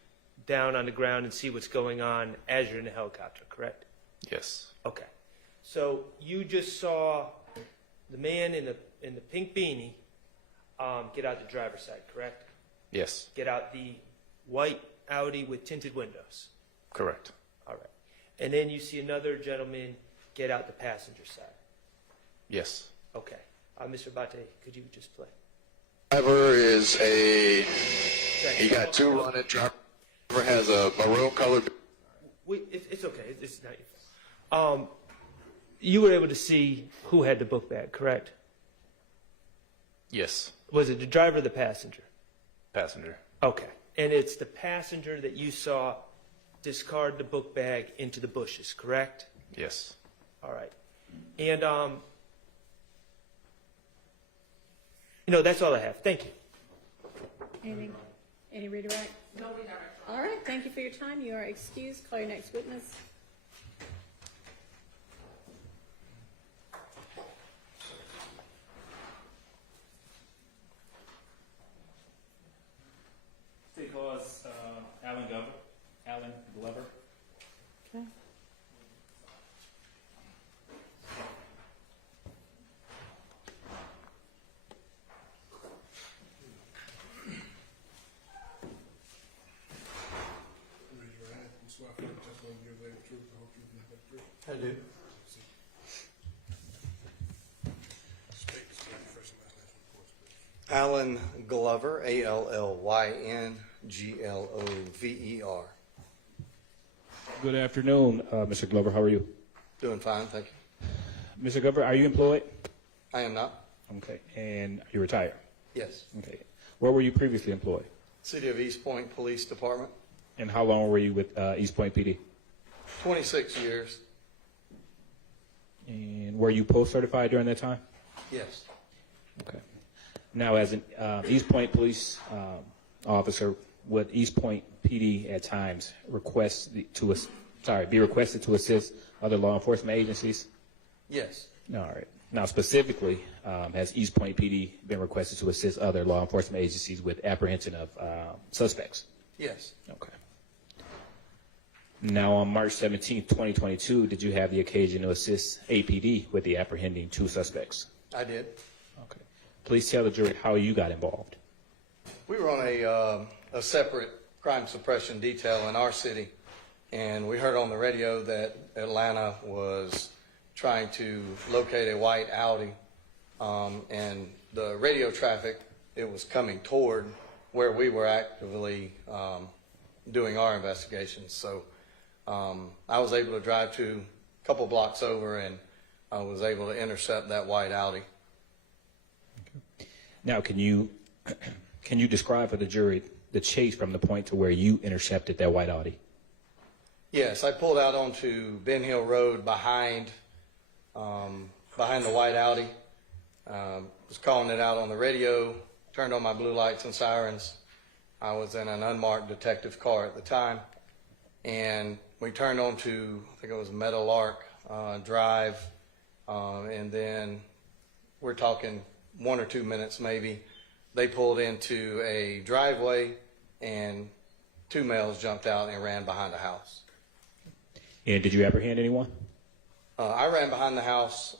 down on the ground and see what's going on as you're in a helicopter, correct? Yes. Okay. So you just saw the man in the pink beanie get out the driver's side, correct? Yes. Get out the white Audi with tinted windows. Correct. All right. And then you see another gentleman get out the passenger side. Yes. Okay. Mr. Abate, could you just play? Driver is he got two running. Driver has a maroon colored. It's okay. It's not your fault. You were able to see who had the book bag, correct? Yes. Was it the driver or the passenger? Passenger. Okay. And it's the passenger that you saw discard the book bag into the bushes, correct? Yes. All right. And, that's all I have. Thank you. Anything? Any redirect? No redirect. All right, thank you for your time. You are excused. Call your next witness. State cause, Alan Glover. Okay. Raise your hand. You swear affirm the testimony you give today the truth, the whole truth, and nothing but the truth. I do. State your first and last name for the course, please. Alan Glover, ALLYNGLOVER. Good afternoon, Mr. Glover. How are you? Doing fine, thank you. Mr. Glover, are you employed? I am not. Okay. And you're retired? Yes. Okay. Where were you previously employed? City of East Point Police Department. And how long were you with East Point PD? 26 years. And were you post-certified during that time? Yes. Okay. Now, as an East Point police officer, would East Point PD at times be requested to assist other law enforcement agencies? Yes. All right. Now, specifically, has East Point PD been requested to assist other law enforcement agencies with apprehension of suspects? Yes. Okay. Now, on March 17th, 2022, did you have the occasion to assist APD with the apprehending two suspects? I did. Okay. Please tell the jury how you got involved. We were on a separate crime suppression detail in our city, and we heard on the radio that Atlanta was trying to locate a white Audi, and the radio traffic, it was coming toward where we were actively doing our investigations. So I was able to drive to couple blocks over, and I was able to intercept that white Audi. Now, can you describe for the jury the chase from the point to where you intercepted that white Audi? Yes, I pulled out onto Ben Hill Road behind the white Audi. Was calling it out on the radio, turned on my blue lights and sirens. I was in an unmarked detective car at the time, and we turned onto, I think it was Meadow Lark Drive, and then we're talking 1 or 2 minutes maybe. They pulled into a driveway, and 2 males jumped out and ran behind the house. And did you apprehend anyone? I ran behind the house.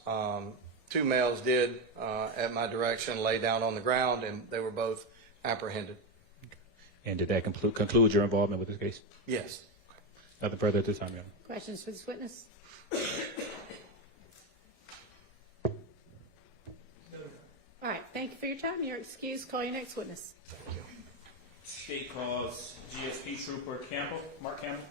2 males did, at my direction, lay down on the ground, and they were both apprehended. And did that conclude your involvement with this case? Yes. Nothing further at this time, Your Honor. Questions for this witness? All right, thank you for your time. You're excused. Call your next witness. State calls GSP Trooper Campbell, Mark Campbell.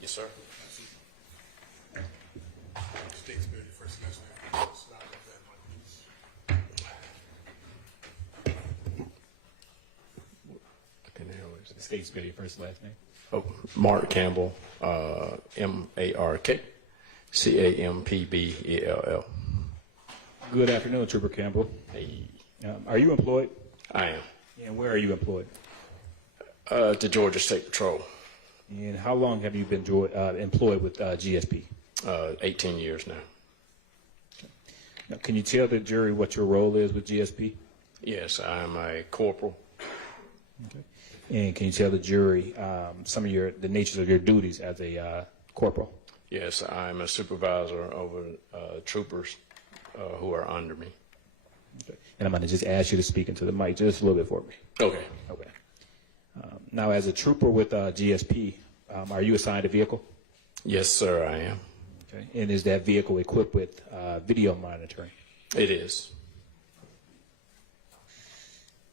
Yes, sir. State spirit first, last name. State spell your first last name. Oh, Mark Campbell, MarkCampbell. Good afternoon, Trooper Campbell. Hey. Are you employed? I am. And where are you employed? The Georgia State Patrol. And how long have you been employed with GSP? 18 years now. Now, can you tell the jury what your role is with GSP? Yes, I am a corporal. Okay. And can you tell the jury some of the natures of your duties as a corporal? Yes, I'm a supervisor over troopers who are under me. Okay. And I'm going to just ask you to speak into the mic just a little bit for me. Okay. Okay. Now, as a trooper with GSP, are you assigned a vehicle? Yes, sir, I am. Okay. And is that vehicle equipped with video monitoring? It is.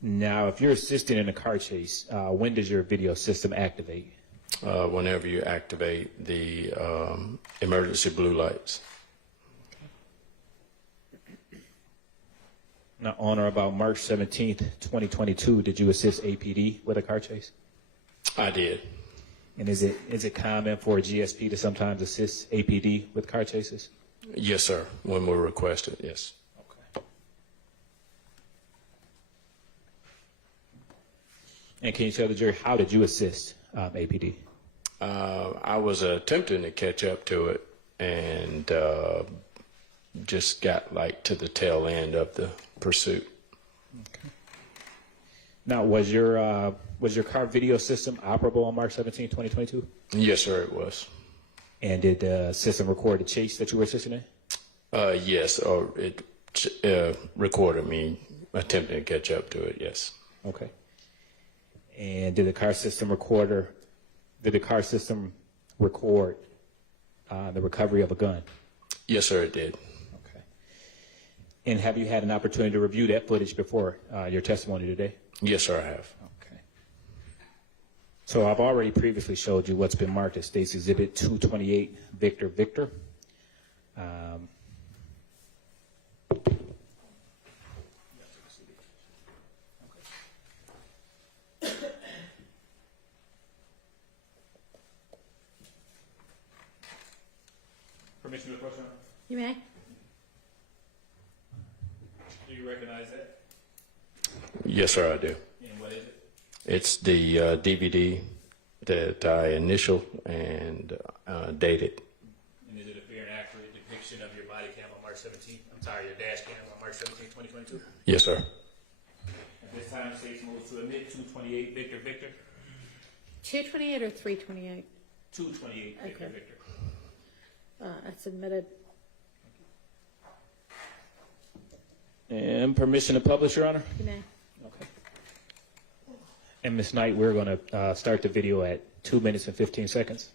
Now, if you're assisting in a car chase, when does your video system activate? Whenever you activate the emergency blue lights. Now, on or about March 17th, 2022, did you assist APD with a car chase? I did. And is it common for a GSP to sometimes assist APD with car chases? Yes, sir. When we're requested, yes. Okay. And can you tell the jury, how did you assist APD? I was attempting to catch up to it and just got to the tail end of the pursuit. Okay. Now, was your car video system operable on March 17, 2022? Yes, sir, it was. And did the system record the chase that you were assisting in? Yes, or it recorded me attempting to catch up to it, yes. Okay. And did the car system record the recovery of a gun? Yes, sir, it did. Okay. And have you had an opportunity to review that footage before your testimony today? Yes, sir, I have. Okay. So I've already previously showed you what's been marked as State's Exhibit 228, Victor Victor. Permission to approach, Your Honor? You may. Do you recognize that? Yes, sir, I do. And what is it? It's the DVD that I initialed and dated. And is it a fair and accurate depiction of your body cam on March 17th? I'm sorry, your dash cam on March 17th, 2022? Yes, sir. At this time, State's moves to admit 228 Victor Victor. 228 or 328? 228, Okay. Victor. I submitted. And permission to publish, Your Honor? You may. Okay. And Ms. Knight, we're going to start the video at 2 minutes and 15 seconds.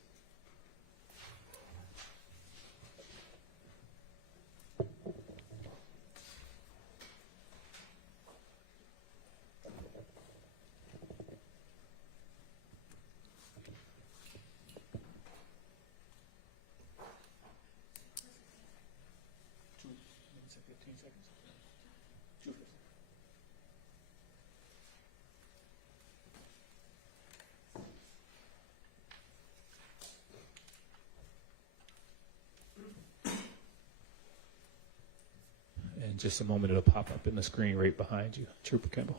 In just a moment, it'll pop up in the screen right behind you, Trooper Campbell.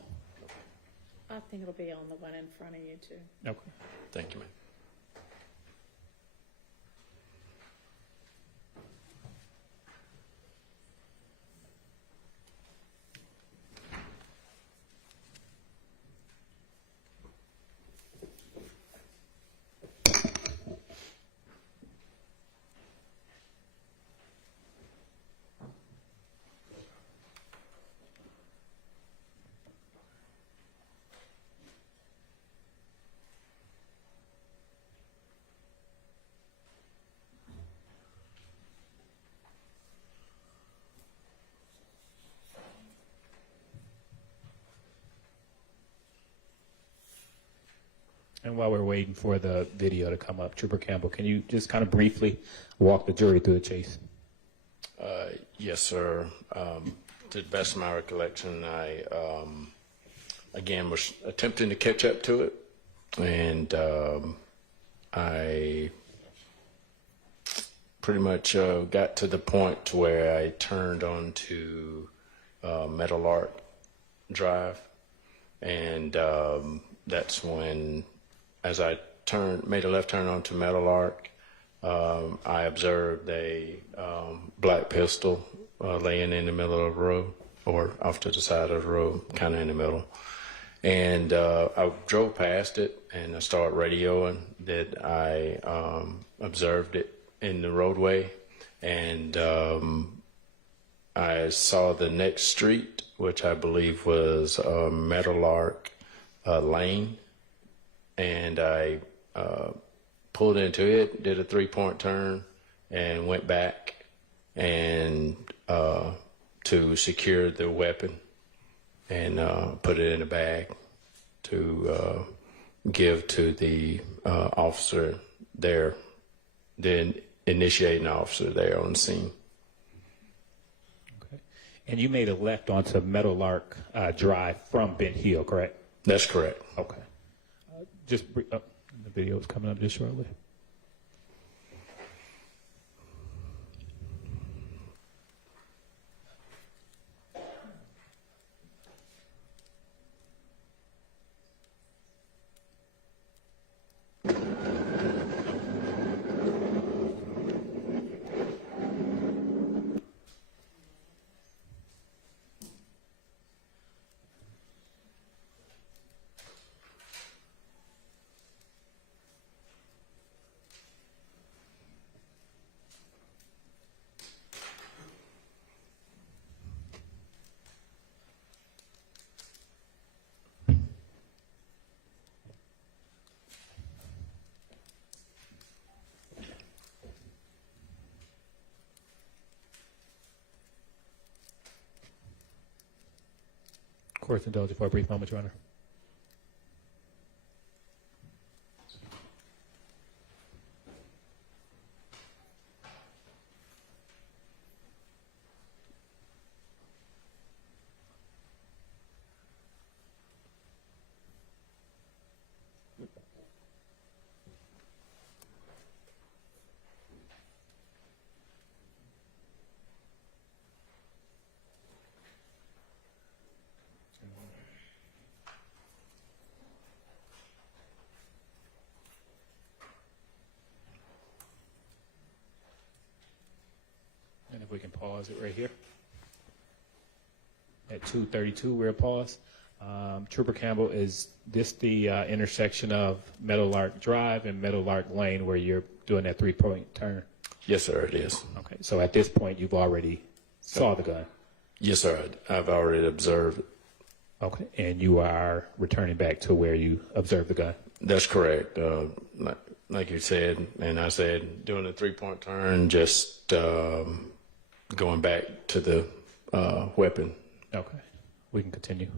I think it'll be on the one in front of you too. Okay. Thank you, ma'am. And while we're waiting for the video to come up, Trooper Campbell, can you just kind of briefly walk the jury through the chase? Yes, sir. To the best of my recollection, I, again, was attempting to catch up to it. And I pretty much got to the point to where I turned onto Metal Arc Drive. And that's when, as I made a left turn onto Metal Arc, I observed a black pistol laying in the middle of the road, or off to the side of the road, kind of in the middle. And I drove past it, and I started radioing that I observed it in the roadway. And I saw the next street, which I believe was Metal Arc Lane. And I pulled into it, did a 3-point turn, and went back and to secure the weapon and put it in a bag to give to the officer there, the initiating officer there on the scene. Okay. And you made a left onto Metal Arc Drive from Bent Hill, correct? That's correct. Okay. The video is coming up just shortly. Court's indulged for a brief moment, Your Honor. And if we can pause it right here. At 2:32, we'll pause. Trooper Campbell, is this the intersection of Meadowlark Drive and Meadowlark Lane where you're doing that 3-point turn? Yes, sir, it is. Okay, so at this point, you've already saw the gun? Yes, sir, I've already observed it. Okay, and you are returning back to where you observed the gun? That's correct. Like you said, and I said, doing a 3-point turn, just going back to the weapon. Okay, we can continue.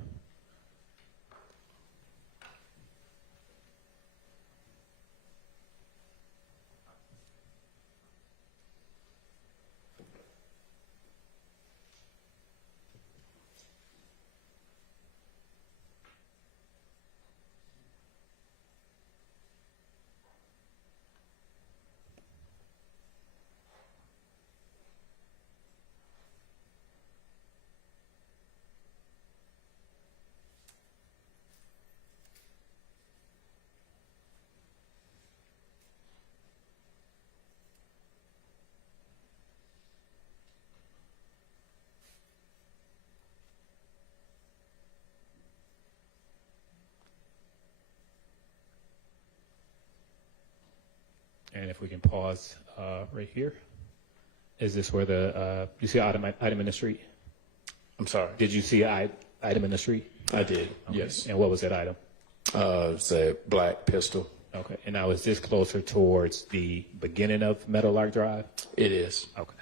And if we can pause right here. Is this where the, you see an item in the street? I'm sorry? Did you see an item in the street? I did, Okay. yes. And what was that item? It's a black pistol. Okay, and now is this closer towards the beginning of Meadowlark Drive? It is. Okay.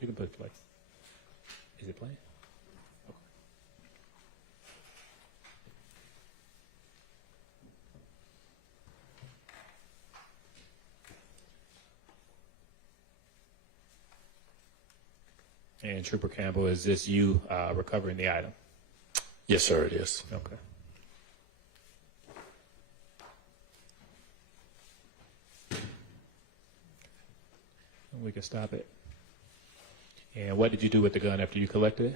You can put play. Is it playing? Okay. And Trooper Campbell, is this you recovering the item? Yes, sir, it is. Okay. And we can stop it. And what did you do with the gun after you collected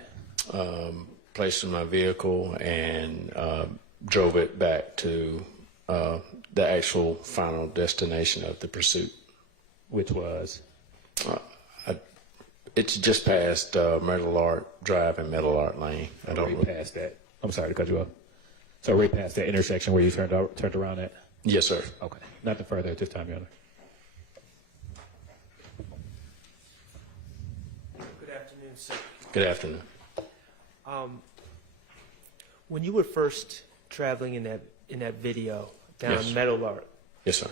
it? Placed in my vehicle and drove it back to the actual final destination of the pursuit. Which was? It's just past Meadowlark Drive and Meadowlark Lane. I don't Right past that. I'm sorry to cut you off. So right past that intersection where you turned around at? Yes, sir. Okay. Nothing further at this time, Your Honor. Good afternoon, sir. Good afternoon. When you were first traveling in that video down Yes. Meadowlark, Yes, sir.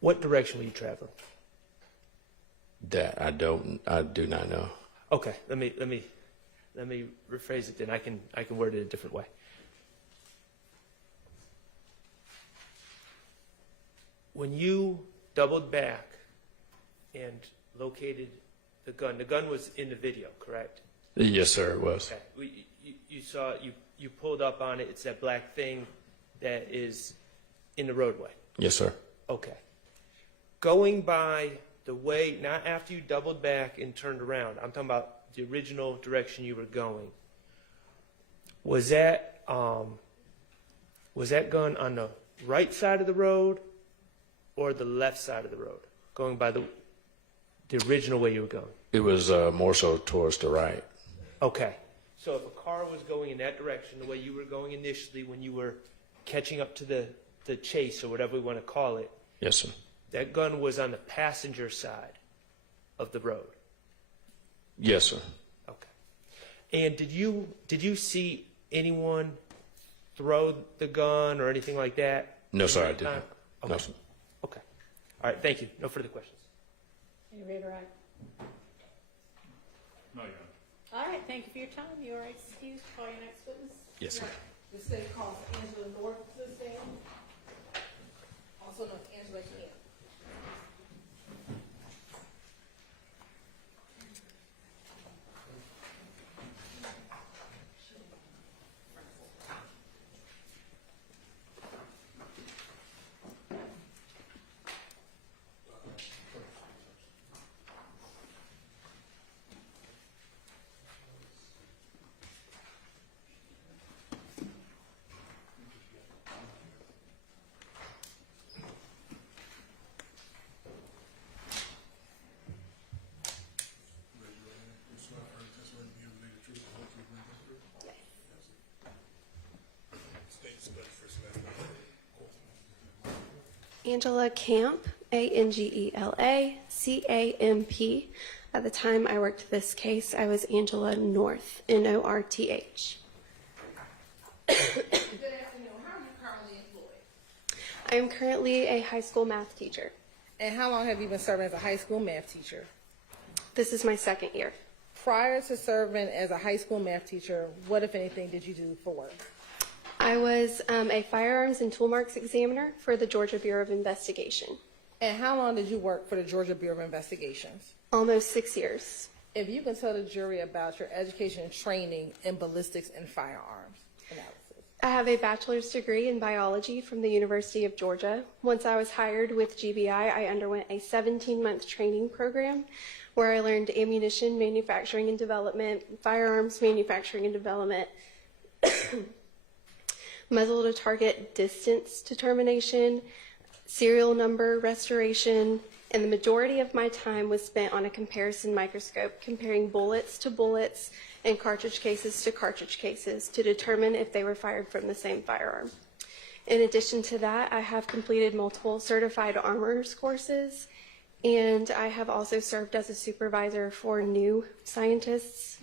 what direction were you traveling? That I do not know. Okay, let me rephrase it then. I can word it a different way. When you doubled back and located the gun was in the video, correct? Yes, sir, it was. Okay. You saw you pulled up on it. It's that black thing that is in the roadway. Yes, sir. Okay. Going by the way, not after you doubled back and turned around, I'm talking about the original direction you were going. Was that gun on the right side of the road or the left side of the road? Going by the original way you were going? It was more so towards the right. Okay. So if a car was going in that direction, the way you were going initially when you were catching up to the chase or whatever we want to call it, Yes, sir. that gun was on the passenger side of the road. Yes, sir. Okay. And did you see anyone throw the gun or anything like that? No, sir, I didn't. Okay. No, sir. Okay. All right. Thank you. No further questions. Can you read right? No, Your Honor. All right, thank you for your time. You are excused. Call your next witness. Yes, ma'am. The state calls Angela North to the stand, also known as Angela Camp. Angela Camp, ANGELA CAMP. At the time I worked this case, I was Angela North, NORTH. Good afternoon. How are you currently employed? I am currently a high school math teacher. And how long have you been serving as a high school math teacher? This is my second year. Prior to serving as a high school math teacher, what, if anything, did you do for work? I was a firearms and tool marks examiner for the Georgia Bureau of Investigation. And how long did you work for the Georgia Bureau of Investigations? Almost 6 years. If you can tell the jury about your education and training in ballistics and firearms analysis. I have a bachelor's degree in biology from the University of Georgia. Once I was hired with GBI, I underwent a 17-month training program where I learned ammunition manufacturing and development, firearms manufacturing and development, muzzle to target distance determination, serial number restoration, and the majority of my time was spent on a comparison microscope comparing bullets to bullets and cartridge cases to cartridge cases to determine if they were fired from the same firearm. In addition to that, I have completed multiple certified armorers courses, and I have also served as a supervisor for new scientists.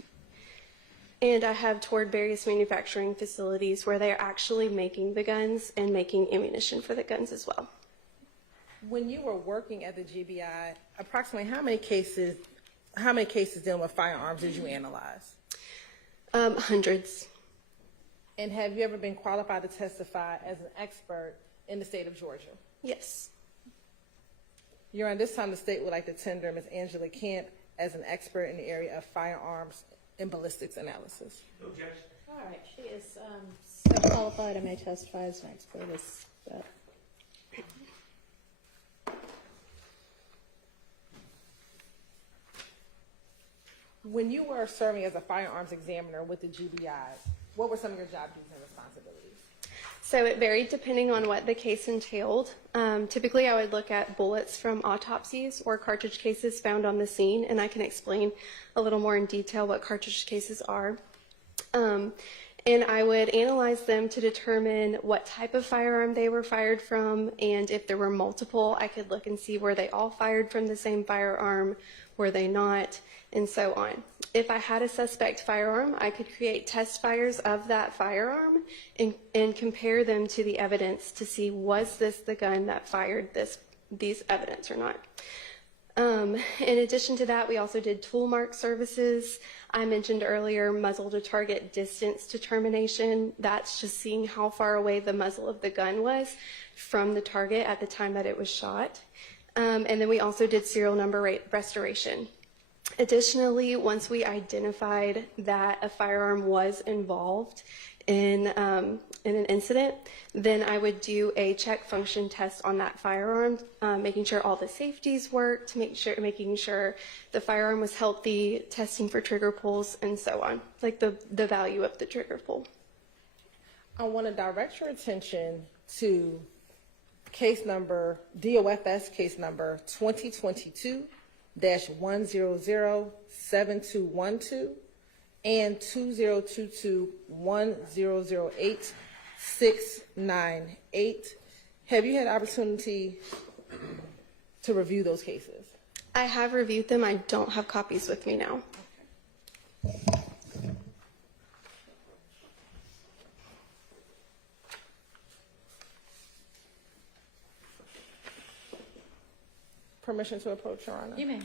And I have toured various manufacturing facilities where they are actually making the guns and making ammunition for the guns as well. When you were working at the GBI, approximately how many cases dealing with firearms did you analyze? Hundreds. And have you ever been qualified to testify as an expert in the state of Georgia? Yes. Your Honor, this time the state would like to tender Ms. Angela Camp as an expert in the area of firearms and ballistics analysis. No objection. All right, she is so qualified. I may testify as an expert as that. When you were serving as a firearms examiner with the GBI, what were some of your job duties and responsibilities? So it varied depending on what the case entailed. Typically, I would look at bullets from autopsies or cartridge cases found on the scene, and I can explain a little more in detail what cartridge cases are. And I would analyze them to determine what type of firearm they were fired from, and if there were multiple, I could look and see were they all fired from the same firearm, were they not, and so on. If I had a suspect firearm, I could create test fires of that firearm and compare them to the evidence to see was this the gun that fired these evidence or not. In addition to that, we also did tool mark services. I mentioned earlier muzzle to target distance determination. That's just seeing how far away the muzzle of the gun was from the target at the time that it was shot. And then we also did serial number restoration. Additionally, once we identified that a firearm was involved in an incident, then I would do a check function test on that firearm, making sure all the safeties worked, making sure the firearm was healthy, testing for trigger pulls, and so on, like the value of the trigger pull. I want to direct your attention to case number, DOFS case number 2022-1007212 and 2022-1008-698. Have you had opportunity to review those cases? I have reviewed them. I don't have copies with me now. Permission to approach, Your Honor? You may.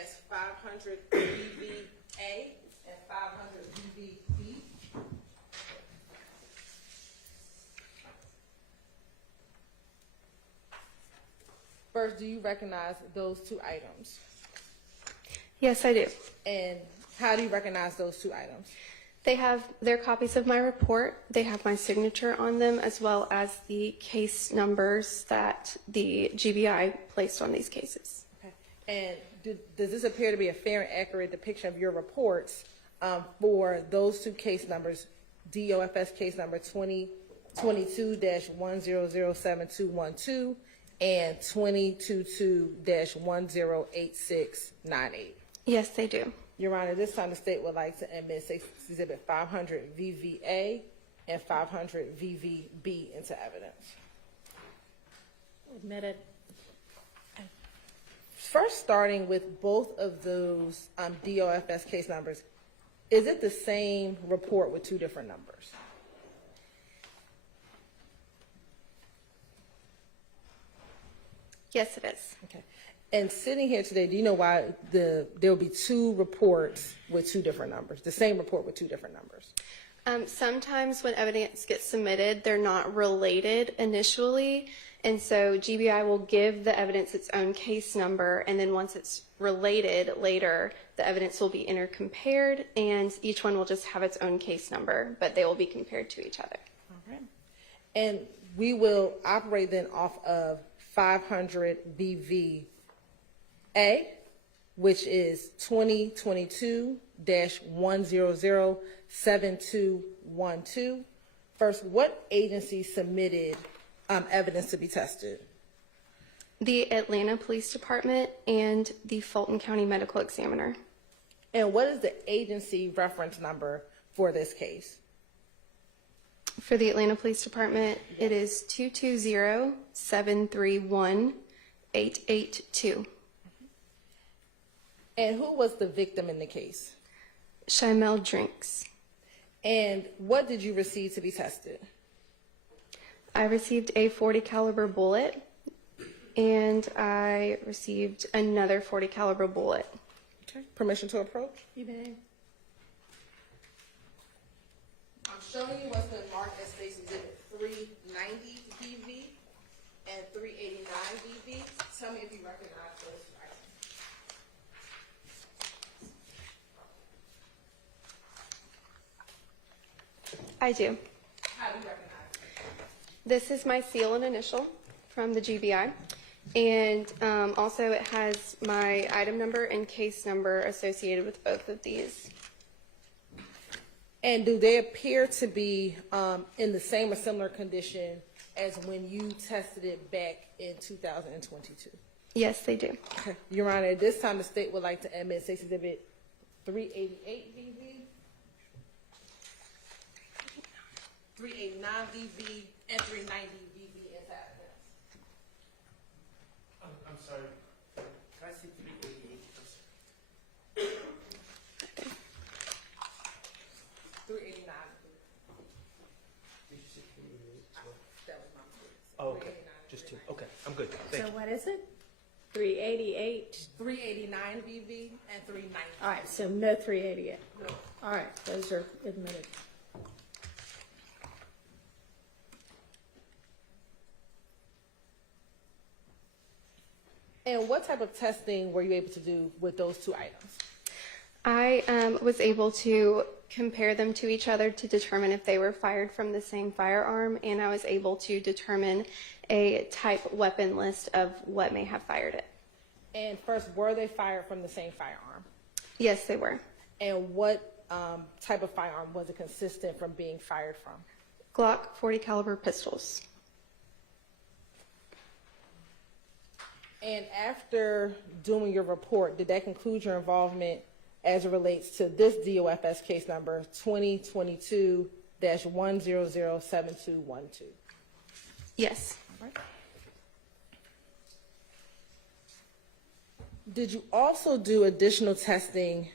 as 500 VVA and 500 VVB. First, do you recognize those two items? Yes, I do. And how do you recognize those two items? They have their copies of my report. They have my signature on them, as well as the case numbers that the GBI placed on these cases. Okay. And does this appear to be a fair and accurate depiction of your reports for those two case numbers, DOFS case number 2022-1007212 and 2022-108698? Yes, they do. Your Honor, this time the state would like to admit Exhibit 500 VVA and 500 VVB into evidence. Admitted. First, starting with both of those DOFS case numbers, is it the same report with two different numbers? Yes, it is. Okay. And sitting here today, do you know why there will be two reports with two different numbers, the same report with two different numbers? Sometimes when evidence gets submitted, they're not related initially, and so GBI will give the evidence its own case number, and then once it's related later, the evidence will be intercompared, and each one will just have its own case number, but they will be compared to each other. All right. And we will operate then off of 500 VVA, which is 2022-1007212. First, what agency submitted evidence to be tested? The Atlanta Police Department and the Fulton County Medical Examiner. And what is the agency reference number for this case? For the Atlanta Police Department, it is 220-731-882. And who was the victim in the case? Shimel Drinks. And what did you receive to be tested? I received a .40 caliber bullet, and I received another .40 caliber bullet. Okay. Permission to approach? You may. I'm showing you what's been marked as State's Exhibit 390 VV and 389 VV. Tell me if you recognize those two items. I do. How do you recognize it? This is my seal and initial from the GBI, and also it has my item number and case number associated with both of these. And do they appear to be in the same or similar condition as when you tested it back in 2022? Yes, they do. Okay. Your Honor, at this time, the state would like to admit State's Exhibit 388 VV, 389 VV, and 390 VV as evidence. I'm sorry. Can I see 388? 389. Did you say 388? That was my mistake. Oh, okay. Just two. Okay, I'm good. Thank So you. what is it? 388. 389 VV and 390. All right, so no 388. All right, those are admitted. And what type of testing were you able to do with those two items? I was able to compare them to each other to determine if they were fired from the same firearm, and I was able to determine a type weapon list of what may have fired it. And first, were they fired from the same firearm? Yes, they were. And what type of firearm was it consistent from being fired from? Glock .40 caliber pistols. And after doing your report, did that conclude your involvement as it relates to this DOFS case number 2022-1007212? Yes. All right. Did you also do additional testing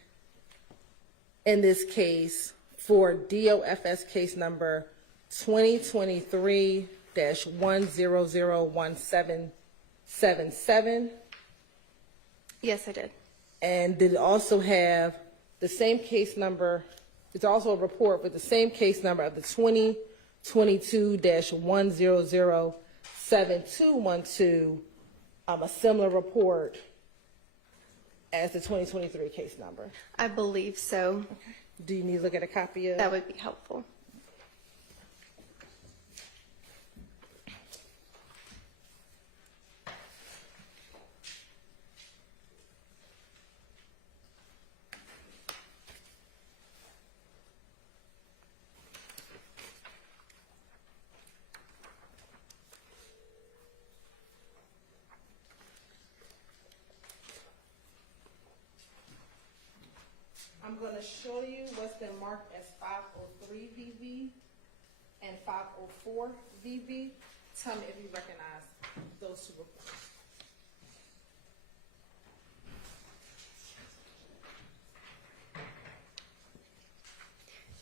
in this case for DOFS case number 2023-1001777? Yes, I did. And did it also have the same case number? It's also a report with the same case number of the 2022-1007212, a similar report as the 2023 case number? I believe so. Do you need to look at a copy of? That would be helpful. I'm going to show you what's been marked as 503 VV and 504 VV. Tell me if you recognize those two reports.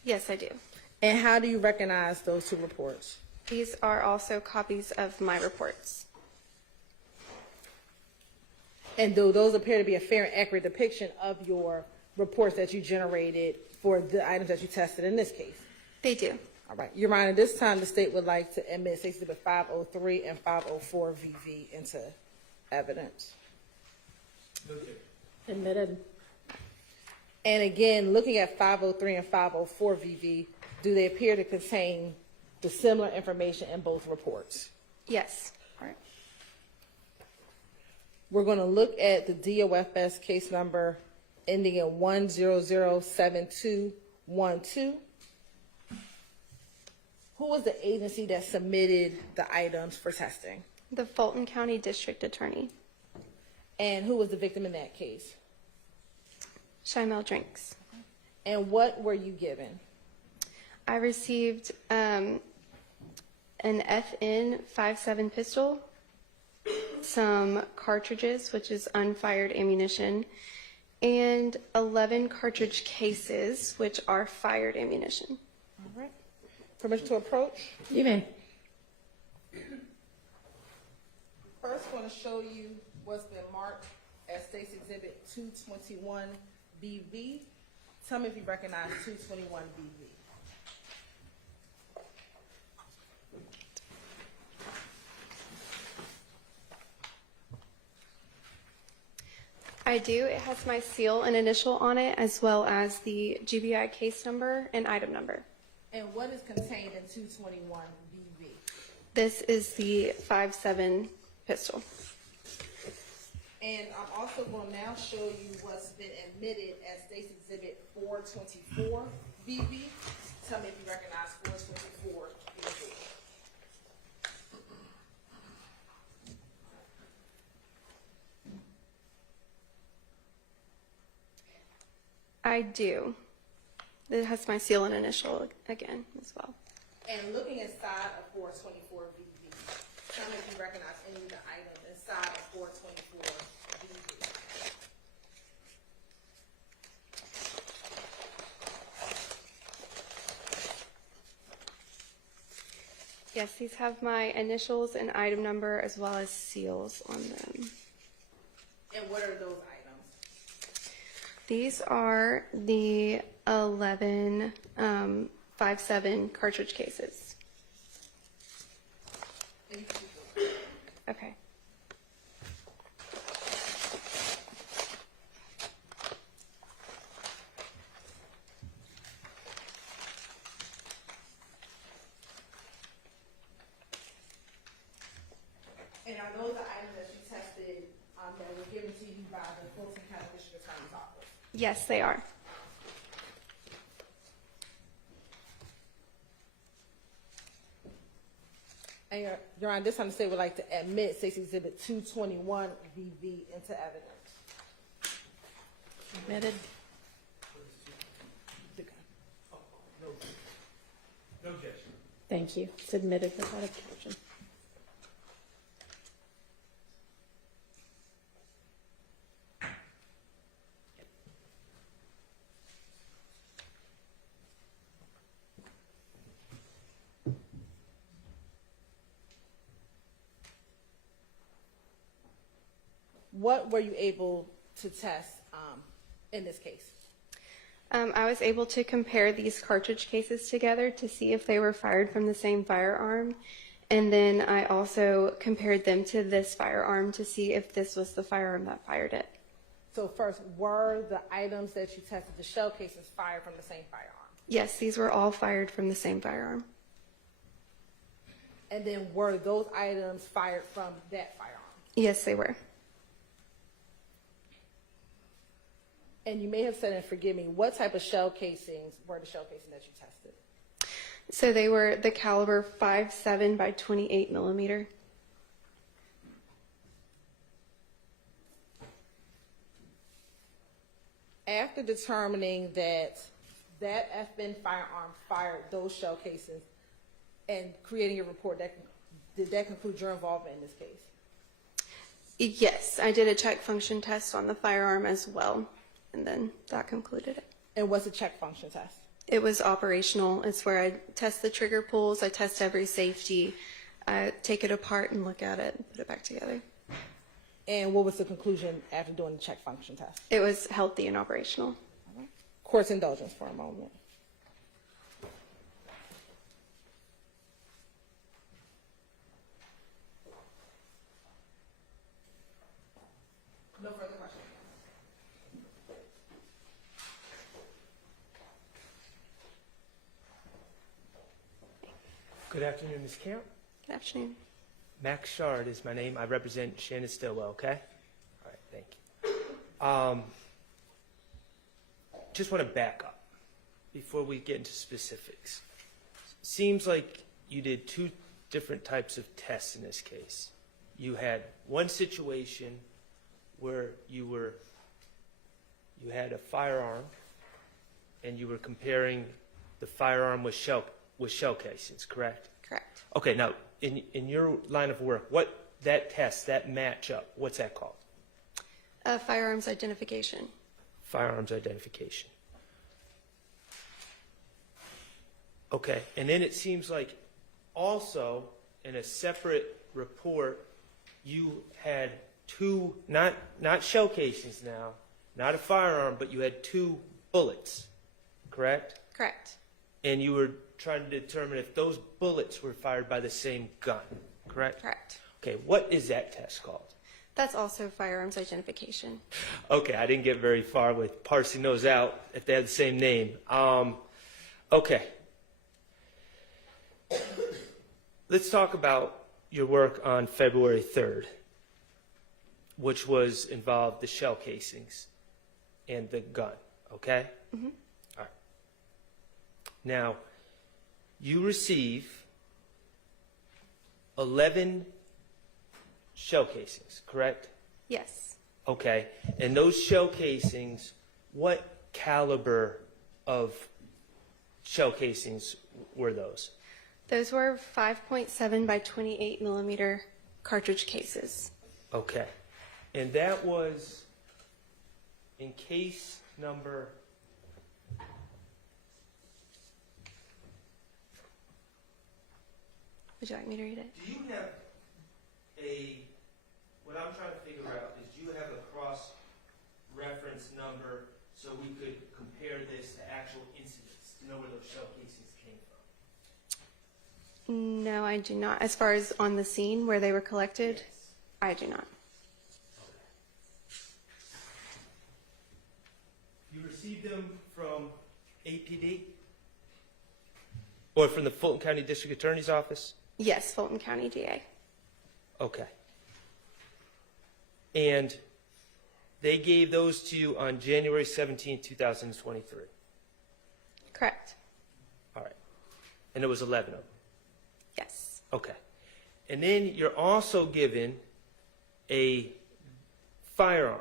Yes, I do. And how do you recognize those two reports? These are also copies of my reports. And do those appear to be a fair and accurate depiction of your reports that you generated for the items that you tested in this case? They do. All right. Your Honor, this time the state would like to admit Exhibit 503 and 504 VV into evidence. Admitted. And again, looking at 503 and 504 VV, do they appear to contain the similar information in both reports? Yes. All right. We're going to look at the DOFS case number ending in 1007212. Who was the agency that submitted the items for testing? The Fulton County District Attorney. And who was the victim in that case? Shymel Drinks. And what were you given? I received an FN 5.7 pistol, some cartridges, which is unfired ammunition, and 11 cartridge cases, which are fired ammunition. All right. Permission to approach? You may. First, I want to show you what's been marked as State's Exhibit 221 BV. Tell me if you recognize 221 BV. I do. It has my seal and initial on it, as well as the GBI case number and item number. And what is contained in 221 BV? This is the 5.7 pistol. And I'm also going to now show you what's been admitted as State's Exhibit 424 BV. Tell me if you recognize 424 BV. I do. It has my seal and initial again as well. And looking inside of 424 BV, tell me if you recognize any of the items inside of 424 BV. Yes, these have my initials and item number as well as seals on them. And what are those items? These are the 11 5.7 cartridge cases. Okay. And are those the items that you tested that were given to you by the Fulton County District Attorney's Office? Yes, they are. And Your Honor, this time the state would like to admit State's Exhibit 221 BV into evidence. Admitted. No objection. Thank you. It's admitted without objection. What were you able to test in this case? I was able to compare these cartridge cases together to see if they were fired from the same firearm. And then I also compared them to this firearm to see if this was the firearm that fired it. So first, were the items that you tested, the shell cases, fired from the same firearm? Yes, these were all fired from the same firearm. And then were those items fired from that firearm? Yes, they were. And you may have said, and forgive me, what type of shell casings were the shell casings that you tested? So they were the caliber 5.7 by 28 millimeter. After determining that FBIN firearm fired those shell casings and creating a report, did that conclude your involvement in this case? Yes, I did a check function test on the firearm as well, and then that concluded it. And what's a check function test? It was operational. It's where I test the trigger pulls, I test every safety, I take it apart and look at it and put it back together. And what was the conclusion after doing the check function test? It was healthy and operational. Court's indulgence for a moment. No further questions. Good afternoon, Ms. Camp. Good afternoon. Max Shard is my name. I represent Shannon Stillwell, okay? All right, thank you. Just want to back up before we get into specifics. Seems like you did two different types of tests in this case. You had one situation where you had a firearm and you were comparing the firearm with shell casings, correct? Correct. Okay, now in your line of work, what that test, that matchup, what's that called? Firearms identification. Firearms identification. Okay, and then it seems like also in a separate report, you had two, not shell casings now, not a firearm, but you had two bullets, correct? Correct. And you were trying to determine if those bullets were fired by the same gun, correct? Correct. Okay, what is that test called? That's also firearms identification. Okay, I didn't get very far with parsing those out if they had the same name. Okay. Let's talk about your work on February 3rd, which was involved the shell casings and the gun, okay? Mm-hmm. All right. Now, you receive 11 shell casings, correct? Yes. Okay. And those shell casings, what caliber of shell casings were those? Those were 5.7 by 28 millimeter cartridge cases. Okay. And that was in case number... Would you like me to read it? Do you have what I'm trying to figure out is, do you have a cross-reference number so we could compare this to actual incidents to know where those shell casings came from? No, I do not. As far as on the scene where they were collected, Yes. I do not. You received them from APD? Or from the Fulton County District Attorney's Office? Yes, Fulton County DA. Okay. And they gave those to you on January 17, 2023? Correct. All right. And there was 11 of them? Yes. Okay. And then you're also given a firearm,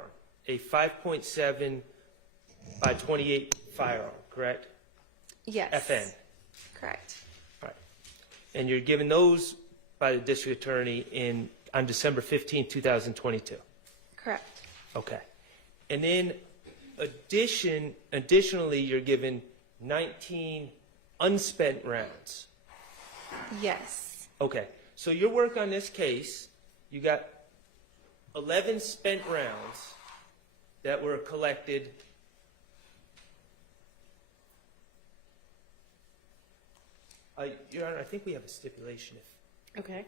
a 5.7 by 28 firearm, correct? Yes. FN. Correct. All right. And you're given those by the district attorney on December 15, 2022? Correct. Okay. And then additionally, you're given 19 unspent rounds. Yes. Okay. So your work on this case, you got 11 spent rounds that were collected. Your Honor, I think we have a stipulation. Okay.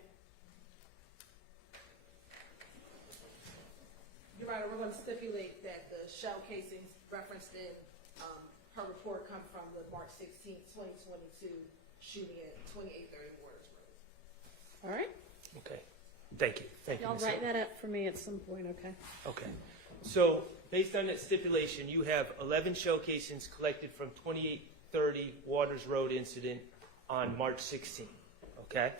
Your Honor, we're going to stipulate that the shell casings referenced in her report come from the March 16, 2022 shooting at 2830 Waters Road. All right. Okay. Thank you. Thank you. Y'all Ms. write Hill. that up for me at some point, okay? Okay. So based on that stipulation, you have 11 shell casings collected from 2830 Waters Road incident on March 16. Okay.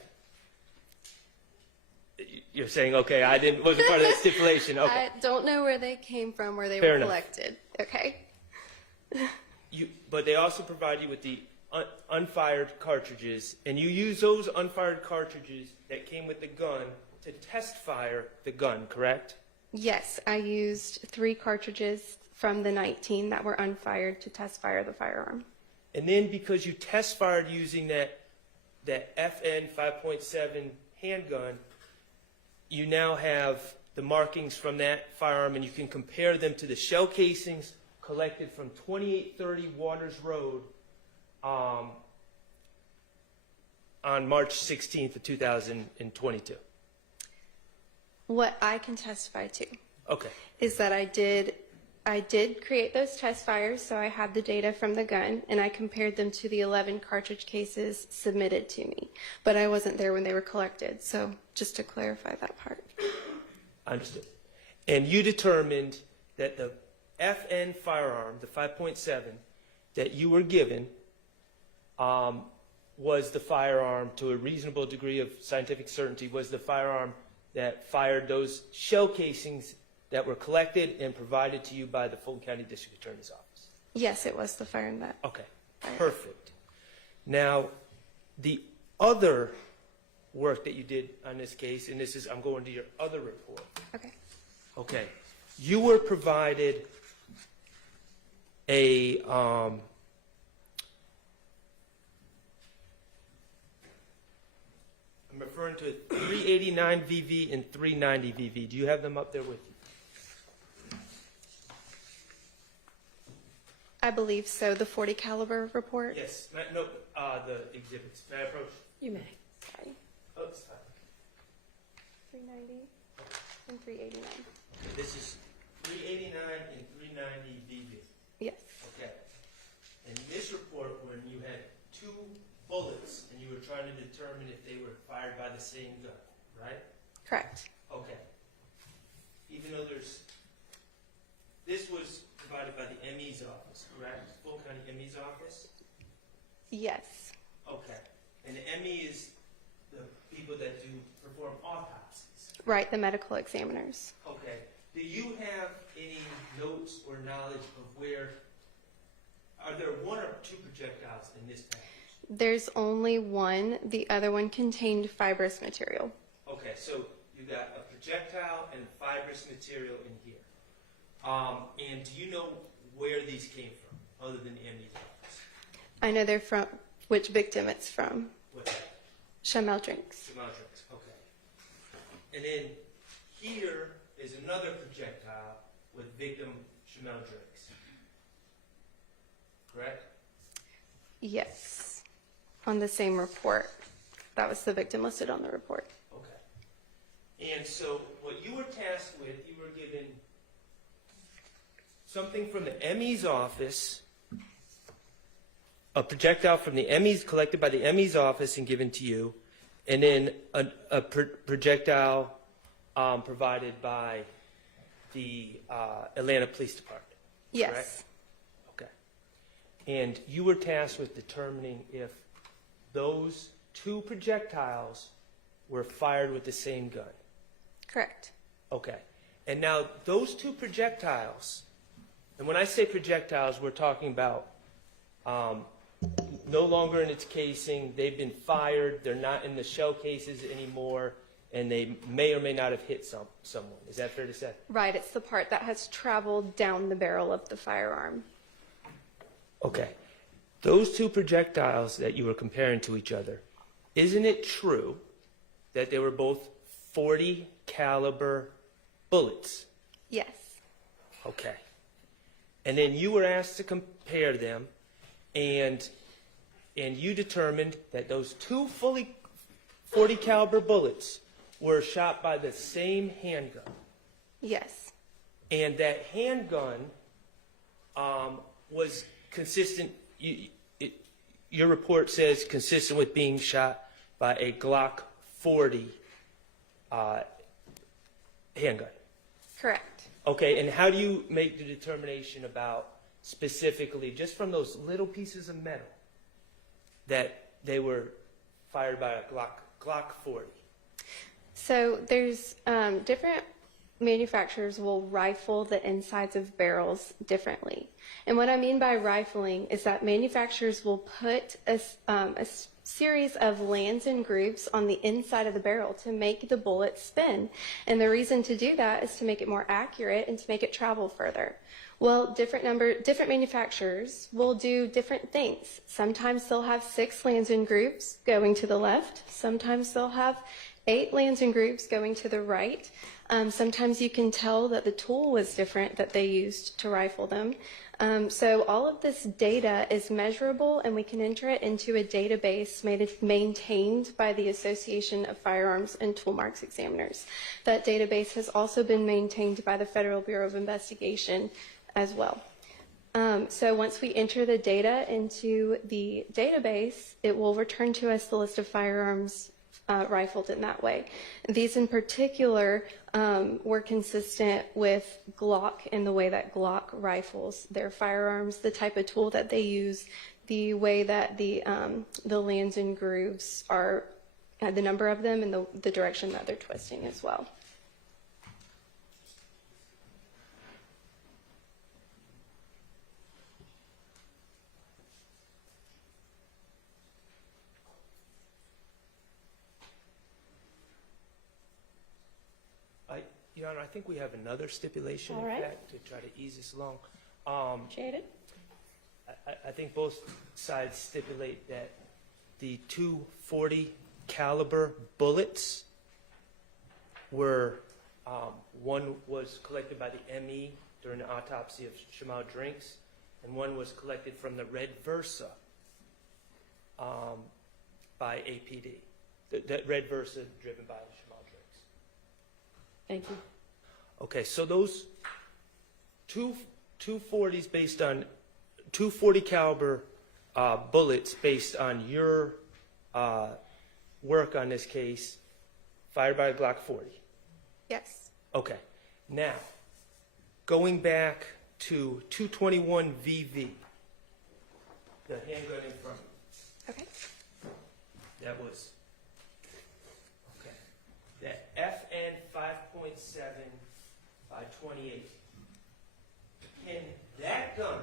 You're saying, okay, wasn't part of that stipulation. Okay. I don't know where they came from, where they Fair were enough. collected. Okay. But they also provide you with the unfired cartridges, and you use those unfired cartridges that came with the gun to test fire the gun, correct? Yes, I used 3 cartridges from the 19 that were unfired to test fire the firearm. And then because you test fired using that FN 5.7 handgun, you now have the markings from that firearm, and you can compare them to the shell casings collected from 2830 Waters Road on March 16th of 2022. What I can testify to Okay. is that I did create those test fires, so I had the data from the gun, and I compared them to the 11 cartridge cases submitted to me. But I wasn't there when they were collected, so just to clarify that part. Understood. And you determined that the FN firearm, the 5.7, that you were given was the firearm, to a reasonable degree of scientific certainty, was the firearm that fired those shell casings that were collected and provided to you by the Fulton County District Attorney's Office. Yes, it was the firearm that. Okay, perfect. Now, the other work that you did on this case, and I'm going to your other report. Okay. Okay, you were provided I'm referring to 389 VV and 390 VV. Do you have them up there with you? I believe so. The 40 caliber report. Yes. No, the exhibits. May I approach? You may. Sorry. Oh, it's fine. 390 and 389. This is 389 and 390 VV. Yes. Okay. In this report, when you had 2 bullets and you were trying to determine if they were fired by the same gun, right? Correct. Okay. Even though this was provided by the ME's office, correct? Fulton County ME's office? Yes. Okay. And the ME is the people that perform autopsies. Right, the medical examiners. Okay. Do you have any notes or knowledge of are there 1 or 2 projectiles in this package? There's only one. The other one contained fibrous material. Okay, so you got a projectile and fibrous material in here. And do you know where these came from, other than the ME's office? I know they're from which victim it's from. What's that? Chamel drinks. Chamel drinks, okay. And then here is another projectile with victim Chamel drinks. Correct? Yes. On the same report. That was the victim listed on the report. Okay. And so what you were tasked with, you were given something from the ME's office, a projectile from the ME's, collected by the ME's office and given to you, and then a projectile provided by the Atlanta Police Department. Yes. Correct? Okay. And you were tasked with determining if those 2 projectiles were fired with the same gun. Correct. Okay. And now those 2 projectiles, and when I say projectiles, we're talking about no longer in its casing. They've been fired. They're not in the shell cases anymore, and they may or may not have hit someone. Is that fair to say? Right, it's the part that has traveled down the barrel of the firearm. Okay. Those 2 projectiles that you were comparing to each other, isn't it true that they were both 40 caliber bullets? Yes. Okay. And then you were asked to compare them, and you determined that those two fully .40 caliber bullets were shot by the same handgun. Yes. And that handgun was consistent. Your report says consistent with being shot by a Glock 40 handgun. Correct. Okay, and how do you make the determination about specifically, just from those little pieces of metal, that they were fired by a Glock 40? So there's different manufacturers will rifle the insides of barrels differently. And what I mean by rifling is that manufacturers will put a series of lands and grooves on the inside of the barrel to make the bullet spin. And the reason to do that is to make it more accurate and to make it travel further. Well, different manufacturers will do different things. Sometimes they'll have 6 lands and grooves going to the left. Sometimes they'll have 8 lands and grooves going to the right. Sometimes you can tell that the tool was different that they used to rifle them. So all of this data is measurable, and we can enter it into a database maintained by the Association of Firearms and Tool Marks Examiners. That database has also been maintained by the Federal Bureau of Investigation as well. So once we enter the data into the database, it will return to us the list of firearms rifled in that way. These in particular were consistent with Glock in the way that Glock rifles their firearms, the type of tool that they use, the way that the lands and grooves are, the number of them, and the direction that they're twisting as well. Your Honor, I think we have another stipulation, All in right. fact, to try to ease this along. Jaded? I think both sides stipulate that the 240 caliber bullets were, one was collected by the ME during the autopsy of Shamal Drinks, and one was collected from the Red Versa by APD. The Red Versa driven by Shamal Drinks. Thank you. Okay, so those 240s based on 240 caliber bullets based on your work on this case, fired by a Glock 40. Yes. Okay, now going back to 221 VV, the handgun in front of you. Okay. That was. That FN 5.7 by 28. Can that gun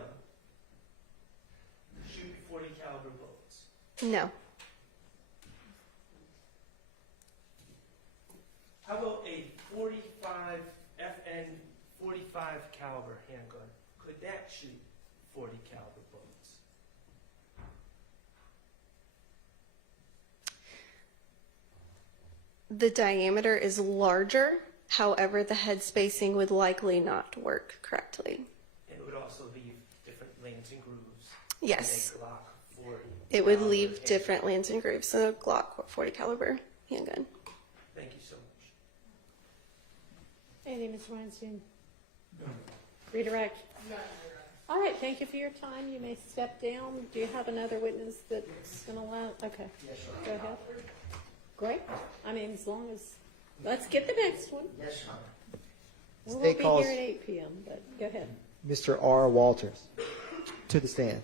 shoot 40 caliber bullets? No. How about a 45 FN 45 caliber handgun? Could that shoot 40 caliber bullets? The diameter is larger, however, the head spacing would likely not work correctly. And it would also leave different lanes and grooves. Yes. than a Glock 40 It would caliber leave handgun. different lands and grooves than a Glock 40 caliber handgun. Thank you so much. Anything, Ms. Weinstein? Redirect? All right, thank you for your time. You may step down. Do you have another witness that's going to allow? Okay. Yes, go ahead. Great. I mean, as long as, let's get the next one. Yes, Your Honor. We State won't be calls here at 8 p.m., but go ahead. Mr. R. Walters to the stand.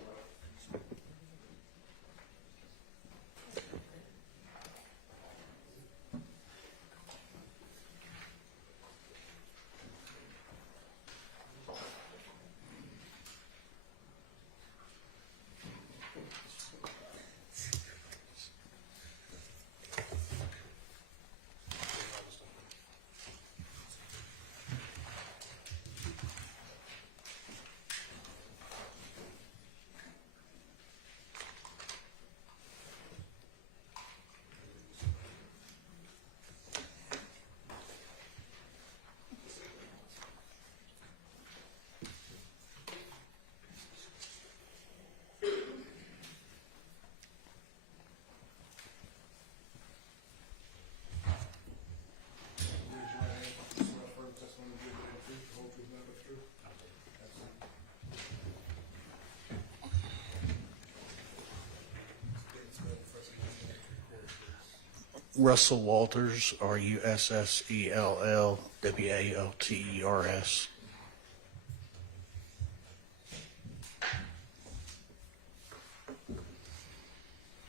Russell Walters, RUSSELLWALTERS.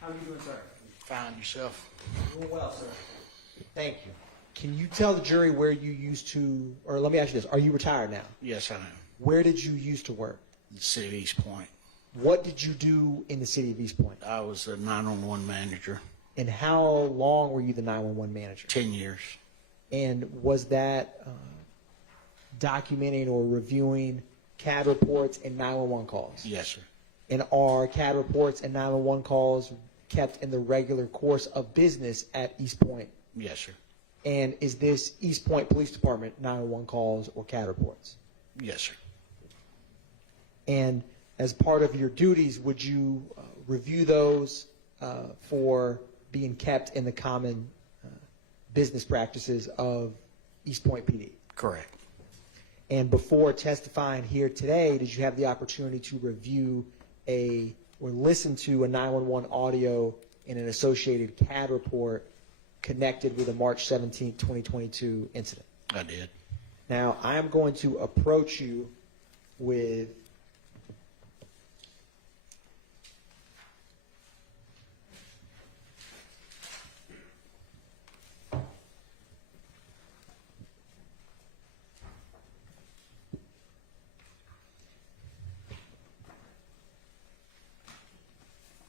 How are you doing, sir? Find yourself. Doing well, sir. Thank you. Can you tell the jury where you used to, or let me ask you this, are you retired now? Yes, I am. Where did you used to work? The city of East Point. What did you do in the city of East Point? I was a 911 manager. And how long were you the 911 manager? 10 years. And was that documenting or reviewing CAD reports and 911 calls? Yes, sir. And are CAD reports and 911 calls kept in the regular course of business at East Point? Yes, sir. And is this East Point Police Department 911 calls or CAD reports? Yes, sir. And as part of your duties, would you review those for being kept in the common business practices of East Point PD? Correct. And before testifying here today, did you have the opportunity to review or listen to a 911 audio and an associated CAD report connected with a March 17, 2022 incident? I did. Now, I'm going to approach you with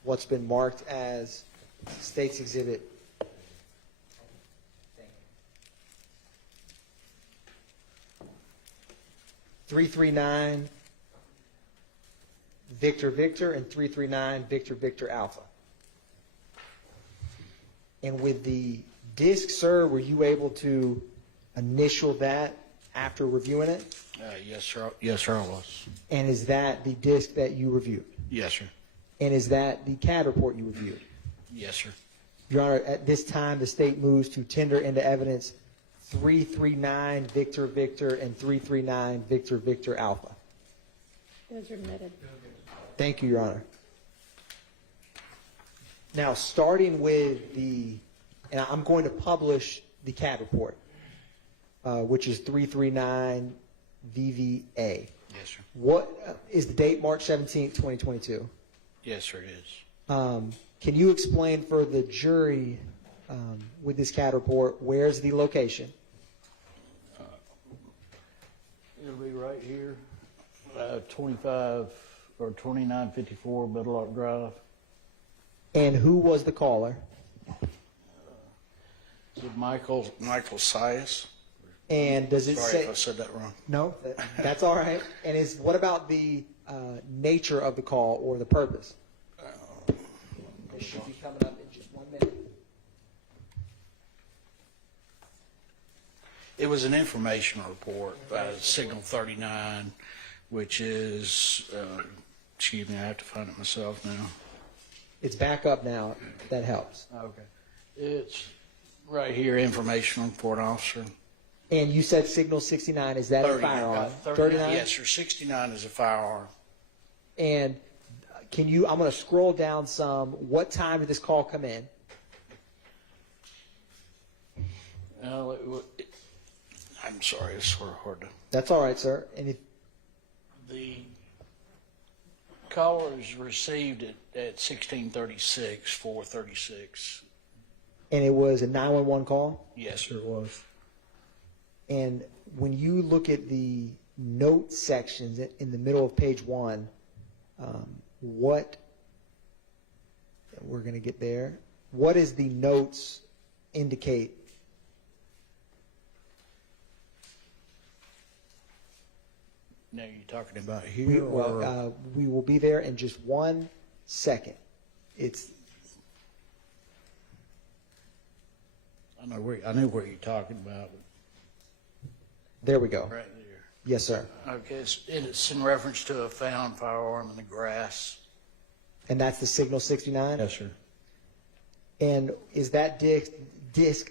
what's been marked as State's Exhibit 339 Victor Victor and 339 Victor Victor Alpha. And with the disc, sir, were you able to initial that after reviewing it? Yes, sir. Yes, sir, I was. And is that the disc that you reviewed? Yes, sir. And is that the CAD report you reviewed? Yes, sir. Your Honor, at this time, the state moves to tender into evidence 339 Victor Victor and 339 Victor Victor Alpha. Those are admitted. Thank you, Your Honor. Now, starting with and I'm going to publish the CAD report, which is 339 VVA. Yes, sir. What is the date? March 17, 2022. Yes, sir, it is. Can you explain for the jury with this CAD report, where's the location? It'll be right here, 25 or 2954 Middle Ark Drive. And who was the caller? Is it Michael Sias? And does it Sorry say? if I said that wrong. No, that's all right. And what about the nature of the call or the purpose? It should be coming up in just 1 minute. It was an informational report by Signal 39, which is, excuse me, I have to find it myself now. It's back up now. That helps. Okay. It's right here, informational report, officer. And you said Signal 69. Is that a firearm? 39? Yes, sir. 69 is a firearm. And I'm going to scroll down some. What time did this call come in? I'm sorry, it's sort of hard to. That's all right, sir. And The call was received at 1636, 436. And it was a 911 call? Yes, sir, it was. And when you look at the note sections in the middle of page 1, we're going to get there. What does the notes indicate? Now you're talking about here? We will be there in just 1 second. I know where you're talking about. There we go. Right there. Yes, sir. Okay, it's in reference to a found firearm in the grass. And that's the Signal 69? Yes, sir. And is that disc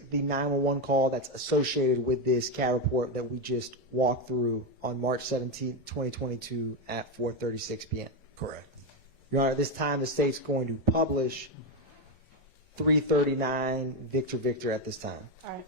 the 911 call that's associated with this CAD report that we just walked through on March 17, 2022 at 4:36 p.m.? Correct. Your Honor, at this time the state's going to publish 339 Victor at this time. All right.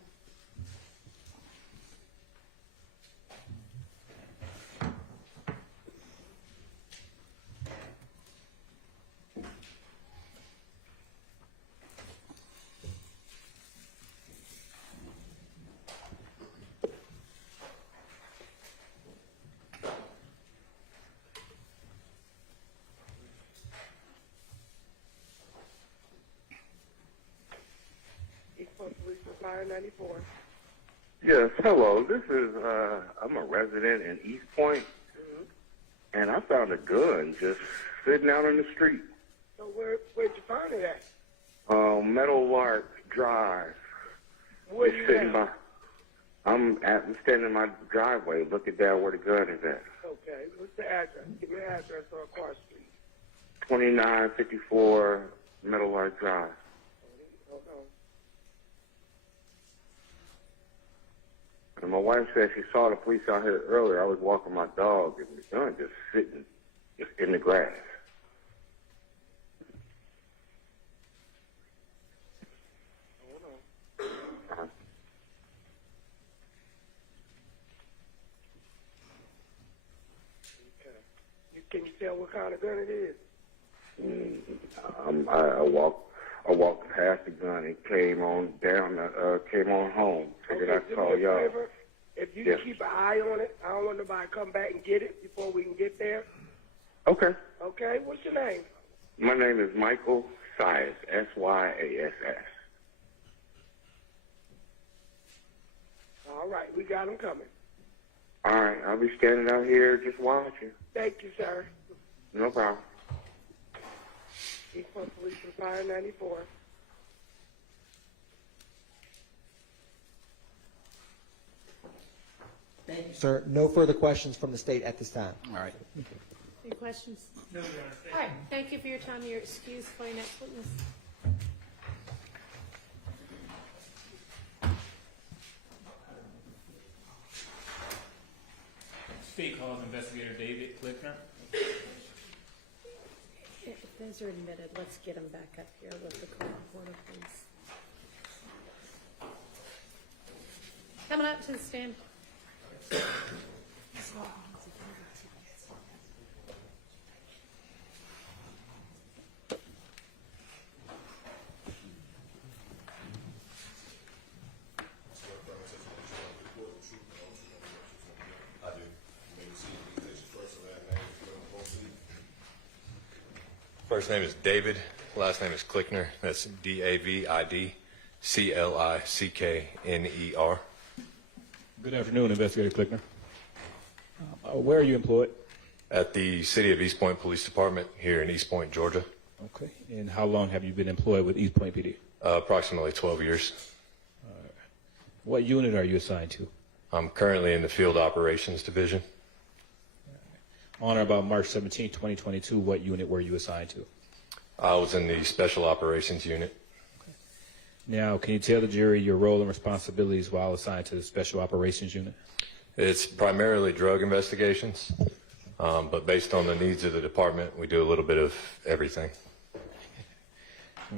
Fire 94. Yes, hello. This is, I'm a resident in East Point, and I found a gun just sitting out on the street. So where'd you find it at? Metal Lark Drive. Where It's you sitting at? I'm standing in my driveway looking down where the gun is at. Okay, what's the address? Give me the address on Clark Street. 2954 Metal Lark Drive. Hold on. And my wife said she saw the police out here earlier. I was walking my dog, and the gun just sitting just in the grass. Can you tell what kind of gun it is? I walked past the gun and came on home. Figured I'd do call me a y'all. favor. If you Yes. can keep an eye on it, I don't want nobody to come back and get it before we can get there. Okay. Okay, what's your name? My name is Michael Syas, Syass. All right, we got him coming. All right, I'll be standing out here just watching. Thank you, sir. No problem. East Point Police and Fire 94. Thank you, sir. No further questions from the state at this time. All right. Any questions? No, Your Honor. All right, thank you for your time. You're excused for your next witness. State calls Investigator David Clickner. If those are admitted, let's get them back up here with the court reporter, please. Coming up to the stand. First name is David. Last name is Clickner. That's DavidClickner. Good afternoon, Investigator Clickner. Where are you employed? At the City of East Point Police Department here in East Point, Georgia. Okay. And how long have you been employed with East Point PD? Approximately 12 years. What unit are you assigned to? I'm currently in the Field Operations Division. On or about March 17, 2022, what unit were you assigned to? I was in the Special Operations Unit. Now, can you tell the jury your role and responsibilities while assigned to the Special Operations Unit? It's primarily drug investigations, but based on the needs of the department, we do a little bit of everything.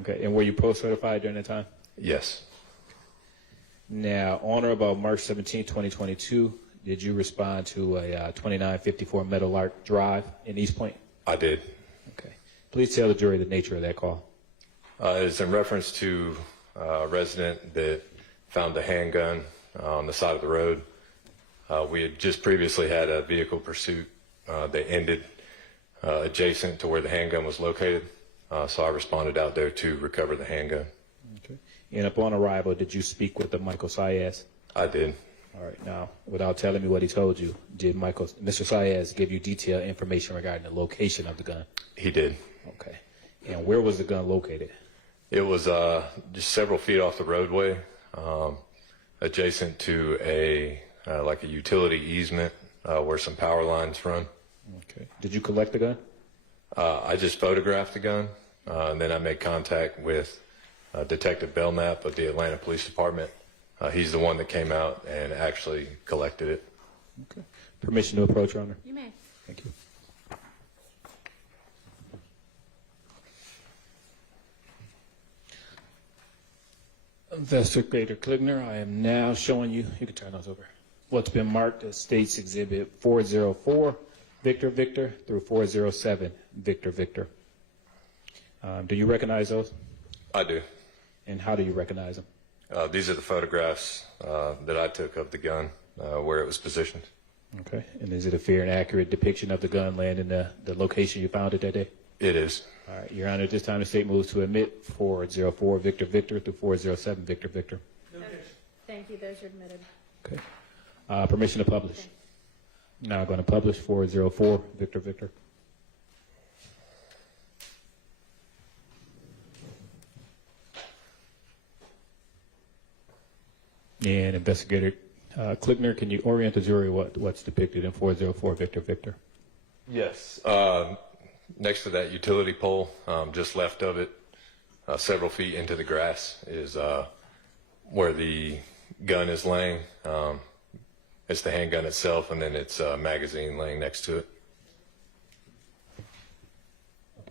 Okay. And were you post-certified during that time? Yes. Now, on or about March 17, 2022, did you respond to a 2954 Meadow Lark Drive in East Point? I did. Okay. Please tell the jury the nature of that call. It's in reference to a resident that found a handgun on the side of the road. We had just previously had a vehicle pursuit that ended adjacent to where the handgun was located. So I responded out there to recover the handgun. Okay. And upon arrival, did you speak with the Michael Syas? I did. All right. Now, without telling me what he told you, did Mr. Syas give you detailed information regarding the location of the gun? He did. Okay. And where was the gun located? It was just several feet off the roadway, adjacent to like a utility easement where some power lines run. Okay. Did you collect the gun? I just photographed the gun, and then I made contact with Detective Belknap of the Atlanta Police Department. He's the one that came out and actually collected it. Okay. Permission to approach, Your Honor? You may. Thank you. Investigator Kligner, I am now showing you, you can turn those over, what's been marked as State's Exhibit 404, Victor Victor, through 407, Victor Victor. Do you recognize those? I do. And how do you recognize them? These are the photographs that I took of the gun, where it was positioned. Okay. And is it a fair and accurate depiction of the gun laying in the location you found it that day? It is. All right. Your Honor, at this time, the State moves to admit 404 Victor Victor through 407 Victor Victor. Thank you, those are admitted. Okay. Permission to publish. Now I'm going to publish 404 Victor Victor. And Investigator Kligner, can you orient the jury what's depicted in 404 Victor Victor? Yes. Next to that utility pole, just left of it, several feet into the grass, is where the gun is laying. It's the handgun itself, and then it's a magazine laying next to it.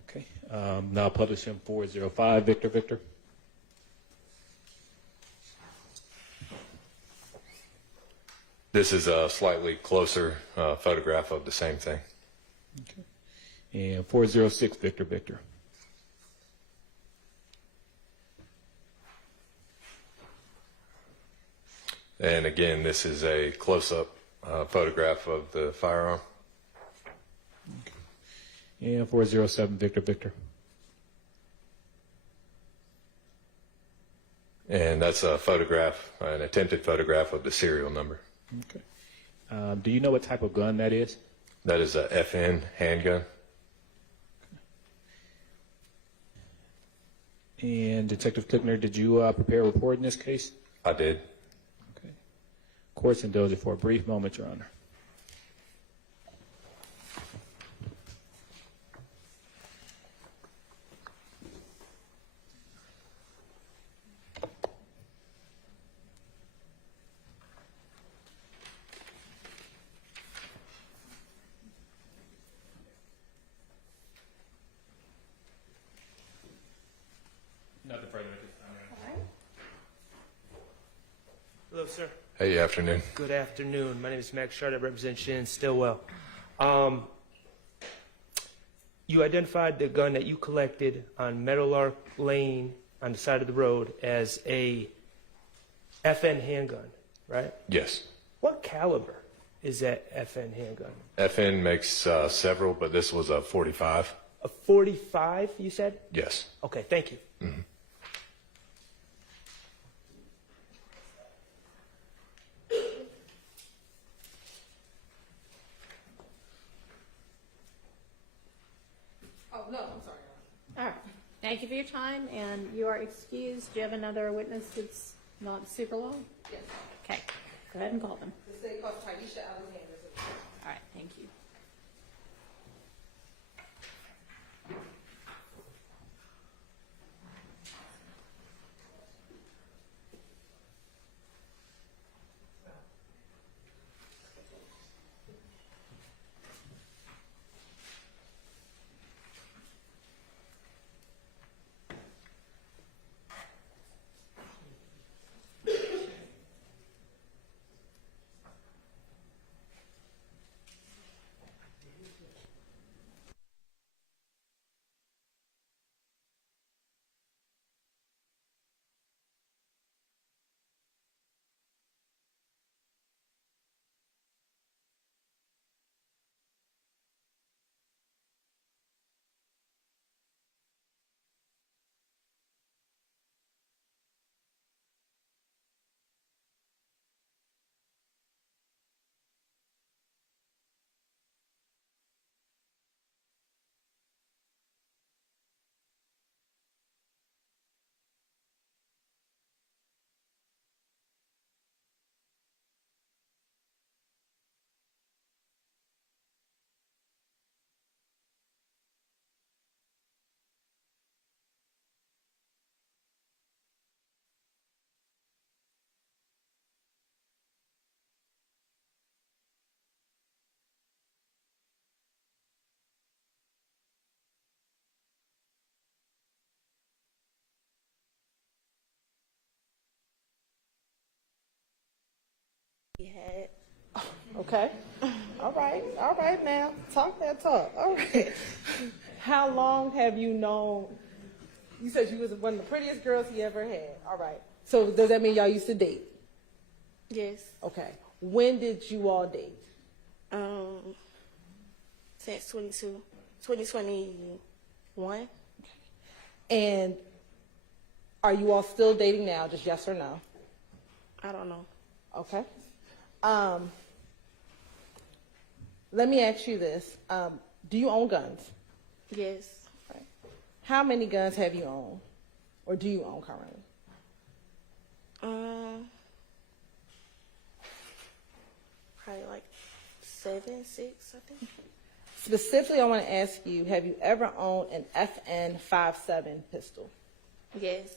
Okay. Now publishing 405 Victor Victor. This is a slightly closer photograph of the same thing. Okay. And 406 Victor Victor. And again, this is a close-up photograph of the firearm. Okay. And 407 Victor Victor. And that's a photograph, an attempted photograph of the serial number. Okay. Do you know what type of gun that is? That is a FN handgun. And Detective Kligner, did you prepare a report in this case? I did. Okay. Court's indulged for a brief moment, Your Honor. Nothing further at this time. Hello, sir. Hey, afternoon. Good afternoon. My name is Max Shard. I represent Shannon Stillwell. You identified the gun that you collected on Meadowlark Lane on the side of the road as a FN handgun, right? Yes. What caliber is that FN handgun? FN makes several, but this was a 45. A 45, you said? Yes. Okay, thank you. Mm-hmm. Oh, no, I'm sorry. All right. Thank you for your time, and you are excused. Do you have another witness that's not super long? Yes. Okay. Go ahead and call them. The state calls Taisha Alexander. All right. Thank you. He had. Okay. All right now. Talk that talk. All right. How long have you known? You said you was one of the prettiest girls he ever had. All right. So does that mean y'all used to date? Yes. Okay. When did you all date? Since 2021. And are you all still dating now? Just yes or no? I don't know. Okay. Let me ask you this. Do you own guns? Yes. Right. How many guns have you owned? Or do you own currently? Probably like 7, 6, I think. Specifically, I want to ask you, have you ever owned an FN-57 pistol? Yes.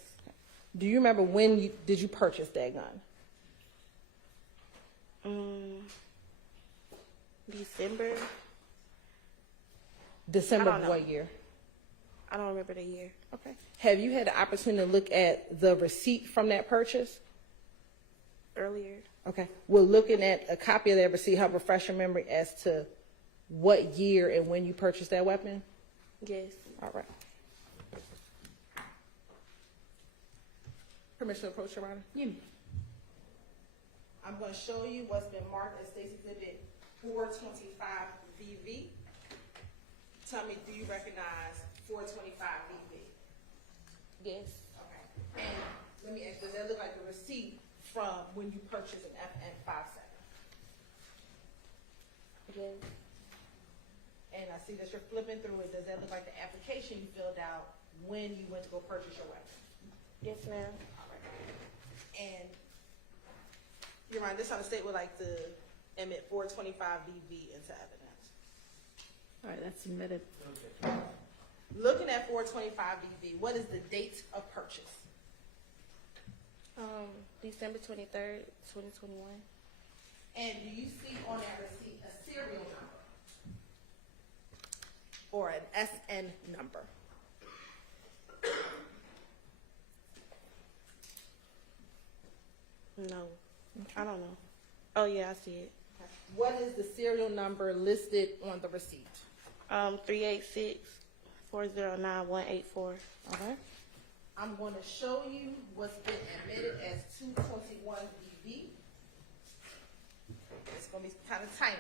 Do you remember when did you purchase that gun? December. December I don't of know. what year? I don't remember the year. Okay. Have you had the opportunity to look at the receipt from that purchase? Earlier. Okay. Will looking at a copy of that receipt help refresh your memory as to what year and when you purchased that weapon? Yes. All right. Permission to approach, Your Honor? You, I'm going to show you what's been marked as State's Exhibit 425 VV. Tell me, do you recognize 425 VV? Yes. Okay. And let me ask, does that look like the receipt from when you purchased an FN-57? Yes. And I see that you're flipping through it. Does that look like the application you filled out when you went to go purchase your weapon? Yes, ma'am. All right. And Your Honor, this time the state would like to admit 425 VV into evidence. all right, that's submitted. Looking at 425 VV, what is the date of purchase? December 23rd, 2021. And do you see on that receipt a serial number? Or an SN number? No. I don't know. Oh, yeah, I see it. What is the serial number listed on the receipt? 386-409-184. Okay. I'm going to show you what's been admitted as 221 VV. It's going to be kind of tiny.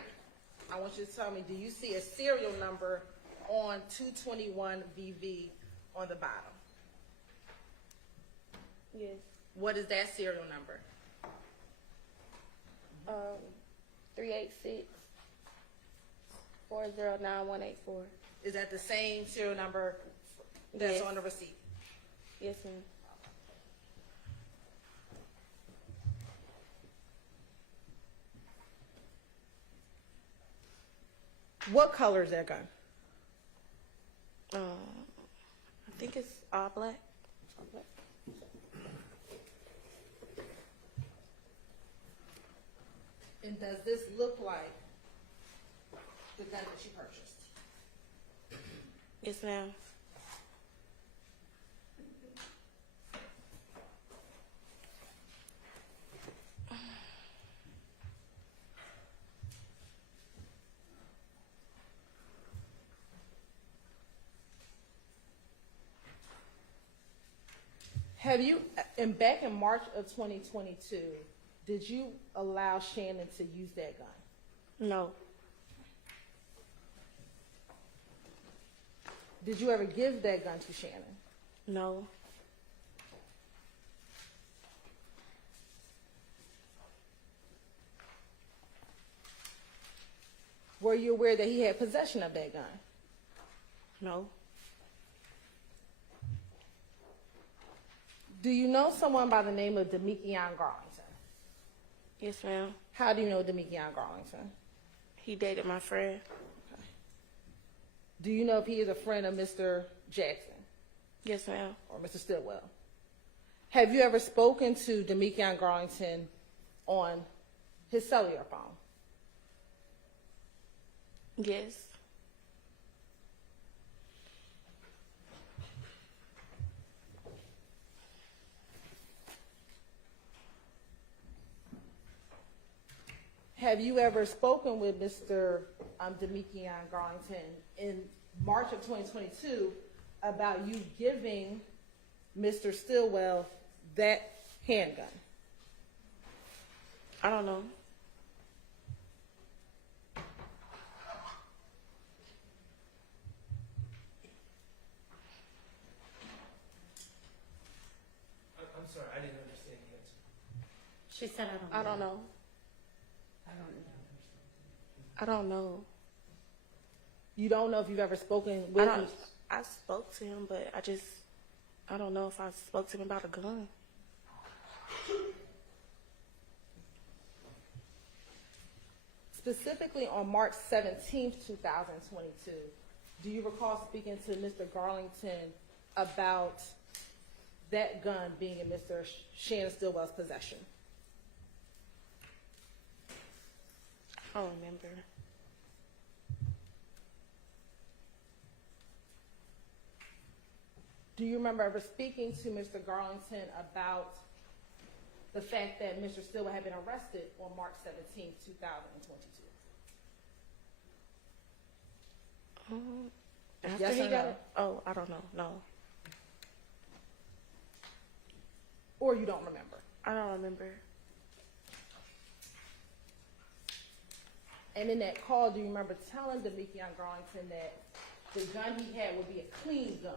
I want you to tell me, do you see a serial number on 221 VV on the bottom? Yes. What is that serial number? 386-409-184. Is that the same serial number that's Yes. on the receipt? Yes, ma'am. What color is that gun? I think it's all black. And does this look like the gun that you purchased? Yes, ma'am. Have you, and back in March of 2022, did you allow Shannon to use that gun? No. Did you ever give that gun to Shannon? No. Were you aware that he had possession of that gun? No. Do you know someone by the name of Demikion Garlington? Yes, ma'am. How do you know Demikion Garlington? He dated my friend. Do you know if he is a friend of Mr. Jackson Yes, ma'am. or Mr. Stillwell? Have you ever spoken to Demikion Garlington on his cellular phone? Yes. have you ever spoken with Mr. Demikian Garlington in March of 2022 about you giving Mr. Stillwell that handgun? I don't know. I'm sorry, I didn't understand the answer. She said, I don't know. I don't know. You don't know if you've ever spoken with him? I spoke to him, but I don't know if I spoke to him about a gun. Specifically on March 17th, 2022, do you recall speaking to Mr. Garlington about that gun being in Mr. Shannon Stillwell's possession? I don't remember. Do you remember ever speaking to Mr. Garlington about the fact that Mr. Stillwell had been arrested on March 17th, 2022? After Yes he or got no? it? Oh, I don't know. No. Or you don't remember? I don't remember. And in that call, do you remember telling Demikian Garlington that the gun he had would be a clean gun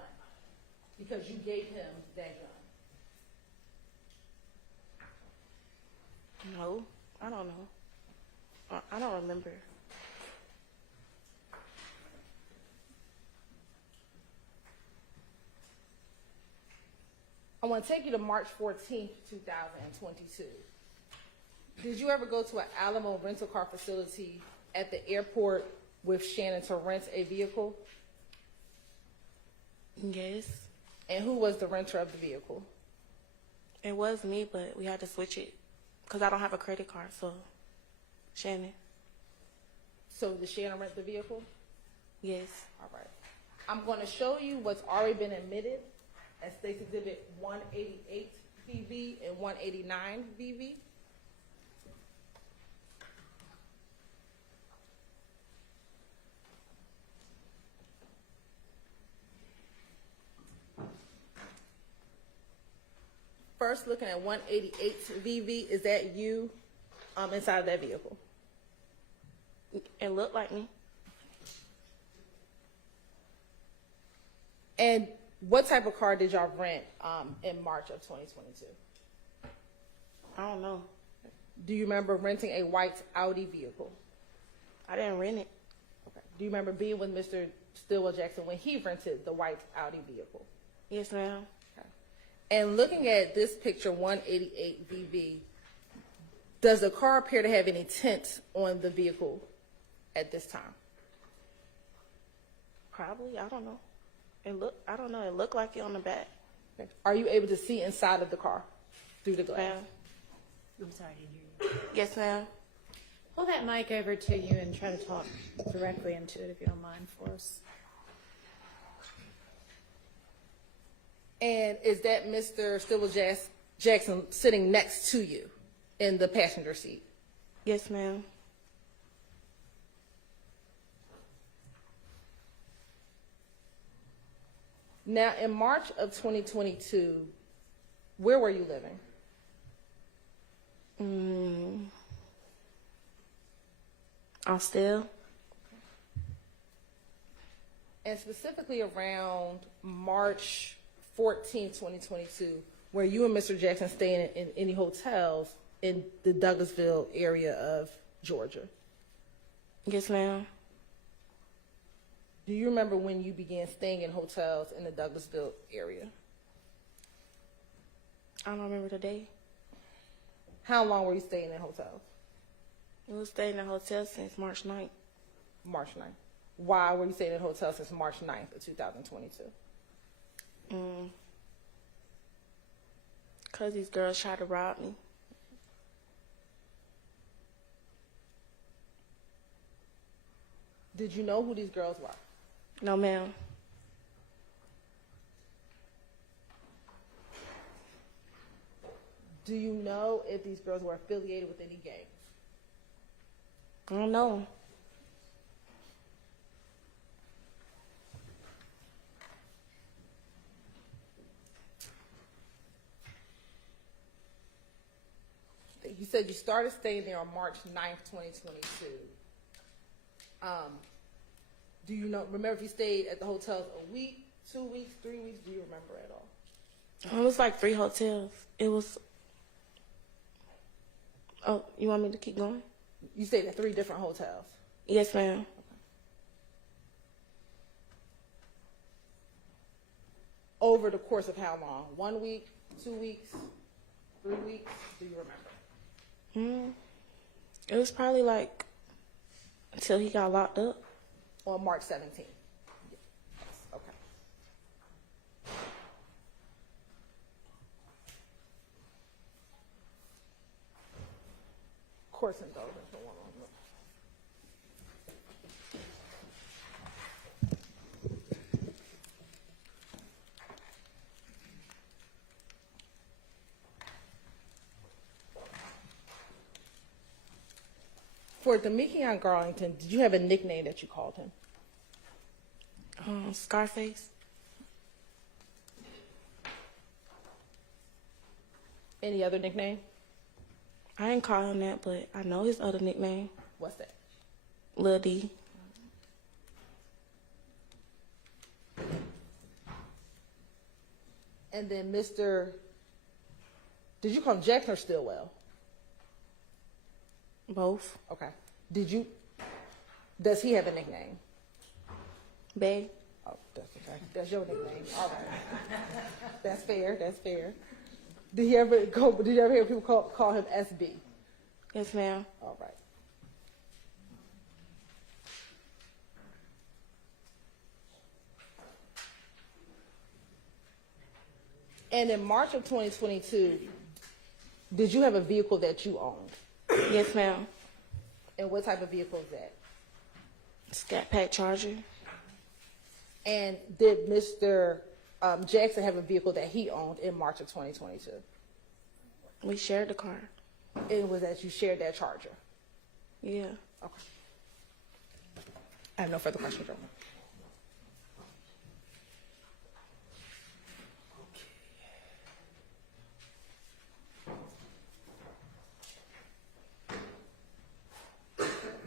because you gave him that gun? No, I don't know. I don't remember. I want to take you to March 14th, 2022. Did you ever go to an Alamo rental car facility at the airport with Shannon to rent a vehicle? Yes. And who was the renter of the vehicle? It was me, but we had to switch it because I don't have a credit card, so Shannon. So did Shannon rent the vehicle? Yes. All right. I'm going to show you what's already been admitted as State's Exhibit 188 VV and 189 VV. First, looking at 188 VV, is that you inside of that vehicle? It looked like me. And what type of car did y'all rent in March of 2022? I don't know. Do you remember renting a white Audi vehicle? I didn't rent it. Okay. Do you remember being with Mr. Stillwell Jackson when he rented the white Audi vehicle? Yes, ma'am. Okay. And looking at this picture, 188 VV, does the car appear to have any tint on the vehicle at this time? Probably. I don't know. I don't know. It looked like it on the back. Okay. Are you able to see inside of the car through the glass? Ma'am. I'm sorry, I didn't hear you. Yes, ma'am. Pull that mic over to you and try to talk directly into it if you don't mind for us. And is that Mr. Stillwell Jackson sitting next to you in the passenger seat? Yes, ma'am. Now, in March of 2022, where were you living? Still. And specifically around March 14, 2022, were you and Mr. Jackson staying in any hotels in the Douglasville area of Georgia? Yes, ma'am. Do you remember when you began staying in hotels in the Douglasville area? I don't remember the day. How long were you staying in hotels? We were staying in a hotel since March 9th. March 9th. Why were you staying in hotels since March 9th of 2022? Because these girls tried to rob me. Did you know who these girls were? No, ma'am. Do you know if these girls were affiliated with any gangs? I don't know. You said you started staying there on March 9th, 2022. Do you remember if you stayed at the hotels a week, 2 weeks, 3 weeks? Do you remember at all? It was like 3 hotels. It was. Oh, you want me to keep going? You stayed at 3 different hotels. Yes, ma'am. Over the course of how long? 1 week, 2 weeks, 3 weeks? Do you remember? It was probably like until he got locked up. On March 17th. Yes. Okay. Course indulgence for one on one. For Demekion Garlington, did you have a nickname that you called him? Scarface. Any other nickname? I didn't call him that, but I know his other nickname. What's that? Lil D. And then did you call him Jackson or Stillwell? Both. Okay. Does he have a nickname? Bay. Oh, that's okay. That's your nickname. All right. That's fair. That's fair. Did you ever hear people call him SB? Yes, ma'am. All right. And in March of 2022, did you have a vehicle that you owned? Yes, ma'am. And what type of vehicle is that? Scat Pack Charger. And did Mr. Jackson have a vehicle that he owned in March of 2022? We shared the car. It was that you shared that Charger? Yeah. Okay. I have no further questions, Joe.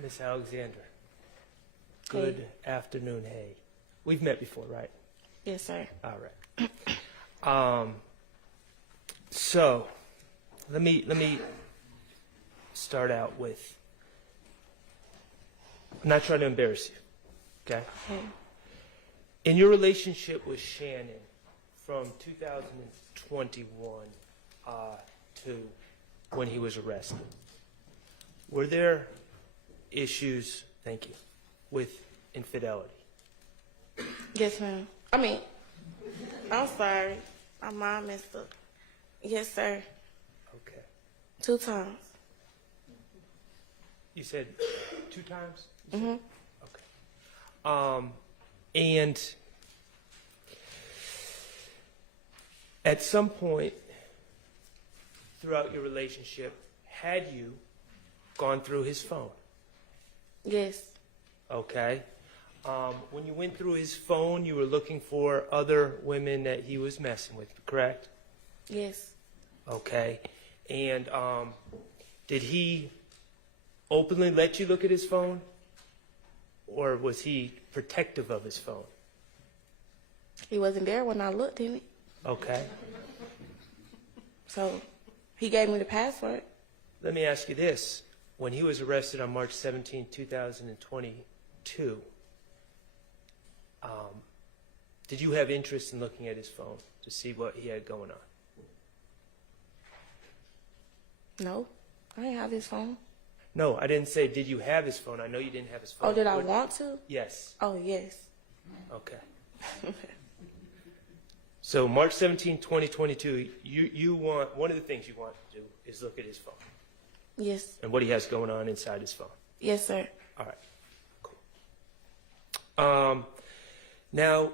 Miss Alexander. Good afternoon, hey. We've met before, right? Yes, sir. All right. So, let me start out with. I'm not trying to embarrass you, okay? In your relationship with Shannon from 2021 to when he was arrested, were there issues, thank you, with infidelity? Yes, ma'am. I'm sorry. My mom messed up. Yes, sir. Okay. 2 times. You said 2 times? Mm-hmm. Okay. And at some point throughout your relationship, had you gone through his phone? Yes. Okay. When you went through his phone, you were looking for other women that he was messing with, correct? Yes. Okay. And did he openly let you look at his phone? Or was he protective of his phone? He wasn't there when I looked in it. Okay. So he gave me the password. Let me ask you this. When he was arrested on March 17, 2022, did you have interest in looking at his phone to see what he had going on? No, I didn't have his phone. No, I didn't say did you have his phone. I know you didn't have his phone. Oh, did I want to? Yes. Oh, yes. Okay. So March 17, 2022, you want, one of the things you want to do is look at his phone. Yes. And what he has going on inside his phone. Yes, sir. All right. Cool. Now,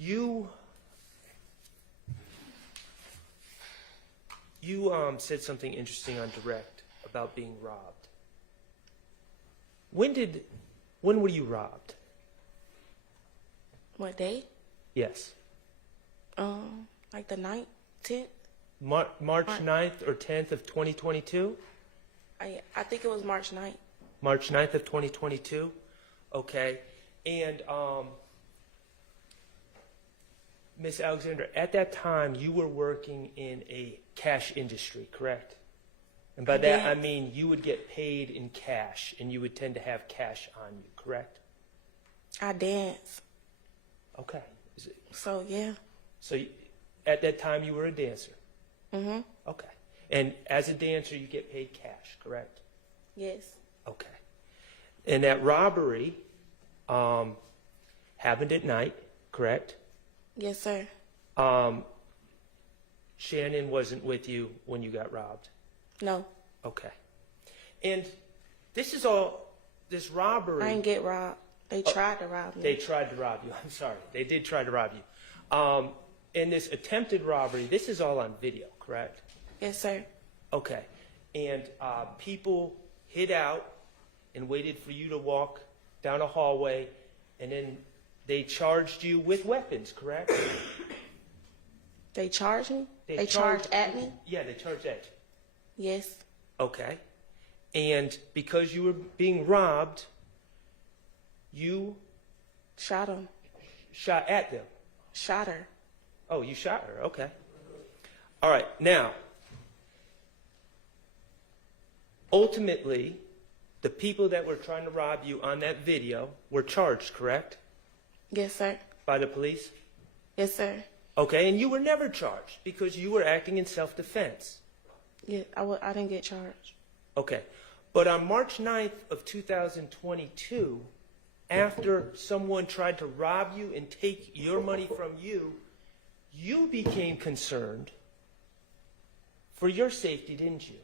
You said something interesting on direct about being robbed. When were you robbed? What day? Yes. Like the 9th, 10th? March 9th or 10th of 2022? I think it was March 9th. March 9th of 2022? Okay. And Ms. Alexander, at that time you were working in a cash industry, correct? And by that I mean you would get paid in cash and you would tend to have cash on you, correct? I dance. Okay. So, yeah. So at that time you were a dancer? Mm-hmm. Okay. And as a dancer you get paid cash, correct? Yes. Okay. And that robbery happened at night, correct? Yes, sir. Shannon wasn't with you when you got robbed? No. Okay. And this robbery... I didn't get robbed. They tried to rob me. They tried to rob you. I'm sorry. They did try to rob you. And this attempted robbery, this is all on video, correct? Yes, sir. Okay. And people hid out and waited for you to walk down a hallway, and then they charged you with weapons, correct? They charged me? They charged at me? Yeah, they charged at you. Yes. Okay. And because you were being robbed, you... Shot them. Shot at them? Shot her. Oh, you shot her. Okay. All right. Now, ultimately, the people that were trying to rob you on that video were charged, correct? Yes, sir. By the police? Yes, sir. Okay, and you were never charged because you were acting in self-defense. Yeah, I didn't get charged. Okay. But on March 9th of 2022, after someone tried to rob you and take your money from you, you became concerned for your safety, didn't you?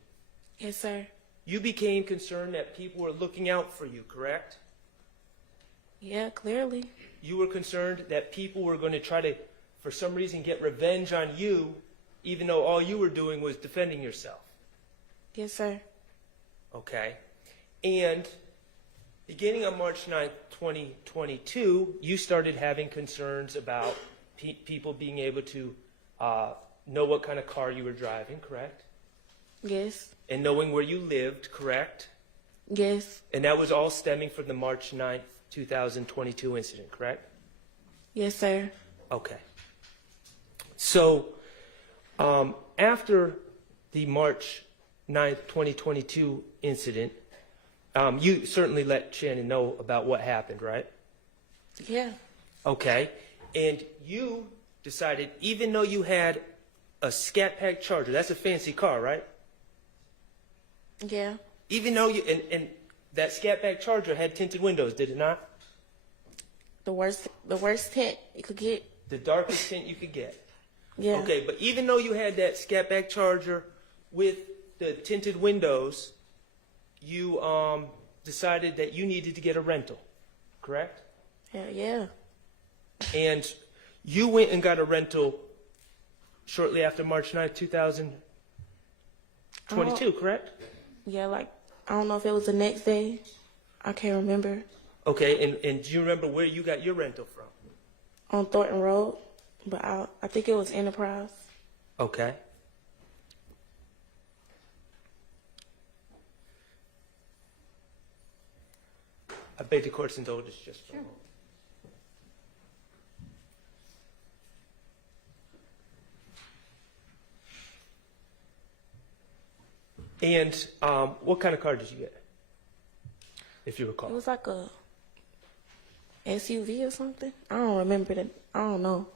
Yes, sir. You became concerned that people were looking out for you, correct? Yeah, clearly. You were concerned that people were going to try to, for some reason, get revenge on you, even though all you were doing was defending yourself. Yes, sir. Okay. And beginning on March 9th, 2022, you started having concerns about people being able to know what kind of car you were driving, correct? Yes. And knowing where you lived, correct? Yes. And that was all stemming from the March 9th, 2022 incident, correct? Yes, sir. Okay. So, after the March 9th, 2022 incident, you certainly let Shannon know about what happened, right? Yeah. Okay. And you decided, even though you had a Scat Pack Charger, that's a fancy car, right? Yeah. Even though you, and that Scat Pack Charger had tinted windows, did it not? The worst tint you could get. The darkest tint you could get. Yeah. Okay, but even though you had that Scat Pack Charger with the tinted windows, you decided that you needed to get a rental, correct? Hell yeah. And you went and got a rental shortly after March 9th, 2022, correct? Yeah, like, I don't know if it was the next day. I can't remember. Okay, and do you remember where you got your rental from? On Thornton Road, but I think it was Enterprise. Okay. I beg the court's indulgence just for a moment. And what kind of car did you get, if you recall? It was like a SUV or something. I don't remember that. I don't know.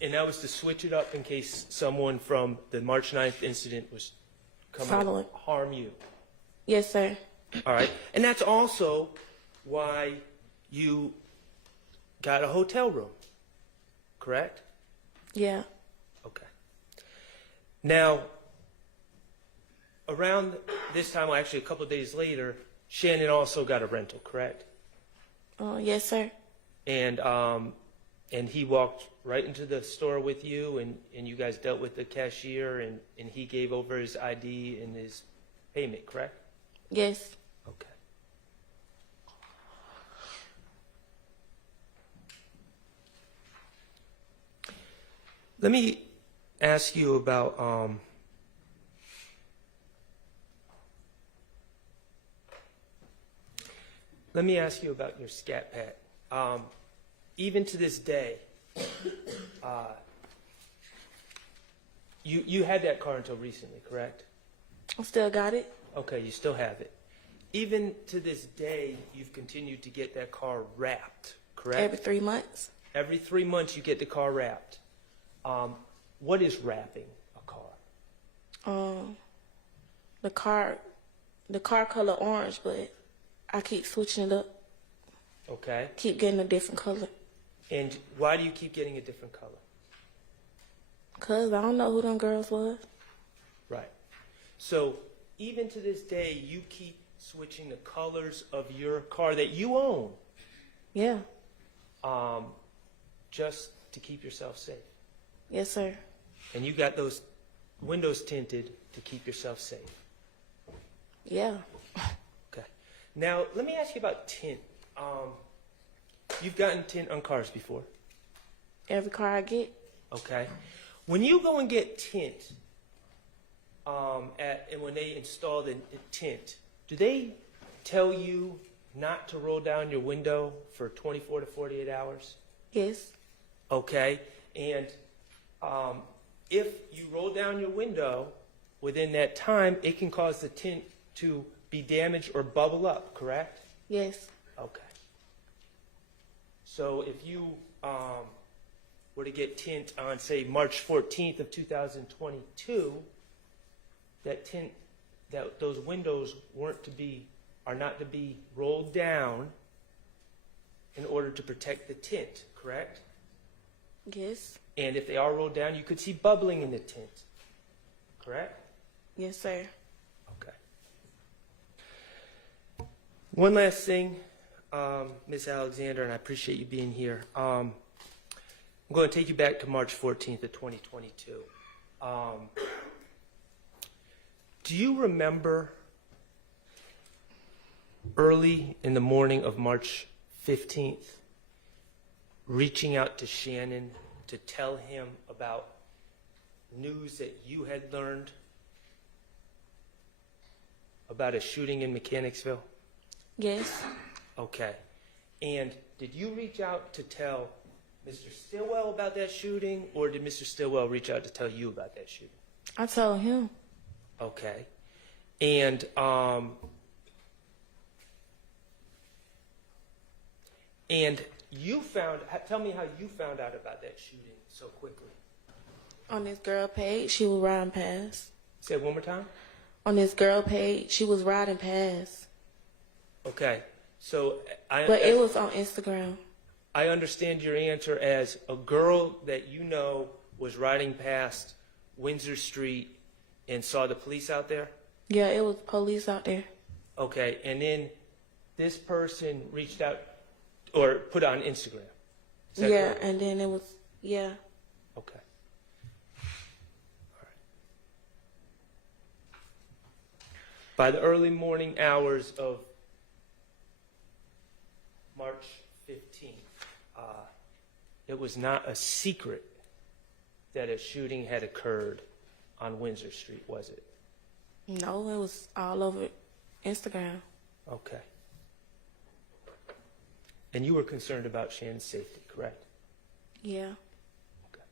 And that was to switch it up in case someone from the March 9th incident was coming to harm you. Yes, sir. All right. And that's also why you got a hotel room, correct? Yeah. Okay. Now, around this time, well, actually a couple of days later, Shannon also got a rental, correct? Yes, sir. And And he walked right into the store with you, and you guys dealt with the cashier, and he gave over his ID and his payment, correct? Yes. Okay. Let me ask you about your Scat Pack. Even to this day, you had that car until recently, correct? I still got it. Okay, you still have it. Even to this day, you've continued to get that car wrapped, correct? Every 3 months. Every 3 months, you get the car wrapped. What is wrapping a car? The car color orange, but I keep switching it up. Okay. Keep getting a different color. And why do you keep getting a different color? 'Cause I don't know who them girls was. Right. So even to this day, you keep switching the colors of your car that you own. Yeah. Just to keep yourself safe. Yes, sir. And you got those windows tinted to keep yourself safe. Yeah. Okay. Now, let me ask you about tint. You've gotten tint on cars before. Every car I get. Okay. When you go and get tint, and when they install the tint, do they tell you not to roll down your window for 24 to 48 hours? Yes. Okay. And if you roll down your window within that time, it can cause the tint to be damaged or bubble up, correct? Yes. Okay. So if you were to get tint on, say, March 14th of 2022, that tint, those windows are not to be rolled down in order to protect the tint, correct? Yes. And if they are rolled down, you could see bubbling in the tint, correct? Yes, sir. Okay. One last thing, Ms. Alexander, and I appreciate you being here. I'm going to take you back to March 14th of 2022. Do you remember early in the morning of March 15th reaching out to Shannon to tell him about news that you had learned about a shooting in Mechanicsville? Yes. Okay. And did you reach out to tell Mr. Stillwell about that shooting, or did Mr. Stillwell reach out to tell you about that shooting? I told him. Okay. And tell me how you found out about that shooting so quickly. On this girl page, she was riding past. Say it one more time. On this girl page, she was riding past. Okay. So But it was on Instagram. I understand your answer as a girl that you know was riding past Windsor Street and saw the police out there? Yeah, it was police out there. Okay, and then this person reached out or put it on Instagram. Is that Yeah, correct? and then it was, yeah. Okay. All right. By the early morning hours of March 15th, it was not a secret that a shooting had occurred on Windsor Street, was it? No, it was all over Instagram. Okay. And you were concerned about Shannon's safety, correct? Yeah. Okay.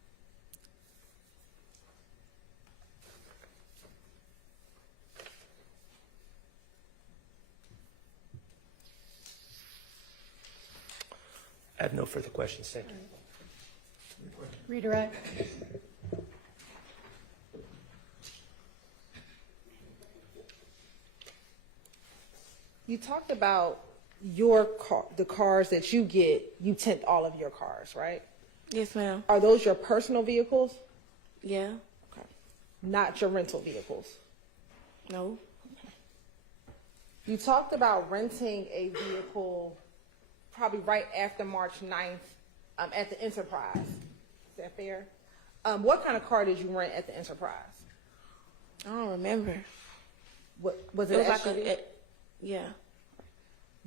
I have no further questions. Thank you. Redirect. You talked about your car, the cars that you get, you tint all of your cars, right? Yes, ma'am. Are those your personal vehicles? Yeah. Okay. Not your rental vehicles? No. You talked about renting a vehicle probably right after March 9th at the Enterprise. Is that fair? What kind of car did you rent at the Enterprise? I don't remember. What was it? It was an like SUV? yeah.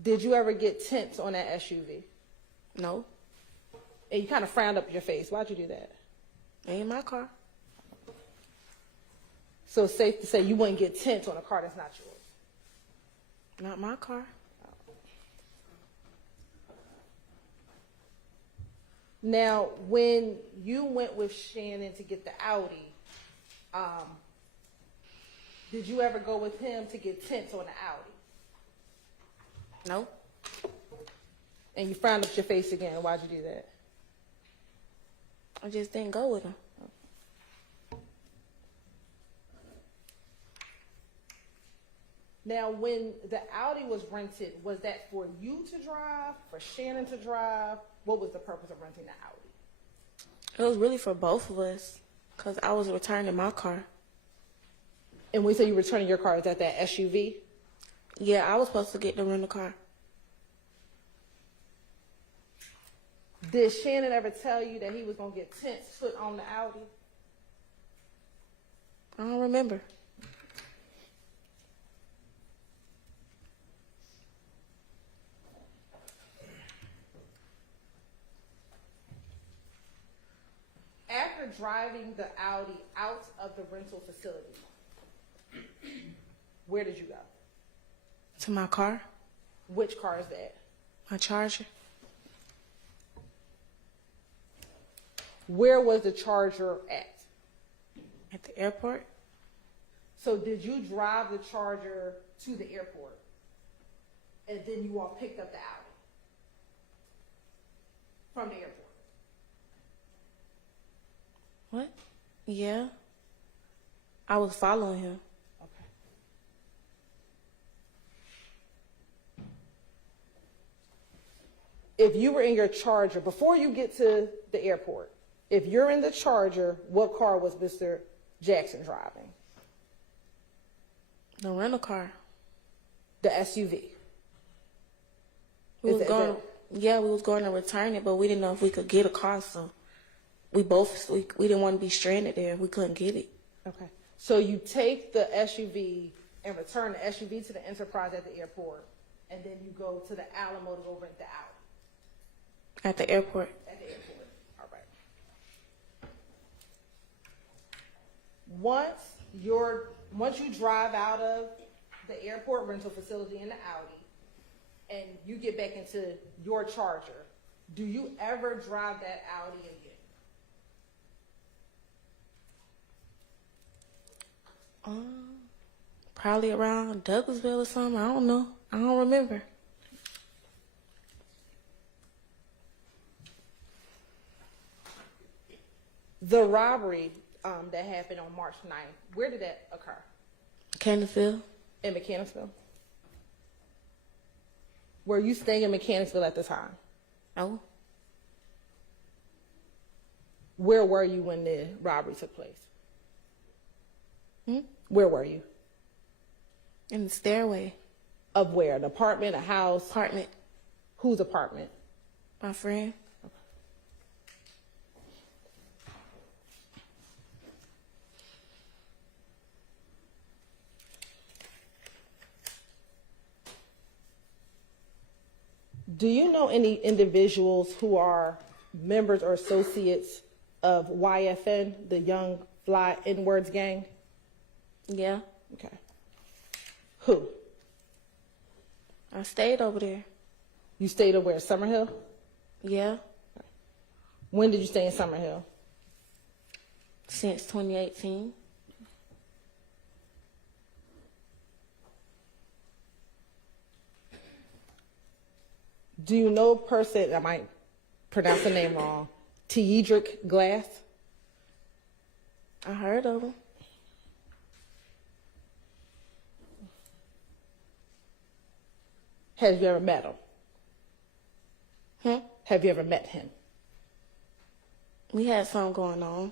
Did you ever get tints on that SUV? No. And you kind of frowned up your face. Why'd you do that? Ain't my car. So it's safe to say you wouldn't get tints on a car that's not yours. Not my car. Now, when you went with Shannon to get the Audi, did you ever go with him to get tints on the Audi? No. And you frowned up your face again. Why'd you do that? I just didn't go with him. Now, when the Audi was rented, was that for you to drive, for Shannon to drive? What was the purpose of renting the Audi? It was really for both of us, because I was returning my car. And when you say you returning your car, is that SUV? Yeah, I was supposed to get the rental car. Did Shannon ever tell you that he was going to get tints put on the Audi? I don't remember. After driving the Audi out of the rental facility, where did you go? To my car. Which car is that? My Charger. Where was the Charger at? At the airport. So did you drive the Charger to the airport, and then you all picked up the Audi from the airport? What? Yeah. I was following him. Okay. If you were in your Charger, before you get to the airport, if you're in the Charger, what car was Mr. Jackson driving? The rental car. The SUV. We was going to return it, but we didn't know if we could get a car, so we didn't want to be stranded there. We couldn't get it. Okay. So you take the SUV and return the SUV to the Enterprise at the airport, and then you go to the Alamo to go rent the Audi. At the airport. At the airport. All right. Once you drive out of the airport rental facility in the Audi, and you get back into your Charger, do you ever drive that Audi again? Probably around Douglasville or something. I don't know. I don't remember. The robbery that happened on March 9th, where did that occur? Mechanicsville. In Mechanicsville? Were you staying in Mechanicsville at the time? No. Where were you when the robbery took place? Where were you? In the stairway. Of where? An apartment, a house? Apartment. Whose apartment? My friend. Do you know any individuals who are members or associates of YFN, the Young Fly N-Words gang? Yeah. Okay. Who? I stayed over there. You stayed over at Summerhill? Yeah. When did you stay in Summerhill? Since 2018. Do you know a person, I might pronounce the name wrong, Teedrick Glass? I heard of him. Have you ever met him? Have you ever met him? We had something going on.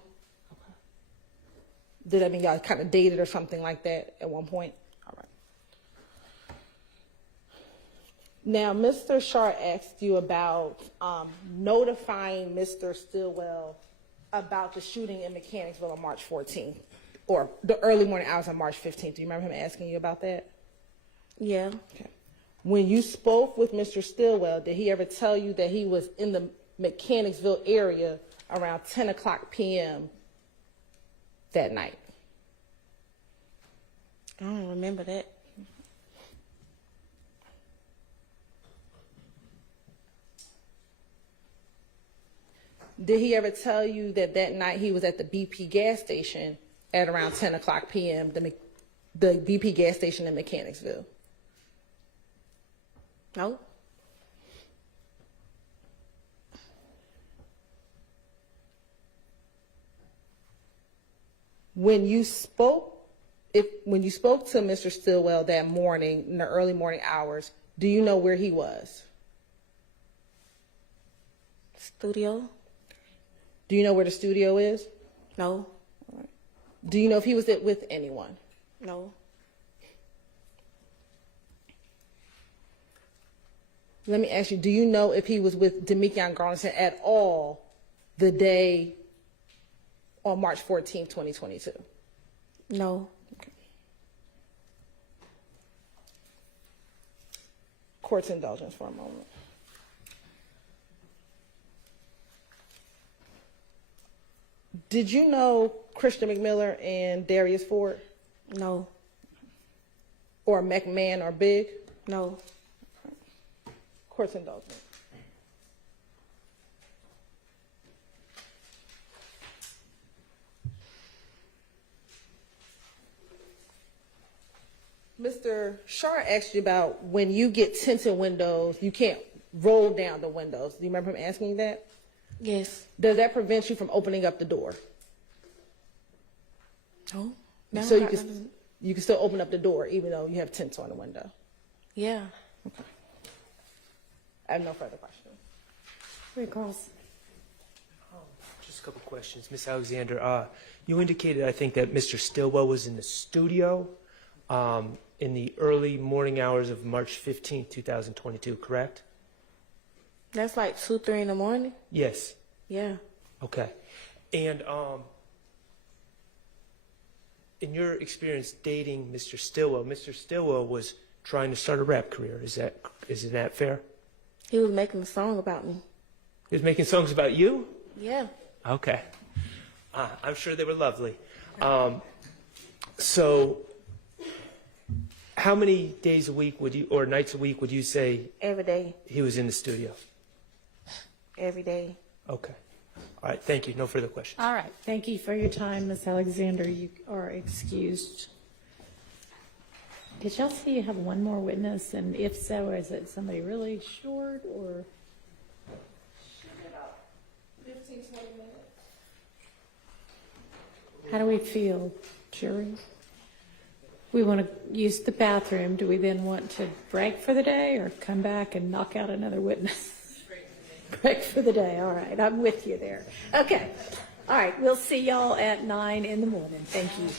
Did that mean y'all kind of dated or something like that at one point? All right. Now, Mr. Shar asked you about notifying Mr. Stillwell about the shooting in Mechanicsville on March 14th, or the early morning hours on March 15th. Do you remember him asking you about that? Yeah. Okay. When you spoke with Mr. Stillwell, did he ever tell you that he was in the Mechanicsville area around 10 o'clock p.m. that night? I don't remember that. Did he ever tell you that that night he was at the BP gas station at around 10 o'clock p.m., the BP gas station in Mechanicsville? No. When you spoke to Mr. Stillwell that morning, in the early morning hours, do you know where he was? Studio. Do you know where the studio is? No. Do you know if he was with anyone? No. Let me ask you, do you know if he was with Demekion Garlington at all the day on March 14th, 2022? No. Okay. Court's indulgence for a moment. Did you know Christian McMiller and Darius Ford? No. Or McMahon or Big? No. Court's indulgence. Mr. Shar asked you about when you get tinted windows, you can't roll down the windows. Do you remember him asking you that? Yes. Does that prevent you from opening up the door? No. No. So you can still open up the door even though you have tints on the window? Yeah. Okay. I have no further questions. Rick Ross. Just a couple questions. Ms. Alexander, you indicated, I think, that Mr. Stillwell was in the studio in the early morning hours of March 15, 2022, correct? That's like 2, 3 in the morning? Yes. Yeah. Okay. And in your experience dating Mr. Stillwell was trying to start a rap career. Isn't that fair? He was making a song about me. He was making songs about you? Yeah. Okay. I'm sure they were lovely. So how many days a week or nights a week would you say Every day. he was in the studio? Every day. Okay. All right. Thank you. No further questions. All right. Thank you for your time, Ms. Alexander. You are excused. Did y'all see you have one more witness? And if so, is it somebody really short or? 15, 20 minutes. How do we feel, jury? We want to use the bathroom. Do we then want to break for the day or come back and knock out another witness? Break for the day. All right. I'm with you there. Okay. All right. We'll see y'all at 9 in the morning. Thank you.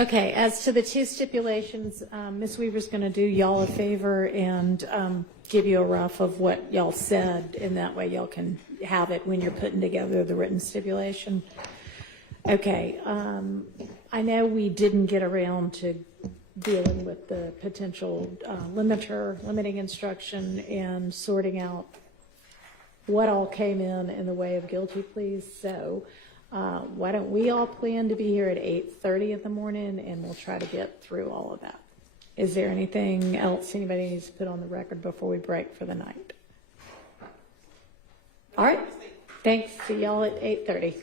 Okay, as to the two stipulations, Ms. Weaver's going to do y'all a favor and give you a rough of what y'all said, and that way y'all can have it when you're putting together the written stipulation. Okay, I know we didn't get around to dealing with the potential limiting instruction and sorting out what all came in the way of guilty pleas, so Why don't we all plan to be here at 8:30 in the morning, and we'll try to get through all of that. Is there anything else anybody needs to put on the record before we break for the night? All right. Thanks. See y'all at 8:30.